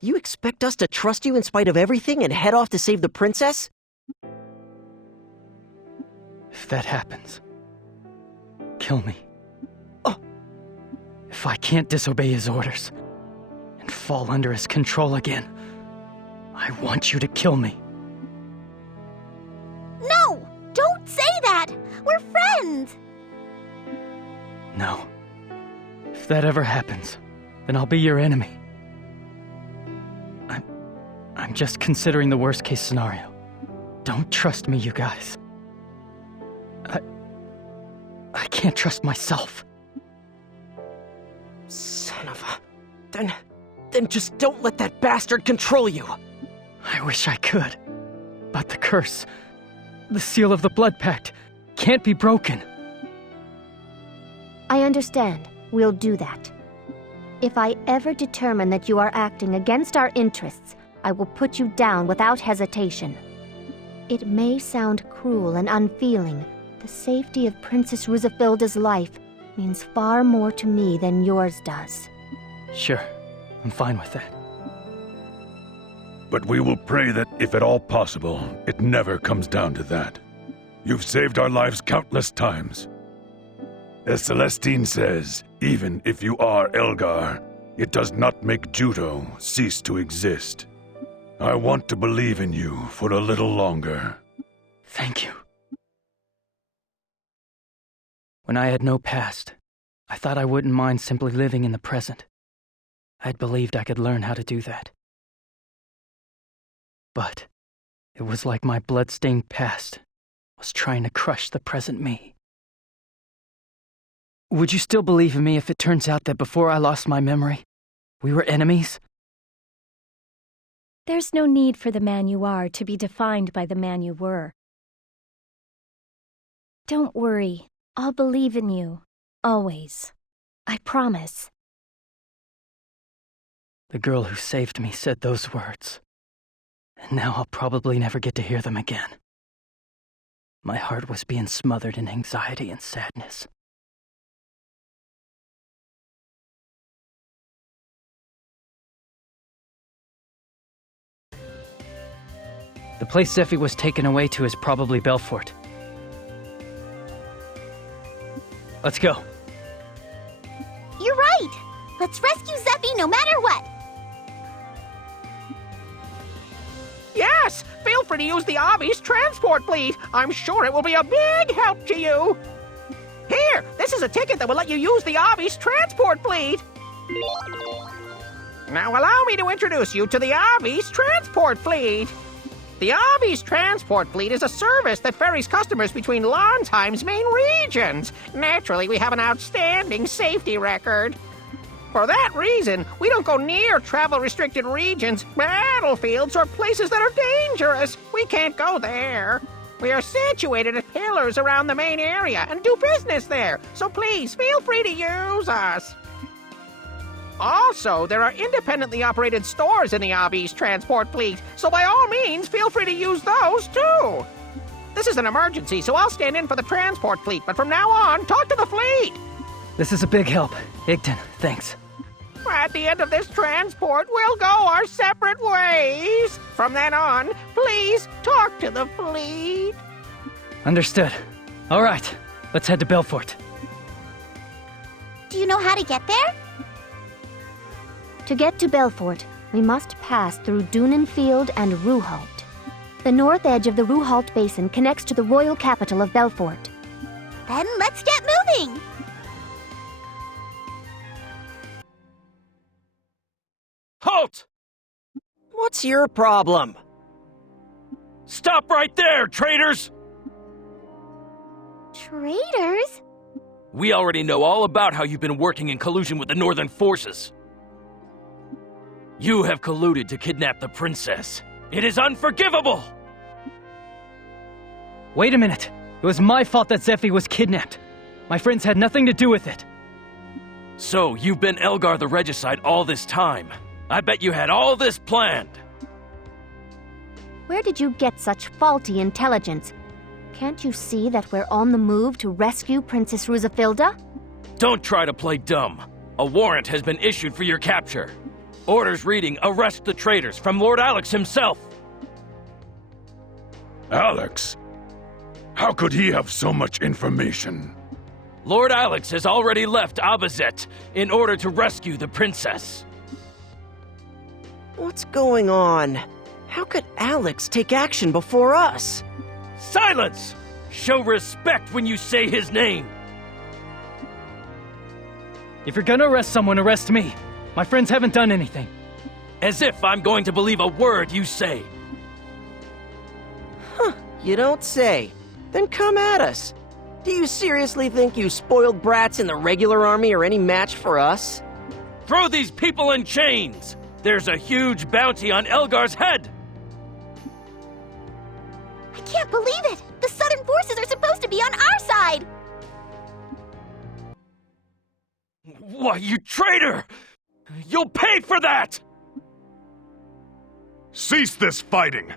You expect us to trust you in spite of everything and head off to save the princess? If that happens, kill me. Oh. If I can't disobey his orders and fall under his control again, I want you to kill me. No! Don't say that! We're friends! No. If that ever happens, then I'll be your enemy. I'm just considering the worst-case scenario. Don't trust me, you guys. I can't trust myself. Son of a... Then just don't let that bastard control you! I wish I could. But the curse, the seal of the Blood Pact, can't be broken. I understand. We'll do that. If I ever determine that you are acting against our interests, I will put you down without hesitation. It may sound cruel and unfeeling. The safety of Princess Rusafilda's life means far more to me than yours does. Sure, I'm fine with that. But we will pray that, if at all possible, it never comes down to that. You've saved our lives countless times. As Celestine says, even if you are Elgar, it does not make Juto cease to exist. I want to believe in you for a little longer. Thank you. When I had no past, I thought I wouldn't mind simply living in the present. I'd believed I could learn how to do that. But it was like my blood-stained past was trying to crush the present me. Would you still believe in me if it turns out that before I lost my memory, we were enemies? There's no need for the man you are to be defined by the man you were. Don't worry. I'll believe in you. Always. I promise. The girl who saved me said those words. And now I'll probably never get to hear them again. My heart was being smothered in anxiety and sadness. The place Zephy was taken away to is probably Belfort. Let's go. You're right! Let's rescue Zephy no matter what! Yes! Feel free to use the Avi's transport fleet! I'm sure it will be a big help to you! Here! This is a ticket that will let you use the Avi's transport fleet! Now allow me to introduce you to the Avi's transport fleet! The Avi's transport fleet is a service that ferries customers between Lonsheim's main regions. Naturally, we have an outstanding safety record. For that reason, we don't go near travel-restricted regions, battlefields, or places that are dangerous. We can't go there. We are situated at pillars around the main area and do business there, so please feel free to use us. Also, there are independently operated stores in the Avi's transport fleet, so by all means, feel free to use those too. This is an emergency, so I'll stand in for the transport fleet, but from now on, talk to the fleet. This is a big help. Igton, thanks. At the end of this transport, we'll go our separate ways. From then on, please talk to the fleet. Understood. All right, let's head to Belfort. Do you know how to get there? To get to Belfort, we must pass through Dunenfield and Ruhalt. The north edge of the Ruhalt Basin connects to the royal capital of Belfort. Then let's get moving! Halt! What's your problem? Stop right there, traitors! Traitors? We already know all about how you've been working in collusion with the Northern Forces. You have colluded to kidnap the princess. It is unforgivable! Wait a minute. It was my fault that Zephi was kidnapped. My friends had nothing to do with it. So, you've been Elgar the Regicide all this time. I bet you had all this planned. Where did you get such faulty intelligence? Can't you see that we're on the move to rescue Princess Rusafilda? Don't try to play dumb. A warrant has been issued for your capture. Orders reading, arrest the traitors, from Lord Alex himself. Alex? How could he have so much information? Lord Alex has already left Abazet in order to rescue the princess. What's going on? How could Alex take action before us? Silence! Show respect when you say his name! If you're gonna arrest someone, arrest me. My friends haven't done anything. As if I'm going to believe a word you say. Huh, you don't say. Then come at us. Do you seriously think you spoiled brats in the regular army are any match for us? Throw these people in chains! There's a huge bounty on Elgar's head! I can't believe it! The Southern Forces are supposed to be on our side! Why, you traitor! You'll pay for that! Cease this fighting!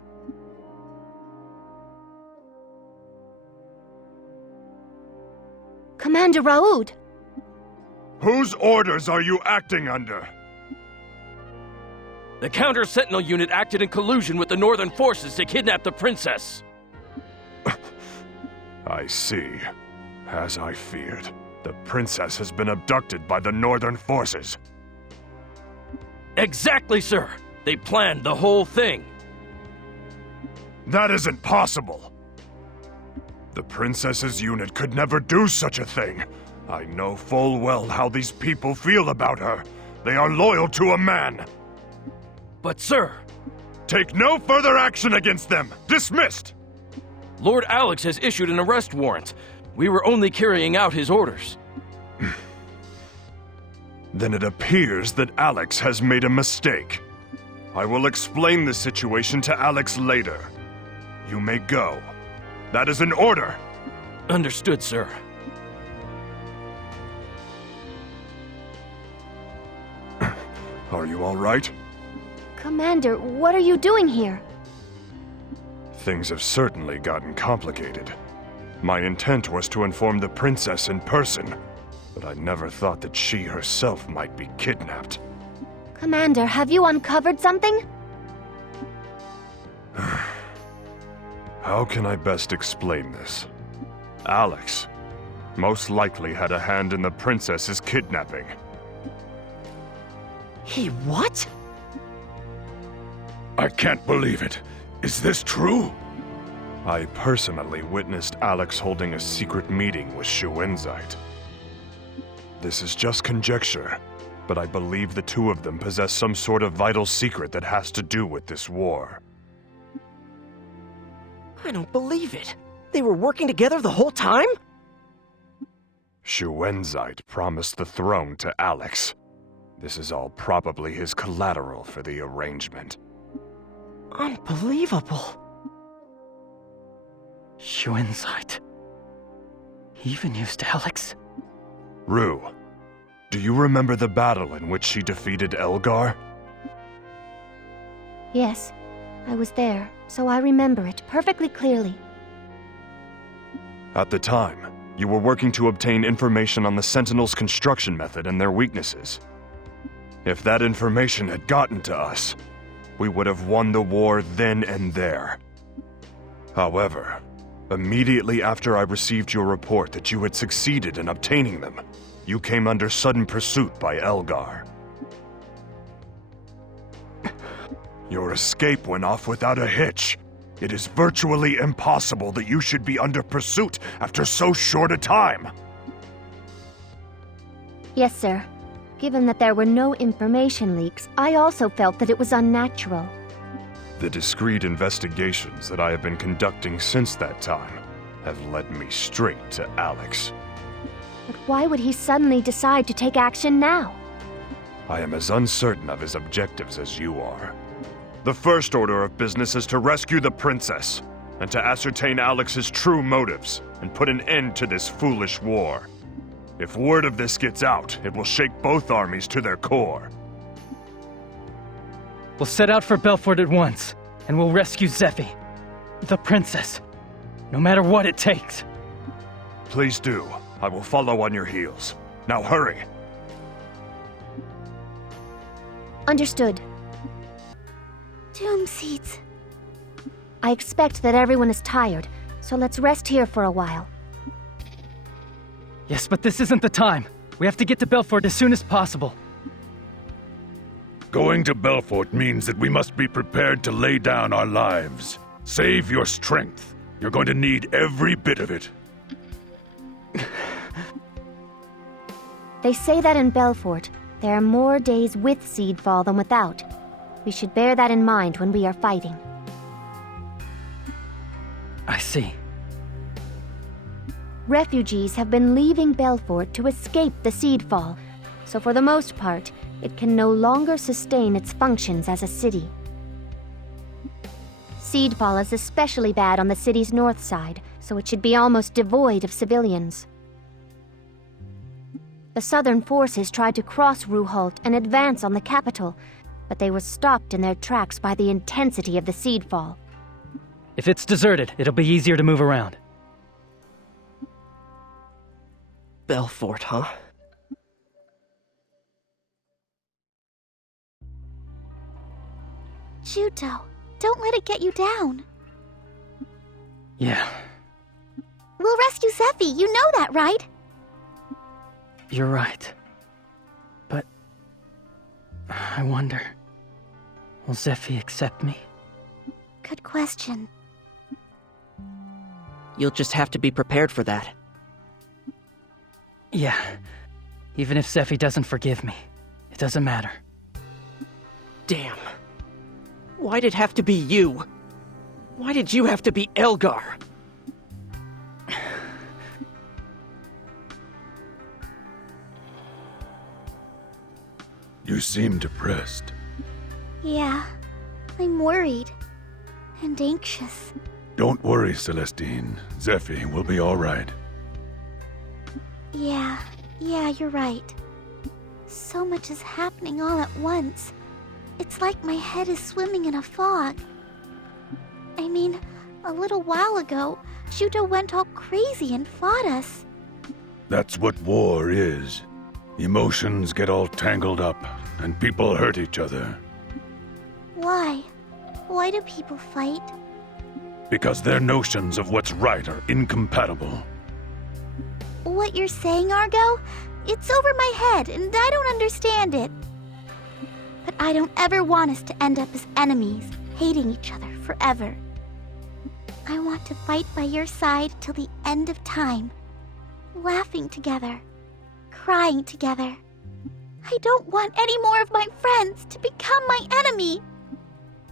Commander Raoud! Whose orders are you acting under? The Counter-Sentinel unit acted in collusion with the Northern Forces to kidnap the princess. I see. As I feared, the princess has been abducted by the Northern Forces. Exactly, sir. They planned the whole thing. That isn't possible. The princess's unit could never do such a thing. I know full well how these people feel about her. They are loyal to a man. But, sir... Take no further action against them! Dismissed! Lord Alex has issued an arrest warrant. We were only carrying out his orders. Then it appears that Alex has made a mistake. I will explain the situation to Alex later. You may go. That is an order! Understood, sir. Are you all right? Commander, what are you doing here? Things have certainly gotten complicated. My intent was to inform the princess in person, but I never thought that she herself might be kidnapped. Commander, have you uncovered something? How can I best explain this? Alex most likely had a hand in the princess's kidnapping. He what? I can't believe it. Is this true? I personally witnessed Alex holding a secret meeting with Shuenzite. This is just conjecture, but I believe the two of them possess some sort of vital secret that has to do with this war. I don't believe it. They were working together the whole time? Shuenzite promised the throne to Alex. This is all probably his collateral for the arrangement. Unbelievable. Shuenzite. He even used Alex? Rue, do you remember the battle in which she defeated Elgar? Yes, I was there, so I remember it perfectly clearly. At the time, you were working to obtain information on the Sentinels' construction method and their weaknesses. If that information had gotten to us, we would have won the war then and there. However, immediately after I received your report that you had succeeded in obtaining them, you came under sudden pursuit by Elgar. Your escape went off without a hitch. It is virtually impossible that you should be under pursuit after so short a time. Yes, sir. Given that there were no information leaks, I also felt that it was unnatural. The discreet investigations that I have been conducting since that time have led me straight to Alex. But why would he suddenly decide to take action now? I am as uncertain of his objectives as you are. The first order of business is to rescue the princess, and to ascertain Alex's true motives, and put an end to this foolish war. If word of this gets out, it will shake both armies to their core. We'll set out for Belfort at once, and we'll rescue Zephy, the princess, no matter what it takes. Please do. I will follow on your heels. Now hurry! Understood. Doom seeds. I expect that everyone is tired, so let's rest here for a while. Yes, but this isn't the time. We have to get to Belfort as soon as possible. Going to Belfort means that we must be prepared to lay down our lives. Save your strength. You're going to need every bit of it. They say that in Belfort, there are more days with Seedfall than without. We should bear that in mind when we are fighting. I see. Refugees have been leaving Belfort to escape the Seedfall, so for the most part, it can no longer sustain its functions as a city. Seedfall is especially bad on the city's north side, so it should be almost devoid of civilians. The southern forces tried to cross Ruhalt and advance on the capital, but they were stopped in their tracks by the intensity of the Seedfall. If it's deserted, it'll be easier to move around. Belfort, huh? Shuto, don't let it get you down. Yeah, We'll rescue Zephy, you know that, right? you're right. But I wonder, will Zephy accept me? Good question. You'll just have to be prepared for that. Yeah, even if Zephy doesn't forgive me, it doesn't matter. Damn. Why'd it have to be you? Why did you have to be Elgar? You seem depressed. Yeah, I'm worried. And anxious. Don't worry, Celestine. Zephy will be all right. Yeah, you're right. So much is happening all at once. It's like my head is swimming in a fog. I mean, a little while ago, Shuto went all crazy and fought us. That's what war is. Emotions get all tangled up, and people hurt each other. Why? Why do people fight? Because their notions of what's right are incompatible. What you're saying, Argo? It's over my head, and I don't understand it. But I don't ever want us to end up as enemies, hating each other forever. I want to fight by your side till the end of time. Laughing together. Crying together. I don't want any more of my friends to become my enemy.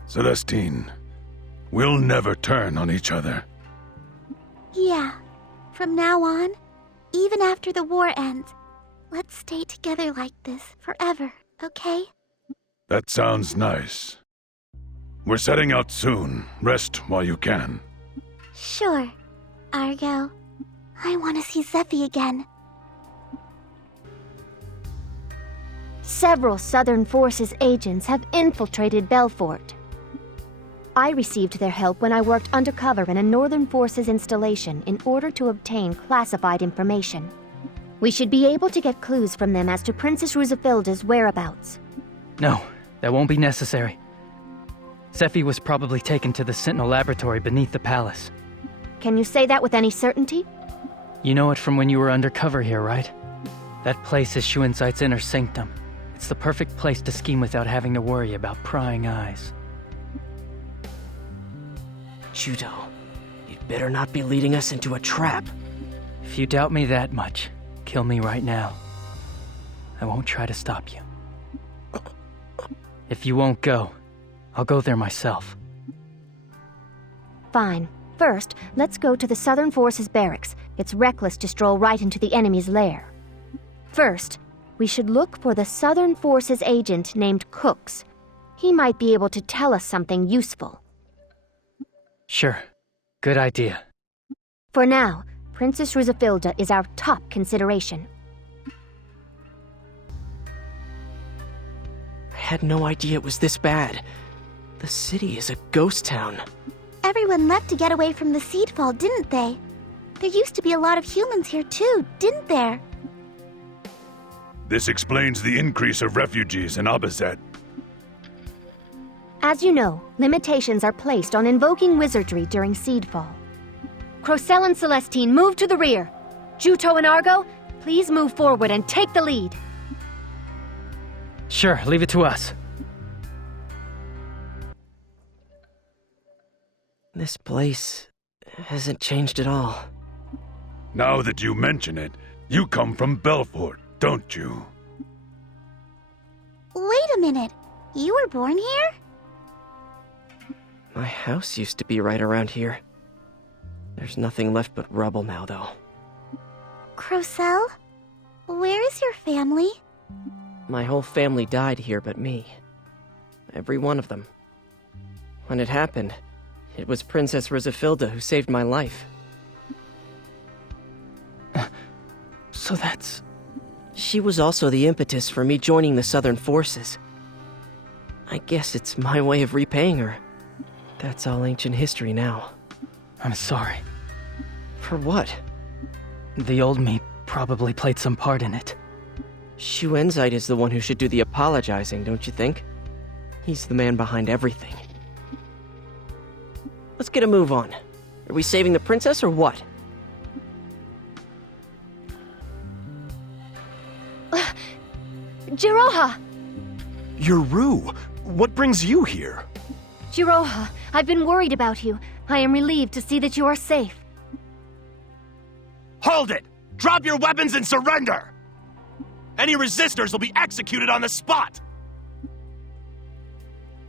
Celestine, we'll never turn on each other. Yeah. From now on, even after the war ends, let's stay together like this forever, okay? That sounds nice. We're setting out soon. Rest while you can. Sure, Argo. I want to see Zephy again. Several Southern Forces agents have infiltrated Belfort. I received their help when I worked undercover in a Northern Forces installation in order to obtain classified information. We should be able to get clues from them as to Princess Rusafilda's whereabouts. No, that won't be necessary. Zephy was probably taken to the Sentinel laboratory beneath the palace. Can you say that with any certainty? You know it from when you were undercover here, right? That place is Shuinsight's inner sanctum. It's the perfect place to scheme without having to worry about prying eyes. Judo, you'd better not be leading us into a trap. If you doubt me that much, kill me right now. I won't try to stop you. If you won't go, I'll go there myself. Fine. First, let's go to the Southern Forces barracks. It's reckless to stroll right into the enemy's lair. First, we should look for the Southern Forces agent named Cooks. He might be able to tell us something useful. Sure. Good idea. For now, Princess Rusafilda is our top consideration. I had no idea it was this bad. The city is a ghost town. Everyone left to get away from the seedfall, didn't they? There used to be a lot of humans here too, didn't there? This explains the increase of refugees in Abazet. As you know, limitations are placed on invoking wizardry during seedfall. Crocell and Celestine, move to the rear. Juto and Argo, please move forward and take the lead. Sure, leave it to us. This place hasn't changed at all. Now that you mention it, you come from Belfort, don't you? Wait a minute. You were born here? My house used to be right around here. There's nothing left but rubble now, though. Crocell? Where is your family? My whole family died here but me. Every one of them. When it happened, it was Princess Rusafilda who saved my life. So that's... She was also the impetus for me joining the Southern Forces. I guess it's my way of repaying her. That's all ancient history now. I'm sorry. For what? The old me probably played some part in it. Shuenzite is the one who should do the apologizing, don't you think? He's the man behind everything. Let's get a move on. Are we saving the princess or what? Jiroha! You're Rue. What brings you here? Jiroha, I've been worried about you. I am relieved to see that you are safe. Hold it! Drop your weapons and surrender! Any resistors will be executed on the spot!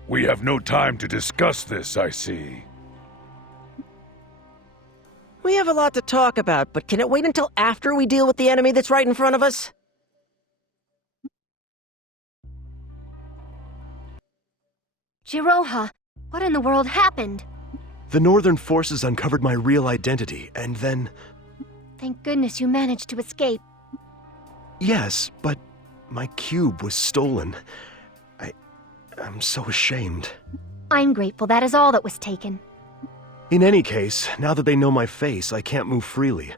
We have no time to discuss this, I see. We have a lot to talk about, but can it wait until after we deal with the enemy that's right in front of us? Jiroha, what in the world happened? The Northern Forces uncovered my real identity, and then... Thank goodness you managed to escape. Yes, but my cube was stolen. I'm so ashamed. I'm grateful that is all that was taken. In any case, now that they know my face, I can't move freely.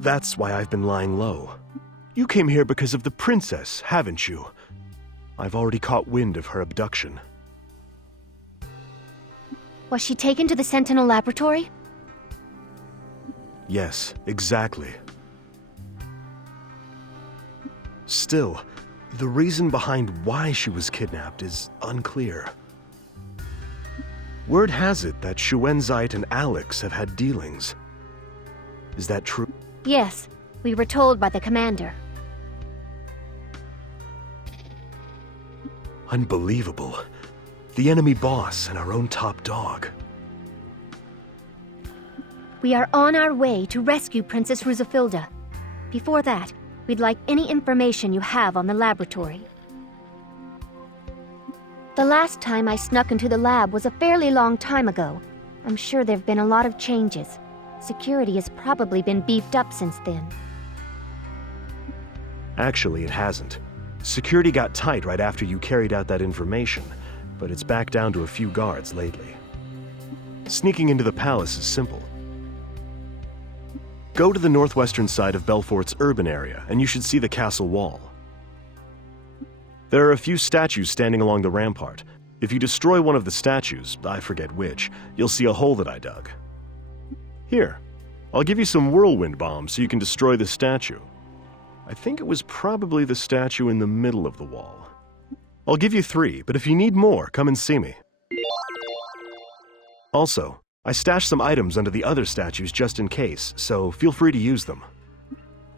That's why I've been lying low. You came here because of the princess, haven't you? I've already caught wind of her abduction. Was she taken to the Sentinel laboratory? Yes, exactly. Still, the reason behind why she was kidnapped is unclear. Word has it that Shuenzite and Alex have had dealings. Is that true? Yes, we were told by the commander. Unbelievable. The enemy boss and our own top dog. We are on our way to rescue Princess Rusafilda. Before that, we'd like any information you have on the laboratory. The last time I snuck into the lab was a fairly long time ago. I'm sure there have been a lot of changes. Security has probably been beefed up since then. Actually, it hasn't. Security got tight right after you carried out that information, but it's back down to a few guards lately. Sneaking into the palace is simple. Go to the northwestern side of Belfort's urban area, and you should see the castle wall. There are a few statues standing along the rampart. If you destroy one of the statues, I forget which, you'll see a hole that I dug. Here, I'll give you some whirlwind bombs so you can destroy the statue. I think it was probably the statue in the middle of the wall. I'll give you 3, but if you need more, come and see me. Also, I stashed some items under the other statues just in case, so feel free to use them.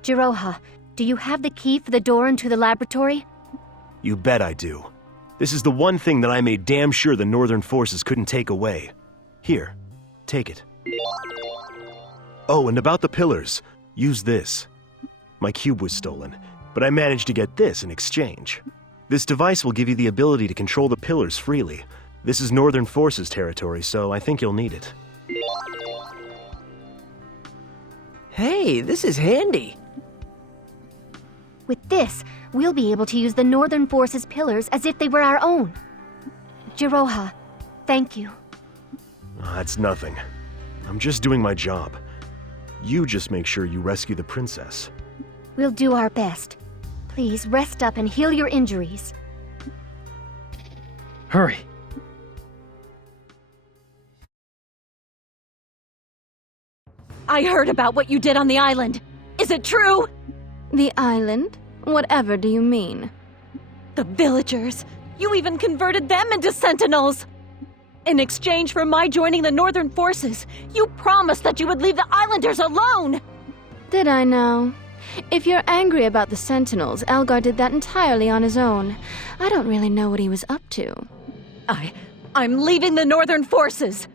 Jiroha, do you have the key for the door into the laboratory? You bet I do. This is the one thing that I made damn sure the Northern forces couldn't take away. Here, take it. Oh, and about the pillars, use this. My cube was stolen, but I managed to get this in exchange. This device will give you the ability to control the pillars freely. This is Northern Forces territory, so I think you'll need it. Hey, this is handy. With this, we'll be able to use the Northern Forces pillars as if they were our own. Jiroha, thank you. That's nothing. I'm just doing my job. You just make sure you rescue the princess. We'll do our best. Please rest up and heal your injuries. Hurry. I heard about what you did on the island. Is it true? The island? Whatever do you mean? The villagers. You even converted them into sentinels. In exchange for my joining the Northern Forces, you promised that you would leave the islanders alone! Did I now? If you're angry about the Sentinels, Elgar did that entirely on his own. I don't really know what he was up to. I'm leaving the Northern Forces!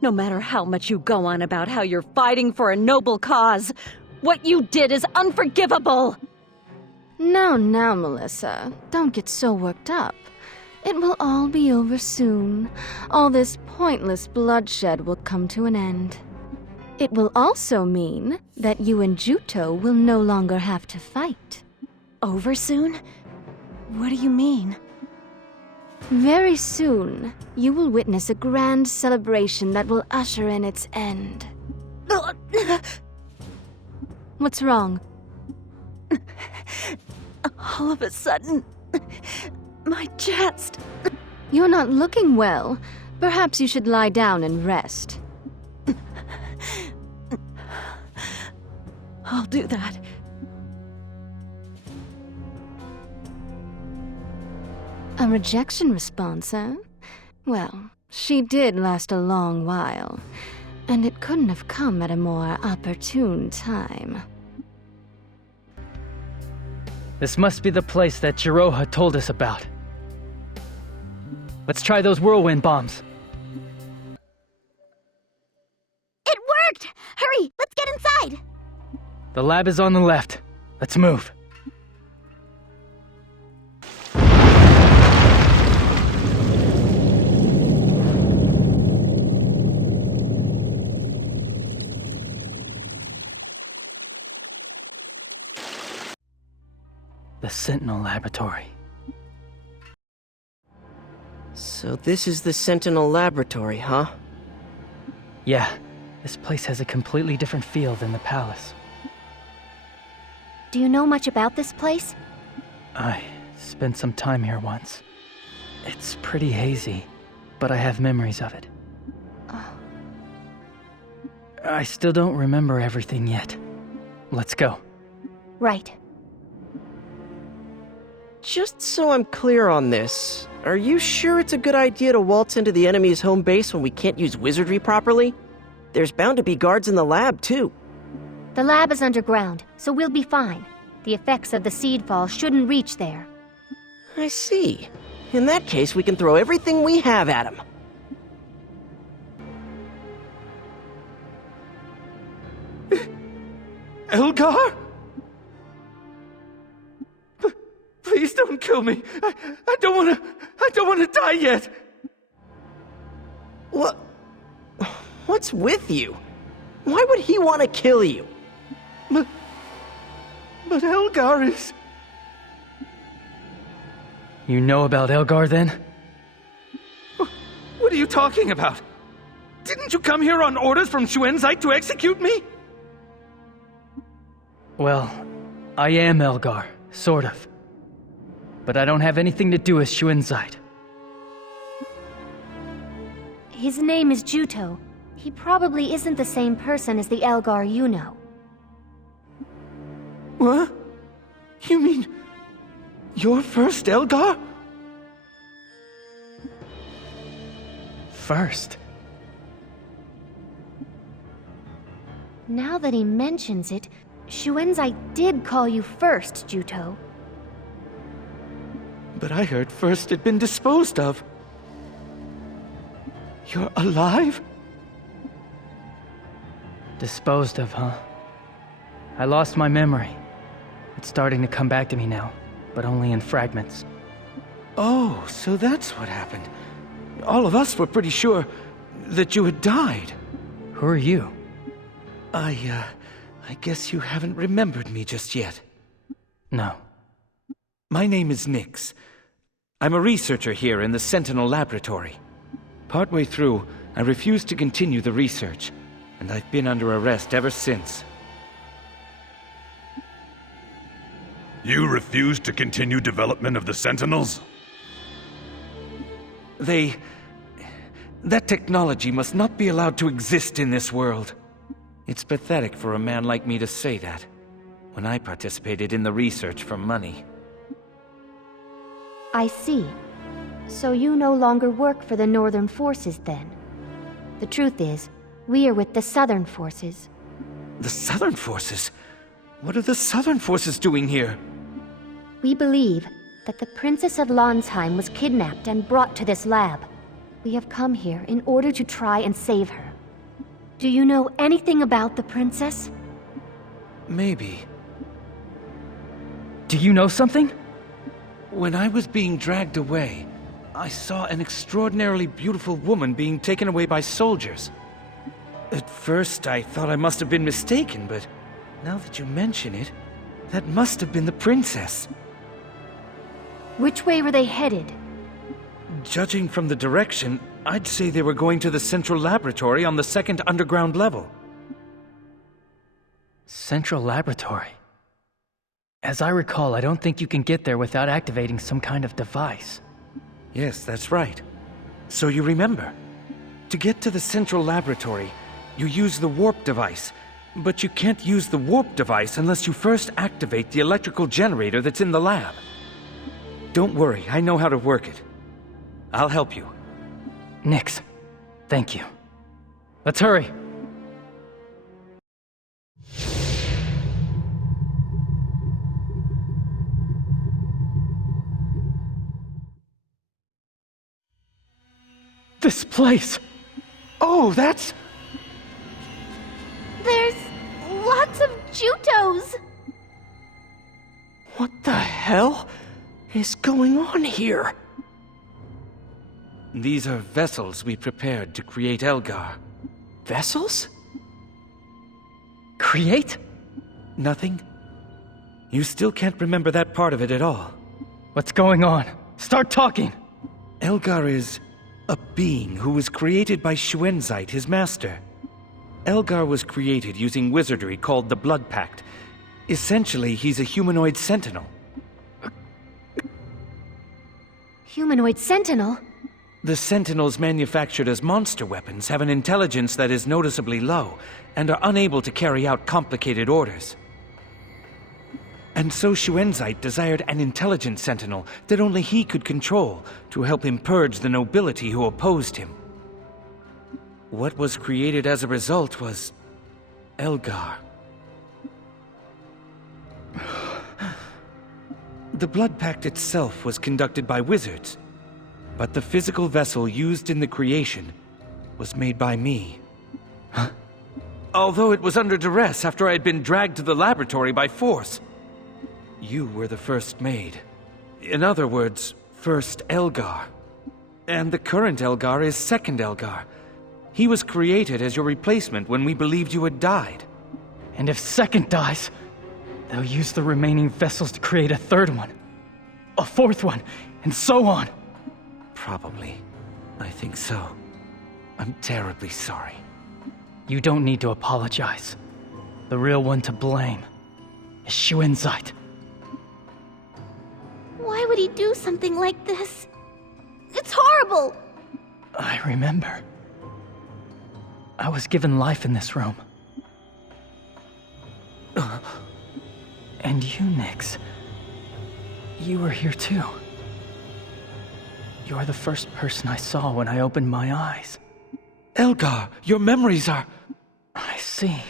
No matter how much you go on about how you're fighting for a noble cause, what you did is unforgivable! Now, Melissa, don't get so worked up. It will all be over soon. All this pointless bloodshed will come to an end. It will also mean that you and Juto will no longer have to fight. Over soon? What do you mean? Very soon, you will witness a grand celebration that will usher in its end. What's wrong? All of a sudden, my chest. You're not looking well. Perhaps you should lie down and rest. I'll do that. A rejection response, huh? Well, she did last a long while, and it couldn't have come at a more opportune time. This must be the place that Jiroha told us about. Let's try those whirlwind bombs. It worked! Hurry, let's get inside! The lab is on the left. Let's move. The Sentinel Laboratory. So this is the Sentinel Laboratory, huh? Yeah, this place has a completely different feel than the palace. Do you know much about this place? I spent some time here once. It's pretty hazy, but I have memories of it. I still don't remember everything yet. Let's go. Right. Just so I'm clear on this, are you sure it's a good idea to waltz into the enemy's home base when we can't use wizardry properly? There's bound to be guards in the lab, too. The lab is underground, so we'll be fine. The effects of the seed fall shouldn't reach there. I see. In that case, we can throw everything we have at him. Elgar? Please don't kill me. I don't want to die yet. What's with you? Why would he want to kill you? But Elgar is... You know about Elgar, then? What are you talking about? Didn't you come here on orders from Xuanzai to execute me? Well, I am Elgar, sort of. But I don't have anything to do with Xuanzai. His name is Juto. He probably isn't the same person as the Elgar you know. What? You mean... you're first Elgar? First? Now that he mentions it, Xuanzai did call you first, Juto. But I heard first had been disposed of. You're alive? Disposed of, huh? I lost my memory. It's starting to come back to me now, but only in fragments. Oh, so that's what happened. All of us were pretty sure that you had died. Who are you? I guess you haven't remembered me just yet. No. My name is Nix. I'm a researcher here in the Sentinel Laboratory. Partway through, I refused to continue the research, and I've been under arrest ever since. You refused to continue development of the Sentinels? That technology must not be allowed to exist in this world. It's pathetic for a man like me to say that, when I participated in the research for money. I see. So you no longer work for the Northern Forces, then? The truth is, we are with the Southern Forces. The Southern Forces? What are the Southern Forces doing here? We believe that the Princess of Landsheim was kidnapped and brought to this lab. We have come here in order to try and save her. Do you know anything about the princess? Maybe. Do you know something? When I was being dragged away, I saw an extraordinarily beautiful woman being taken away by soldiers. At first, I thought I must have been mistaken, but now that you mention it, that must have been the princess. Which way were they headed? Judging from the direction, I'd say they were going to the central laboratory on the second underground level. Central laboratory? As I recall, I don't think you can get there without activating some kind of device. Yes, that's right. So you remember. To get to the central laboratory, you use the warp device. But you can't use the warp device unless you first activate the electrical generator that's in the lab. Don't worry, I know how to work it. I'll help you. Nix, thank you. Let's hurry. This place! Oh, that's... There's lots of Jutos! What the hell is going on here? These are vessels we prepared to create Elgar. Vessels? Create? Nothing? You still can't remember that part of it at all. What's going on? Start talking! Elgar is a being who was created by Xuanzai, his master. Elgar was created using wizardry called the Blood Pact. Essentially, he's a humanoid sentinel. Humanoid sentinel? The sentinels manufactured as monster weapons have an intelligence that is noticeably low, and are unable to carry out complicated orders. And so Xuanzai desired an intelligent sentinel that only he could control, to help him purge the nobility who opposed him. What was created as a result was... Elgar. The Blood Pact itself was conducted by wizards, but the physical vessel used in the creation was made by me. Huh? Although it was under duress after I had been dragged to the laboratory by force. You were the first made. In other words, first Elgar. And the current Elgar is second Elgar. He was created as your replacement when we believed you had died. And if second dies, they'll use the remaining vessels to create a third one, a fourth one, and so on. Probably. I think so. I'm terribly sorry. You don't need to apologize. The real one to blame is Xuanzai. Why would he do something like this? It's horrible! I remember. I was given life in this room. And you, Nix. You were here too. You're the first person I saw when I opened my eyes. Elgar, your memories are... I see.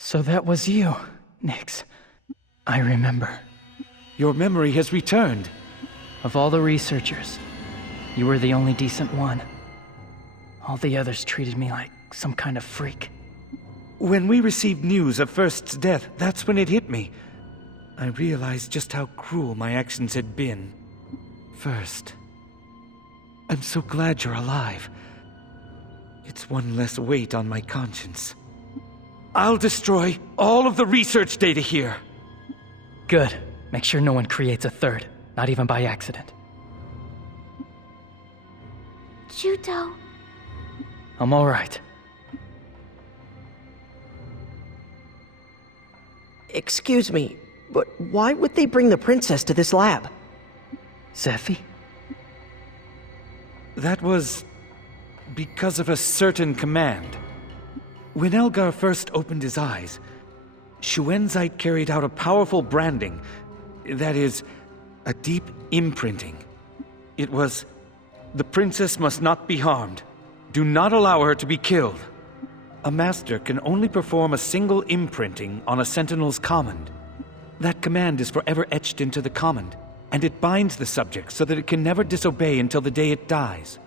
So that was you, Nyx. I remember. Your memory has returned. Of all the researchers, you were the only decent one. All the others treated me like some kind of freak. When we received news of First's death, that's when it hit me. I realized just how cruel my actions had been. First, I'm so glad you're alive. It's one less weight on my conscience. I'll destroy all of the research data here. Good. Make sure no one creates a third, not even by accident. Judo. I'm all right. Excuse me, but why would they bring the princess to this lab? Zephy? That was because of a certain command. When Elgar first opened his eyes, Shuenzite carried out a powerful branding, that is, a deep imprinting. It was, the princess must not be harmed. Do not allow her to be killed. A master can only perform a single imprinting on a sentinel's command. That command is forever etched into the command, and it binds the subject so that it can never disobey until the day it dies.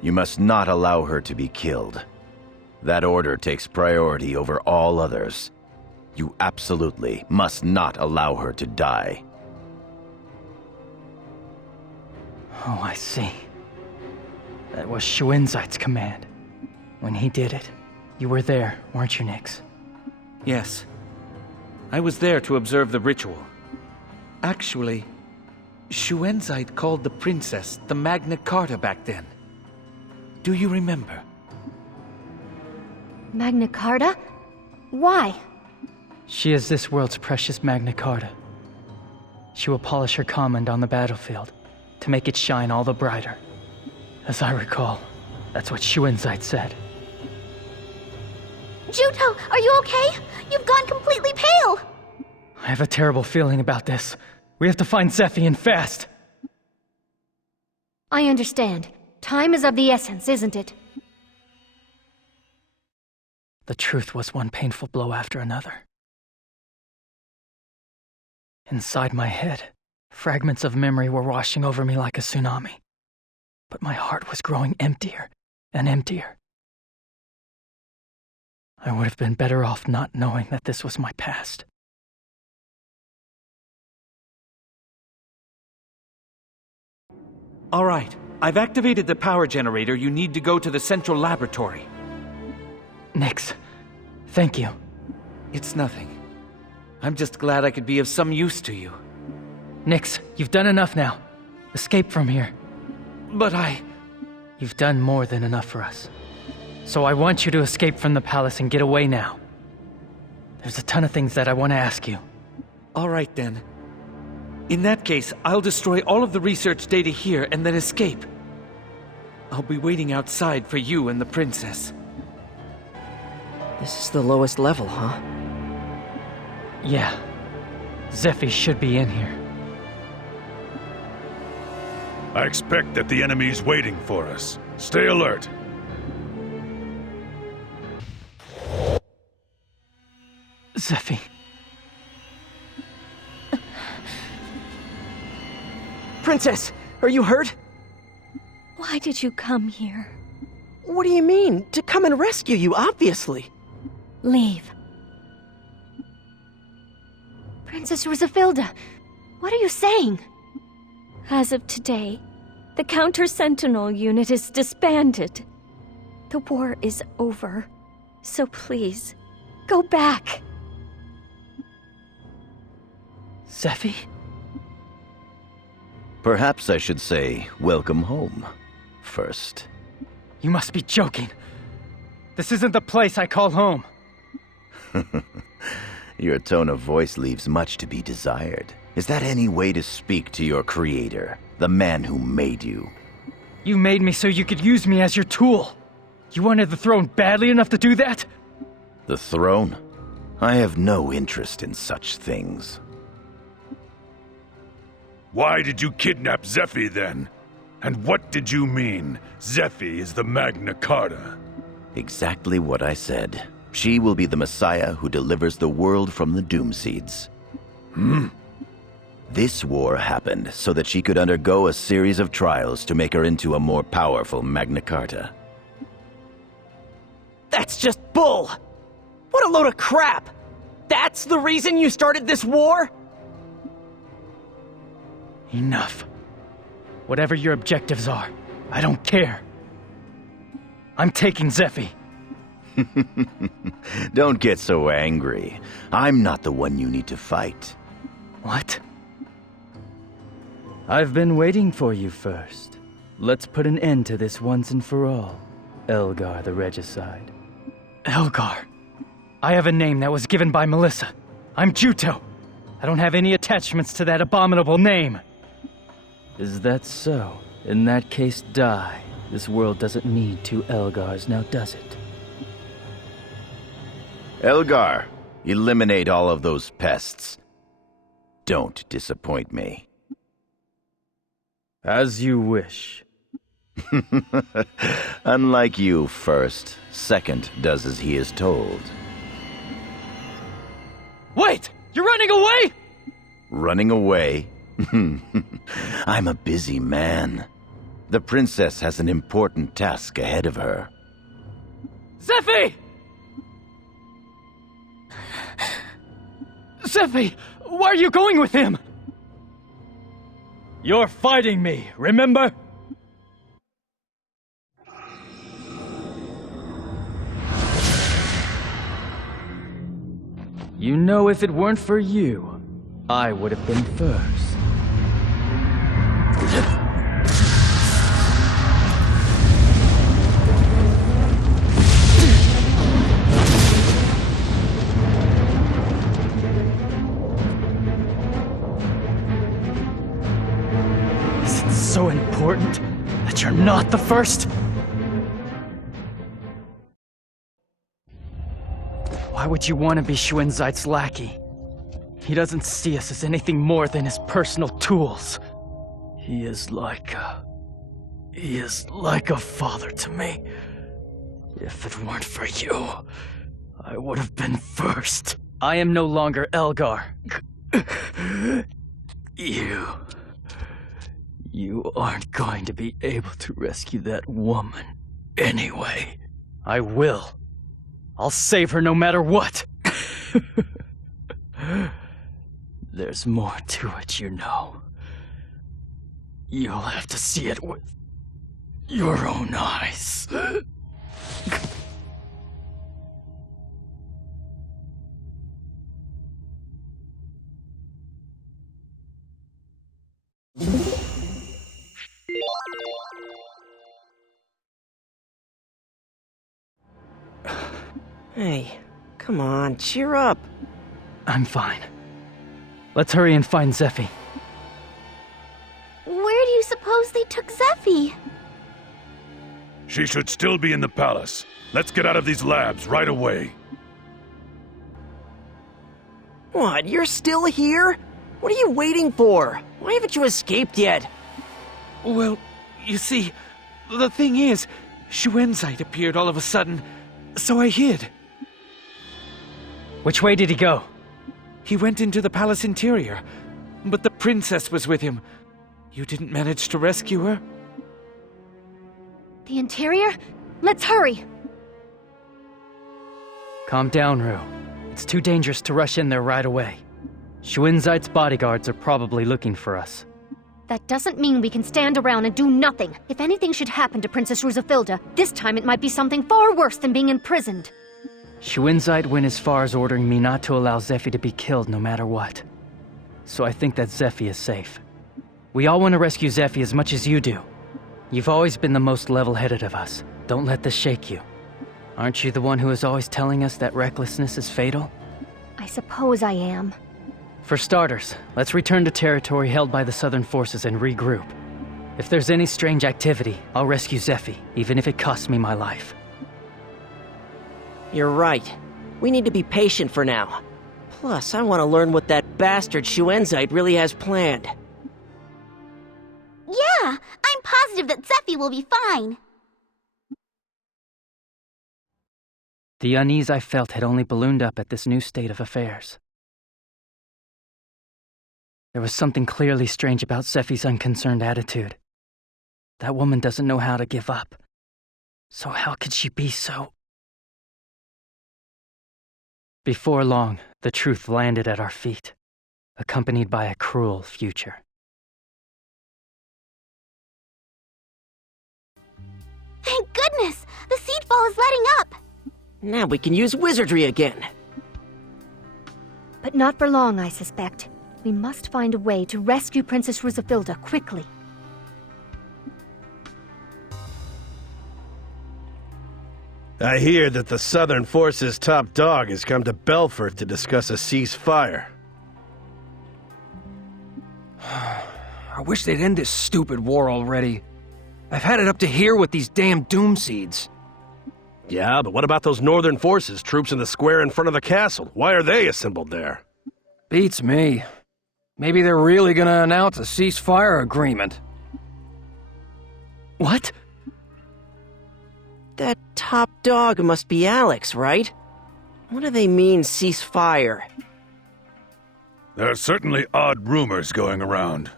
You must not allow her to be killed. That order takes priority over all others. You absolutely must not allow her to die. Oh, I see. That was Shuenzite's command. When he did it, you were there, weren't you, Nyx? Yes. I was there to observe the ritual. Actually, Shuenzite called the princess the Magna Carta back then. Do you remember? Magna Carta? Why? She is this world's precious Magna Carta. She will polish her command on the battlefield to make it shine all the brighter. As I recall, that's what Shuenzite said. Judo, are you okay? You've gone completely pale! I have a terrible feeling about this. We have to find Zephy and fast. I understand. Time is of the essence, isn't it? The truth was one painful blow after another. Inside my head, fragments of memory were washing over me like a tsunami. But my heart was growing emptier and emptier. I would have been better off not knowing that this was my past. All right. I've activated the power generator. You need to go to the central laboratory. Nyx, thank you. It's nothing. I'm just glad I could be of some use to you. Nyx, you've done enough now. Escape from here. But You've done more than enough for us. So I want you to escape from the palace and get away now. There's a ton of things that I want to ask you. All right, then. In that case, I'll destroy all of the research data here and then escape. I'll be waiting outside for you and the princess. This is the lowest level, huh? Yeah. Zephy should be in here. I expect that the enemy's waiting for us. Stay alert. Zephy. Princess, are you hurt? Why did you come here? What do you mean? To come and rescue you, obviously. Leave. Princess Rosafilda, what are you saying? As of today, the Counter-Sentinel unit is disbanded. The war is over, so please, go back. Zephy? Perhaps I should say, welcome home, first. You must be joking. This isn't the place I call home. Your tone of voice leaves much to be desired. Is that any way to speak to your creator, the man who made you? You made me so you could use me as your tool. You wanted the throne badly enough to do that? The throne? I have no interest in such things. Why did you kidnap Zephy then? And what did you mean, Zephy is the Magna Carta? Exactly what I said. She will be the Messiah who delivers the world from the Doom Seeds. This war happened so that she could undergo a series of trials to make her into a more powerful Magna Carta. That's just bull! What a load of crap! That's the reason you started this war? Enough. Whatever your objectives are, I don't care. I'm taking Zephy. Don't get so angry. I'm not the one you need to fight. What? I've been waiting for you first. Let's put an end to this once and for all, Elgar the Regicide. Elgar? I have a name that was given by Melissa. I'm Juto. I don't have any attachments to that abominable name. Is that so? In that case, die. This world doesn't need two Elgars, now does it? Elgar, eliminate all of those pests. Don't disappoint me. As you wish. Unlike you, first. Second does as he is told. Wait! You're running away?! Running away? I'm a busy man. The princess has an important task ahead of her. Zephy! Zephy! Why are you going with him? You're fighting me, remember? You know, if it weren't for you, I would have been first. Is it so important that you're not the first? Why would you want to be Xuanzai's lackey? He doesn't see us as anything more than his personal tools. He is like a father to me. If it weren't for you, I would have been first. I am no longer Elgar. You aren't going to be able to rescue that woman anyway. I will. I'll save her no matter what. There's more to it, you know. You'll have to see it with your own eyes. Hey, come on, cheer up. I'm fine. Let's hurry and find Zephy. Where do you suppose they took Zephy? She should still be in the palace. Let's get out of these labs right away. What, you're still here? What are you waiting for? Why haven't you escaped yet? Well, you see, the thing is, Xuanzai appeared all of a sudden, so I hid. Which way did he go? He went into the palace interior, but the princess was with him. You didn't manage to rescue her? The interior? Let's hurry! Calm down, Rue. It's too dangerous to rush in there right away. Xuanzai's bodyguards are probably looking for us. That doesn't mean we can stand around and do nothing. If anything should happen to Princess Rusafilda, this time it might be something far worse than being imprisoned. Xuanzai went as far as ordering me not to allow Zephy to be killed no matter what. So I think that Zephy is safe. We all want to rescue Zephy as much as you do. You've always been the most level-headed of us. Don't let this shake you. Aren't you the one who is always telling us that recklessness is fatal? I suppose I am. For starters, let's return to territory held by the Southern forces and regroup. If there's any strange activity, I'll rescue Zephy, even if it costs me my life. You're right. We need to be patient for now. Plus, I want to learn what that bastard Xuanzai really has planned. Yeah, I'm positive that Zephy will be fine. The unease I felt had only ballooned up at this new state of affairs. There was something clearly strange about Sephi's unconcerned attitude. That woman doesn't know how to give up. So how could she be so... Before long, the truth landed at our feet, accompanied by a cruel future. Thank goodness! The seed fall is letting up! Now we can use wizardry again. But not for long, I suspect. We must find a way to rescue Princess Rusafilda quickly. I hear that the Southern Forces' top dog has come to Belfort to discuss a ceasefire. I wish they'd end this stupid war already. I've had it up to here with these damn doom seeds. Yeah, but what about those Northern Forces troops in the square in front of the castle? Why are they assembled there? Beats me. Maybe they're really gonna announce a ceasefire agreement. What? That top dog must be Alex, right? What do they mean, ceasefire? There are certainly odd rumors going around.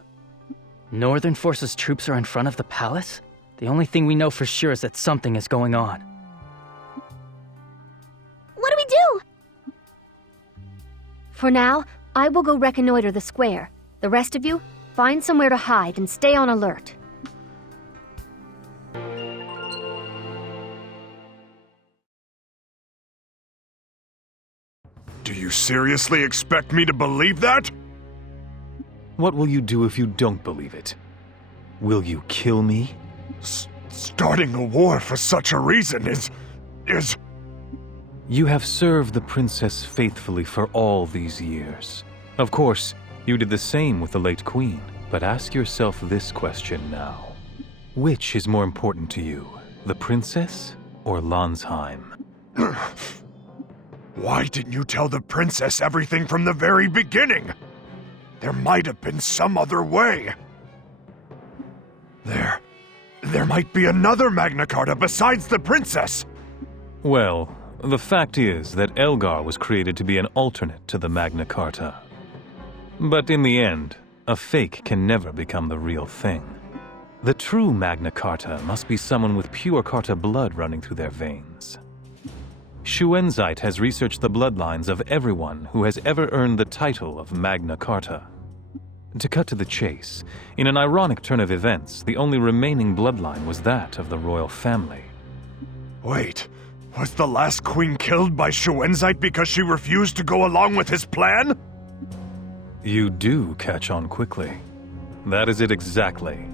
Northern Forces troops are in front of the palace? The only thing we know for sure is that something is going on. What do we do? For now, I will go reconnoiter the square. The rest of you, find somewhere to hide and stay on alert. Do you seriously expect me to believe that? What will you do if you don't believe it? Will you kill me? Starting a war for such a reason is... You have served the princess faithfully for all these years. Of course, you did the same with the late queen, but ask yourself this question now. Which is more important to you, the princess or Landsheim? Why didn't you tell the princess everything from the very beginning? There might have been some other way. There might be another Magna Carta besides the princess. Well, the fact is that Elgar was created to be an alternate to the Magna Carta. But in the end, a fake can never become the real thing. The true Magna Carta must be someone with pure Carta blood running through their veins. Schuenzite has researched the bloodlines of everyone who has ever earned the title of Magna Carta. To cut to the chase, in an ironic turn of events, the only remaining bloodline was that of the royal family. Wait, was the last queen killed by Schuenzite because she refused to go along with his plan? You do catch on quickly. That is it exactly.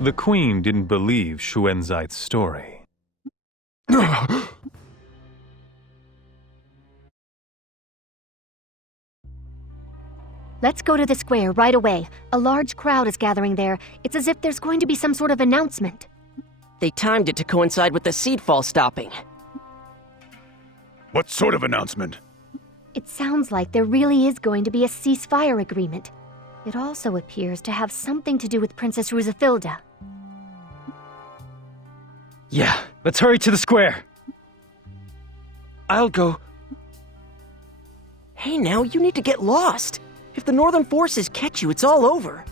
The queen didn't believe Schuenzite's story. Let's go to the square right away. A large crowd is gathering there. It's as if there's going to be some sort of announcement. They timed it to coincide with the seed fall stopping. What sort of announcement? It sounds like there really is going to be a ceasefire agreement. It also appears to have something to do with Princess Rusafilda. Yeah, let's hurry to the square. I'll go. Hey now, you need to get lost. If the Northern Forces catch you, it's all over.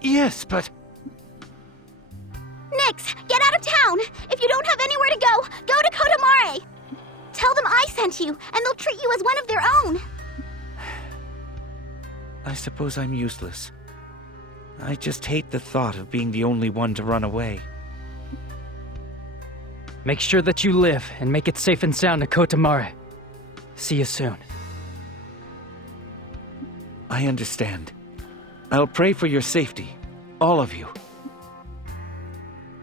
Yes, but... Nix, get out of town! If you don't have anywhere to go, go to Kotamare! Tell them I sent you, and they'll treat you as one of their own! I suppose I'm useless. I just hate the thought of being the only one to run away. Make sure that you live and make it safe and sound to Kotamare. See you soon. I understand. I'll pray for your safety. All of you.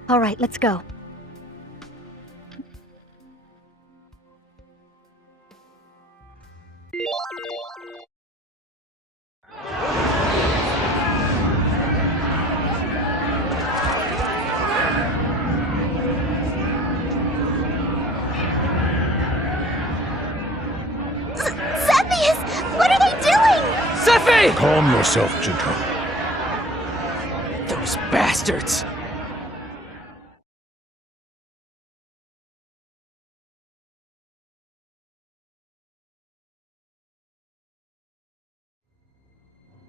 All right, let's go. What are they doing? Sephi! Calm yourself, Jinto. Those bastards!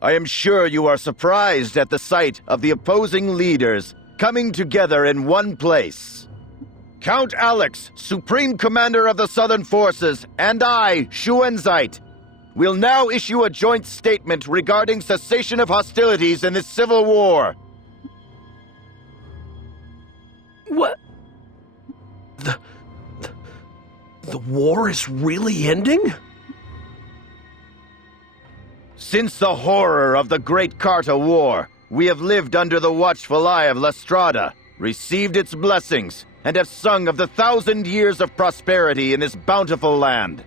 I am sure you are surprised at the sight of the opposing leaders coming together in one place. Count Alex, Supreme Commander of the Southern Forces, and I, Shuenzite, will now issue a joint statement regarding cessation of hostilities in this civil war. What? The war is really ending? Since the horror of the Great Carta War, we have lived under the watchful eye of Lestrada, received its blessings, and have sung of the 1,000 years of prosperity in this bountiful land.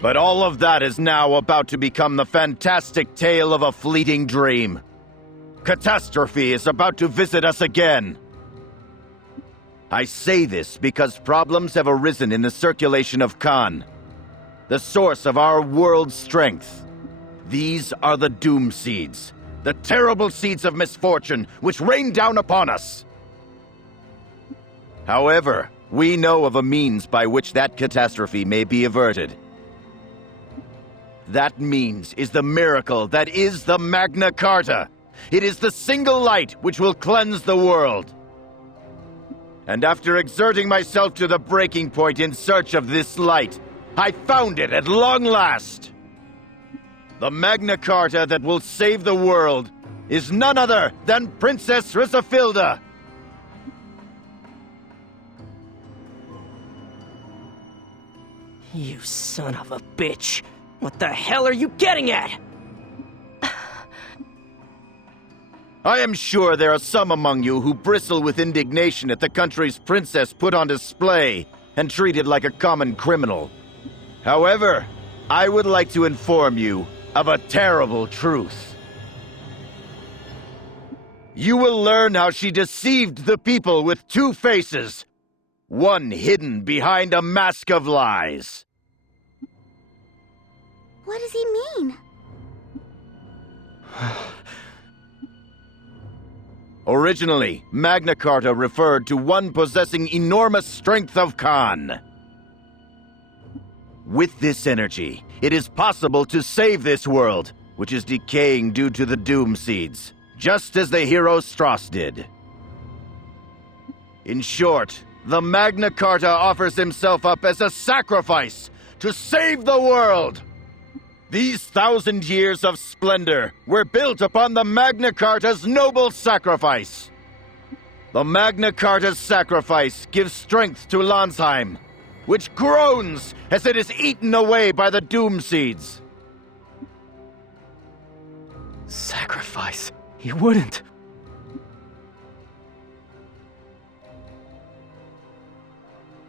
But all of that is now about to become the fantastic tale of a fleeting dream. Catastrophe is about to visit us again. I say this because problems have arisen in the circulation of Khan, the source of our world's strength. These are the doom seeds, the terrible seeds of misfortune which rain down upon us. However, we know of a means by which that catastrophe may be averted. That means is the miracle that is the Magna Carta. It is the single light which will cleanse the world. And after exerting myself to the breaking point in search of this light, I found it at long last. The Magna Carta that will save the world is none other than Princess Rizafilda. You son of a bitch. What the hell are you getting at? I am sure there are some among you who bristle with indignation at the country's princess put on display and treated like a common criminal. However, I would like to inform you of a terrible truth. You will learn how she deceived the people with two faces, one hidden behind a mask of lies. What does he mean? Originally, Magna Carta referred to one possessing enormous strength of Khan. With this energy, it is possible to save this world, which is decaying due to the Doom Seeds, just as the hero Strauss did. In short, the Magna Carta offers himself up as a sacrifice to save the world. These 1,000 years of splendor were built upon the Magna Carta's noble sacrifice. The Magna Carta's sacrifice gives strength to Landsheim, which groans as it is eaten away by the Doom Seeds. Sacrifice? He wouldn't.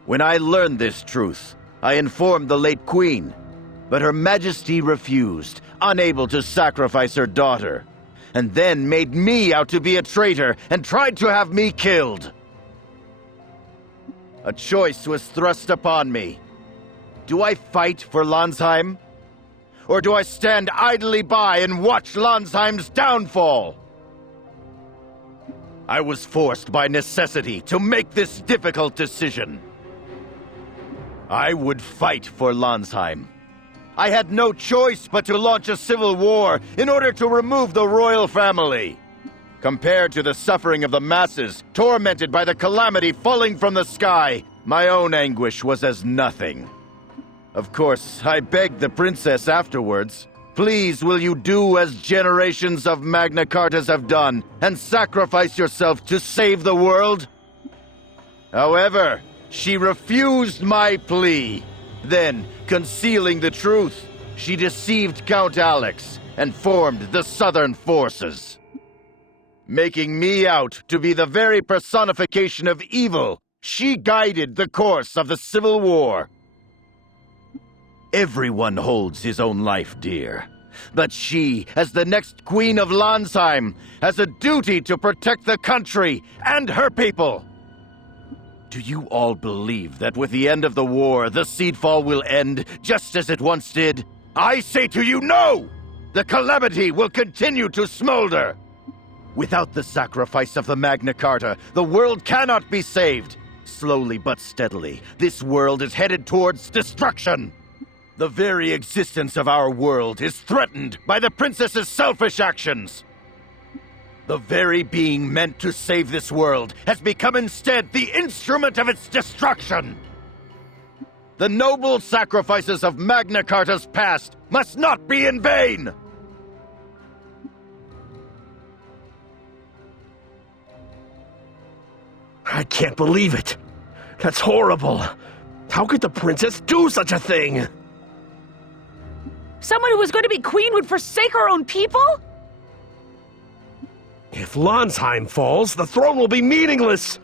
When I learned this truth, I informed the late Queen, but Her Majesty refused, unable to sacrifice her daughter, and then made me out to be a traitor and tried to have me killed. A choice was thrust upon me. Do I fight for Landsheim? Or do I stand idly by and watch Landsheim's downfall? I was forced by necessity to make this difficult decision. I would fight for Landsheim. I had no choice but to launch a civil war in order to remove the royal family. Compared to the suffering of the masses, tormented by the calamity falling from the sky, my own anguish was as nothing. Of course, I begged the princess afterwards, please will you do as generations of Magna Cartas have done, and sacrifice yourself to save the world? However, she refused my plea. Then, concealing the truth, she deceived Count Alex and formed the Southern Forces. Making me out to be the very personification of evil, she guided the course of the Civil War. Everyone holds his own life dear, but she, as the next Queen of Landsheim, has a duty to protect the country and her people. Do you all believe that with the end of the war, the Seedfall will end just as it once did? I say to you, no! The calamity will continue to smolder! Without the sacrifice of the Magna Carta, the world cannot be saved. Slowly but steadily, this world is headed towards destruction. The very existence of our world is threatened by the princess's selfish actions. The very being meant to save this world has become instead the instrument of its destruction. The noble sacrifices of Magna Carta's past must not be in vain! I can't believe it. That's horrible. How could the princess do such a thing? Someone who was going to be queen would forsake her own people? If Landsheim falls, the throne will be meaningless.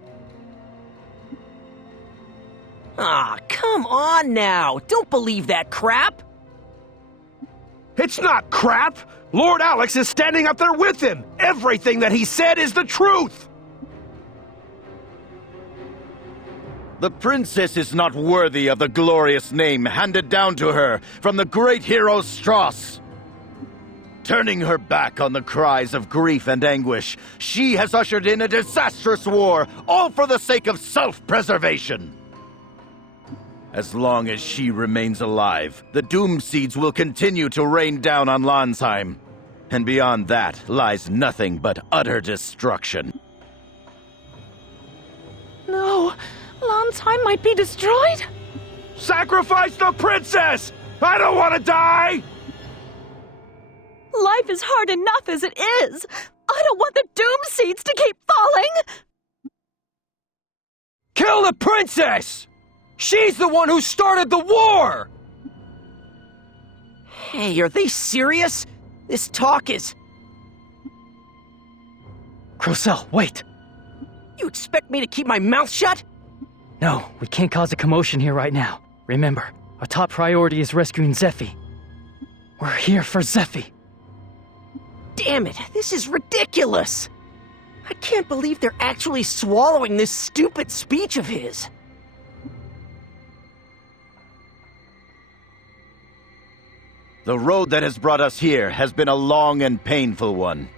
Ah, come on now! Don't believe that crap! It's not crap! Lord Alex is standing up there with him! Everything that he said is the truth! The princess is not worthy of the glorious name handed down to her from the great hero Strauss. Turning her back on the cries of grief and anguish, she has ushered in a disastrous war, all for the sake of self-preservation. As long as she remains alive, the Doom Seeds will continue to rain down on Landsheim. And beyond that lies nothing but utter destruction. No, Landsheim might be destroyed? Sacrifice the princess! I don't want to die! Life is hard enough as it is! I don't want the Doom Seeds to keep falling! Kill the princess! She's the one who started the war! Hey, are they serious? This talk is... Crocell, wait! You expect me to keep my mouth shut? No, we can't cause a commotion here right now. Remember, our top priority is rescuing Zephy. We're here for Zephy. Damn it, this is ridiculous! I can't believe they're actually swallowing this stupid speech of his. The road that has brought us here has been a long and painful one.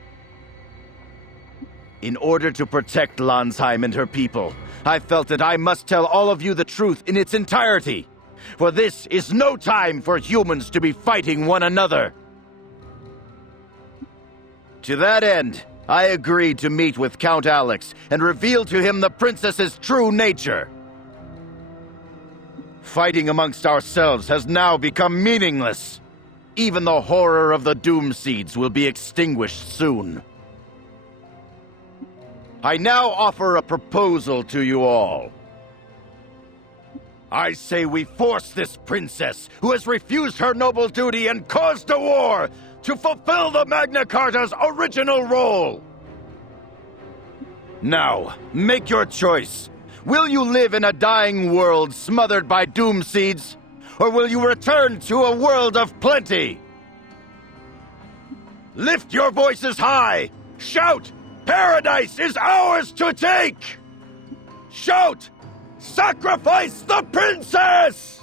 In order to protect Landsheim and her people, I felt that I must tell all of you the truth in its entirety. For this is no time for humans to be fighting one another. To that end, I agreed to meet with Count Alex and reveal to him the princess's true nature. Fighting amongst ourselves has now become meaningless. Even the horror of the Doom Seeds will be extinguished soon. I now offer a proposal to you all. I say we force this princess, who has refused her noble duty and caused a war, to fulfill the Magna Carta's original role. Now, make your choice. Will you live in a dying world smothered by Doom Seeds? Or will you return to a world of plenty? Lift your voices high! Shout! Paradise is ours to take! Shout! Sacrifice the princess!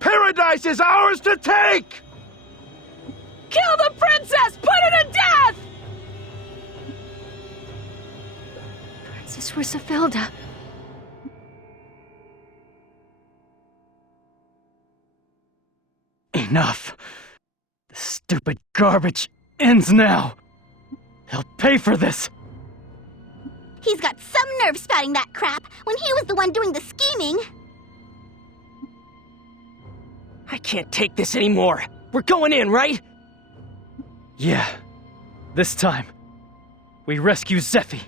Paradise is ours to take! Kill the princess! Put her to death! Princess Rusafilda. Enough. This stupid garbage ends now. He'll pay for this. He's got some nerve spouting that crap when he was the one doing the scheming. I can't take this anymore. We're going in, right? Yeah. This time, we rescue Zephy.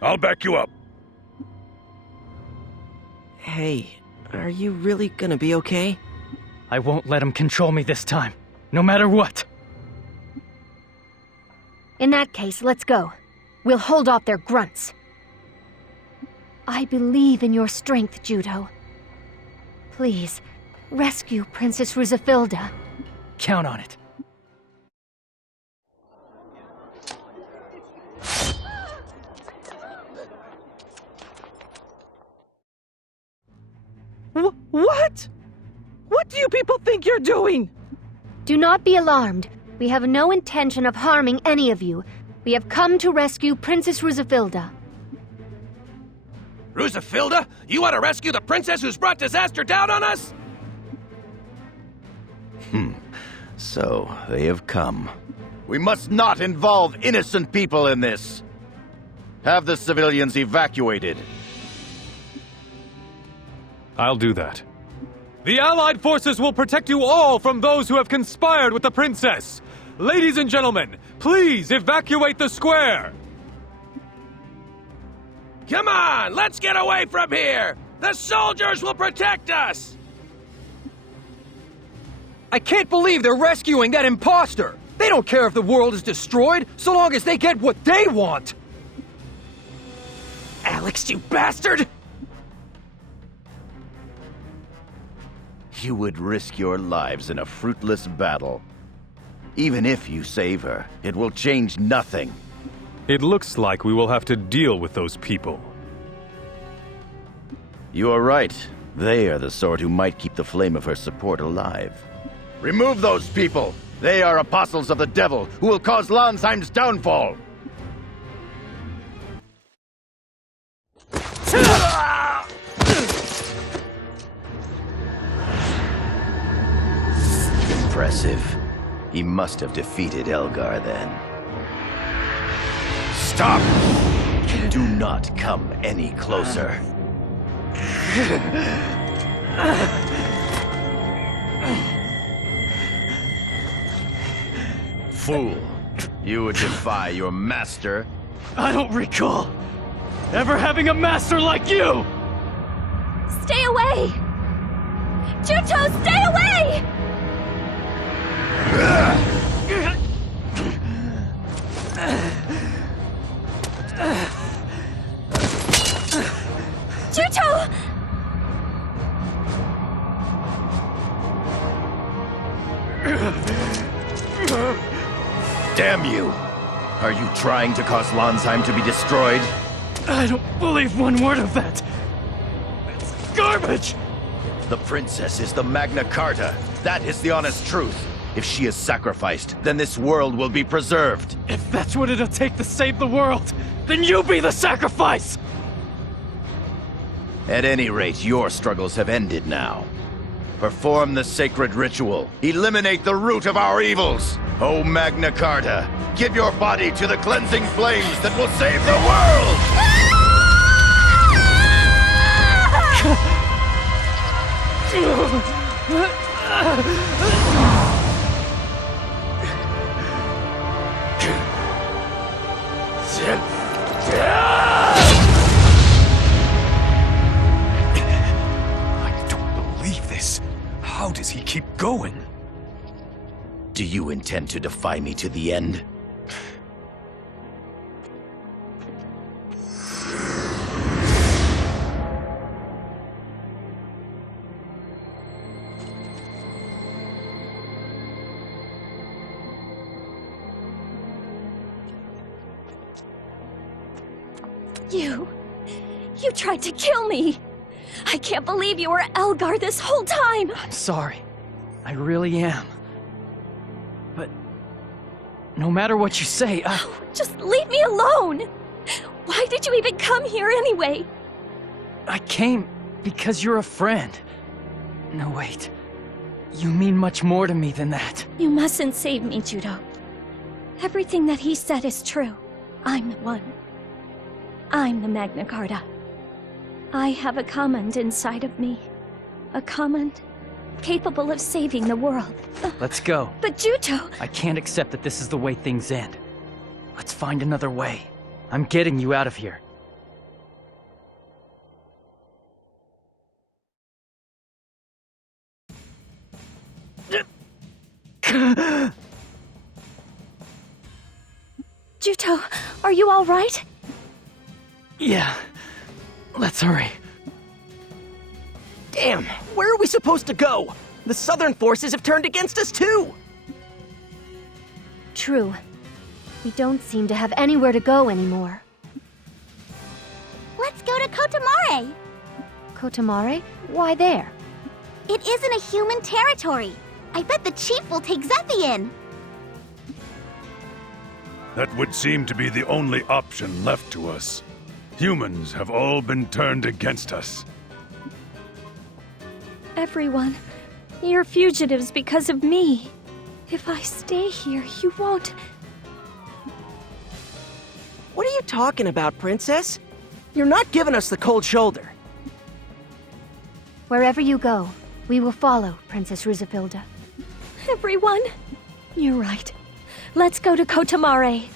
I'll back you up. Hey, are you really gonna be okay? I won't let him control me this time, no matter what. In that case, let's go. We'll hold off their grunts. I believe in your strength, Judo. Please, rescue Princess Rusafilda. Count on it. What? What do you people think you're doing? Do not be alarmed. We have no intention of harming any of you. We have come to rescue Princess Rusafilda. Rusafilda, you want to rescue the princess who's brought disaster down on us? So, they have come. We must not involve innocent people in this. Have the civilians evacuated. I'll do that. The Allied forces will protect you all from those who have conspired with the princess. Ladies and gentlemen, please evacuate the square. Come on, let's get away from here! The soldiers will protect us! I can't believe they're rescuing that imposter! They don't care if the world is destroyed, so long as they get what they want! Alex, you bastard! You would risk your lives in a fruitless battle. Even if you save her, it will change nothing. It looks like we will have to deal with those people. You are right. They are the sort who might keep the flame of her support alive. Remove those people! They are apostles of the devil who will cause Landsheim's downfall! Impressive. He must have defeated Elgar then. Stop! Do not come any closer. Fool. You would defy your master? I don't recall ever having a master like you! Stay away! Juto, stay away! Juto! Damn you! Are you trying to cause Landsheim to be destroyed? I don't believe one word of that! It's garbage! The princess is the Magna Carta. That is the honest truth. If she is sacrificed, then this world will be preserved. If that's what it'll take to save the world, then you be the sacrifice! At any rate, your struggles have ended now. Perform the sacred ritual. Eliminate the root of our evils. O Magna Carta, give your body to the cleansing flames that will save the I don't believe this. How does he keep going? Do you intend to defy me to the end? You tried to kill me! I can't believe you were Elgar this whole time! I'm sorry. I really am. But no matter what you say, Just leave me alone! Why did you even come here anyway? I came because you're a friend. No, wait. You mean much more to me than that. You mustn't save me, Judo. Everything that he said is true. I'm the one. I'm the Magna Carta. I have a command inside of me. A command capable of saving the world. Let's go. But Judo... I can't accept that this is the way things end. Let's find another way. I'm getting you out of here. Juto, are you all right? Yeah. Let's hurry. Damn, where are we supposed to go? The Southern forces have turned against us too! True. We don't seem to have anywhere to go anymore. Let's go to Kotamare! Kotamare? Why there? It isn't a human territory. I bet the chief will take Zephy in. That would seem to be the only option left to us. Humans have all been turned against us. Everyone, you're fugitives because of me. If I stay here, you won't... What are you talking about, Princess? You're not giving us the cold shoulder. Wherever you go, we will follow, Princess Rusafilda. Everyone, you're right. Let's go to Kotamare.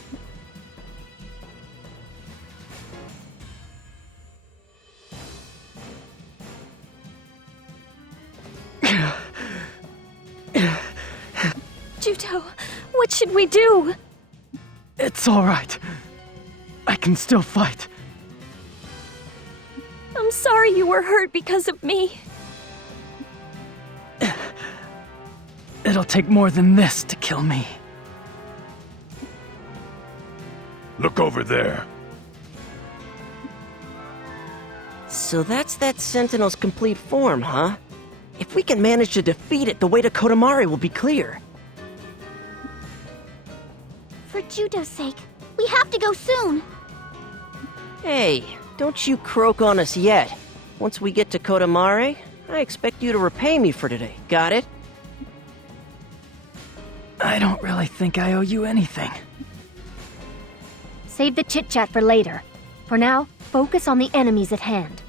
Juto, what should we do? It's all right. I can still fight. I'm sorry you were hurt because of me. It'll take more than this to kill me. Look over there. So that's that Sentinel's complete form, huh? If we can manage to defeat it, the way to Kotamare will be clear. For Juto's sake, we have to go soon. Hey, don't you croak on us yet. Once we get to Kotamare, I expect you to repay me for today. Got it? I don't really think I owe you anything. Save the chit-chat for later. For now, focus on the enemies at hand.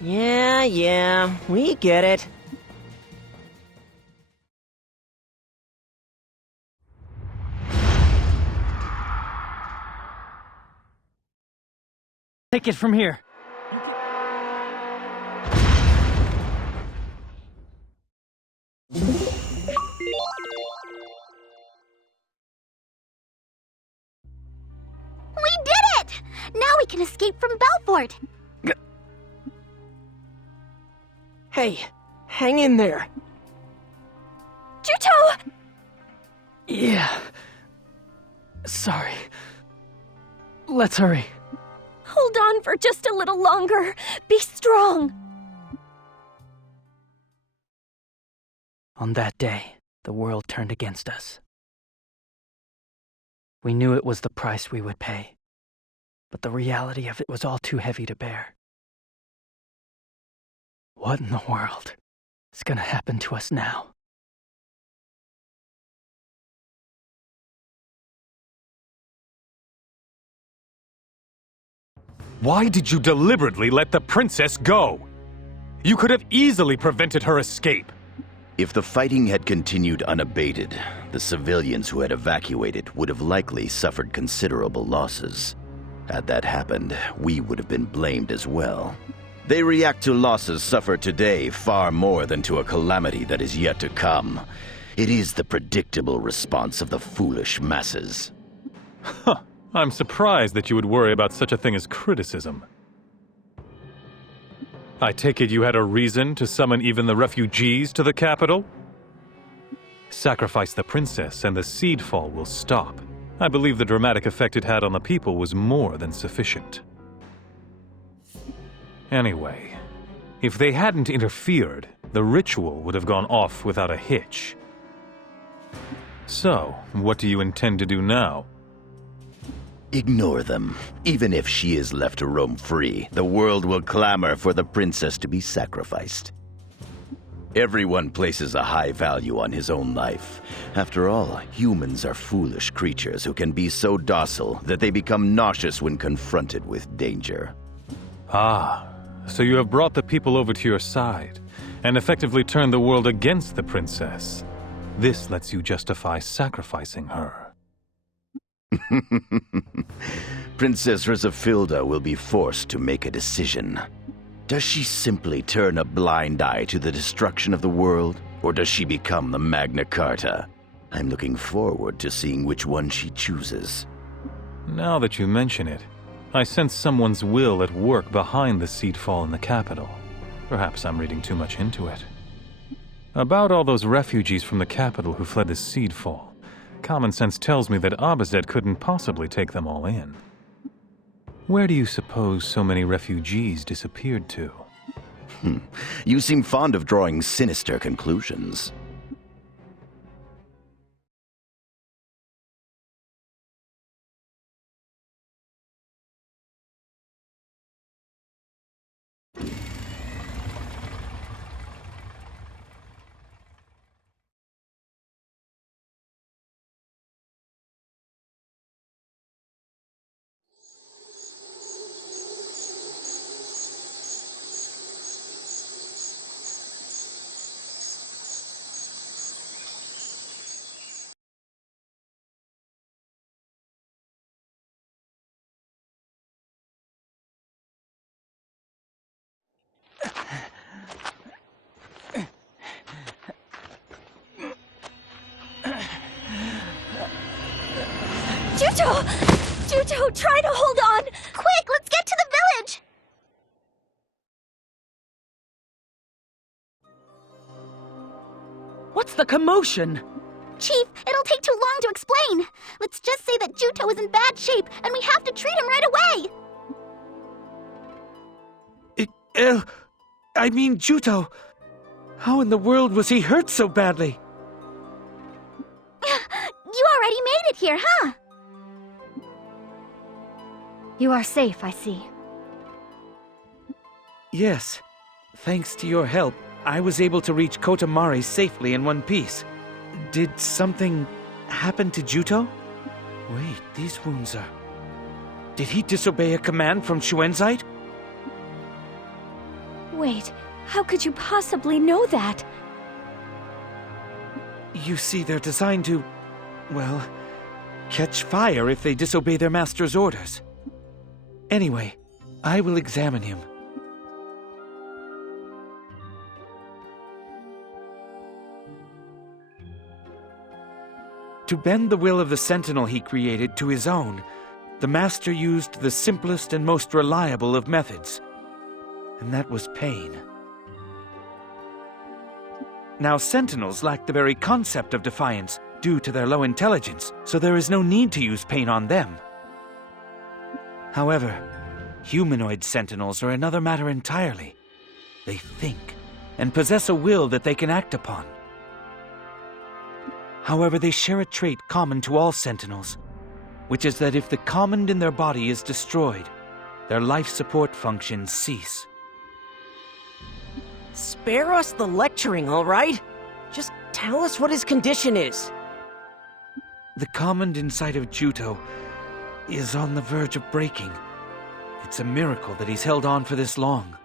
Yeah, we get it. Take it from here. We did it! Now we can escape from Belfort. Hey, hang in there. Juto! Yeah. Sorry. Let's hurry. Hold on for just a little longer. Be strong. On that day, the world turned against us. We knew it was the price we would pay, but the reality of it was all too heavy to bear. What in the world is gonna happen to us now? Why did you deliberately let the princess go? You could have easily prevented her escape. If the fighting had continued unabated, the civilians who had evacuated would have likely suffered considerable losses. Had that happened, we would have been blamed as well. They react to losses suffered today far more than to a calamity that is yet to come. It is the predictable response of the foolish masses. Huh. I'm surprised that you would worry about such a thing as criticism. I take it you had a reason to summon even the refugees to the capital? Sacrifice the princess and the seed fall will stop. I believe the dramatic effect it had on the people was more than sufficient. Anyway, if they hadn't interfered, the ritual would have gone off without a hitch. So, what do you intend to do now? Ignore them. Even if she is left to roam free, the world will clamor for the princess to be sacrificed. Everyone places a high value on his own life. After all, humans are foolish creatures who can be so docile that they become nauseous when confronted with danger. Ah, so you have brought the people over to your side, and effectively turned the world against the princess. This lets you justify sacrificing her. Princess Rusafilda will be forced to make a decision. Does she simply turn a blind eye to the destruction of the world, or does she become the Magna Carta? I'm looking forward to seeing which one she chooses. Now that you mention it, I sense someone's will at work behind the seed fall in the capital. Perhaps I'm reading too much into it. About all those refugees from the capital who fled the seed fall, common sense tells me that Abazet couldn't possibly take them all in. Where do you suppose so many refugees disappeared to? You seem fond of drawing sinister conclusions. Juto! Juto, try to hold on! Quick, let's get to the village! What's the commotion? Chief, it'll take too long to explain. Let's just say that Juto is in bad shape, and we have to treat him right away. I mean, Juto. How in the world was he hurt so badly? You already made it here, huh? You are safe, I see. Yes. Thanks to your help, I was able to reach Kotamari safely in one piece. Did something happen to Juto? Wait, these wounds are... Did he disobey a command from Shuenzite? Wait, how could you possibly know that? You see, they're designed to, well, catch fire if they disobey their master's orders. Anyway, I will examine him. To bend the will of the Sentinel he created to his own, the Master used the simplest and most reliable of methods. And that was pain. Now, Sentinels lack the very concept of defiance due to their low intelligence, so there is no need to use pain on them. However, humanoid Sentinels are another matter entirely. They think, and possess a will that they can act upon. However, they share a trait common to all Sentinels, which is that if the command in their body is destroyed, their life support functions cease. Spare us the lecturing, all right? Just tell us what his condition is. The command inside of Juto is on the verge of breaking. It's a miracle that he's held on for this long.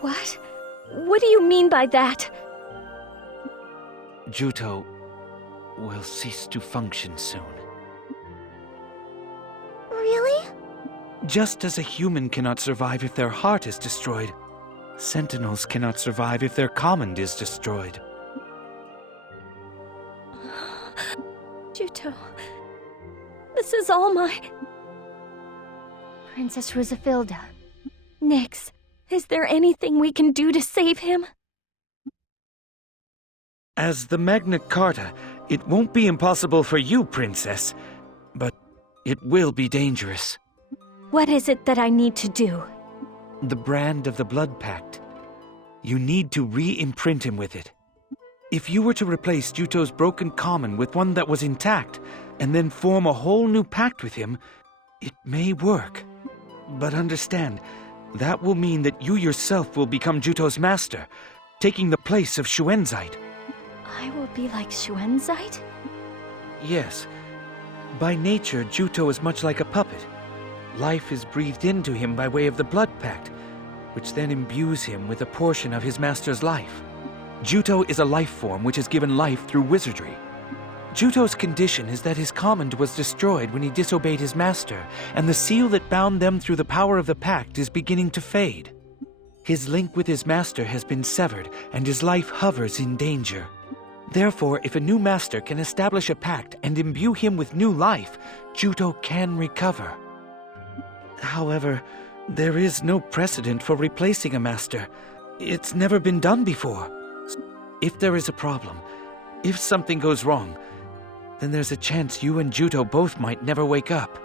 What? What do you mean by that? Juto will cease to function soon. Really? Just as a human cannot survive if their heart is destroyed, Sentinels cannot survive if their command is destroyed. Juto, this is all my... Princess Rusafilda. Nix, is there anything we can do to save him? As the Magna Carta, it won't be impossible for you, Princess, but it will be dangerous. What is it that I need to do? The brand of the Blood Pact. You need to re-imprint him with it. If you were to replace Juto's broken common with one that was intact, and then form a whole new pact with him, it may work. But understand, that will mean that you yourself will become Juto's master, taking the place of Shuenzite. I will be like Shuenzite? Yes. By nature, Juto is much like a puppet. Life is breathed into him by way of the Blood Pact, which then imbues him with a portion of his master's life. Juto is a life form which is given life through wizardry. Juto's condition is that his command was destroyed when he disobeyed his master, and the seal that bound them through the power of the pact is beginning to fade. His link with his master has been severed, and his life hovers in danger. Therefore, if a new master can establish a pact and imbue him with new life, Juto can recover. However, there is no precedent for replacing a master. It's never been done before. If there is a problem, if something goes wrong, then there's a chance you and Juto both might never wake up.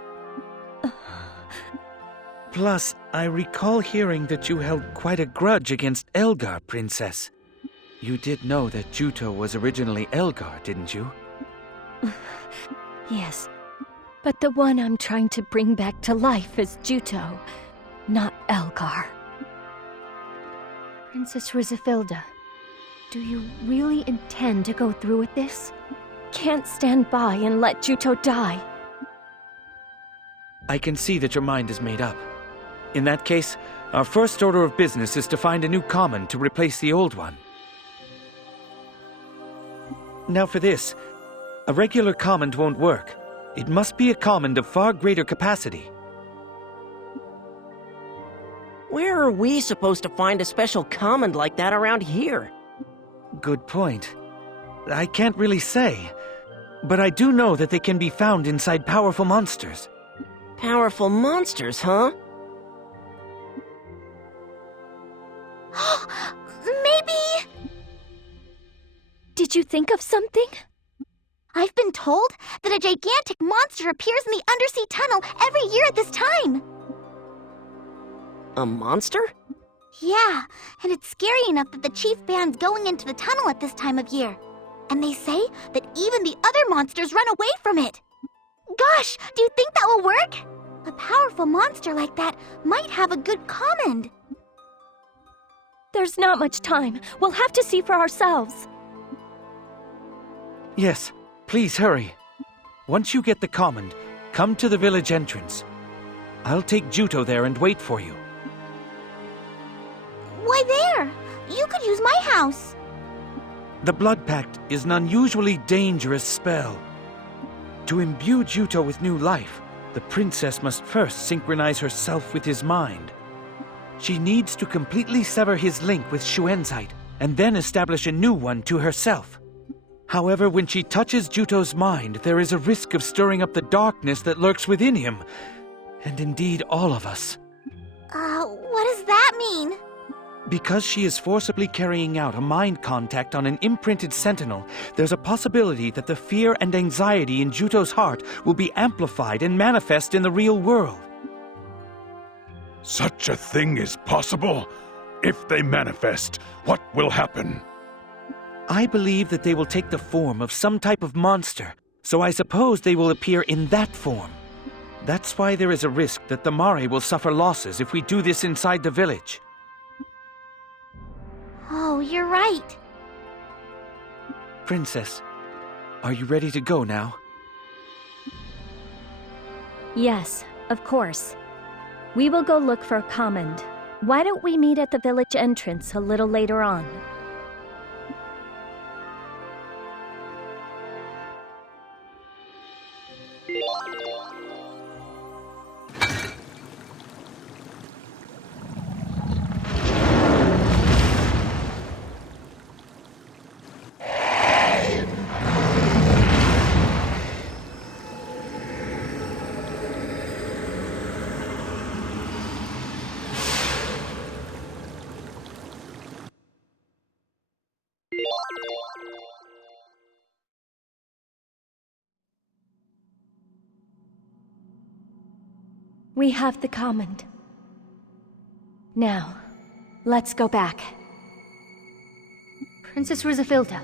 Plus, I recall hearing that you held quite a grudge against Elgar, Princess. You did know that Juto was originally Elgar, didn't you? Yes, but the one I'm trying to bring back to life is Juto, not Elgar. Princess Rusafilda, do you really intend to go through with this? Can't stand by and let Juto die. I can see that your mind is made up. In that case, our first order of business is to find a new common to replace the old one. Now for this, a regular command won't work. It must be a command of far greater capacity. Where are we supposed to find a special command like that around here? Good point. I can't really say. But I do know that they can be found inside powerful monsters. Powerful monsters, huh? Maybe... Did you think of something? I've been told that a gigantic monster appears in the undersea tunnel every year at this time. A monster? Yeah, and it's scary enough that the chief ban's going into the tunnel at this time of year. And they say that even the other monsters run away from it. Gosh, do you think that will work? A powerful monster like that might have a good command. There's not much time. We'll have to see for ourselves. Yes, please hurry. Once you get the command, come to the village entrance. I'll take Juto there and wait for you. Why there? You could use my house. The Blood Pact is an unusually dangerous spell. To imbue Juto with new life, the princess must first synchronize herself with his mind. She needs to completely sever his link with Shuenzite, and then establish a new one to herself. However, when she touches Juto's mind, there is a risk of stirring up the darkness that lurks within him, and indeed all of us. What does that mean? Because she is forcibly carrying out a mind contact on an imprinted sentinel, there's a possibility that the fear and anxiety in Juto's heart will be amplified and manifest in the real world. Such a thing is possible? If they manifest, what will happen? I believe that they will take the form of some type of monster, so I suppose they will appear in that form. That's why there is a risk that the Mare will suffer losses if we do this inside the village. Oh, you're right. Princess, are you ready to go now? Yes, of course. We will go look for a command. Why don't we meet at the village entrance a little later on? We have the command. Now, let's go back. Princess Rizafilda.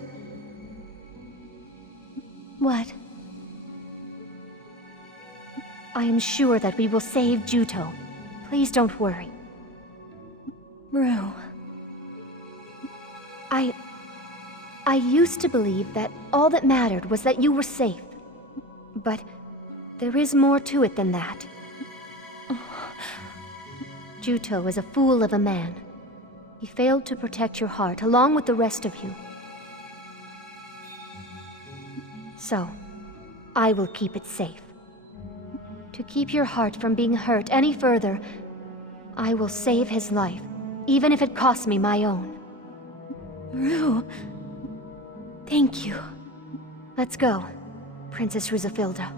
What? I am sure that we will save Juto. Please don't worry. Rue. I used to believe that all that mattered was that you were safe. But there is more to it than that. Juto is a fool of a man. He failed to protect your heart along with the rest of you. So, I will keep it safe. To keep your heart from being hurt any further, I will save his life, even if it costs me my own. Rue. Thank you. Let's go, Princess Rizafilda.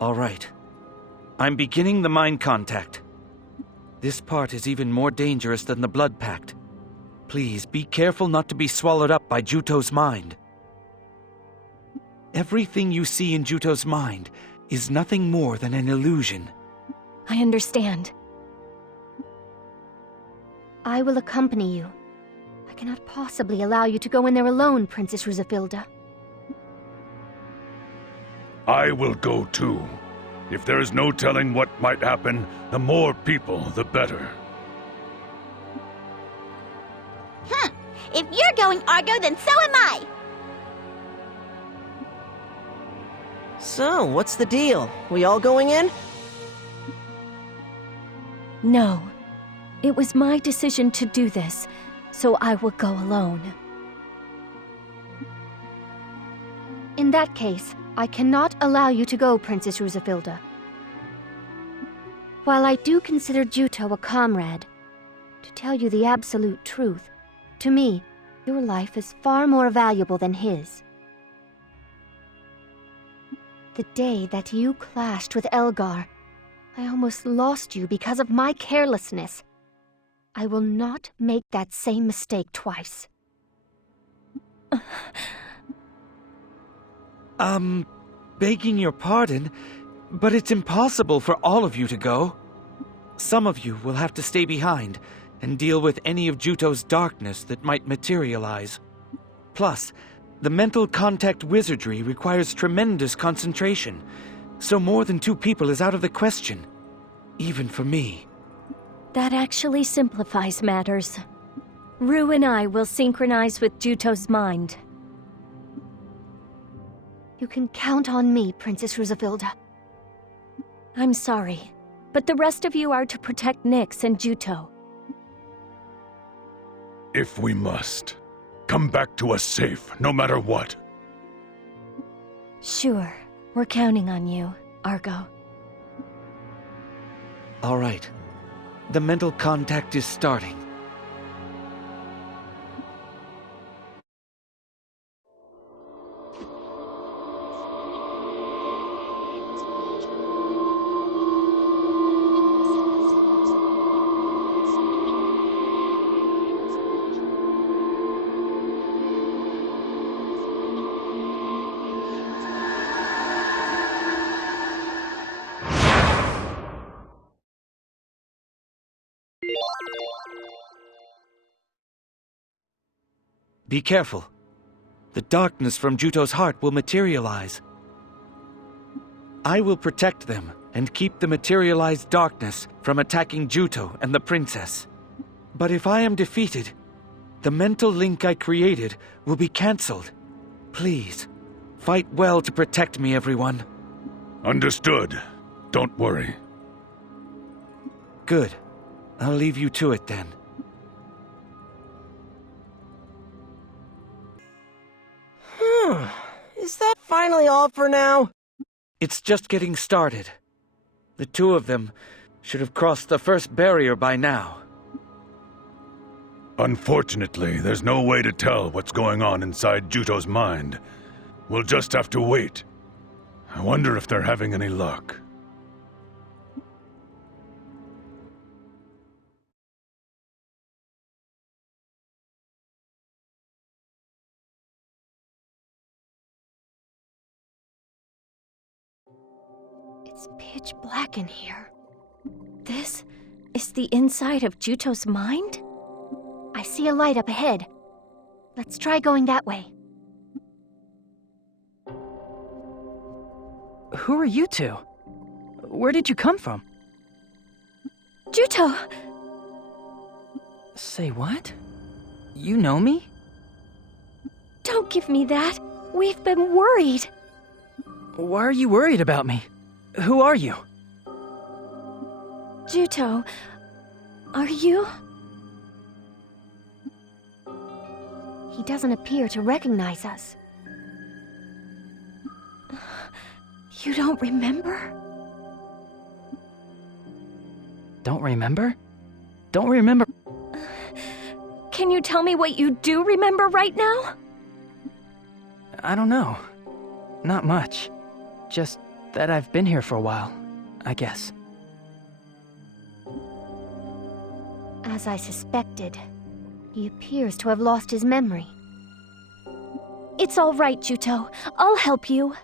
All right. I'm beginning the mind contact. This part is even more dangerous than the Blood Pact. Please be careful not to be swallowed up by Juto's mind. Everything you see in Juto's mind is nothing more than an illusion. I understand. I will accompany you. I cannot possibly allow you to go in there alone, Princess Rizafilda. I will go too. If there is no telling what might happen, the more people, the better. If you're going, Argo, then so am I! So, what's the deal? We all going in? No. It was my decision to do this, so I will go alone. In that case, I cannot allow you to go, Princess Rizafilda. While I do consider Juto a comrade, to tell you the absolute truth, to me, Your life is far more valuable than his. The day that you clashed with Elgar, I almost lost you because of my carelessness. I will not make that same mistake twice. Begging your pardon, but it's impossible for all of you to go. Some of you will have to stay behind and deal with any of Juto's darkness that might materialize. Plus, the mental contact wizardry requires tremendous concentration, so more than 2 people is out of the question, even for me. That actually simplifies matters. Rue and I will synchronize with Juto's mind. You can count on me, Princess Roosevilda. I'm sorry, but the rest of you are to protect Nyx and Juto. If we must, come back to us safe, no matter what. Sure, we're counting on you, Argo. All right. The mental contact is starting. Be careful. The darkness from Juto's heart will materialize. I will protect them and keep the materialized darkness from attacking Juto and the princess. But if I am defeated, the mental link I created will be cancelled. Please, fight well to protect me, everyone. Understood. Don't worry. Good. I'll leave you to it then. Is that finally all for now? It's just getting started. The 2 of them should have crossed the first barrier by now. Unfortunately, there's no way to tell what's going on inside Juto's mind. We'll just have to wait. I wonder if they're having any luck. It's pitch black in here. This is the inside of Juto's mind? I see a light up ahead. Let's try going that way. Who are you 2? Where did you come from? Juto! Say what? You know me? Don't give me that. We've been worried. Why are you worried about me? Who are you? Juto, are you? He doesn't appear to recognize us. You don't remember? Don't remember? Don't remember? Can you tell me what you do remember right now? I don't know. Not much. Just that I've been here for a while, I guess. As I suspected, he appears to have lost his memory. It's all right, Juto. I'll help you.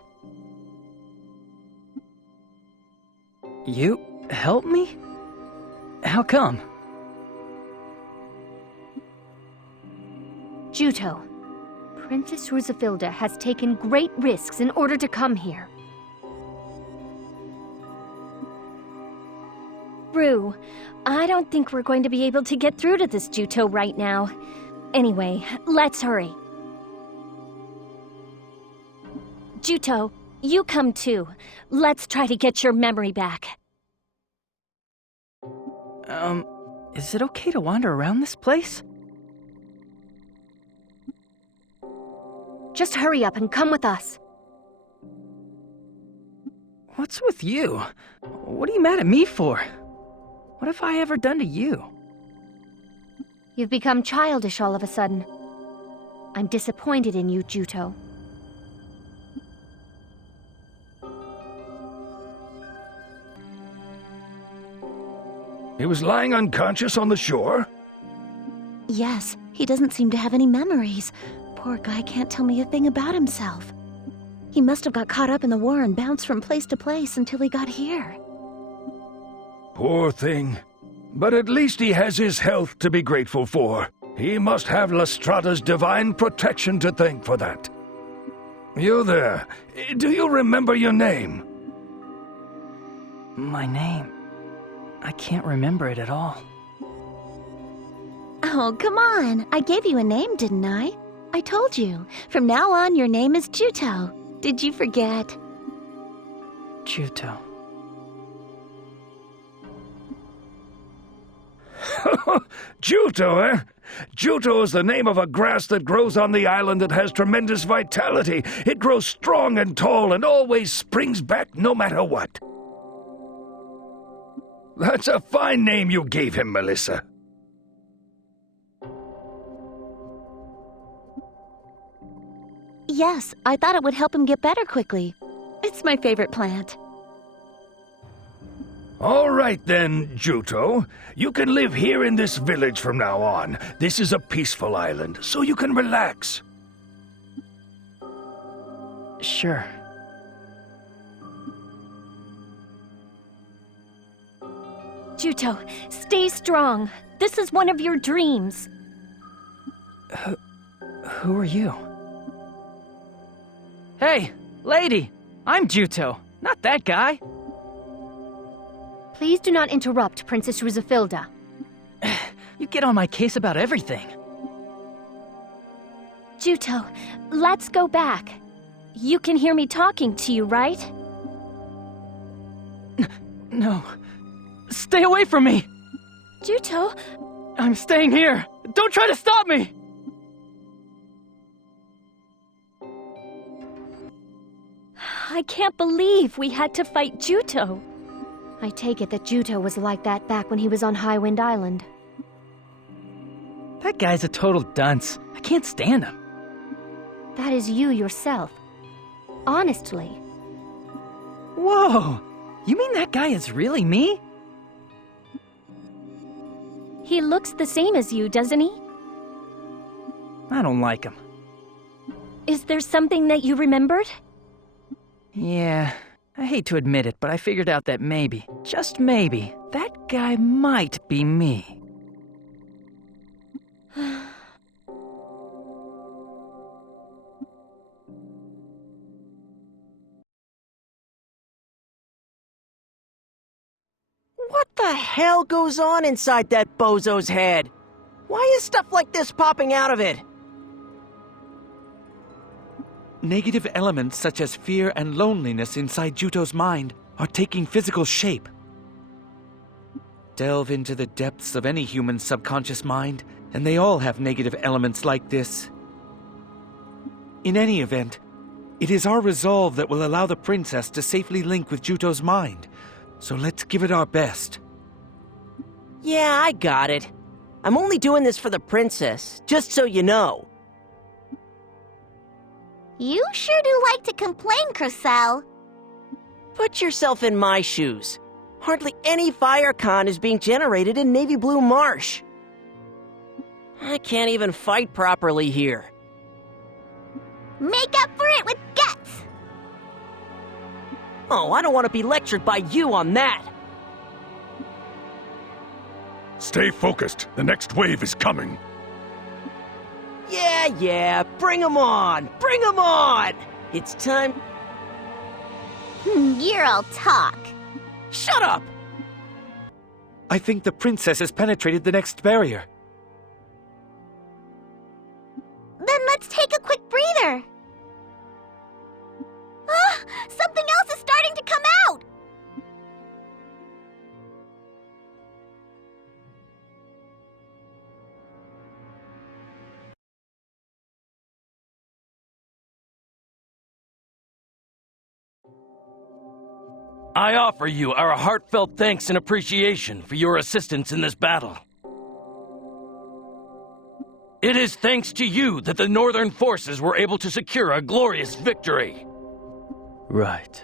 You help me? How come? Juto, Princess Roosevilda has taken great risks in order to come here. Rue, I don't think we're going to be able to get through to this Juto right now. Anyway, let's hurry. Juto, you come too. Let's try to get your memory back. Is it okay to wander around this place? Just hurry up and come with us. What's with you? What are you mad at me for? What have I ever done to you? You've become childish all of a sudden. I'm disappointed in you, Juto. He was lying unconscious on the shore? Yes, he doesn't seem to have any memories. Poor guy can't tell me a thing about himself. He must have got caught up in the war and bounced from place to place until he got here. Poor thing. But at least he has his health to be grateful for. He must have Lestrada's divine protection to thank for that. You there, do you remember your name? My name? I can't remember it at all. Oh, come on. I gave you a name, didn't I? I told you. From now on, your name is Juto. Did you forget? Juto. Juto, eh? Juto is the name of a grass that grows on the island that has tremendous vitality. It grows strong and tall and always springs back no matter what. That's a fine name you gave him, Melissa. Yes, I thought it would help him get better quickly. It's my favorite plant. All right then, Juto. You can live here in this village from now on. This is a peaceful island, so you can relax. Sure. Juto, stay strong. This is one of your dreams. Who are you? Hey, lady! I'm Juto, not that guy. Please do not interrupt, Princess Rusafilda. You get on my case about everything. Juto, let's go back. You can hear me talking to you, right? No. Stay away from me! Juto! I'm staying here! Don't try to stop me! I can't believe we had to fight Juto. I take it that Juto was like that back when he was on Highwind Island. That guy's a total dunce. I can't stand him. That is you yourself. Honestly. Whoa! You mean that guy is really me? He looks the same as you, doesn't he? I don't like him. Is there something that you remembered? Yeah, I hate to admit it, but I figured out that maybe, just maybe, that guy might be me. What the hell goes on inside that bozo's head? Why is stuff like this popping out of it? Negative elements such as fear and loneliness inside Juto's mind are taking physical shape. Delve into the depths of any human subconscious mind, and they all have negative elements like this. In any event, it is our resolve that will allow the princess to safely link with Juto's mind, so let's give it our best. Yeah, I got it. I'm only doing this for the princess, just so you know. You sure do like to complain, Crocell. Put yourself in my shoes. Hardly any fire con is being generated in Navy Blue Marsh. I can't even fight properly here. Make up for it with guts! Oh, I don't want to be lectured by you on that. Stay focused. The next wave is coming. Yeah, bring 'em on! Bring 'em on! It's time... You're all talk. Shut up! I think the princess has penetrated the next barrier. Then let's take a quick breather. Ah, something else is starting to come out! I offer you our heartfelt thanks and appreciation for your assistance in this battle. It is thanks to you that the Northern forces were able to secure a glorious victory. Right.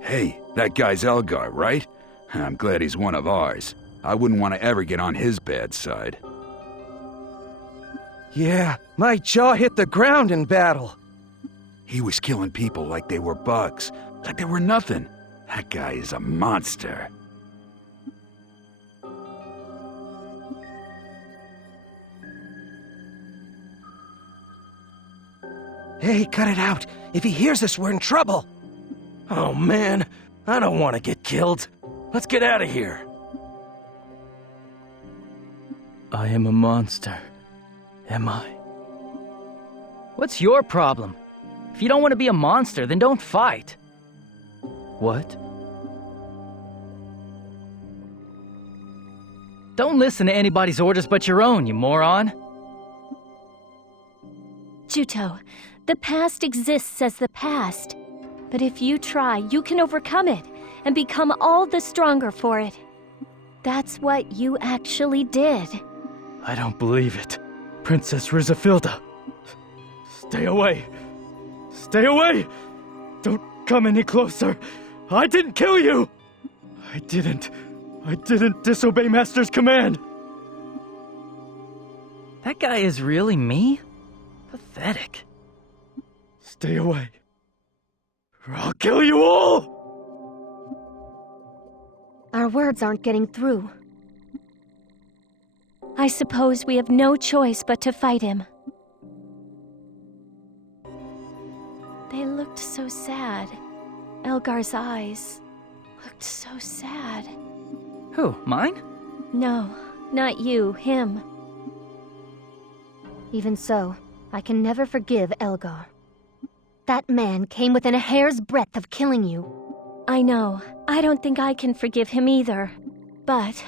Hey, that guy's Elgar, right? I'm glad he's one of ours. I wouldn't want to ever get on his bad side. Yeah, my jaw hit the ground in battle. He was killing people like they were bugs, like they were nothing. That guy is a monster. Hey, cut it out. If he hears us, we're in trouble. Oh man, I don't want to get killed. Let's get out of here. I am a monster. Am I? What's your problem? If you don't want to be a monster, then don't fight. What? Don't listen to anybody's orders but your own, you moron. Juto, the past exists as the past. But if you try, you can overcome it and become all the stronger for it. That's what you actually did. I don't believe it. Princess Rizafilda. Stay away. Stay away! Don't come any closer. I didn't kill you! I didn't disobey Master's command. That guy is really me? Pathetic. Stay away. Or I'll kill you all! Our words aren't getting through. I suppose we have no choice but to fight him. They looked so sad. Elgar's eyes looked so sad. Who, mine? No, not you, him. Even so, I can never forgive Elgar. That man came within a hair's breadth of killing you. I know. I don't think I can forgive him either. But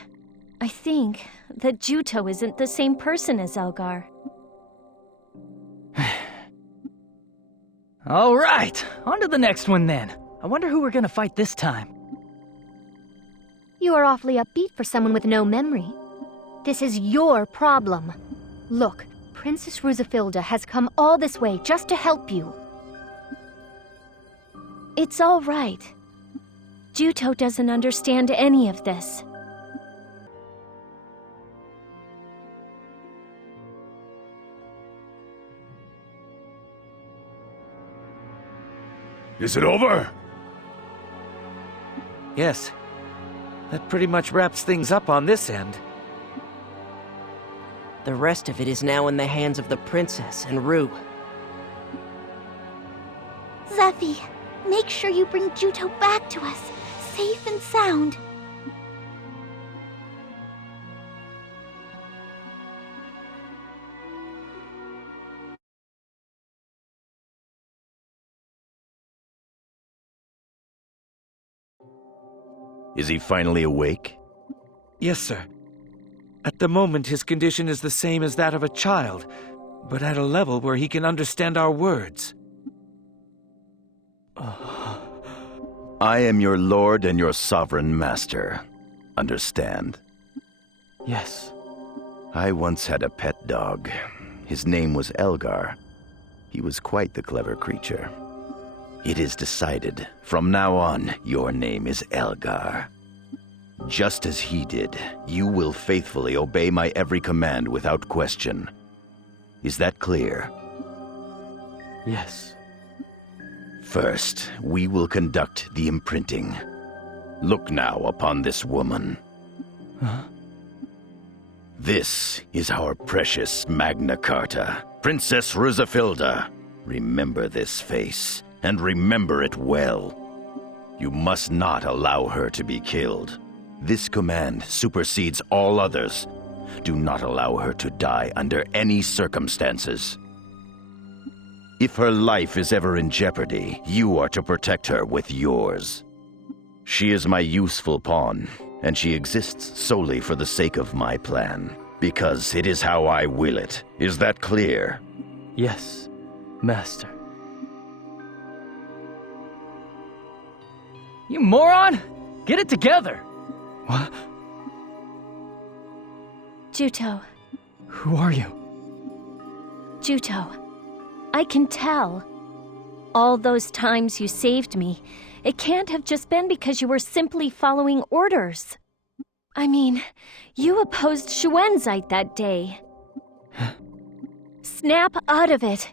I think that Juto isn't the same person as Elgar. All right, on to the next one then. I wonder who we're gonna fight this time. You are awfully upbeat for someone with no memory. This is your problem. Look, Princess Rizafilda has come all this way just to help you. It's all right. Juto doesn't understand any of this. Is it over? Yes. That pretty much wraps things up on this end. The rest of it is now in the hands of the princess and Rue. Zeffy, make sure you bring Juto back to us, safe and sound. Is he finally awake? Yes, sir. At the moment, his condition is the same as that of a child, but at a level where he can understand our words. I am your lord and your sovereign master. Understand? Yes. I once had a pet dog. His name was Elgar. He was quite the clever creature. It is decided. From now on, your name is Elgar. Just as he did, you will faithfully obey my every command without question. Is that clear? Yes. First, we will conduct the imprinting. Look now upon this woman. Huh? This is our precious Magna Carta, Princess Rizafilda. Remember this face, and remember it well. You must not allow her to be killed. This command supersedes all others. Do not allow her to die under any circumstances. If her life is ever in jeopardy, you are to protect her with yours. She is my useful pawn, and she exists solely for the sake of my plan, because it is how I will it. Is that clear? Yes, Master. You moron! Get it together! What? Juto. Who are you? Juto. I can tell. All those times you saved me, it can't have just been because you were simply following orders. I mean, you opposed Shuenzite that day. Snap out of it.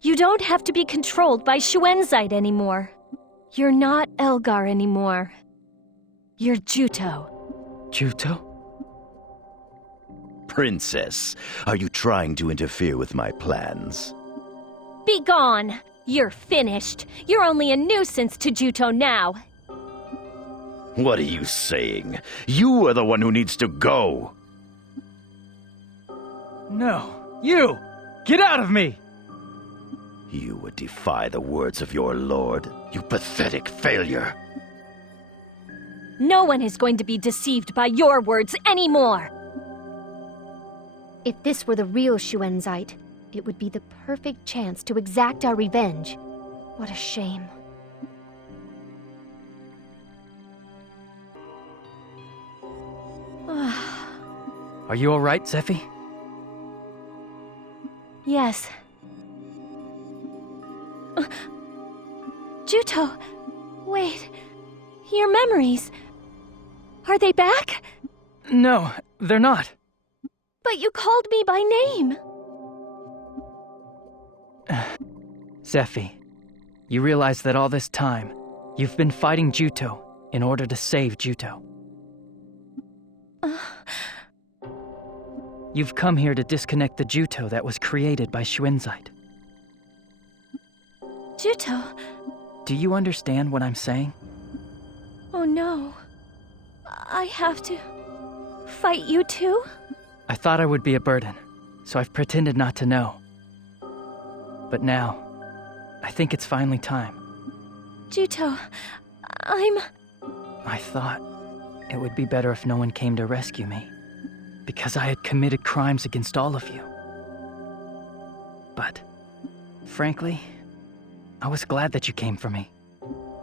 You don't have to be controlled by Shuenzite anymore. You're not Elgar anymore. You're Juto. Juto? Princess, are you trying to interfere with my plans? Be gone! You're finished. You're only a nuisance to Juto now. What are you saying? You are the one who needs to go. No, you! Get out of me! You would defy the words of your lord, you pathetic failure. No one is going to be deceived by your words anymore. If this were the real Shuenzite, it would be the perfect chance to exact our revenge. What a shame. Are you alright, Zephy? Yes. Juto, wait. Your memories. Are they back? No, they're not. But you called me by name. Zephy, you realize that all this time, you've been fighting Juto in order to save Juto. You've come here to disconnect the Juto that was created by Shuenzite. Juto. Do you understand what I'm saying? Oh no. I have to fight you too? I thought I would be a burden, so I've pretended not to know. But now, I think it's finally time. Juto, I thought it would be better if no one came to rescue me, because I had committed crimes against all of you. But, frankly, I was glad that you came for me.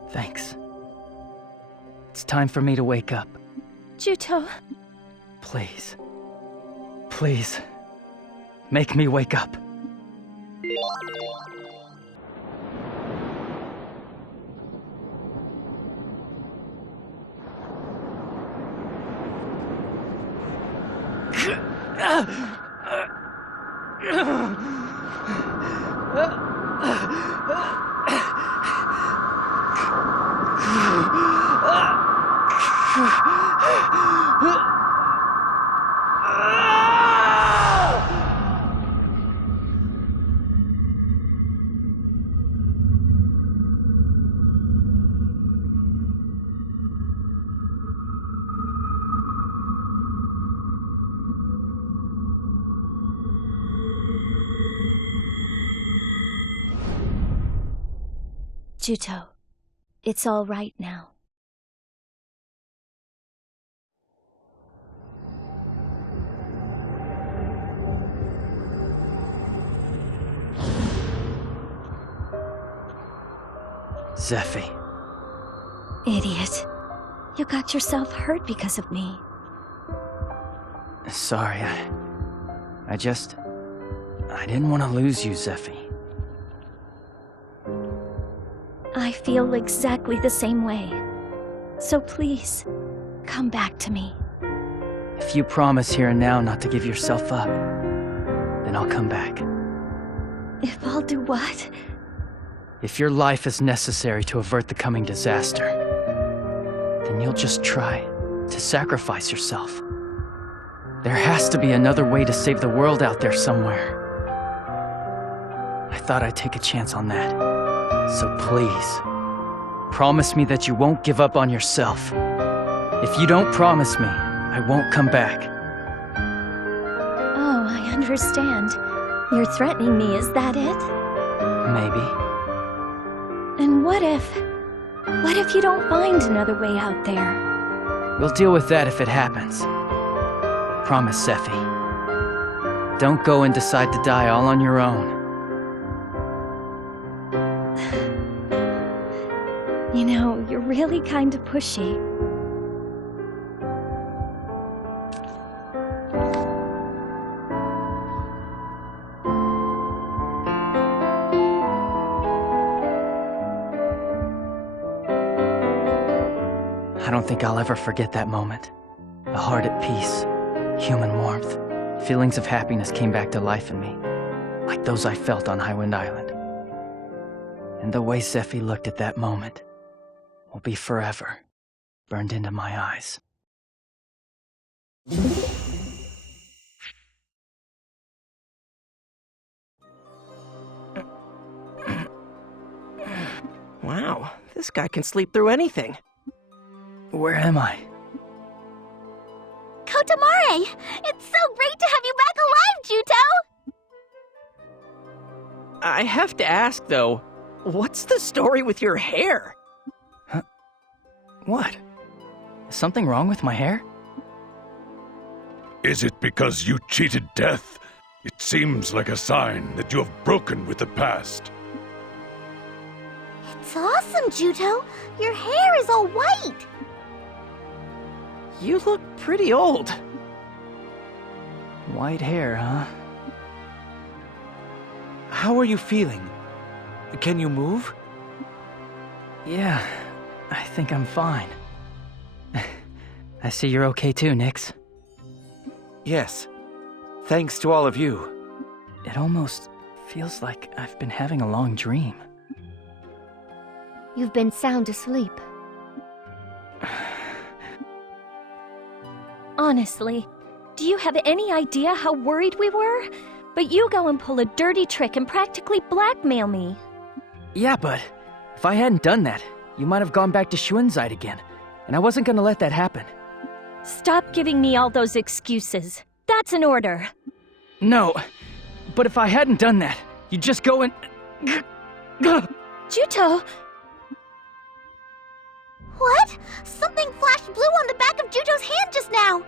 Thanks. It's time for me to wake up. Juto. Please. Please. Make me wake up. Juto, it's all right now. Zephy. Idiot. You got yourself hurt because of me. Sorry, I didn't want to lose you, Zephy. I feel exactly the same way. So please, come back to me. If you promise here and now not to give yourself up, then I'll come back. If I'll do what? If your life is necessary to avert the coming disaster, then you'll just try to sacrifice yourself. There has to be another way to save the world out there somewhere. I thought I'd take a chance on that. So please, promise me that you won't give up on yourself. If you don't promise me, I won't come back. Oh, I understand. You're threatening me, is that it? Maybe. And what if you don't find another way out there? We'll deal with that if it happens. Promise, Zephy. Don't go and decide to die all on your own. You know, you're really kind of pushy. don't think I'll ever forget that moment. A heart at peace, human warmth. Feelings of happiness came back to life in me, like those I felt on Highwind Island. And the way Zephy looked at that moment will be forever burned into my eyes. Wow, this guy can sleep through anything. Where am I? Kotamare! It's so great to have you back alive, Juto! I have to ask, though, what's the story with your hair? Huh? What? Is something wrong with my hair? Is it because you cheated death? It seems like a sign that you have broken with the past. It's awesome, Juto! Your hair is all white! You look pretty old. White hair, huh? How are you feeling? Can you move? Yeah, I think I'm fine. I see you're okay too, Nix. Yes. Thanks to all of you. It almost feels like I've been having a long dream. You've been sound asleep. Honestly, do you have any idea how worried we were? But you go and pull a dirty trick and practically blackmail me. Yeah, but if I hadn't done that, you might have gone back to Schwinzeit again, and I wasn't gonna let that happen. Stop giving me all those excuses. That's an order. No, but if I hadn't done that, you'd just go and... Juto! What? Something flashed blue on the back of Juto's hand just now!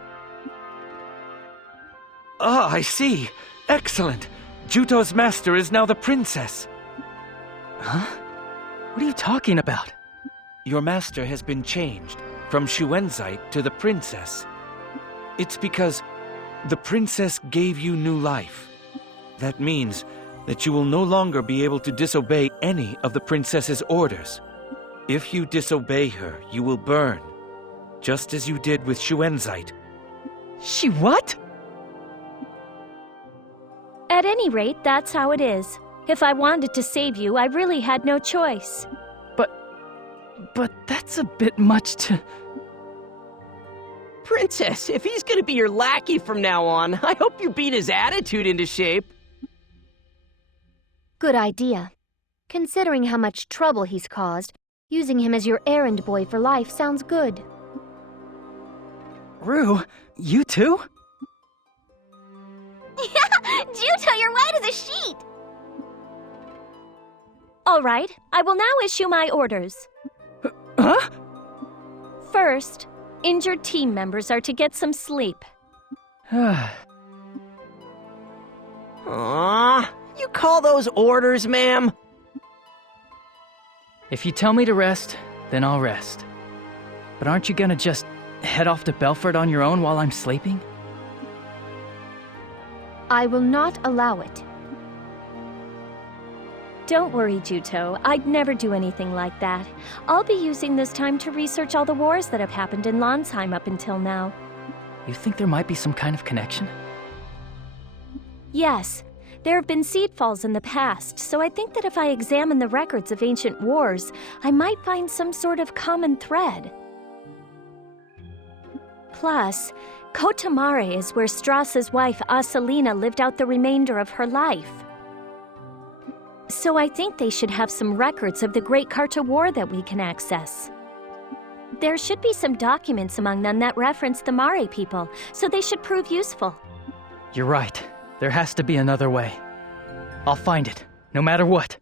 Ah, I see. Excellent. Juto's master is now the princess. Huh? What are you talking about? Your master has been changed from Schwinzeit to the princess. It's because the princess gave you new life. That means that you will no longer be able to disobey any of the princess's orders. If you disobey her, you will burn, just as you did with Schwinzeit. She what? At any rate, that's how it is. If I wanted to save you, I really had no choice. But that's a bit much to... Princess, if he's gonna be your lackey from now on, I hope you beat his attitude into shape. Good idea. Considering how much trouble he's caused, using him as your errand boy for life sounds good. Rue, you too? Juto, you're white as a sheet! All right, I will now issue my orders. Huh? First, injured team members are to get some sleep. Aww, you call those orders, ma'am? If you tell me to rest, then I'll rest. But aren't you gonna just head off to Belfort on your own while I'm sleeping? I will not allow it. Don't worry, Juto. I'd never do anything like that. I'll be using this time to research all the wars that have happened in Landsheim up until now. You think there might be some kind of connection? Yes. There have been seed falls in the past, so I think that if I examine the records of ancient wars, I might find some sort of common thread. Plus, Kotamare is where Strauss's wife, Asalina, lived out the remainder of her life. So I think they should have some records of the Great Carta War that we can access. There should be some documents among them that reference the Mare people, so they should prove useful. You're right. There has to be another way. I'll find it, no matter what.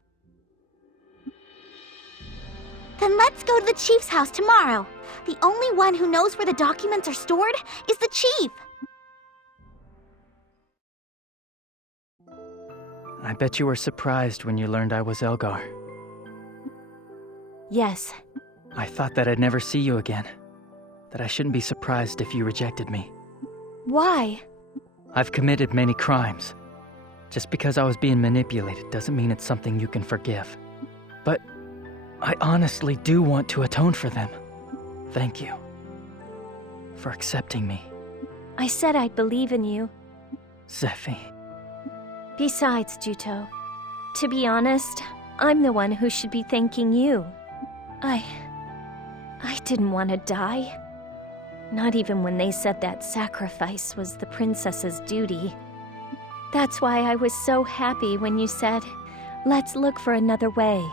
Then let's go to the chief's house tomorrow. The only one who knows where the documents are stored is the chief. I bet you were surprised when you learned I was Elgar. Yes. I thought that I'd never see you again. That I shouldn't be surprised if you rejected me. Why? I've committed many crimes. Just because I was being manipulated doesn't mean it's something you can forgive. But I honestly do want to atone for them. Thank you. for accepting me. I said I'd believe in you. Zephy. Besides, Juto, to be honest, I'm the one who should be thanking you. I didn't want to die. Not even when they said that sacrifice was the princess's duty. That's why I was so happy when you said, let's look for another way.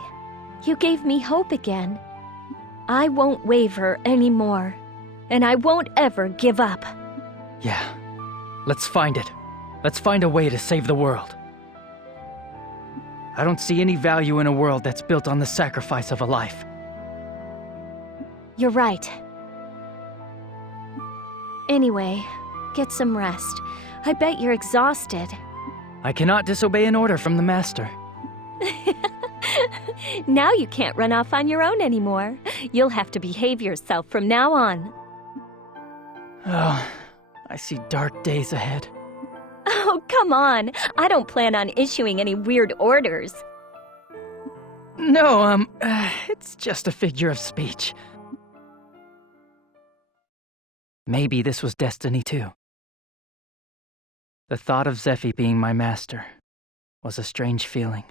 You gave me hope again. I won't waver anymore, and I won't ever give up. Yeah, let's find it. Let's find a way to save the world. I don't see any value in a world that's built on the sacrifice of a life. You're right. Anyway, get some rest. I bet you're exhausted. I cannot disobey an order from the Master. Now you can't run off on your own anymore. You'll have to behave yourself from now on. Oh, I see dark days ahead. Oh, come on. I don't plan on issuing any weird orders. No, it's just a figure of speech. Maybe this was destiny too. The thought of Zephy being my master was a strange feeling.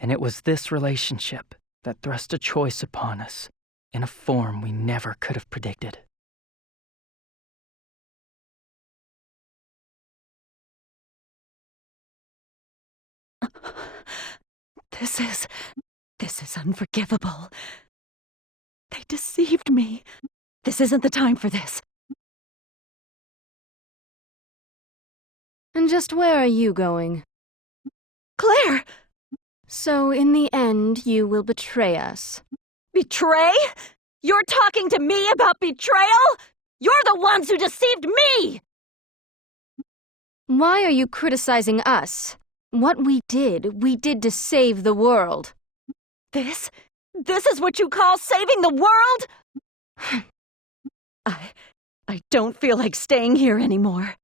And it was this relationship that thrust a choice upon us in a form we never could have predicted. This is unforgivable. They deceived me. This isn't the time for this. And just where are you going? Claire! So in the end, you will betray us. Betray? You're talking to me about betrayal? You're the ones who deceived me! Why are you criticizing us? What we did to save the world. This is what you call saving the world? I don't feel like staying here anymore.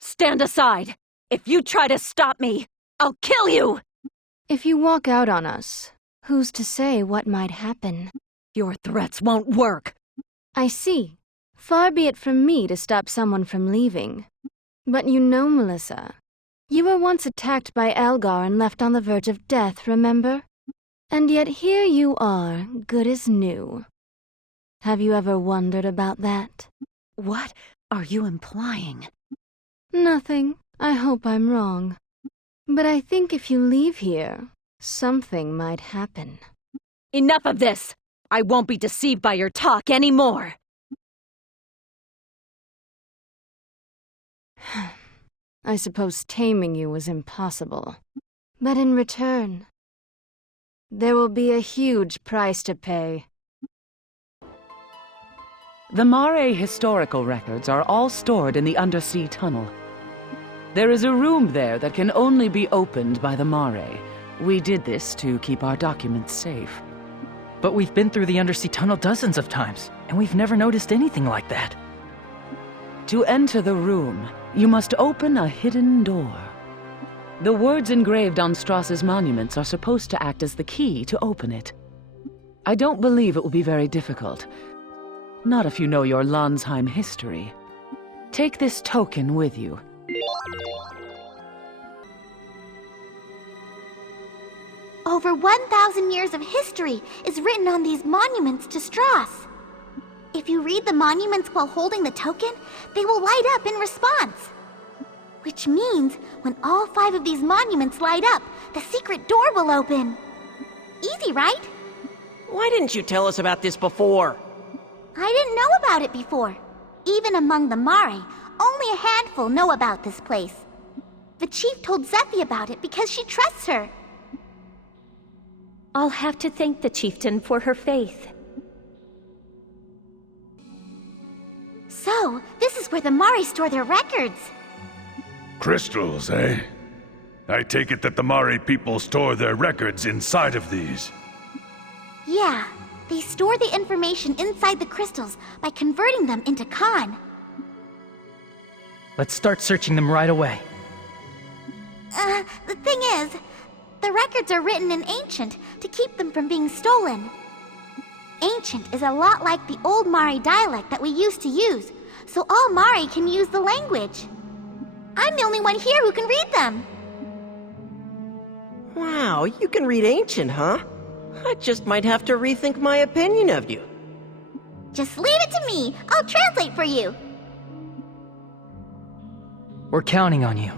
Stand aside. If you try to stop me, I'll kill you! If you walk out on us, who's to say what might happen? Your threats won't work. I see. Far be it from me to stop someone from leaving. But you know, Melissa, you were once attacked by Elgar and left on the verge of death, remember? And yet here you are, good as new. Have you ever wondered about that? What are you implying? Nothing. I hope I'm wrong. But I think if you leave here, something might happen. Enough of this! I won't be deceived by your talk anymore! I suppose taming you was impossible. But in return, there will be a huge price to pay. The Mare historical records are all stored in the undersea tunnel. There is a room there that can only be opened by the Mare. We did this to keep our documents safe. But we've been through the undersea tunnel dozens of times, and we've never noticed anything like that. To enter the room, you must open a hidden door. The words engraved on Strauss's monuments are supposed to act as the key to open it. I don't believe it will be very difficult. Not if you know your Landsheim history. Take this token with you. Over 1,000 years of history is written on these monuments to Strauss. If you read the monuments while holding the token, they will light up in response. Which means when all 5 of these monuments light up, the secret door will open. Easy, right? Why didn't you tell us about this before? I didn't know about it before. Even among the Mare, only a handful know about this place. The chief told Zephy about it because she trusts her. I'll have to thank the chieftain for her faith. So, this is where the Mare store their records. Crystals, eh? I take it that the Mare people store their records inside of these. Yeah, they store the information inside the crystals by converting them into Khan. Let's start searching them right away. The thing is, the records are written in Ancient to keep them from being stolen. Ancient is a lot like the old Mari dialect that we used to use, so all Mari can use the language. I'm the only one here who can read them. Wow, you can read Ancient, huh? I just might have to rethink my opinion of you. Just leave it to me. I'll translate for you. We're counting on you.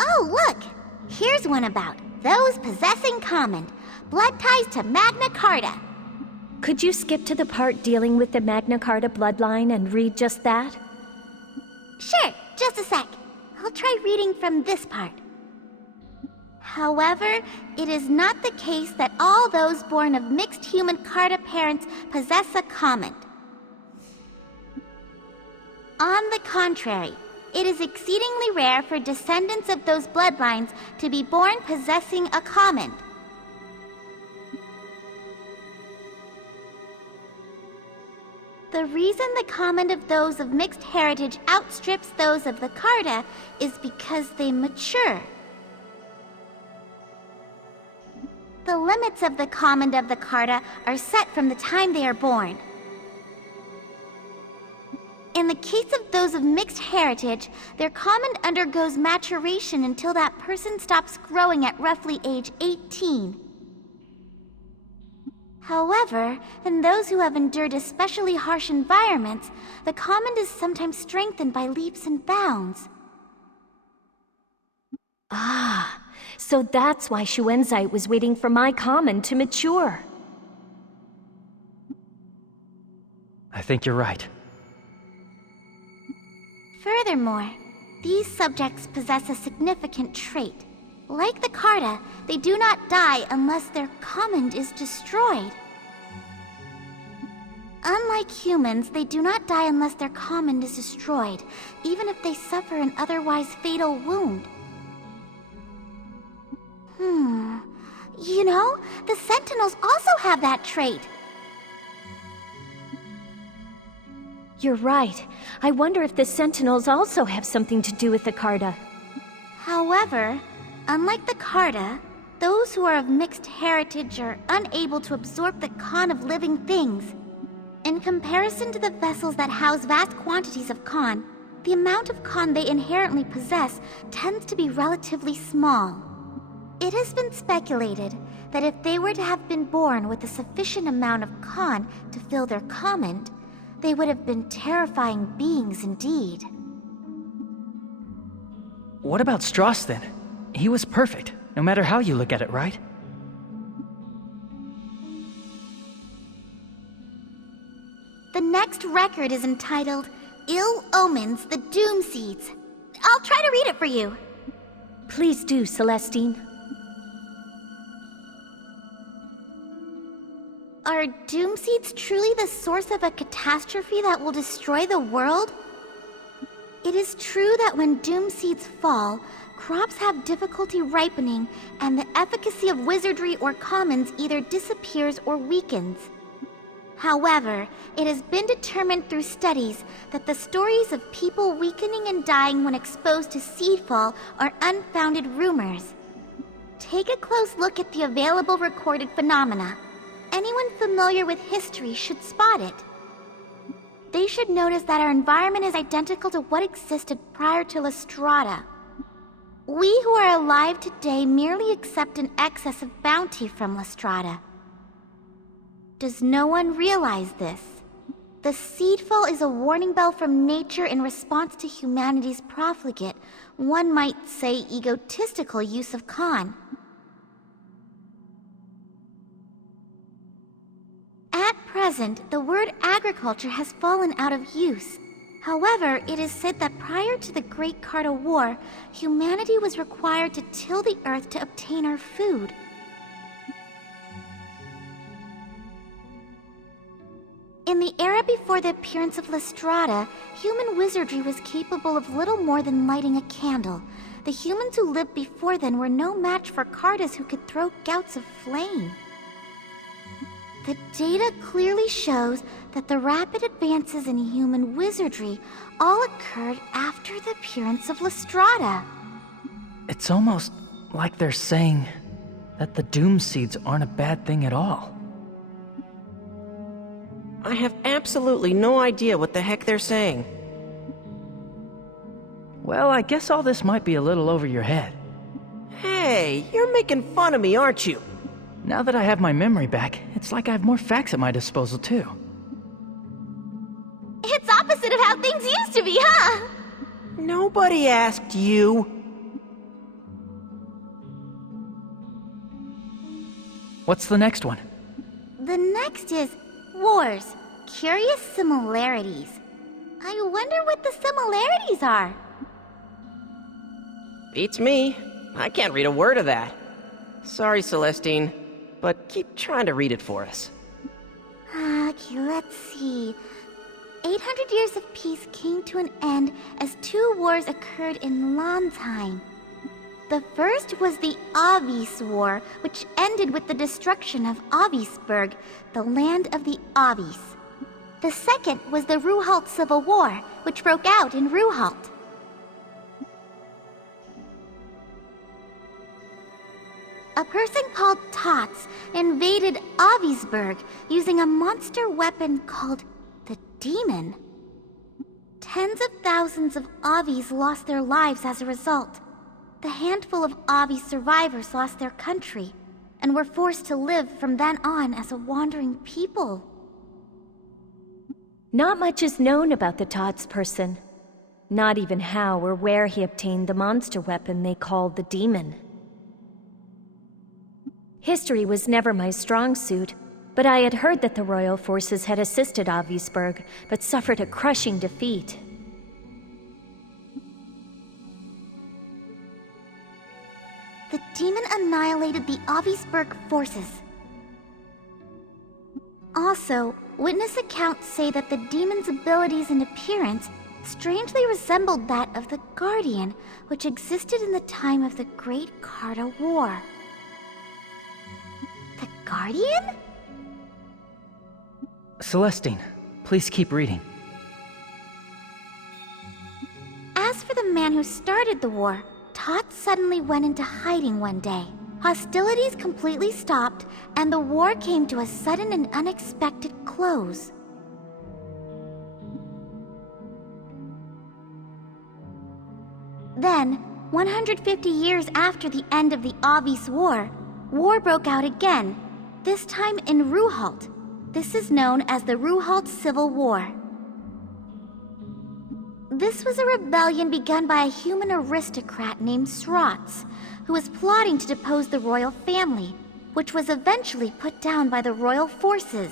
Oh, look! Here's one about those possessing common. Blood ties to Magna Carta. Could you skip to the part dealing with the Magna Carta bloodline and read just that? Sure, just a sec. I'll try reading from this part. However, it is not the case that all those born of mixed human Carta parents possess a common. On the contrary, it is exceedingly rare for descendants of those bloodlines to be born possessing a common. The reason the common of those of mixed heritage outstrips those of the Carta is because they mature. The limits of the common of the Carta are set from the time they are born. In the case of those of mixed heritage, their common undergoes maturation until that person stops growing at roughly age 18. However, in those who have endured especially harsh environments, the common is sometimes strengthened by leaps and bounds. Ah, so that's why Xuanzai was waiting for my common to mature. I think you're right. Furthermore, these subjects possess a significant trait. Like the Carta, they do not die unless their command is destroyed. Unlike humans, they do not die unless their command is destroyed, even if they suffer an otherwise fatal wound. You know, the Sentinels also have that trait. You're right. I wonder if the Sentinels also have something to do with the Carta. However, unlike the Carta, those who are of mixed heritage are unable to absorb the Con of living things. In comparison to the vessels that house vast quantities of Con, the amount of Con they inherently possess tends to be relatively small. It has been speculated that if they were to have been born with a sufficient amount of Con to fill their command, they would have been terrifying beings indeed. What about Strauss then? He was perfect, no matter how you look at it, right? The next record is entitled Ill Omens, the Doom Seeds. I'll try to read it for you. Please do, Celestine. Are Doom Seeds truly the source of a catastrophe that will destroy the world? It is true that when Doom Seeds fall, crops have difficulty ripening, and the efficacy of wizardry or commons either disappears or weakens. However, it has been determined through studies that the stories of people weakening and dying when exposed to seedfall are unfounded rumors. Take a close look at the available recorded phenomena. Anyone familiar with history should spot it. They should notice that our environment is identical to what existed prior to Lestrada. We who are alive today merely accept an excess of bounty from Lestrada. Does no one realize this? The seedfall is a warning bell from nature in response to humanity's profligate, one might say egotistical use of Con. At present, the word agriculture has fallen out of use. However, it is said that prior to the Great Carta War, humanity was required to till the earth to obtain our food. In the era before the appearance of Lestrada, human wizardry was capable of little more than lighting a candle. The humans who lived before then were no match for Cartas who could throw gouts of flame. The data clearly shows that the rapid advances in human wizardry all occurred after the appearance of Lestrada. It's almost like they're saying that the Doom Seeds aren't a bad thing at all. I have absolutely no idea what the heck they're saying. Well, I guess all this might be a little over your head. Hey, you're making fun of me, aren't you? Now that I have my memory back, it's like I have more facts at my disposal, too. It's opposite of how things used to be, huh? Nobody asked you. What's the next one? The next is wars. Curious similarities. I wonder what the similarities are. Beats me. I can't read a word of that. Sorry, Celestine, but keep trying to read it for us. Okay, let's see. 800 years of peace came to an end as 2 wars occurred in Landheim. The first was the Avis War, which ended with the destruction of Avisburg, the land of the Avis. The second was the Ruhalt Civil War, which broke out in Ruhalt. A person called Tots invaded Avisburg using a monster weapon called the Demon. Tens of thousands of Avis lost their lives as a result. The handful of Avis survivors lost their country and were forced to live from then on as a wandering people. Not much is known about the Tots person. Not even how or where he obtained the monster weapon they called the Demon. History was never my strong suit, but I had heard that the royal forces had assisted Avisburg, but suffered a crushing defeat. The demon annihilated the Avisburg forces. Also, witness accounts say that the demon's abilities and appearance strangely resembled that of the Guardian, which existed in the time of the Great Carta War. The Guardian? Celestine, please keep reading. As for the man who started the war, Tot suddenly went into hiding one day. Hostilities completely stopped, and the war came to a sudden and unexpected close. Then, 150 years after the end of the Avis War, war broke out again, this time in Ruhalt. This is known as the Ruhalt Civil War. This was a rebellion begun by a human aristocrat named Srots, who was plotting to depose the royal family, which was eventually put down by the royal forces.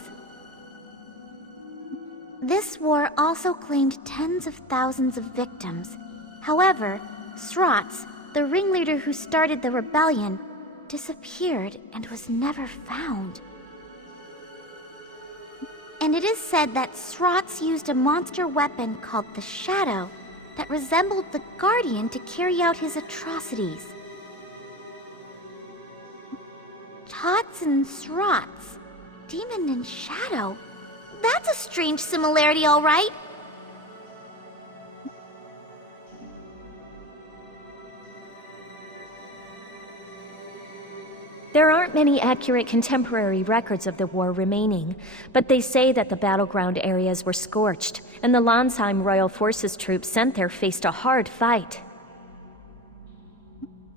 This war also claimed tens of thousands of victims. However, Srots, the ringleader who started the rebellion, disappeared and was never found. And it is said that Srots used a monster weapon called the Shadow that resembled the Guardian to carry out his atrocities. Tots and Srots, Demon and Shadow. That's a strange similarity, all right. There aren't many accurate contemporary records of the war remaining, but they say that the battleground areas were scorched, and the Landheim Royal Forces troops sent there faced a hard fight.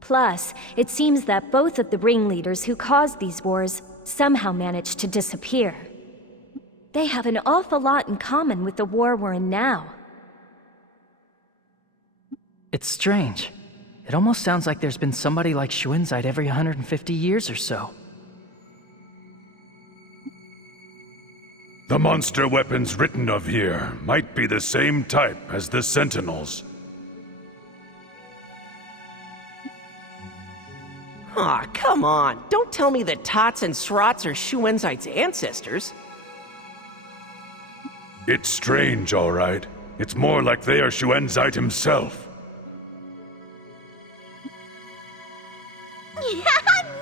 Plus, it seems that both of the ringleaders who caused these wars somehow managed to disappear. They have an awful lot in common with the war we're in now. It's strange. It almost sounds like there's been somebody like Shuenzite every 150 years or so. The monster weapons written of here might be the same type as the Sentinels. Aw, come on. Don't tell me that Tots and Srots are Shuenzite's ancestors. It's strange, all right. It's more like they are Shuenzite himself.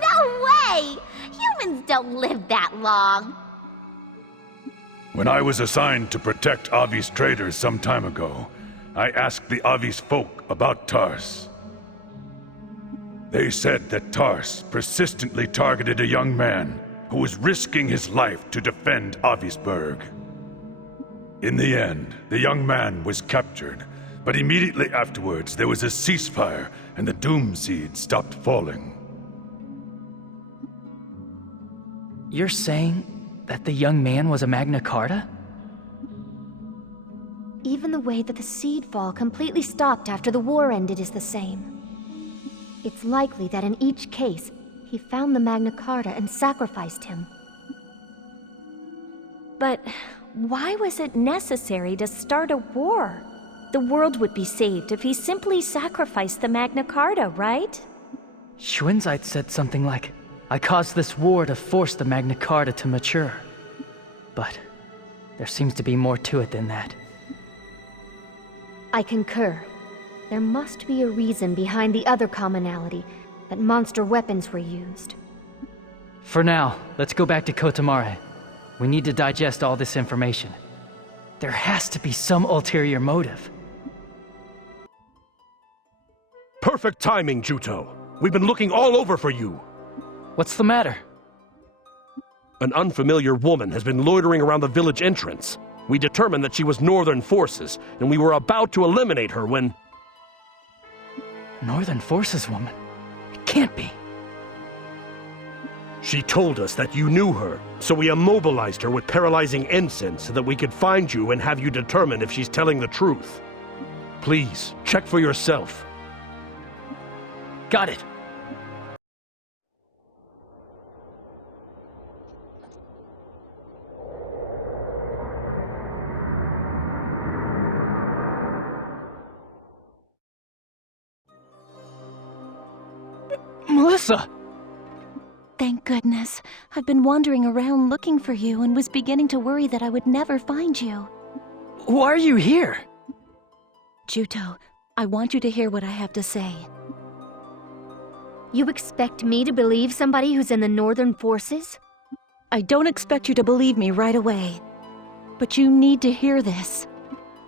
No way! Humans don't live that long. When I was assigned to protect Avis traders some time ago, I asked the Avis folk about Tars. They said that Tars persistently targeted a young man who was risking his life to defend Avisburg. In the end, the young man was captured, but immediately afterwards there was a ceasefire and the Doom Seed stopped falling. You're saying that the young man was a Magna Carta? Even the way that the seed fall completely stopped after the war ended is the same. It's likely that in each case, he found the Magna Carta and sacrificed him. But why was it necessary to start a war? The world would be saved if he simply sacrificed the Magna Carta, right? Schwinzite said something like, I caused this war to force the Magna Carta to mature. But there seems to be more to it than that. I concur. There must be a reason behind the other commonality, that monster weapons were used. For now, let's go back to Kotamare. We need to digest all this information. There has to be some ulterior motive. Perfect timing, Juto. We've been looking all over for you. What's the matter? An unfamiliar woman has been loitering around the village entrance. We determined that she was Northern Forces, and we were about to eliminate her when... Northern Forces woman? It can't be. She told us that you knew her, so we immobilized her with paralyzing incense so that we could find you and have you determine if she's telling the truth. Please, check for yourself. Got it. Melissa! Thank goodness. I've been wandering around looking for you and was beginning to worry that I would never find you. Why are you here? Juto, I want you to hear what I have to say. You expect me to believe somebody who's in the Northern Forces? I don't expect you to believe me right away. But you need to hear this.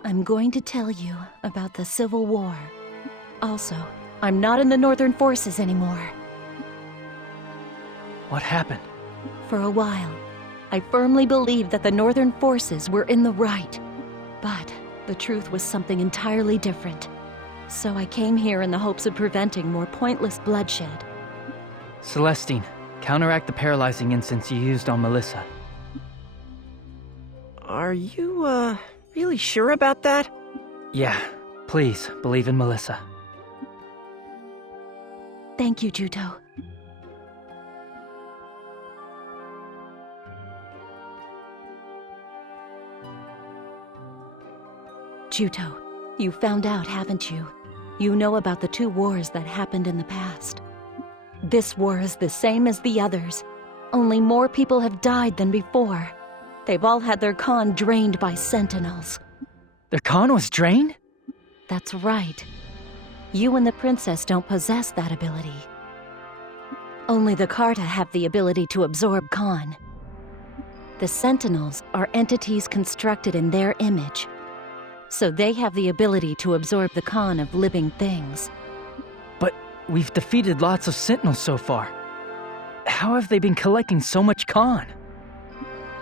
I'm going to tell you about the Civil War. Also, I'm not in the Northern Forces anymore. What happened? For a while, I firmly believed that the Northern Forces were in the right. But the truth was something entirely different. So I came here in the hopes of preventing more pointless bloodshed. Celestine, counteract the paralyzing incense you used on Melissa. Are you, really sure about that? Yeah, please, believe in Melissa. Thank you, Juto. Juto, you found out, haven't you? You know about the 2 wars that happened in the past. This war is the same as the others. Only more people have died than before. They've all had their Khan drained by sentinels. Their Khan was drained? That's right. You and the princess don't possess that ability. Only the Carta have the ability to absorb Khan. The sentinels are entities constructed in their image. So they have the ability to absorb the Khan of living things. But we've defeated lots of sentinels so far. How have they been collecting so much Khan?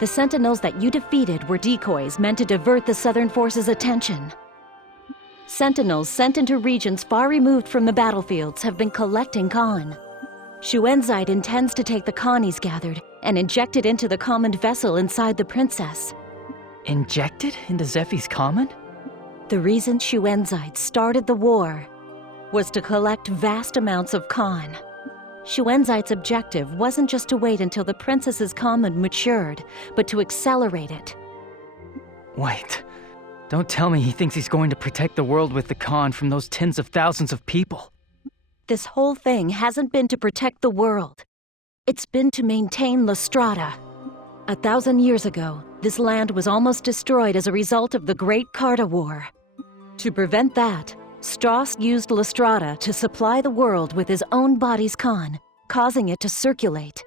The sentinels that you defeated were decoys meant to divert the Southern Forces' attention. Sentinels sent into regions far removed from the battlefields have been collecting Khan. Shuenzite intends to take the Khan he's gathered and inject it into the common vessel inside the princess. Inject it into Zephy's common? The reason Shuenzite started the war was to collect vast amounts of Khan. Shuenzite's objective wasn't just to wait until the princess's common matured, but to accelerate it. Wait, don't tell me he thinks he's going to protect the world with the Khan from those tens of thousands of people. This whole thing hasn't been to protect the world. It's been to maintain Lestrada. 1,000 years ago, this land was almost destroyed as a result of the Great Carta War. To prevent that, Strauss used Lestrada to supply the world with his own body's Khan, causing it to circulate.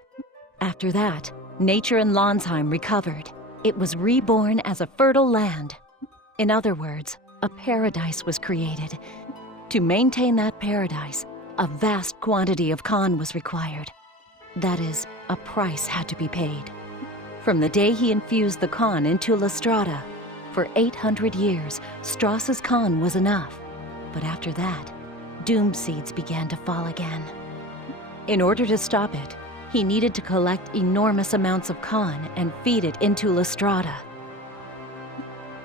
After that, nature in Lonsheim recovered. It was reborn as a fertile land. In other words, a paradise was created. To maintain that paradise, a vast quantity of Khan was required. That is, a price had to be paid. From the day he infused the Khan into Lestrada, for 800 years, Strauss's Khan was enough. But after that, doom seeds began to fall again. In order to stop it, he needed to collect enormous amounts of Khan and feed it into Lestrada.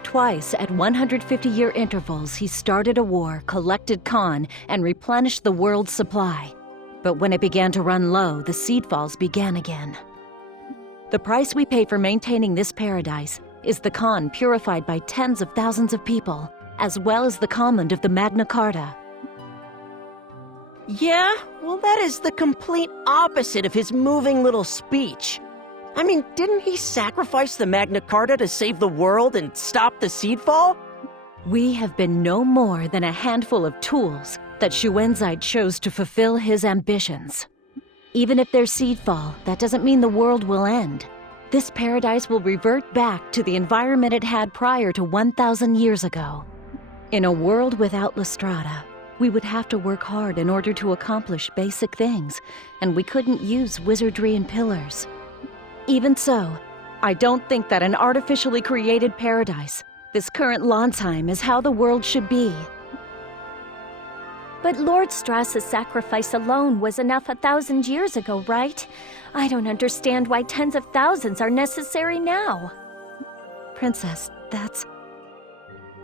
Twice at 150-year intervals, he started a war, collected Khan, and replenished the world's supply. But when it began to run low, the seedfalls began again. The price we pay for maintaining this paradise is the Khan purified by tens of thousands of people, as well as the command of the Magna Carta. Yeah? Well, that is the complete opposite of his moving little speech. I mean, didn't he sacrifice the Magna Carta to save the world and stop the seedfall? We have been no more than a handful of tools that Xuanzai chose to fulfill his ambitions. Even if there's seedfall, that doesn't mean the world will end. This paradise will revert back to the environment it had prior to 1,000 years ago. In a world without Lestrada, we would have to work hard in order to accomplish basic things, and we couldn't use wizardry and pillars. Even so, I don't think that an artificially created paradise, this current Landsheim, is how the world should be. But Lord Strauss's sacrifice alone was enough 1,000 years ago, right? I don't understand why tens of thousands are necessary now. Princess, that's...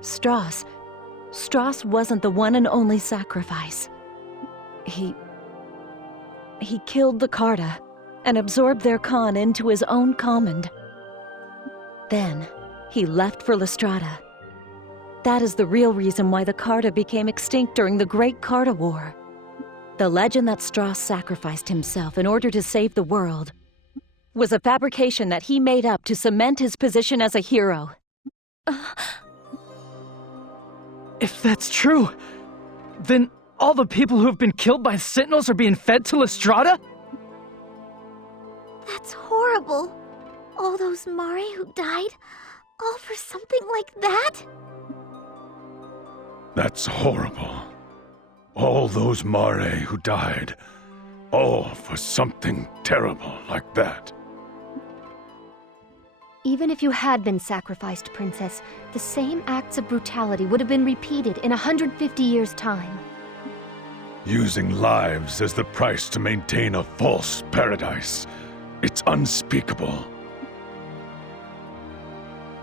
Strauss wasn't the one and only sacrifice. He killed the Carta and absorbed their Khan into his own command. Then, he left for Lestrada. That is the real reason why the Carta became extinct during the Great Carta War. The legend that Strauss sacrificed himself in order to save the world was a fabrication that he made up to cement his position as a hero. If that's true, then all the people who have been killed by Sentinels are being fed to Lestrada? That's horrible. All those Mare who died, all for something like that? That's horrible. All those Mare who died, all for something terrible like that. Even if you had been sacrificed, Princess, the same acts of brutality would have been repeated in 150 years' time. Using lives as the price to maintain a false paradise. It's unspeakable.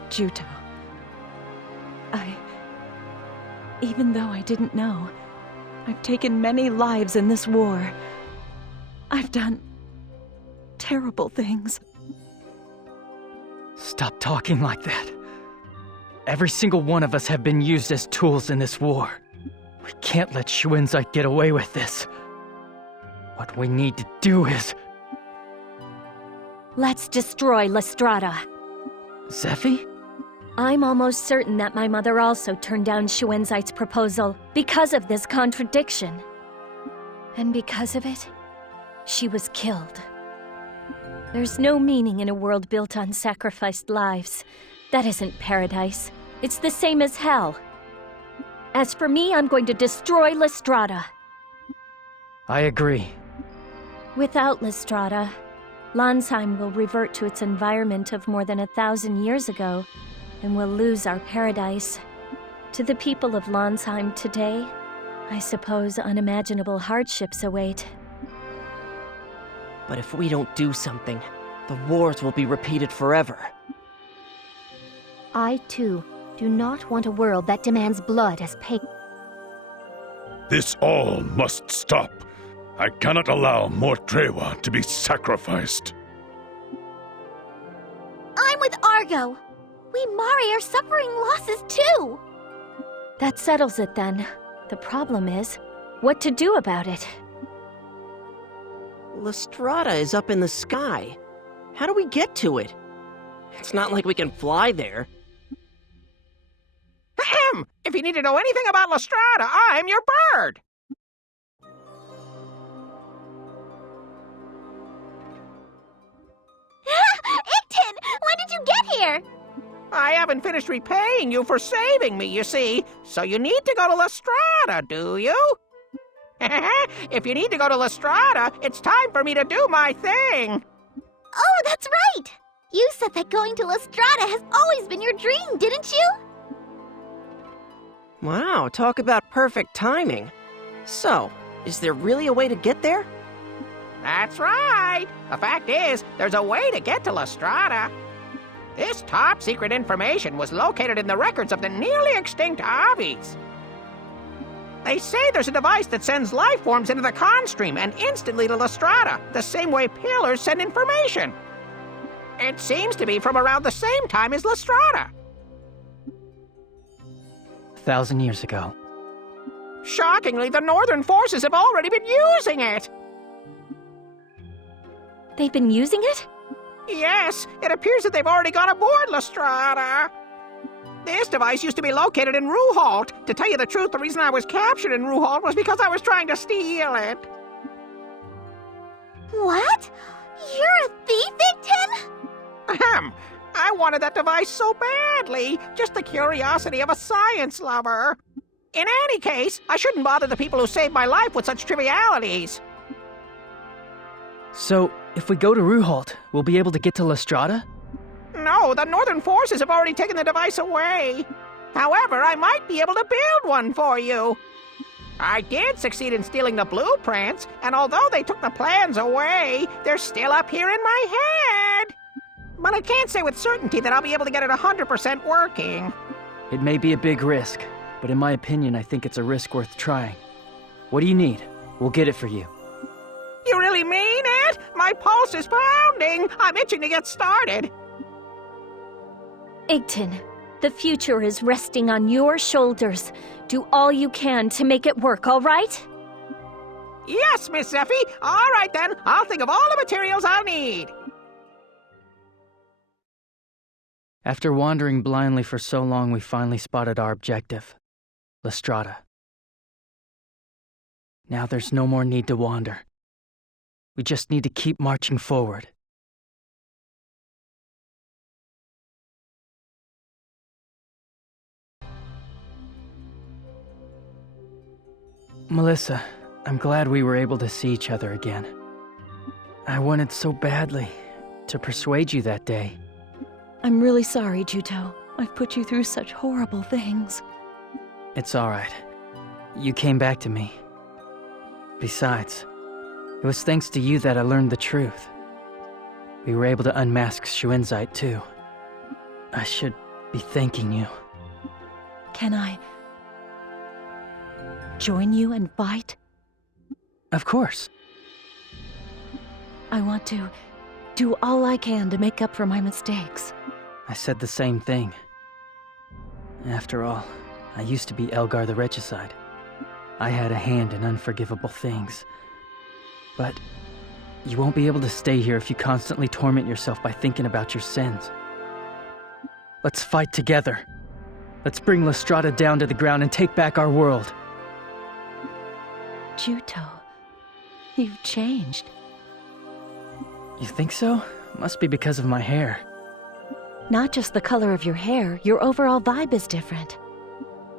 Juto. Even though I didn't know, I've taken many lives in this war. I've done terrible things. Stop talking like that. Every single one of us have been used as tools in this war. We can't let Xuanzai get away with this. What we need to do is... Let's destroy Lestrada. Zephy? I'm almost certain that my mother also turned down Xuanzai's proposal because of this contradiction. And because of it, she was killed. There's no meaning in a world built on sacrificed lives. That isn't paradise. It's the same as hell. As for me, I'm going to destroy Lestrada. I agree. Without Lestrada, Landsheim will revert to its environment of more than 1,000 years ago, and we'll lose our paradise. To the people of Landsheim today, I suppose unimaginable hardships await. But if we don't do something, the wars will be repeated forever. I, too, do not want a world that demands blood as pay. This all must stop. I cannot allow more Trewa to be sacrificed. I'm with Argo. We Mari are suffering losses too. That settles it then. The problem is, what to do about it? Lestrada is up in the sky. How do we get to it? It's not like we can fly there. Ahem! If you need to know anything about Lestrada, I'm your bird! Icton! When did you get here? I haven't finished repaying you for saving me, you see. So you need to go to Lestrada, do you? If you need to go to Lestrada, it's time for me to do my thing. Oh, that's right! You said that going to Lestrada has always been your dream, didn't you? Wow, talk about perfect timing. So, is there really a way to get there? That's right. The fact is, there's a way to get to Lestrada. This top-secret information was located in the records of the nearly extinct Avis. They say there's a device that sends life forms into the con stream and instantly to Lestrada, the same way pillars send information. It seems to be from around the same time as Lestrada. 1,000 years ago. Shockingly, the Northern forces have already been using it. They've been using it? Yes, it appears that they've already gone aboard Lestrada. This device used to be located in Ruhalt. To tell you the truth, the reason I was captured in Ruhalt was because I was trying to steal it. What? You're a thief victim? Ahem. I wanted that device so badly. Just the curiosity of a science lover. In any case, I shouldn't bother the people who saved my life with such trivialities. So, if we go to Ruhalt, we'll be able to get to Lestrada? No, the Northern forces have already taken the device away. However, I might be able to build one for you. I did succeed in stealing the blueprints, and although they took the plans away, they're still up here in my head. But I can't say with certainty that I'll be able to get it 100% working. It may be a big risk, but in my opinion, I think it's a risk worth trying. What do you need? We'll get it for you. You really mean it? My pulse is pounding. I'm itching to get started. Igton, the future is resting on your shoulders. Do all you can to make it work, all right? Yes, Miss Zeffie. All right, then. I'll think of all the materials I'll need. After wandering blindly for so long, we finally spotted our objective, Lestrada. Now there's no more need to wander. We just need to keep marching forward. Melissa, I'm glad we were able to see each other again. I wanted so badly to persuade you that day. I'm really sorry, Juto. I've put you through such horrible things. It's all right. You came back to me. Besides, it was thanks to you that I learned the truth. We were able to unmask Shuenzite, too. I should be thanking you. Can I join you and fight? Of course. I want to do all I can to make up for my mistakes. I said the same thing. After all, I used to be Elgar the Regicide. I had a hand in unforgivable things. But you won't be able to stay here if you constantly torment yourself by thinking about your sins. Let's fight together. Let's bring Lestrada down to the ground and take back our world. Juto, you've changed. You think so? Must be because of my hair. Not just the color of your hair, your overall vibe is different.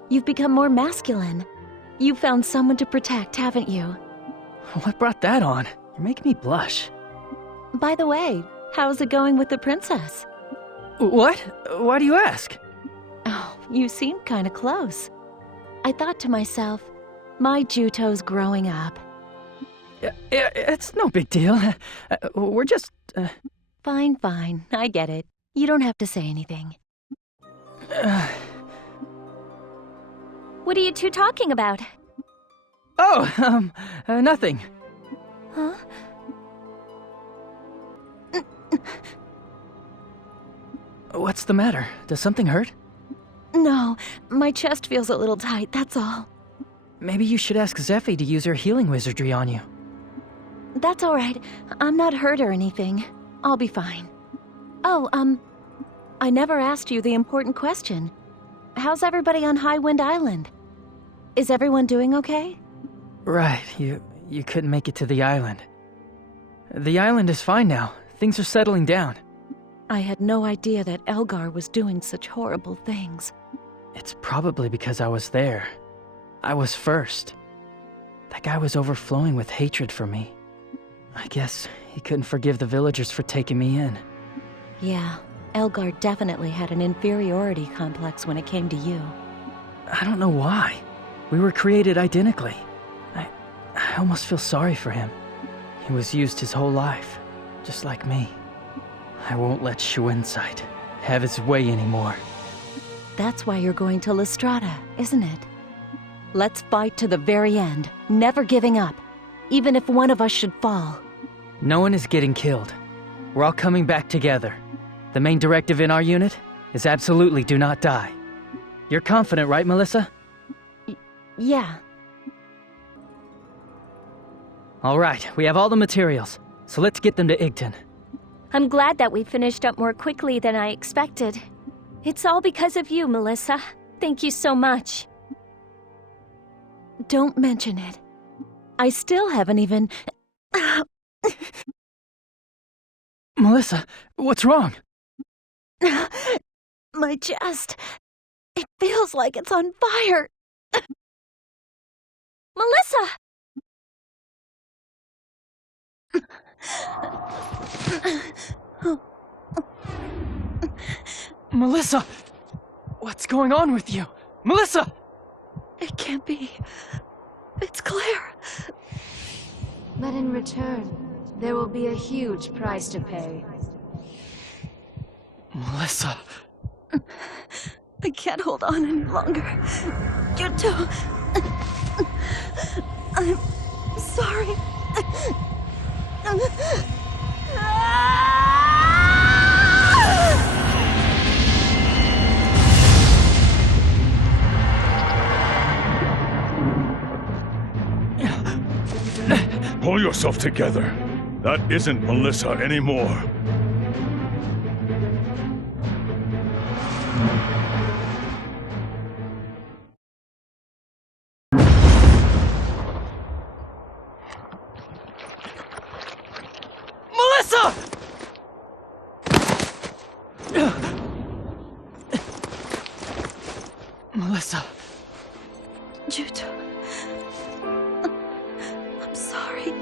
You've become more masculine. You've found someone to protect, haven't you? What brought that on? You're making me blush. By the way, how's it going with the princess? What? Why do you ask? Oh, you seem kinda close. I thought to myself, my Juto's growing up. It's no big deal. We're just... Fine, fine. I get it. You don't have to say anything. What are you two talking about? Oh, nothing. Huh? What's the matter? Does something hurt? No, my chest feels a little tight, that's all. Maybe you should ask Zeffie to use her healing wizardry on you. That's all right. I'm not hurt or anything. I'll be fine. Oh, I never asked you the important question. How's everybody on Highwind Island? Is everyone doing okay? Right, you couldn't make it to the island. The island is fine now. Things are settling down. I had no idea that Elgar was doing such horrible things. It's probably because I was there. I was first. That guy was overflowing with hatred for me. I guess he couldn't forgive the villagers for taking me in. Yeah, Elgar definitely had an inferiority complex when it came to you. I don't know why. We were created identically. I almost feel sorry for him. He was used his whole life, just like me. I won't let Shuenside have his way anymore. That's why you're going to Lestrada, isn't it? Let's fight to the very end, never giving up, even if one of us should fall. No one is getting killed. We're all coming back together. The main directive in our unit is absolutely do not die. You're confident, right, Melissa? Yeah. All right, we have all the materials, so let's get them to Igton. I'm glad that we finished up more quickly than I expected. It's all because of you, Melissa. Thank you so much. Don't mention it. I still haven't even... Melissa, what's wrong? My chest... It feels like it's on fire. Melissa! Melissa! What's going on with you? Melissa! It can't be. It's Claire. But in return, there will be a huge price to pay. Melissa. I can't hold on any longer. You too. I'm sorry. Pull yourself together. That isn't Melissa anymore. Melissa! Melissa. Juto. I'm sorry.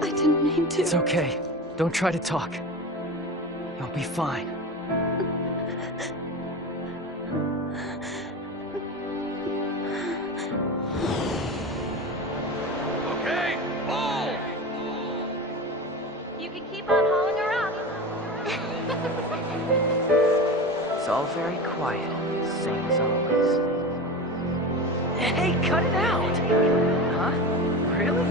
I didn't mean to. It's okay. Don't try to talk. You'll be fine. Okay, pull! You can keep on hauling her up. It's all very quiet, same as always. Hey, cut it out! Huh? Really?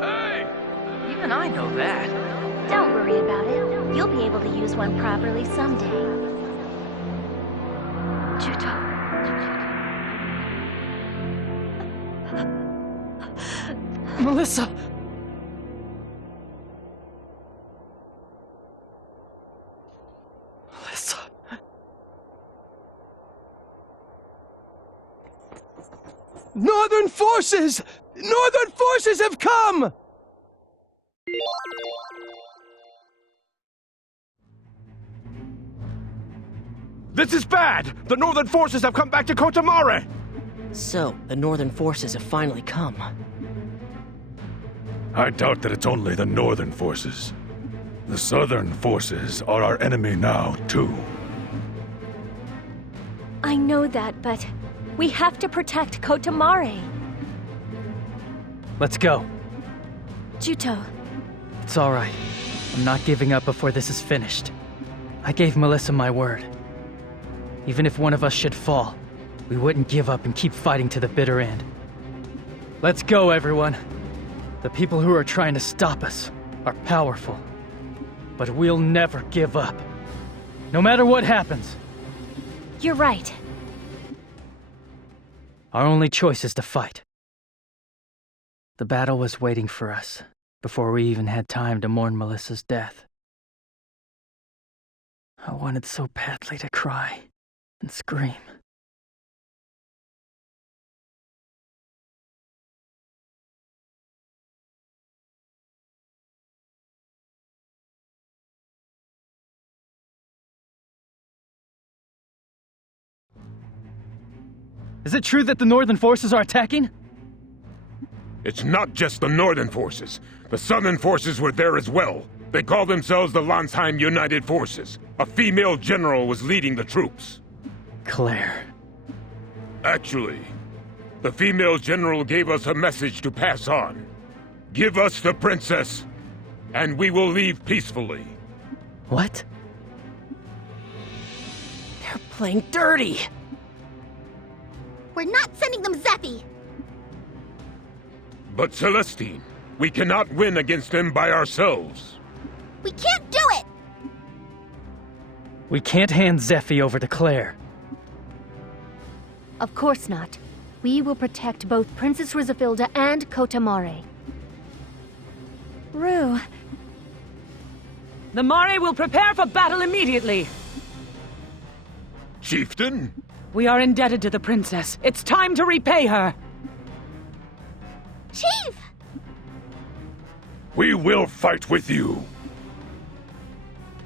Hey! Even I know that. Don't worry about it. You'll be able to use one properly someday. Juto. Melissa! Melissa. Northern forces! Northern forces have come! This is bad! The Northern forces have come back to Kotamare! So, the Northern forces have finally come. I doubt that it's only the Northern forces. The Southern forces are our enemy now, too. I know that, but we have to protect Kotamare. Let's go. Juto, It's all right. I'm not giving up before this is finished. I gave Melissa my word. Even if one of us should fall, we wouldn't give up and keep fighting to the bitter end. Let's go, everyone. The people who are trying to stop us are powerful. But we'll never give up. No matter what happens. you're right. Our only choice is to fight. The battle was waiting for us, before we even had time to mourn Melissa's death. I wanted so badly to cry and scream. Is it true that the Northern forces are attacking? It's not just the Northern forces. The Southern forces were there as well. They call themselves the Landsheim United Forces. A female general was leading the troops. Claire. Actually, the female general gave us a message to pass on. Give us the princess, and we will leave peacefully. What? They're playing dirty. We're not sending them Zeffy! But Celestine, we cannot win against them by ourselves. We can't do it! We can't hand Zeffy over to Claire. Of course not. We will protect both Princess Rizafilda and Kotamare. Rue. The Mare will prepare for battle immediately. Chieftain? We are indebted to the princess. It's time to repay her. Chief! We will fight with you.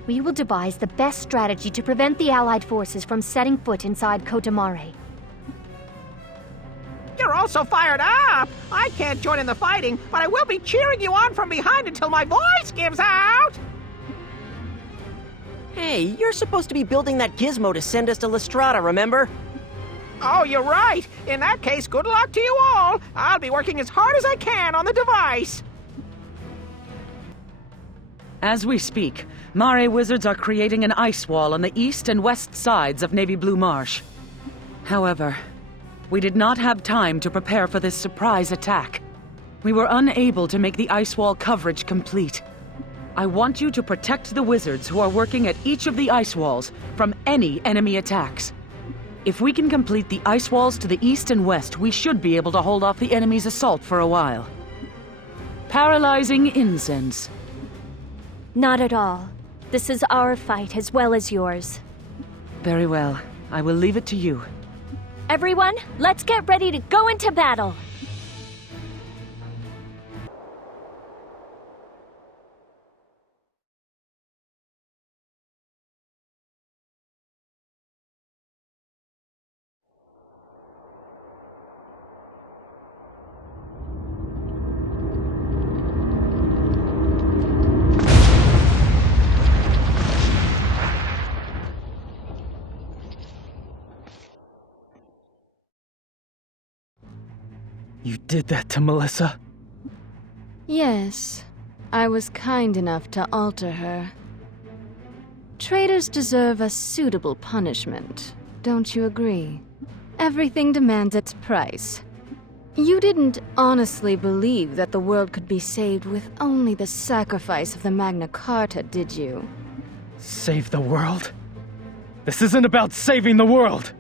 We will devise the best strategy to prevent the Allied forces from setting foot inside Kotamare. You're all so fired up! I can't join in the fighting, but I will be cheering you on from behind until my voice gives out! Hey, you're supposed to be building that gizmo to send us to Lestrada, remember? Oh, you're right! In that case, good luck to you all! I'll be working as hard as I can on the device! As we speak, Mare wizards are creating an ice wall on the east and west sides of Navy Blue Marsh. However, we did not have time to prepare for this surprise attack. We were unable to make the ice wall coverage complete. I want you to protect the wizards who are working at each of the ice walls from any enemy attacks. If we can complete the ice walls to the east and west, we should be able to hold off the enemy's assault for a while. Paralyzing incense. Not at all. This is our fight as well as yours. Very well. I will leave it to you. Everyone, let's get ready to go into battle! You did that to Melissa? Yes, I was kind enough to alter her. Traitors deserve a suitable punishment, don't you agree? Everything demands its price. You didn't honestly believe that the world could be saved with only the sacrifice of the Magna Carta, did you? Save the world? This isn't about saving the world!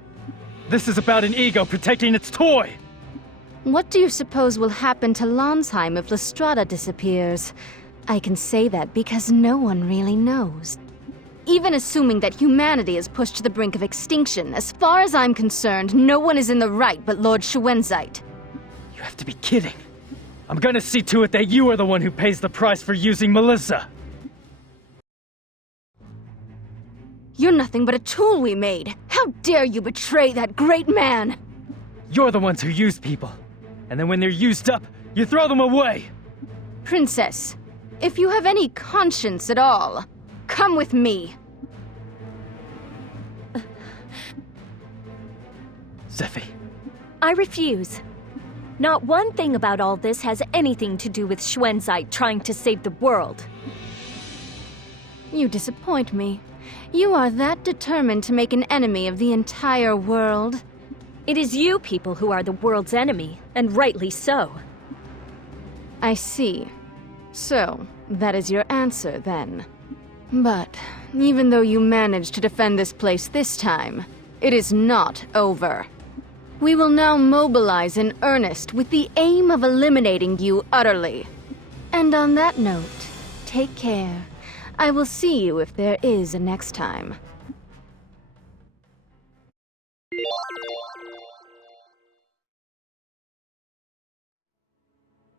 This is about an ego protecting its toy! What do you suppose will happen to Landsheim if Lestrada disappears? I can say that because no one really knows. Even assuming that humanity is pushed to the brink of extinction, as far as I'm concerned, no one is in the right but Lord Schwenzite. You have to be kidding. I'm gonna see to it that you are the one who pays the price for using Melissa. You're nothing but a tool we made. How dare you betray that great man? You're the ones who use people. And then when they're used up, you throw them away! Princess, if you have any conscience at all, come with me. Zeffy. I refuse. Not one thing about all this has anything to do with Schwenzite trying to save the world. You disappoint me. You are that determined to make an enemy of the entire world. It is you people who are the world's enemy, and rightly so. I see. So, that is your answer, then. But, even though you managed to defend this place this time, it is not over. We will now mobilize in earnest with the aim of eliminating you utterly. And on that note, take care. I will see you if there is a next time.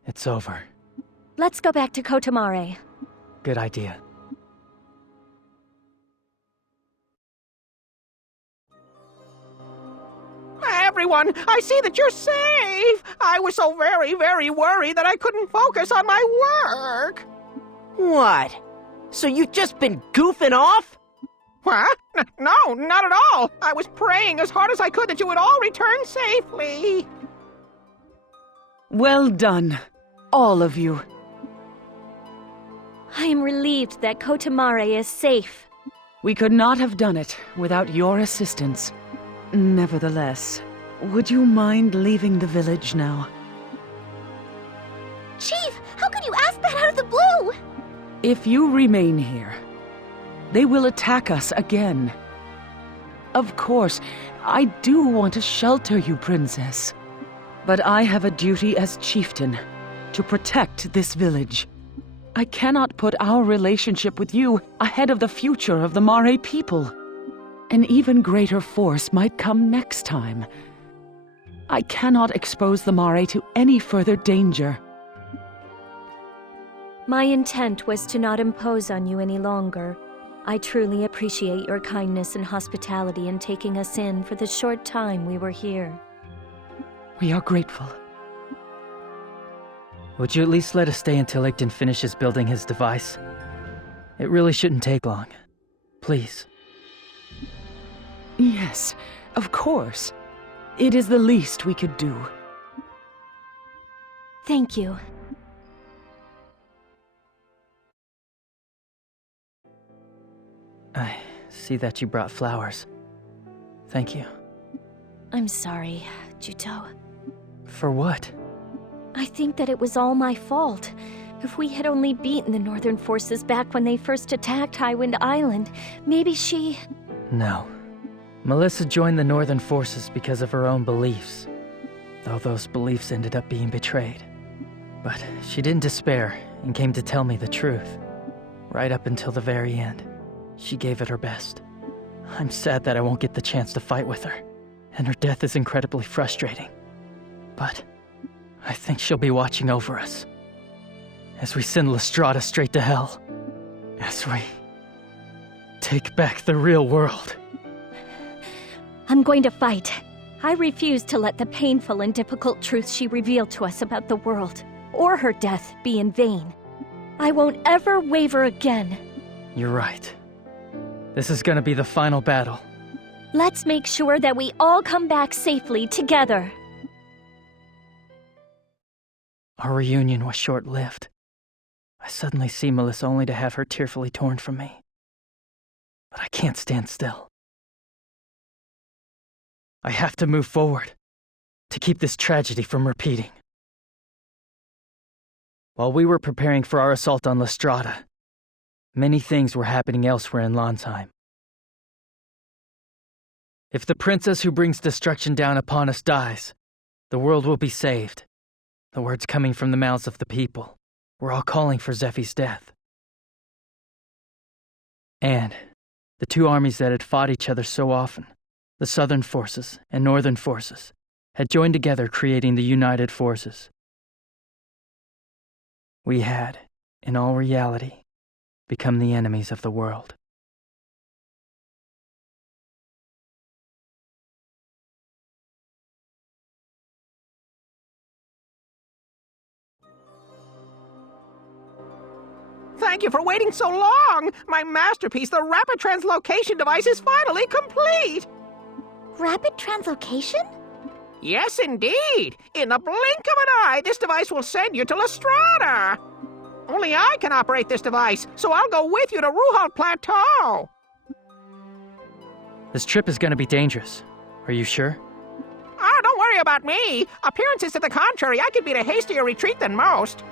It's over. Let's go back to Kotamare. Good idea. everyone! I see that you're safe! I was so very, very worried that I couldn't focus on my work! What? So you've just been goofing off? What? No, not at all! I was praying as hard as I could that you would all return safely! Well done, all of you. I am relieved that Kotamare is safe. We could not have done it without your assistance. Nevertheless, would you mind leaving the village now? Chief, how could you ask that out of the blue? If you remain here, they will attack us again. Of course, I do want to shelter you, Princess. But I have a duty as chieftain to protect this village. I cannot put our relationship with you ahead of the future of the Mare people. An even greater force might come next time. I cannot expose the Mare to any further danger. My intent was to not impose on you any longer. I truly appreciate your kindness and hospitality in taking us in for the short time we were here. We are grateful. Would you at least let us stay until Igden finishes building his device? It really shouldn't take long. Please. Yes, of course. It is the least we could do. Thank you. I see that you brought flowers. Thank you. I'm sorry, Juto. For what? I think that it was all my fault. If we had only beaten the Northern forces back when they first attacked Highwind Island, maybe she... No. Melissa joined the Northern forces because of her own beliefs, though those beliefs ended up being betrayed. But she didn't despair and came to tell me the truth. Right up until the very end, she gave it her best. I'm sad that I won't get the chance to fight with her, and her death is incredibly frustrating. But I think she'll be watching over us as we send Lestrada straight to hell, as we take back the real world. I'm going to fight. I refuse to let the painful and difficult truth she revealed to us about the world, or her death, be in vain. I won't ever waver again. You're right. This is gonna be the final battle. Let's make sure that we all come back safely together. Our reunion was short-lived. I suddenly see Melissa only to have her tearfully torn from me. But I can't stand still. I have to move forward, to keep this tragedy from repeating. While we were preparing for our assault on Lestrada, many things were happening elsewhere in Lonsheim. If the princess who brings destruction down upon us dies, the world will be saved. The words coming from the mouths of the people were all calling for Zephy's death. And the two armies that had fought each other so often, the Southern forces and Northern forces, had joined together, creating the United Forces. We had, in all reality, become the enemies of the world. Thank you for waiting so long! My masterpiece, the rapid translocation device, is finally complete! Rapid translocation? Yes, indeed! In the blink of an eye, this device will send you to Lestrada! Only I can operate this device, so I'll go with you to Ruhal Plateau! This trip is gonna be dangerous. Are you sure? Oh, don't worry about me! Appearances to the contrary, I could beat a hastier retreat than most.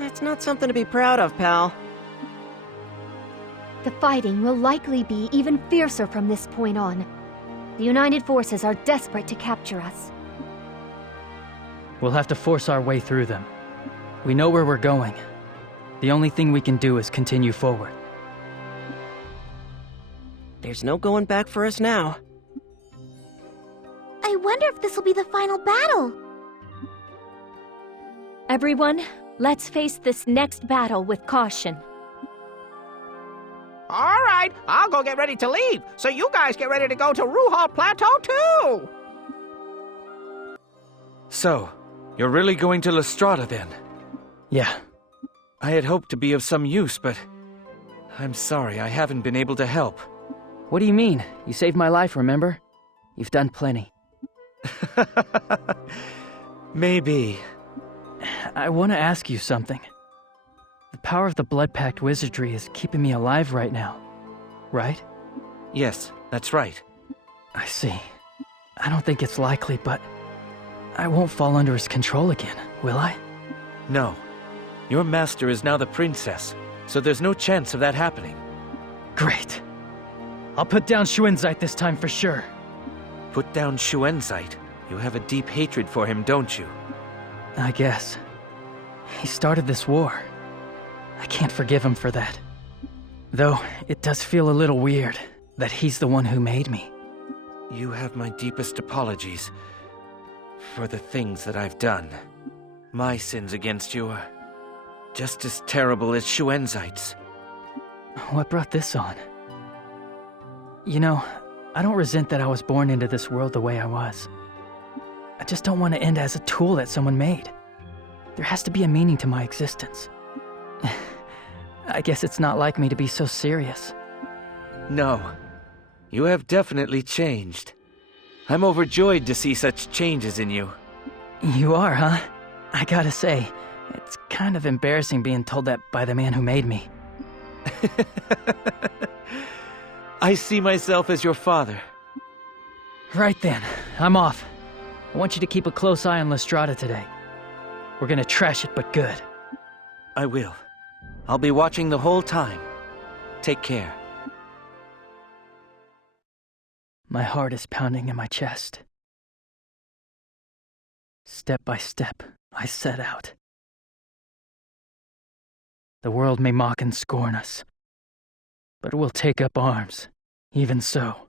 That's not something to be proud of, pal. The fighting will likely be even fiercer from this point on. The United Forces are desperate to capture us. We'll have to force our way through them. We know where we're going. The only thing we can do is continue forward. There's no going back for us now. I wonder if this will be the final battle. Everyone, let's face this next battle with caution. All right, I'll go get ready to leave, so you guys get ready to go to Ruhal Plateau, too! So, you're really going to Lestrada then? Yeah. I had hoped to be of some use, but I'm sorry I haven't been able to help. What do you mean? You saved my life, remember? You've done plenty. Maybe. I want to ask you something. The power of the Blood Pact wizardry is keeping me alive right now, right? Yes, that's right. I see. I don't think it's likely, but I won't fall under his control again, will I? No. Your master is now the princess, so there's no chance of that happening. Great. I'll put down Schuenzite this time for sure. Put down Schuenzite? You have a deep hatred for him, don't you? I guess. He started this war. I can't forgive him for that. Though, it does feel a little weird that he's the one who made me. You have my deepest apologies for the things that I've done. My sins against you are just as terrible as Schuenzite's. What brought this on? You know, I don't resent that I was born into this world the way I was. I just don't want to end as a tool that someone made. There has to be a meaning to my existence. I guess it's not like me to be so serious. No. You have definitely changed. I'm overjoyed to see such changes in you. You are, huh? I gotta say, it's kind of embarrassing being told that by the man who made me. I see myself as your father. Right then, I'm off. I want you to keep a close eye on Lestrada today. We're gonna trash it, but good. I will. I'll be watching the whole time. Take care. My heart is pounding in my chest. Step by step, I set out. The world may mock and scorn us, but we'll take up arms, even so.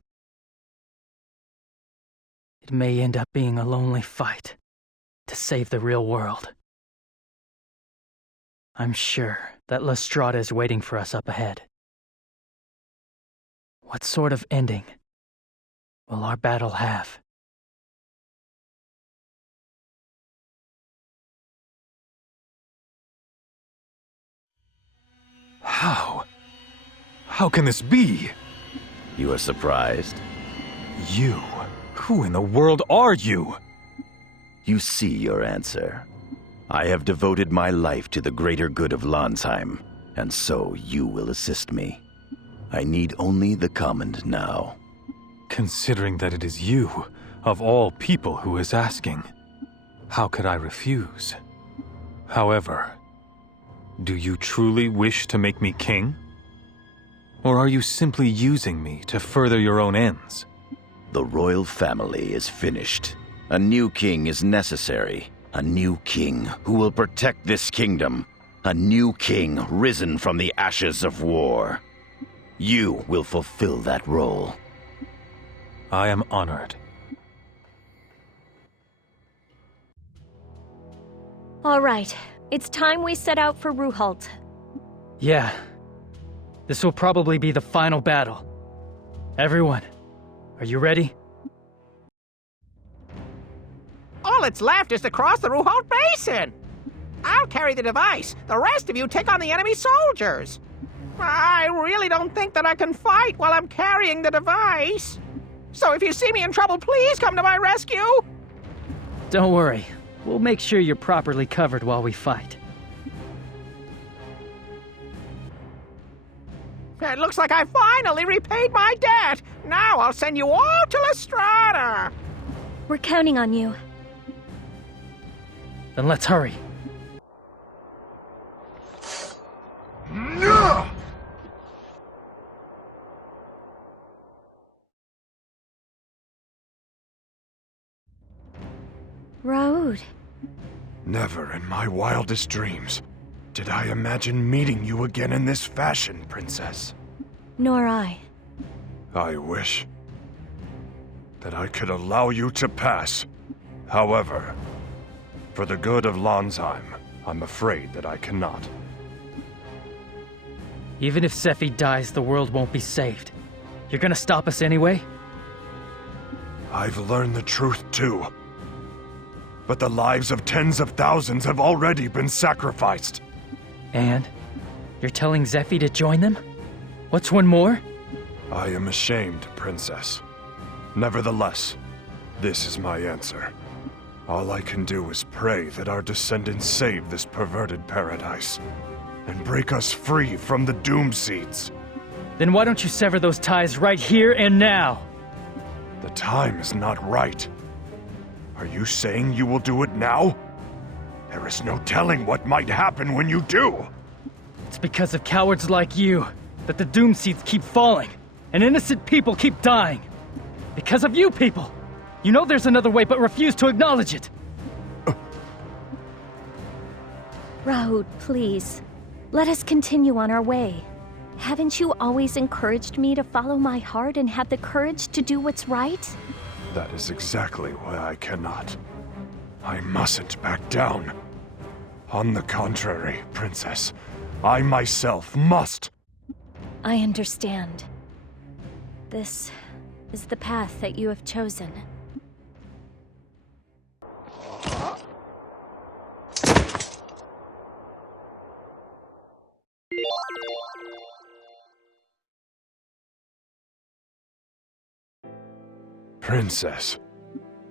It may end up being a lonely fight to save the real world. I'm sure that Lestrada is waiting for us up ahead. What sort of ending will our battle have? How? How can this be? You are surprised? You? Who in the world are you? You see your answer. I have devoted my life to the greater good of Landsheim, and so you will assist me. I need only the command now. Considering that it is you, of all people, who is asking, how could I refuse? However, do you truly wish to make me king? Or are you simply using me to further your own ends? The royal family is finished. A new king is necessary. A new king who will protect this kingdom. A new king risen from the ashes of war. You will fulfill that role. I am honored. All right, it's time we set out for Ruhalt. Yeah. This will probably be the final battle. Everyone, are you ready? All that's left is to cross the Ruhalt Basin. I'll carry the device. The rest of you take on the enemy soldiers. I really don't think that I can fight while I'm carrying the device. So if you see me in trouble, please come to my rescue. Don't worry. We'll make sure you're properly covered while we fight. It looks like I finally repaid my debt. Now I'll send you all to Lestrada. We're counting on you. Then let's hurry. Raoud. Never in my wildest dreams did I imagine meeting you again in this fashion, Princess. Nor I. I wish that I could allow you to pass. However, for the good of Landsheim, I'm afraid that I cannot. Even if Sephi dies, the world won't be saved. You're gonna stop us anyway? I've learned the truth too. But the lives of tens of thousands have already been sacrificed. And? You're telling Zephy to join them? What's one more? I am ashamed, Princess. Nevertheless, this is my answer. All I can do is pray that our descendants save this perverted paradise and break us free from the Doom Seeds. Then why don't you sever those ties right here and now? The time is not right. Are you saying you will do it now? There is no telling what might happen when you do. It's because of cowards like you that the Doom Seeds keep falling, and innocent people keep dying. Because of you people! You know there's another way, but refuse to acknowledge it! Raoud, please. Let us continue on our way. Haven't you always encouraged me to follow my heart and have the courage to do what's right? That is exactly why I cannot. I mustn't back down. On the contrary, Princess, I myself must. I understand. This is the path that you have chosen. Princess.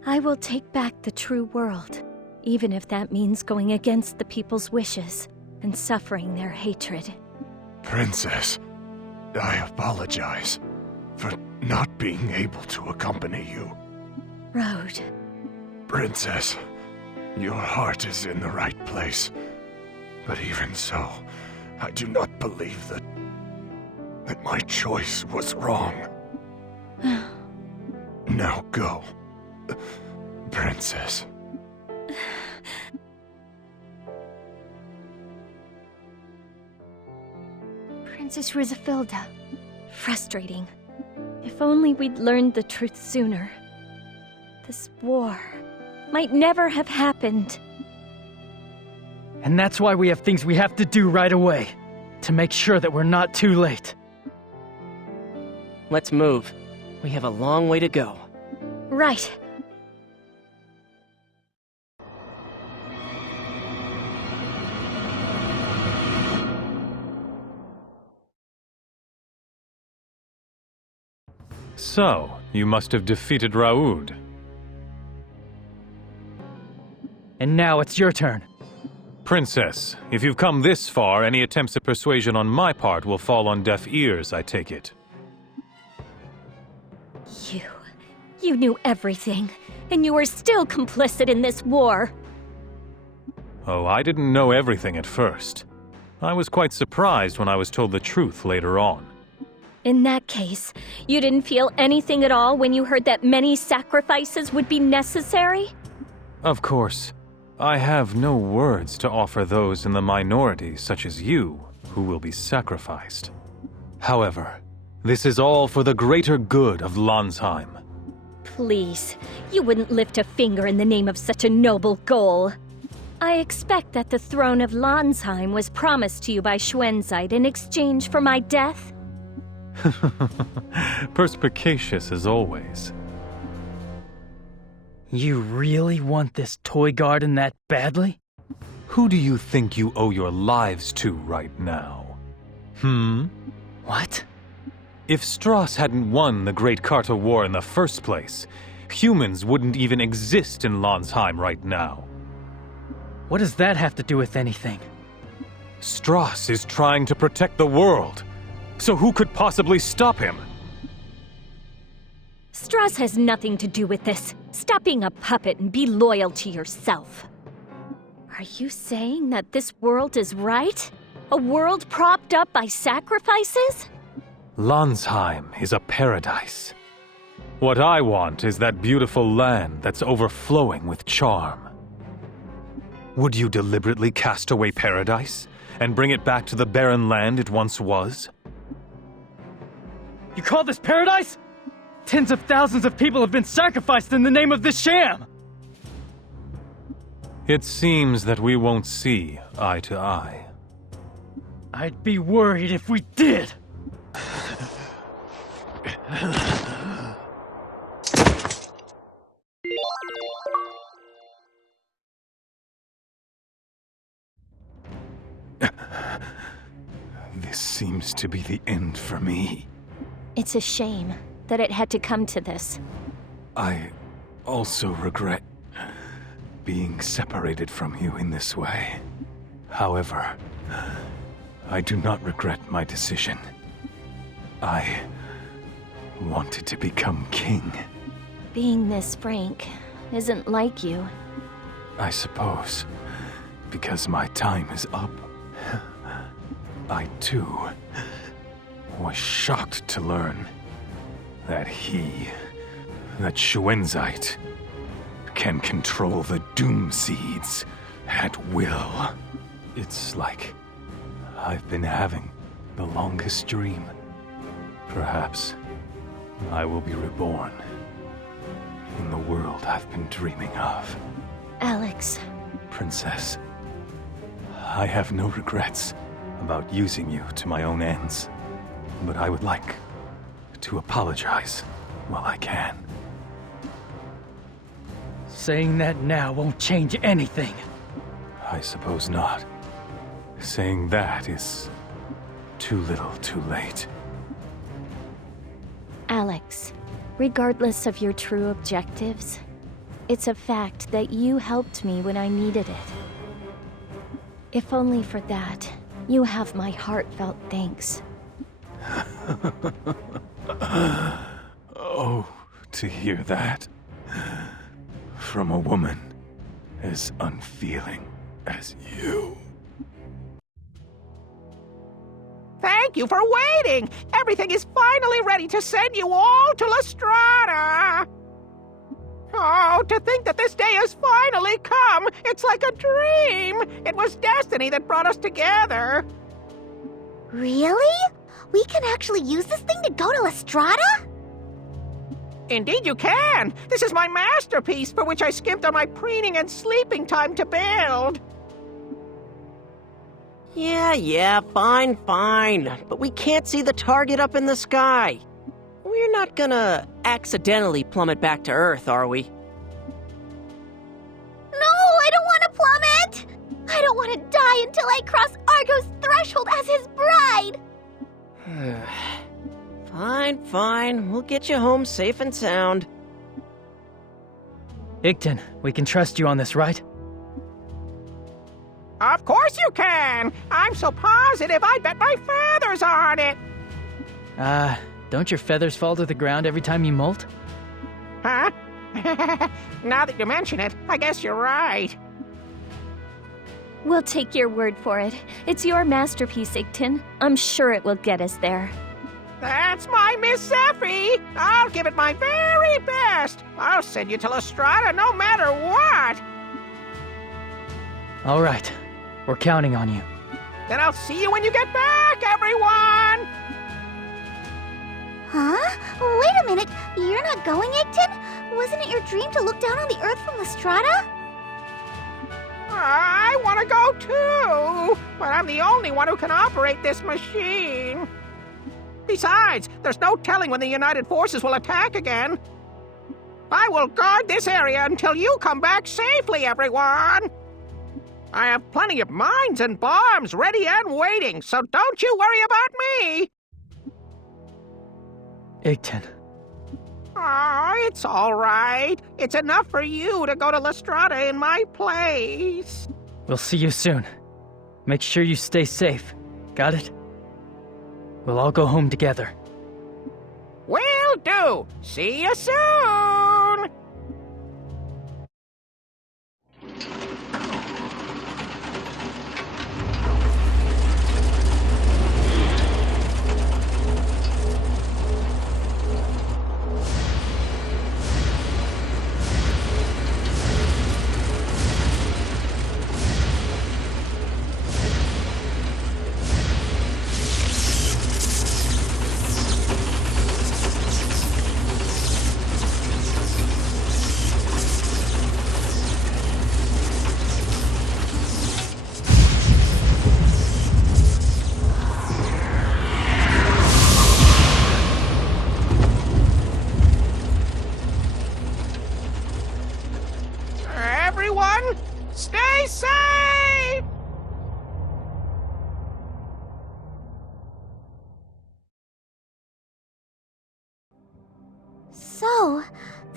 I will take back the true world, even if that means going against the people's wishes and suffering their hatred. Princess, I apologize for not being able to accompany you. Raoud. Princess, your heart is in the right place. But even so, I do not believe that my choice was wrong. Now go, Princess. Princess Rizafilda. Frustrating. If only we'd learned the truth sooner. This war might never have happened. And that's why we have things we have to do right away, to make sure that we're not too late. Let's move. We have a long way to go. Right. So, you must have defeated Raoud. And now it's your turn. Princess, if you've come this far, any attempts at persuasion on my part will fall on deaf ears, I take it. You knew everything, and you were still complicit in this war. Oh, I didn't know everything at first. I was quite surprised when I was told the truth later on. In that case, you didn't feel anything at all when you heard that many sacrifices would be necessary? Of course. I have no words to offer those in the minority, such as you, who will be sacrificed. However, this is all for the greater good of Landsheim. Please, you wouldn't lift a finger in the name of such a noble goal. I expect that the throne of Landsheim was promised to you by Schwenzite in exchange for my death? Perspicacious as always. You really want this toy garden that badly? Who do you think you owe your lives to right now? What? If Strauss hadn't won the Great Carta War in the first place, humans wouldn't even exist in Landsheim right now. What does that have to do with anything? Strauss is trying to protect the world, so who could possibly stop him? Strauss has nothing to do with this. Stop being a puppet and be loyal to yourself. Are you saying that this world is right? A world propped up by sacrifices? Landsheim is a paradise. What I want is that beautiful land that's overflowing with charm. Would you deliberately cast away paradise and bring it back to the barren land it once was? You call this paradise? Tens of thousands of people have been sacrificed in the name of this sham! It seems that we won't see eye to eye. I'd be worried if we did. This seems to be the end for me. It's a shame that it had to come to this. I also regret being separated from you in this way. However, I do not regret my decision. I wanted to become king. Being this frank isn't like you. I suppose, because my time is up. I too was shocked to learn that that Shuenzite, can control the Doom Seeds at will. It's like I've been having the longest dream. Perhaps I will be reborn in the world I've been dreaming of. Alex. Princess, I have no regrets about using you to my own ends, but I would like to apologize while I can. Saying that now won't change anything. I suppose not. Saying that is too little too late. Alex, regardless of your true objectives, it's a fact that you helped me when I needed it. If only for that, you have my heartfelt thanks. Oh, to hear that from a woman as unfeeling as you. Thank you for waiting! Everything is finally ready to send you all to Lestrada! Oh, to think that this day has finally come! It's like a dream! It was destiny that brought us together! Really? We can actually use this thing to go to Lestrada? Indeed you can! This is my masterpiece for which I skimped on my preening and sleeping time to build! Yeah, fine. But we can't see the target up in the sky. We're not gonna accidentally plummet back to Earth, are we? No, I don't want to plummet! I don't want to die until I cross Argo's threshold as his bride! Fine. We'll get you home safe and sound. Igton, we can trust you on this, right? Of course you can! I'm so positive I'd bet my feathers on it! Don't your feathers fall to the ground every time you molt? Huh? Now that you mention it, I guess you're right. We'll take your word for it. It's your masterpiece, Igton. I'm sure it will get us there. That's my Miss Zephyr! I'll give it my very best! I'll send you to Lestrada no matter what! All right. We're counting on you. Then I'll see you when you get back, everyone! Huh? Wait a minute. You're not going, Igton? Wasn't it your dream to look down on the Earth from Lestrada? I want to go too, but I'm the only one who can operate this machine. Besides, there's no telling when the United Forces will attack again. I will guard this area until you come back safely, everyone. I have plenty of mines and bombs ready and waiting, so don't you worry about me. Igton. Oh, it's all right. It's enough for you to go to Lestrada in my place. We'll see you soon. Make sure you stay safe. Got it? We'll all go home together. Will do. See you soon.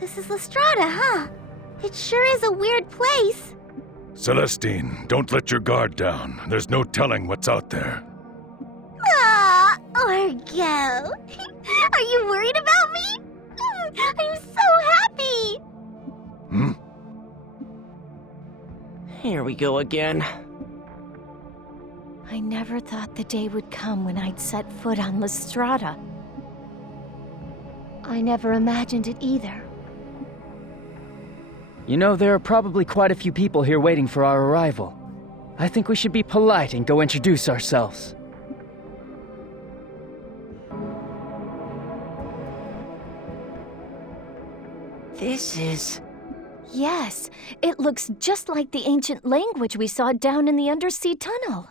This is Lestrada, huh? It sure is a weird place. Celestine, don't let your guard down. There's no telling what's out there. Ah, Orgo. Are you worried about me? I'm so happy. Here we go again. I never thought the day would come when I'd set foot on Lestrada. I never imagined it either. You know, there are probably quite a few people here waiting for our arrival. I think we should be polite and go introduce ourselves. This is... Yes, it looks just like the ancient language we saw down in the undersea tunnel.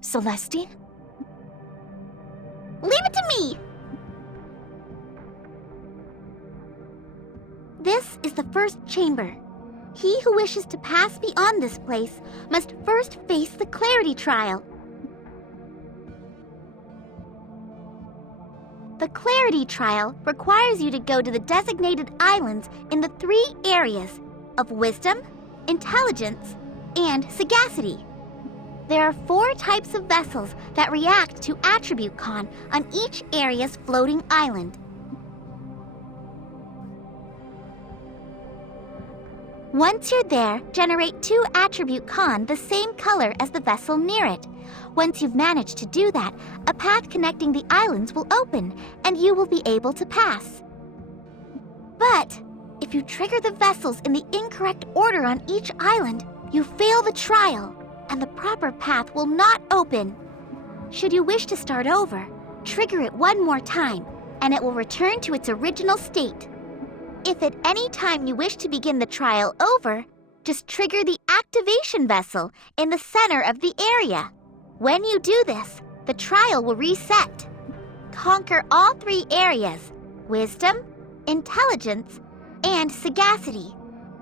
Celestine? Leave it to me! This is the first chamber. He who wishes to pass beyond this place must first face the clarity trial. The clarity trial requires you to go to the designated islands in the 3 areas of wisdom, intelligence, and sagacity. There are 4 types of vessels that react to attribute con on each area's floating island. Once you're there, generate 2 attribute con the same color as the vessel near it. Once you've managed to do that, a path connecting the islands will open, and you will be able to pass. But if you trigger the vessels in the incorrect order on each island, you fail the trial, and the proper path will not open. Should you wish to start over, trigger it one more time, and it will return to its original state. If at any time you wish to begin the trial over, just trigger the activation vessel in the center of the area. When you do this, the trial will reset. Conquer all 3 areas, wisdom, intelligence, and sagacity,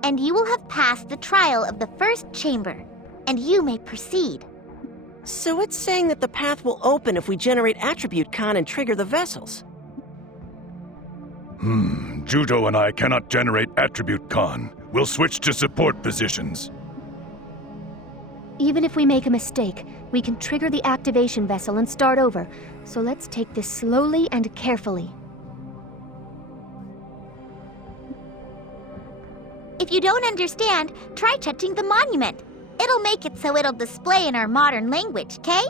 and you will have passed the trial of the first chamber, and you may proceed. So it's saying that the path will open if we generate attribute con and trigger the vessels. Judo and I cannot generate attribute con. We'll switch to support positions. Even if we make a mistake, we can trigger the activation vessel and start over. So let's take this slowly and carefully. If you don't understand, try touching the monument. It'll make it so it'll display in our modern language, okay?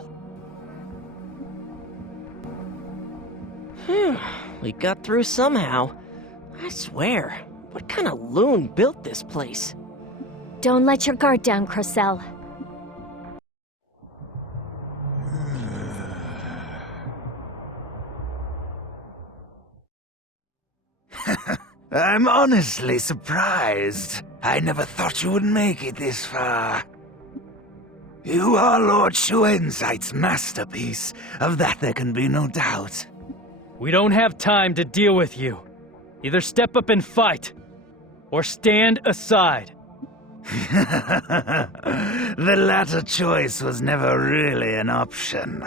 We got through somehow. I swear, what kind of loon built this place? Don't let your guard down, Crocell. I'm honestly surprised. I never thought you would make it this far. You are Lord Shuensight's masterpiece. Of that there can be no doubt. We don't have time to deal with you. Either step up and fight, or stand aside. The latter choice was never really an option.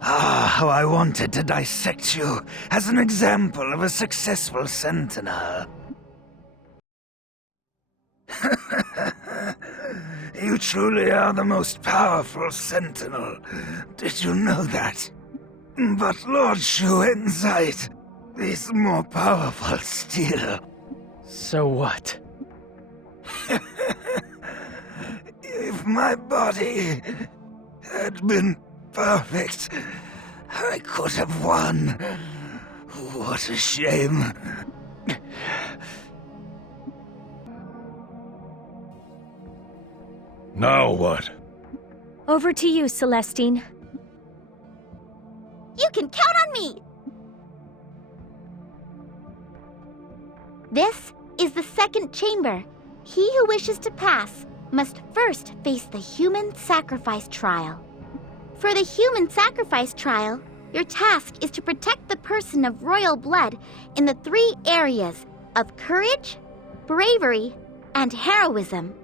Ah, how I wanted to dissect you as an example of a successful sentinel. You truly are the most powerful sentinel. Did you know that? But Lord Shuensight is more powerful still. So what? If my body had been perfect, I could have won. What a shame. Now what? Over to you, Celestine. You can count on me! This is the second chamber. He who wishes to pass must first face the human sacrifice trial. For the human sacrifice trial, your task is to protect the person of royal blood in the 3 areas of courage, bravery, and heroism.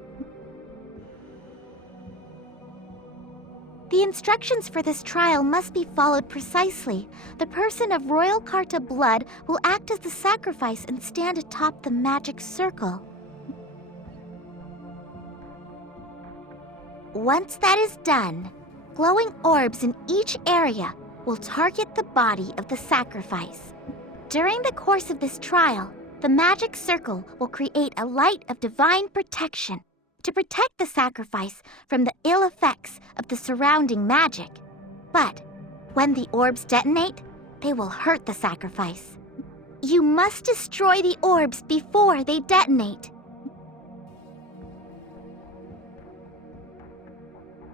The instructions for this trial must be followed precisely. The person of Royal Carta blood will act as the sacrifice and stand atop the magic circle. Once that is done, glowing orbs in each area will target the body of the sacrifice. During the course of this trial, the magic circle will create a light of divine protection to protect the sacrifice from the ill effects of the surrounding magic. But when the orbs detonate, they will hurt the sacrifice. You must destroy the orbs before they detonate.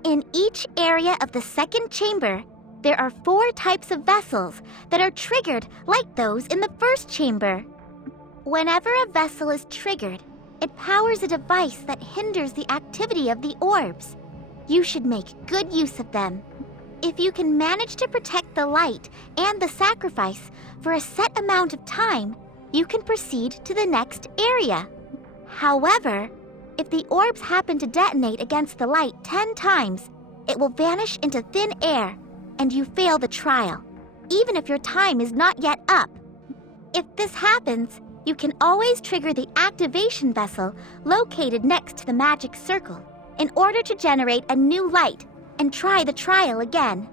In each area of the second chamber, there are 4 types of vessels that are triggered like those in the first chamber. Whenever a vessel is triggered, it powers a device that hinders the activity of the orbs. You should make good use of them. If you can manage to protect the light and the sacrifice for a set amount of time, you can proceed to the next area. However, if the orbs happen to detonate against the light 10 times, it will vanish into thin air, and you fail the trial, even if your time is not yet up. If this happens, you can always trigger the activation vessel located next to the magic circle in order to generate a new light and try the trial again.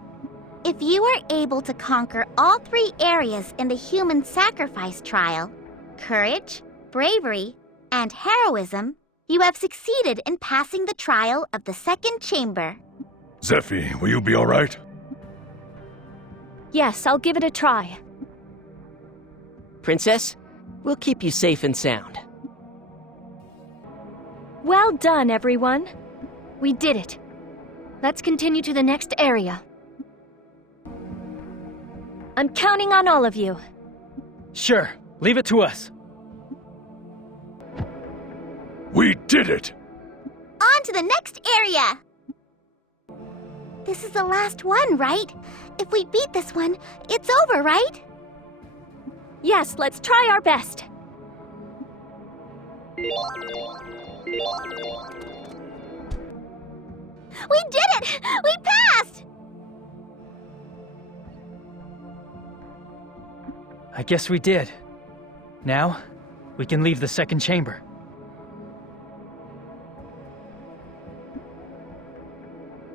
If you are able to conquer all 3 areas in the human sacrifice trial, courage, bravery, and heroism, you have succeeded in passing the trial of the second chamber. Zephy, will you be all right? Yes, I'll give it a try. Princess, we'll keep you safe and sound. Well done, everyone. We did it. Let's continue to the next area. I'm counting on all of you. Sure, leave it to us. We did it! On to the next area! This is the last one, right? If we beat this one, it's over, right? Yes, let's try our best. We did it! We passed! I guess we did. Now, we can leave the second chamber.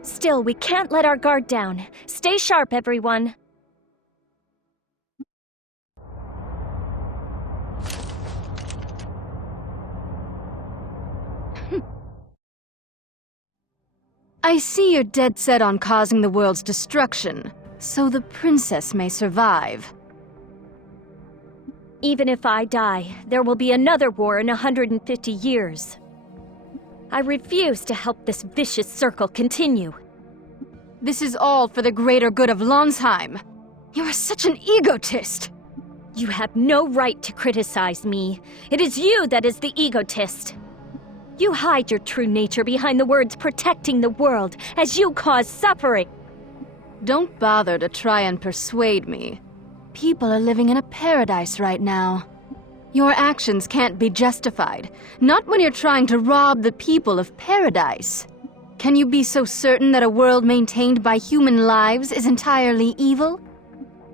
Still, we can't let our guard down. Stay sharp, everyone. I see you're dead set on causing the world's destruction, so the princess may survive. Even if I die, there will be another war in 150 years. I refuse to help this vicious circle continue. This is all for the greater good of Lonsheim. You are such an egotist. You have no right to criticize me. It is you that is the egotist. You hide your true nature behind the words protecting the world as you cause suffering. Don't bother to try and persuade me. People are living in a paradise right now. Your actions can't be justified, not when you're trying to rob the people of paradise. Can you be so certain that a world maintained by human lives is entirely evil?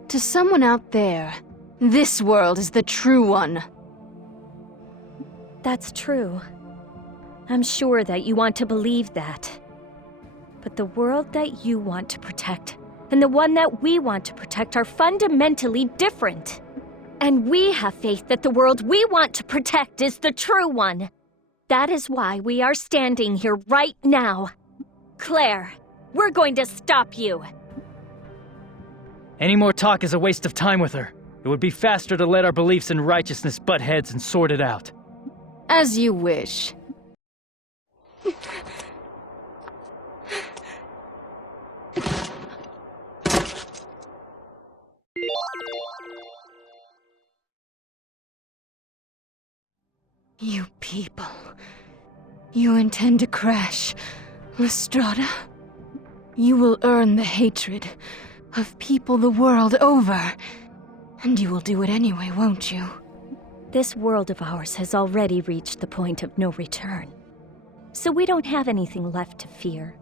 To someone out there, this world is the true one. That's true. I'm sure that you want to believe that. But the world that you want to protect and the one that we want to protect are fundamentally different. And we have faith that the world we want to protect is the true one. That is why we are standing here right now. Claire, we're going to stop you. Any more talk is a waste of time with her. It would be faster to let our beliefs in righteousness butt heads and sort it out. As you wish. You people. You intend to crash, Lestrada? You will earn the hatred of people the world over. And you will do it anyway, won't you? This world of ours has already reached the point of no return. So we don't have anything left to fear.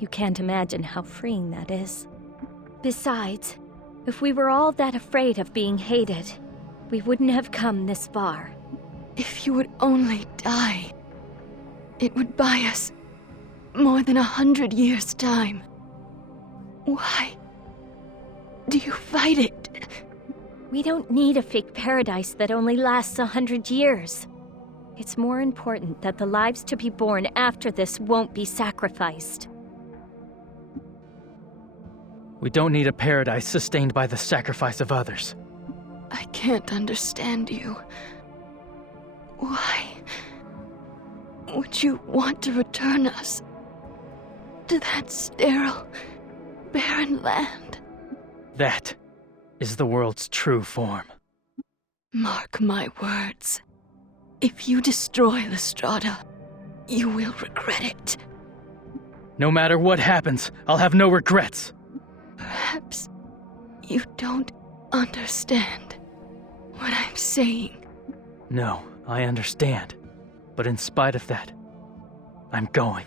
You can't imagine how freeing that is. Besides, if we were all that afraid of being hated, we wouldn't have come this far. If you would only die, it would buy us more than 100 years' time. Why do you fight it? We don't need a fake paradise that only lasts 100 years. It's more important that the lives to be born after this won't be sacrificed. We don't need a paradise sustained by the sacrifice of others. I can't understand you. Why would you want to return us to that sterile, barren land? That is the world's true form. Mark my words. If you destroy Lestrada, you will regret it. No matter what happens, I'll have no regrets. Perhaps you don't understand what I'm saying. No, I understand. But in spite of that, I'm going.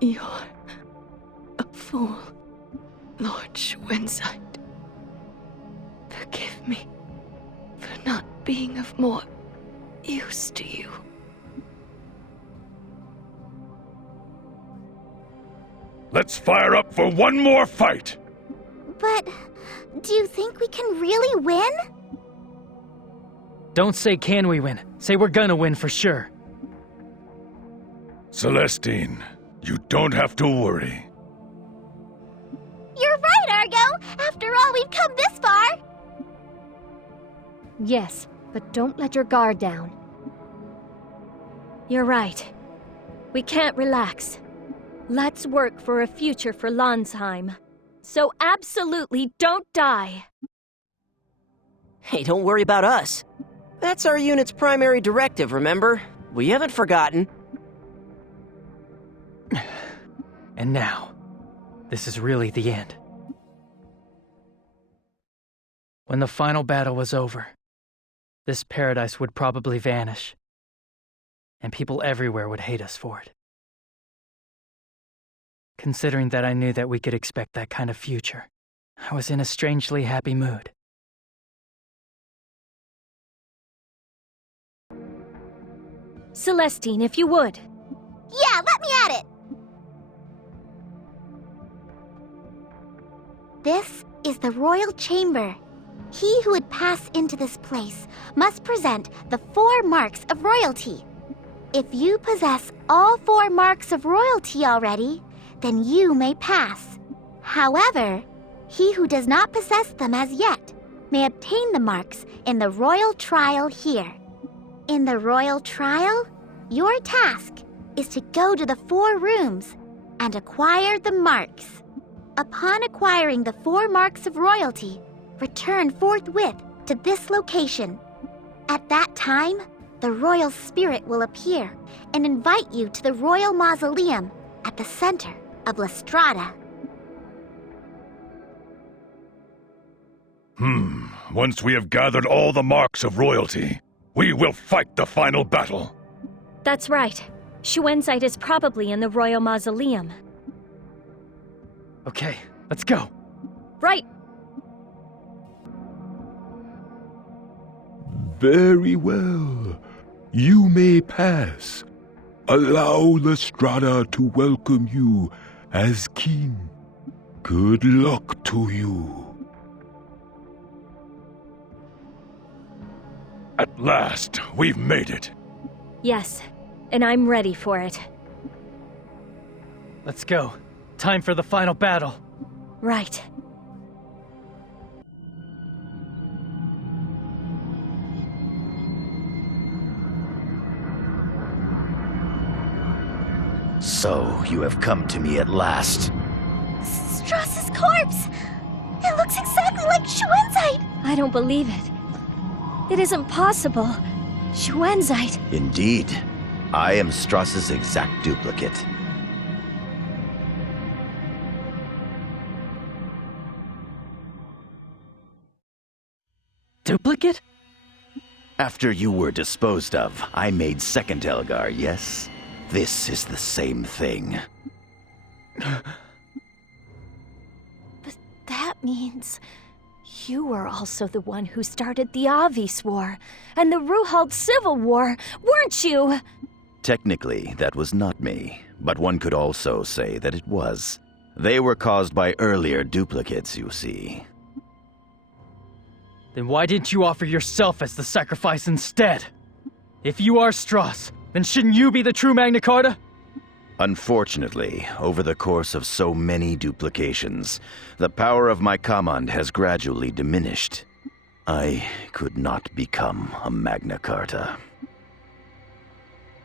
You're a fool, Lord Schwenzeit. Forgive me for not being of more use to you. Let's fire up for one more fight! But do you think we can really win? Don't say can we win. Say we're gonna win for sure. Celestine, you don't have to worry. You're right, Argo! After all, we've come this far! Yes, but don't let your guard down. You're right. We can't relax. Let's work for a future for Landsheim. So absolutely don't die. Hey, don't worry about us. That's our unit's primary directive, remember? We haven't forgotten. And now, this is really the end. When the final battle was over, this paradise would probably vanish, and people everywhere would hate us for it. Considering that I knew that we could expect that kind of future, I was in a strangely happy mood. Celestine, if you would. Yeah, let me at it! This is the royal chamber. He who would pass into this place must present the 4 marks of royalty. If you possess all 4 marks of royalty already, then you may pass. However, he who does not possess them as yet may obtain the marks in the royal trial here. In the royal trial, your task is to go to the 4 rooms and acquire the marks. Upon acquiring the 4 marks of royalty, return forthwith to this location. At that time, the royal spirit will appear and invite you to the royal mausoleum at the center of Lestrada. Once we have gathered all the marks of royalty, we will fight the final battle. That's right. Schwenzeit is probably in the royal mausoleum. Okay, let's go. Right. Very well. You may pass. Allow Lestrada to welcome you as king. Good luck to you. At last, we've made it. Yes, and I'm ready for it. Let's go. Time for the final battle. Right. So, you have come to me at last. Strauss's corpse! It looks exactly like Schwenzeit! I don't believe it. It isn't possible. Schwenzeit. Indeed. I am Strauss's exact duplicate. Duplicate? After you were disposed of, I made second Elgar, yes? This is the same thing. But that means you were also the one who started the Avis War and the Ruhald Civil War, weren't you? Technically, that was not me, but one could also say that it was. They were caused by earlier duplicates, you see. Then why didn't you offer yourself as the sacrifice instead? If you are Stross, then shouldn't you be the true Magna Carta? Unfortunately, over the course of so many duplications, the power of my command has gradually diminished. I could not become a Magna Carta.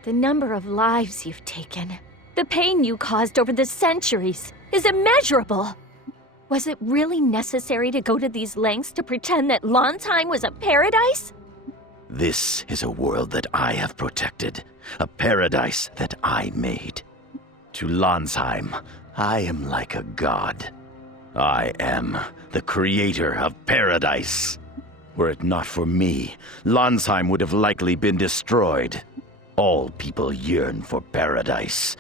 The number of lives you've taken, the pain you caused over the centuries, is immeasurable. Was it really necessary to go to these lengths to pretend that Lansheim was a paradise? This is a world that I have protected, a paradise that I made. To Lansheim, I am like a god. I am the creator of paradise. Were it not for me, Lansheim would have likely been destroyed. All people yearn for paradise.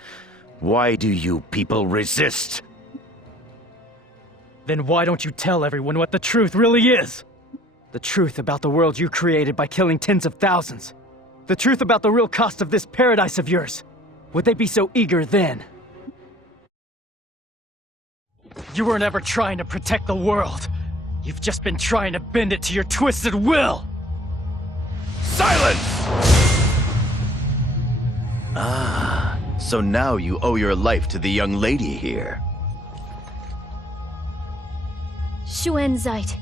Why do you people resist? Then why don't you tell everyone what the truth really is? The truth about the world you created by killing tens of thousands. The truth about the real cost of this paradise of yours. Would they be so eager then? You weren't ever trying to protect the world. You've just been trying to bend it to your twisted will! Silence! Ah, so now you owe your life to the young lady here. Schwenzeit.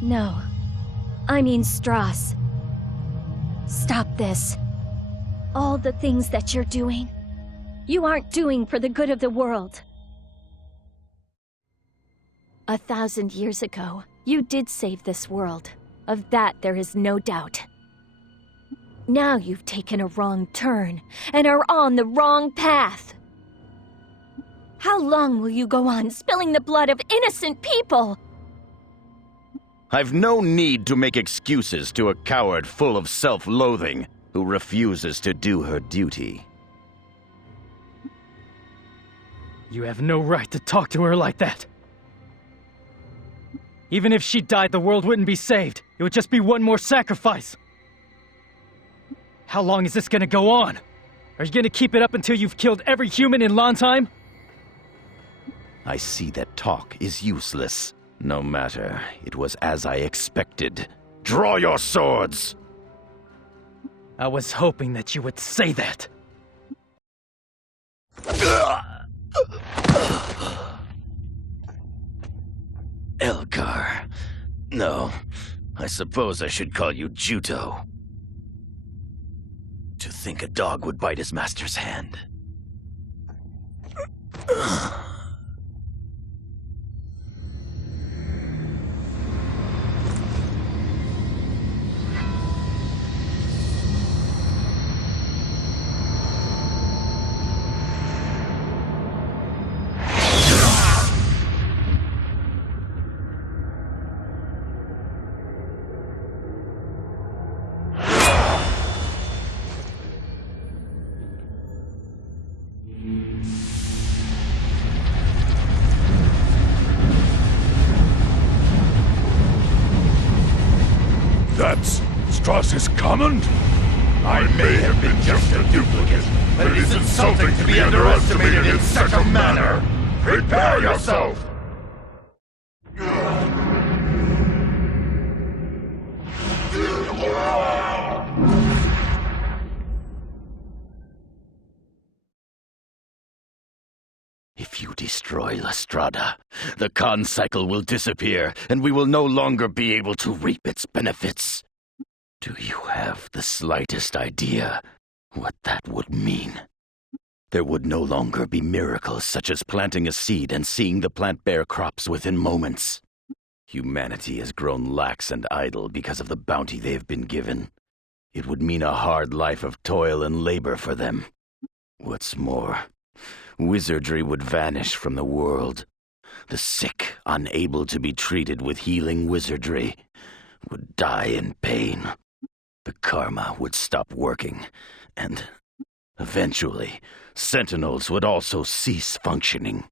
No. I mean Stross. Stop this. All the things that you're doing, you aren't doing for the good of the world. 1,000 years ago, you did save this world. Of that, there is no doubt. Now you've taken a wrong turn, and are on the wrong path. How long will you go on spilling the blood of innocent people? I've no need to make excuses to a coward full of self-loathing who refuses to do her duty. You have no right to talk to her like that. Even if she died, the world wouldn't be saved. It would just be one more sacrifice. How long is this gonna go on? Are you gonna keep it up until you've killed every human in Lansheim? I see that talk is useless. No matter, it was as I expected. Draw your swords! I was hoping that you would say that. Elgar. No, I suppose I should call you Juto. To think a dog would bite his master's hand. That's Stross's command? I may have been just a duplicate, but it is insulting to be underestimated in such a manner. Prepare yourself! If you destroy La Strada, the Khan cycle will disappear, and we will no longer be able to reap its benefits. Do you have the slightest idea what that would mean? There would no longer be miracles such as planting a seed and seeing the plant bear crops within moments. Humanity has grown lax and idle because of the bounty they have been given. It would mean a hard life of toil and labor for them. What's more, wizardry would vanish from the world. The sick, unable to be treated with healing wizardry, would die in pain. The karma would stop working, and Eventually, Sentinels would also cease functioning.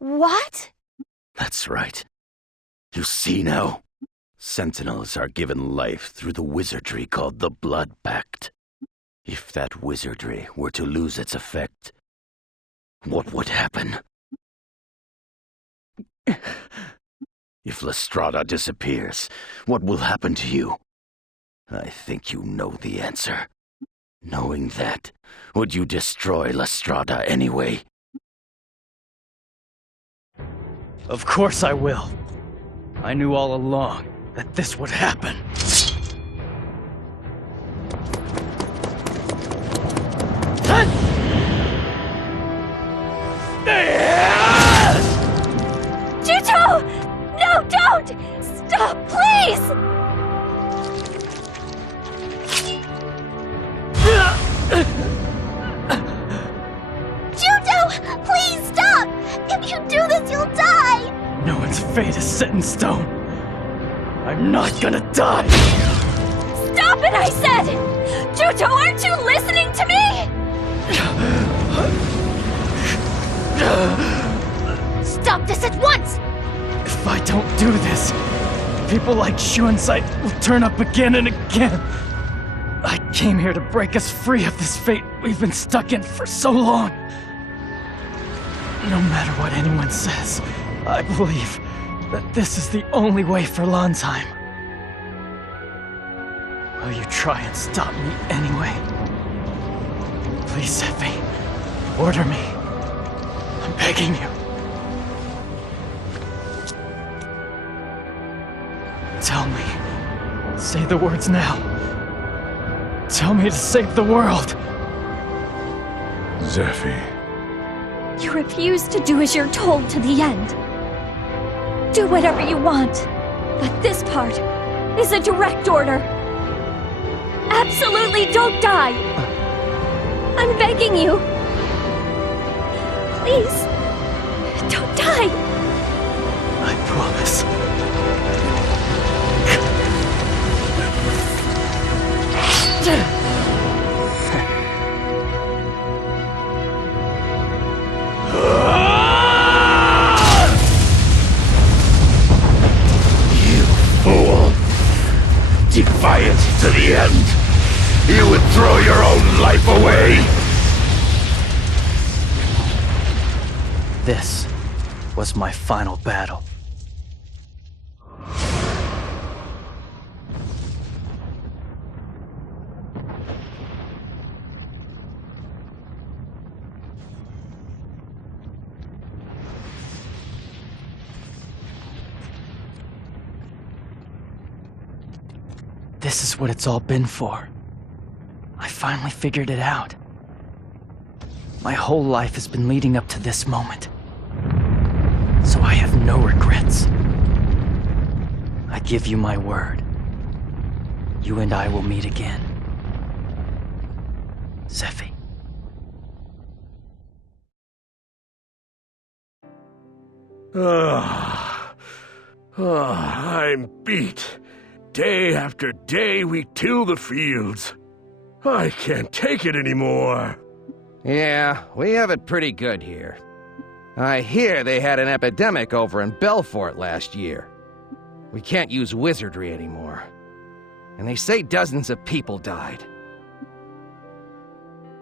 What? That's right. You see now? Sentinels are given life through the wizardry called the Blood Pact. If that wizardry were to lose its effect, what would happen? If Lestrada disappears, what will happen to you? I think you know the answer. Knowing that, would you destroy Lestrada anyway? Of course I will. I knew all along that this would happen. Juto! No, don't! Stop, please! Judo! Please stop! If you do this, you'll die! No one's fate is set in stone. I'm not gonna die! Stop it, I said! Juto, aren't you listening to me? Stop this at once! If I don't do this, people like Shuensite will turn up again and again. I came here to break us free of this fate we've been stuck in for so long. No matter what anyone says, I believe that this is the only way for Landsheim. Will you try and stop me anyway? Please, Sephi, order me. I'm begging you. Tell me. Say the words now. Tell me to save the world. Zephi. You refuse to do as you're told to the end. Do whatever you want, but this part is a direct order. Absolutely don't die. I'm begging you. Please, don't die. I promise. You fool! Defiant to the end! You would throw your own life away! This was my final battle. This is what it's all been for. I finally figured it out. My whole life has been leading up to this moment. So I have no regrets. I give you my word. You and I will meet again. Zephi. I'm beat. Day after day we till the fields. I can't take it anymore. Yeah, we have it pretty good here. I hear they had an epidemic over in Belfort last year. We can't use wizardry anymore. And they say dozens of people died.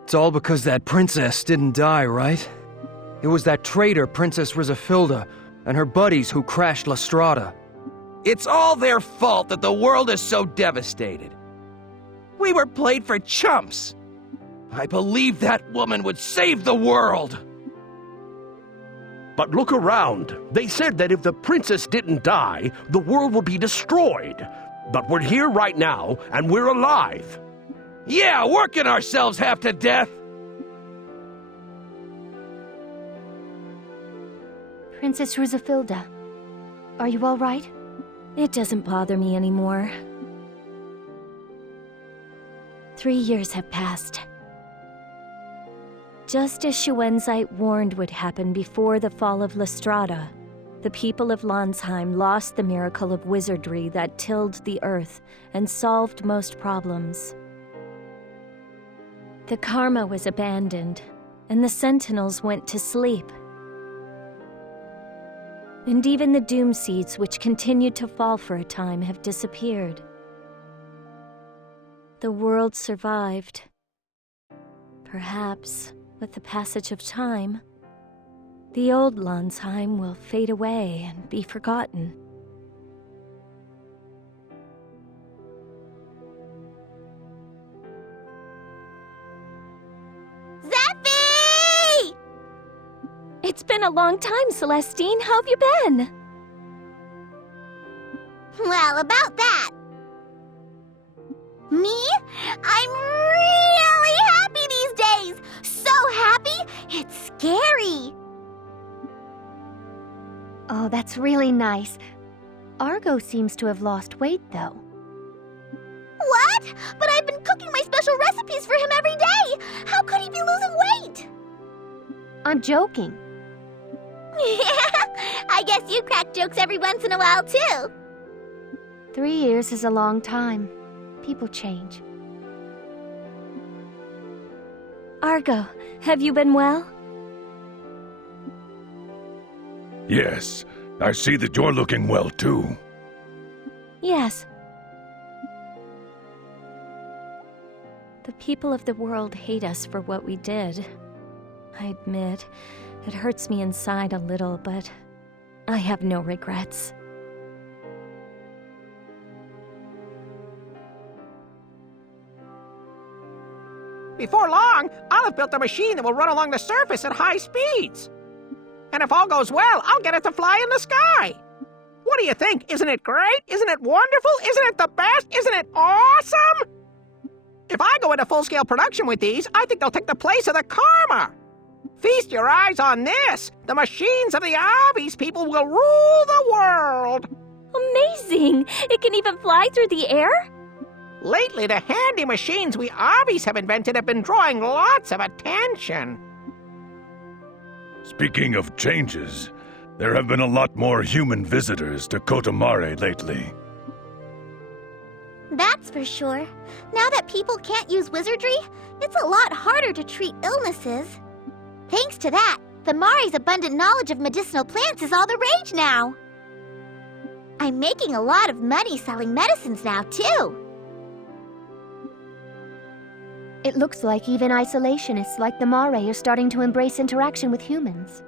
It's all because that princess didn't die, right? It was that traitor Princess Rizafilda and her buddies who crashed Lestrada. It's all their fault that the world is so devastated. We were played for chumps. I believe that woman would save the world. But look around. They said that if the princess didn't die, the world would be destroyed. But we're here right now, and we're alive. Yeah, working ourselves half to death. Princess Rizafilda, are you all right? It doesn't bother me anymore. 3 years have passed. Just as Shuensite warned would happen before the fall of Lestrada, the people of Landsheim lost the miracle of wizardry that tilled the earth and solved most problems. The Karma was abandoned, and the Sentinels went to sleep. And even the Doom Seeds, which continued to fall for a time, have disappeared. The world survived. Perhaps, with the passage of time, the old Landsheim will fade away and be forgotten. Zeffy! It's been a long time, Celestine. How have you been? Well, about that. Me? I'm really happy these days! So happy, it's scary! Oh, that's really nice. Argo seems to have lost weight, though. What? But I've been cooking my special recipes for him every day! How could he be losing weight? I'm joking. I guess you crack jokes every once in a while, too. 3 years is a long time. People change. Argo, have you been well? Yes, I see that you're looking well too. Yes. The people of the world hate us for what we did. I admit, it hurts me inside a little, but I have no regrets. Before long, I'll have built a machine that will run along the surface at high speeds. And if all goes well, I'll get it to fly in the sky. What do you think? Isn't it great? Isn't it wonderful? Isn't it the best? Isn't it awesome? If I go into full-scale production with these, I think they'll take the place of the Karma. Feast your eyes on this. The machines of the Obbies people will rule the world. Amazing! It can even fly through the air? Lately, the handy machines we Obbies have invented have been drawing lots of attention. Speaking of changes, there have been a lot more human visitors to Kotomare lately. That's for sure. Now that people can't use wizardry, it's a lot harder to treat illnesses. Thanks to that, the Mari's abundant knowledge of medicinal plants is all the rage now. I'm making a lot of money selling medicines now, too. It looks like even isolationists like the Mare are starting to embrace interaction with humans.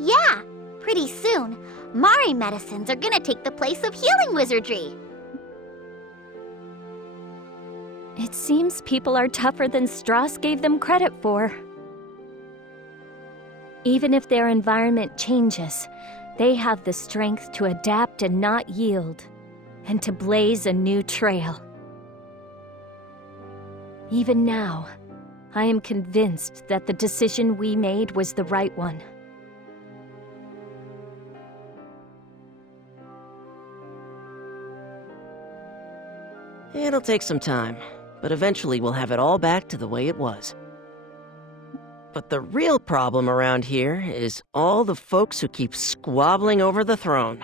Yeah, pretty soon, Mari medicines are gonna take the place of healing wizardry. It seems people are tougher than Strauss gave them credit for. Even if their environment changes, they have the strength to adapt and not yield, and to blaze a new trail. Even now, I am convinced that the decision we made was the right one. It'll take some time, but eventually we'll have it all back to the way it was. But the real problem around here is all the folks who keep squabbling over the throne.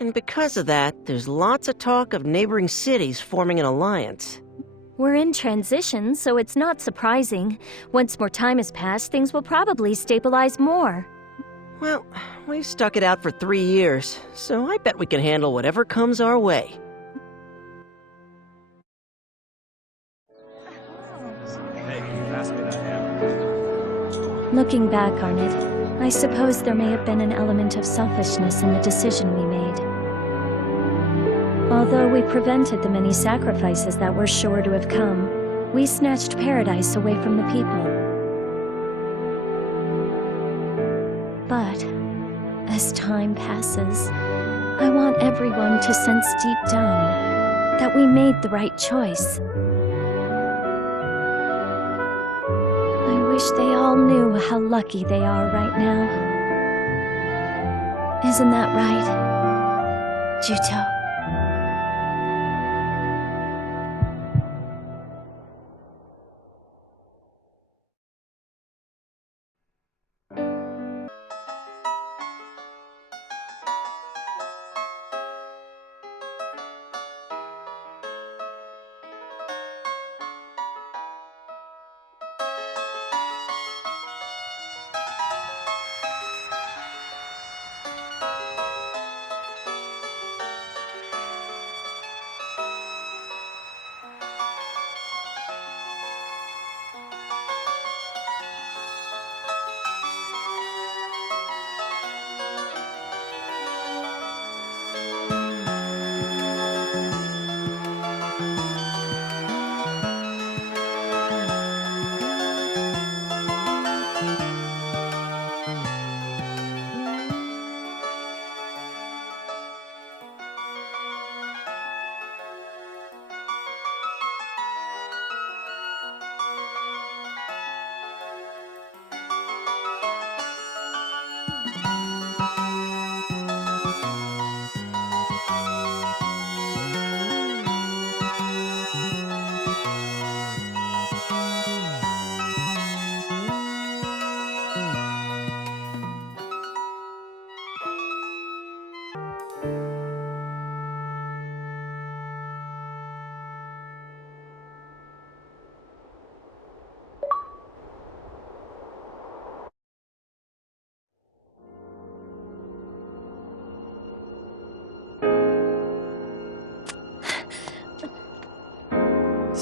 And because of that, there's lots of talk of neighboring cities forming an alliance. We're in transition, so it's not surprising. Once more time has passed, things will probably stabilize more. Well, we've stuck it out for 3 years, so I bet we can handle whatever comes our way. Looking back on it, I suppose there may have been an element of selfishness in the decision we made. Although we prevented the many sacrifices that were sure to have come, we snatched paradise away from the people. But, as time passes, I want everyone to sense deep down that we made the right choice. I wish they all knew how lucky they are right now. Isn't that right, Juto?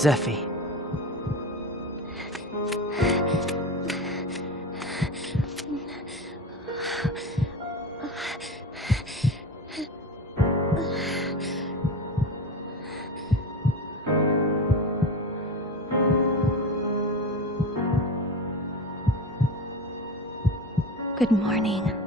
Zephi. Good morning.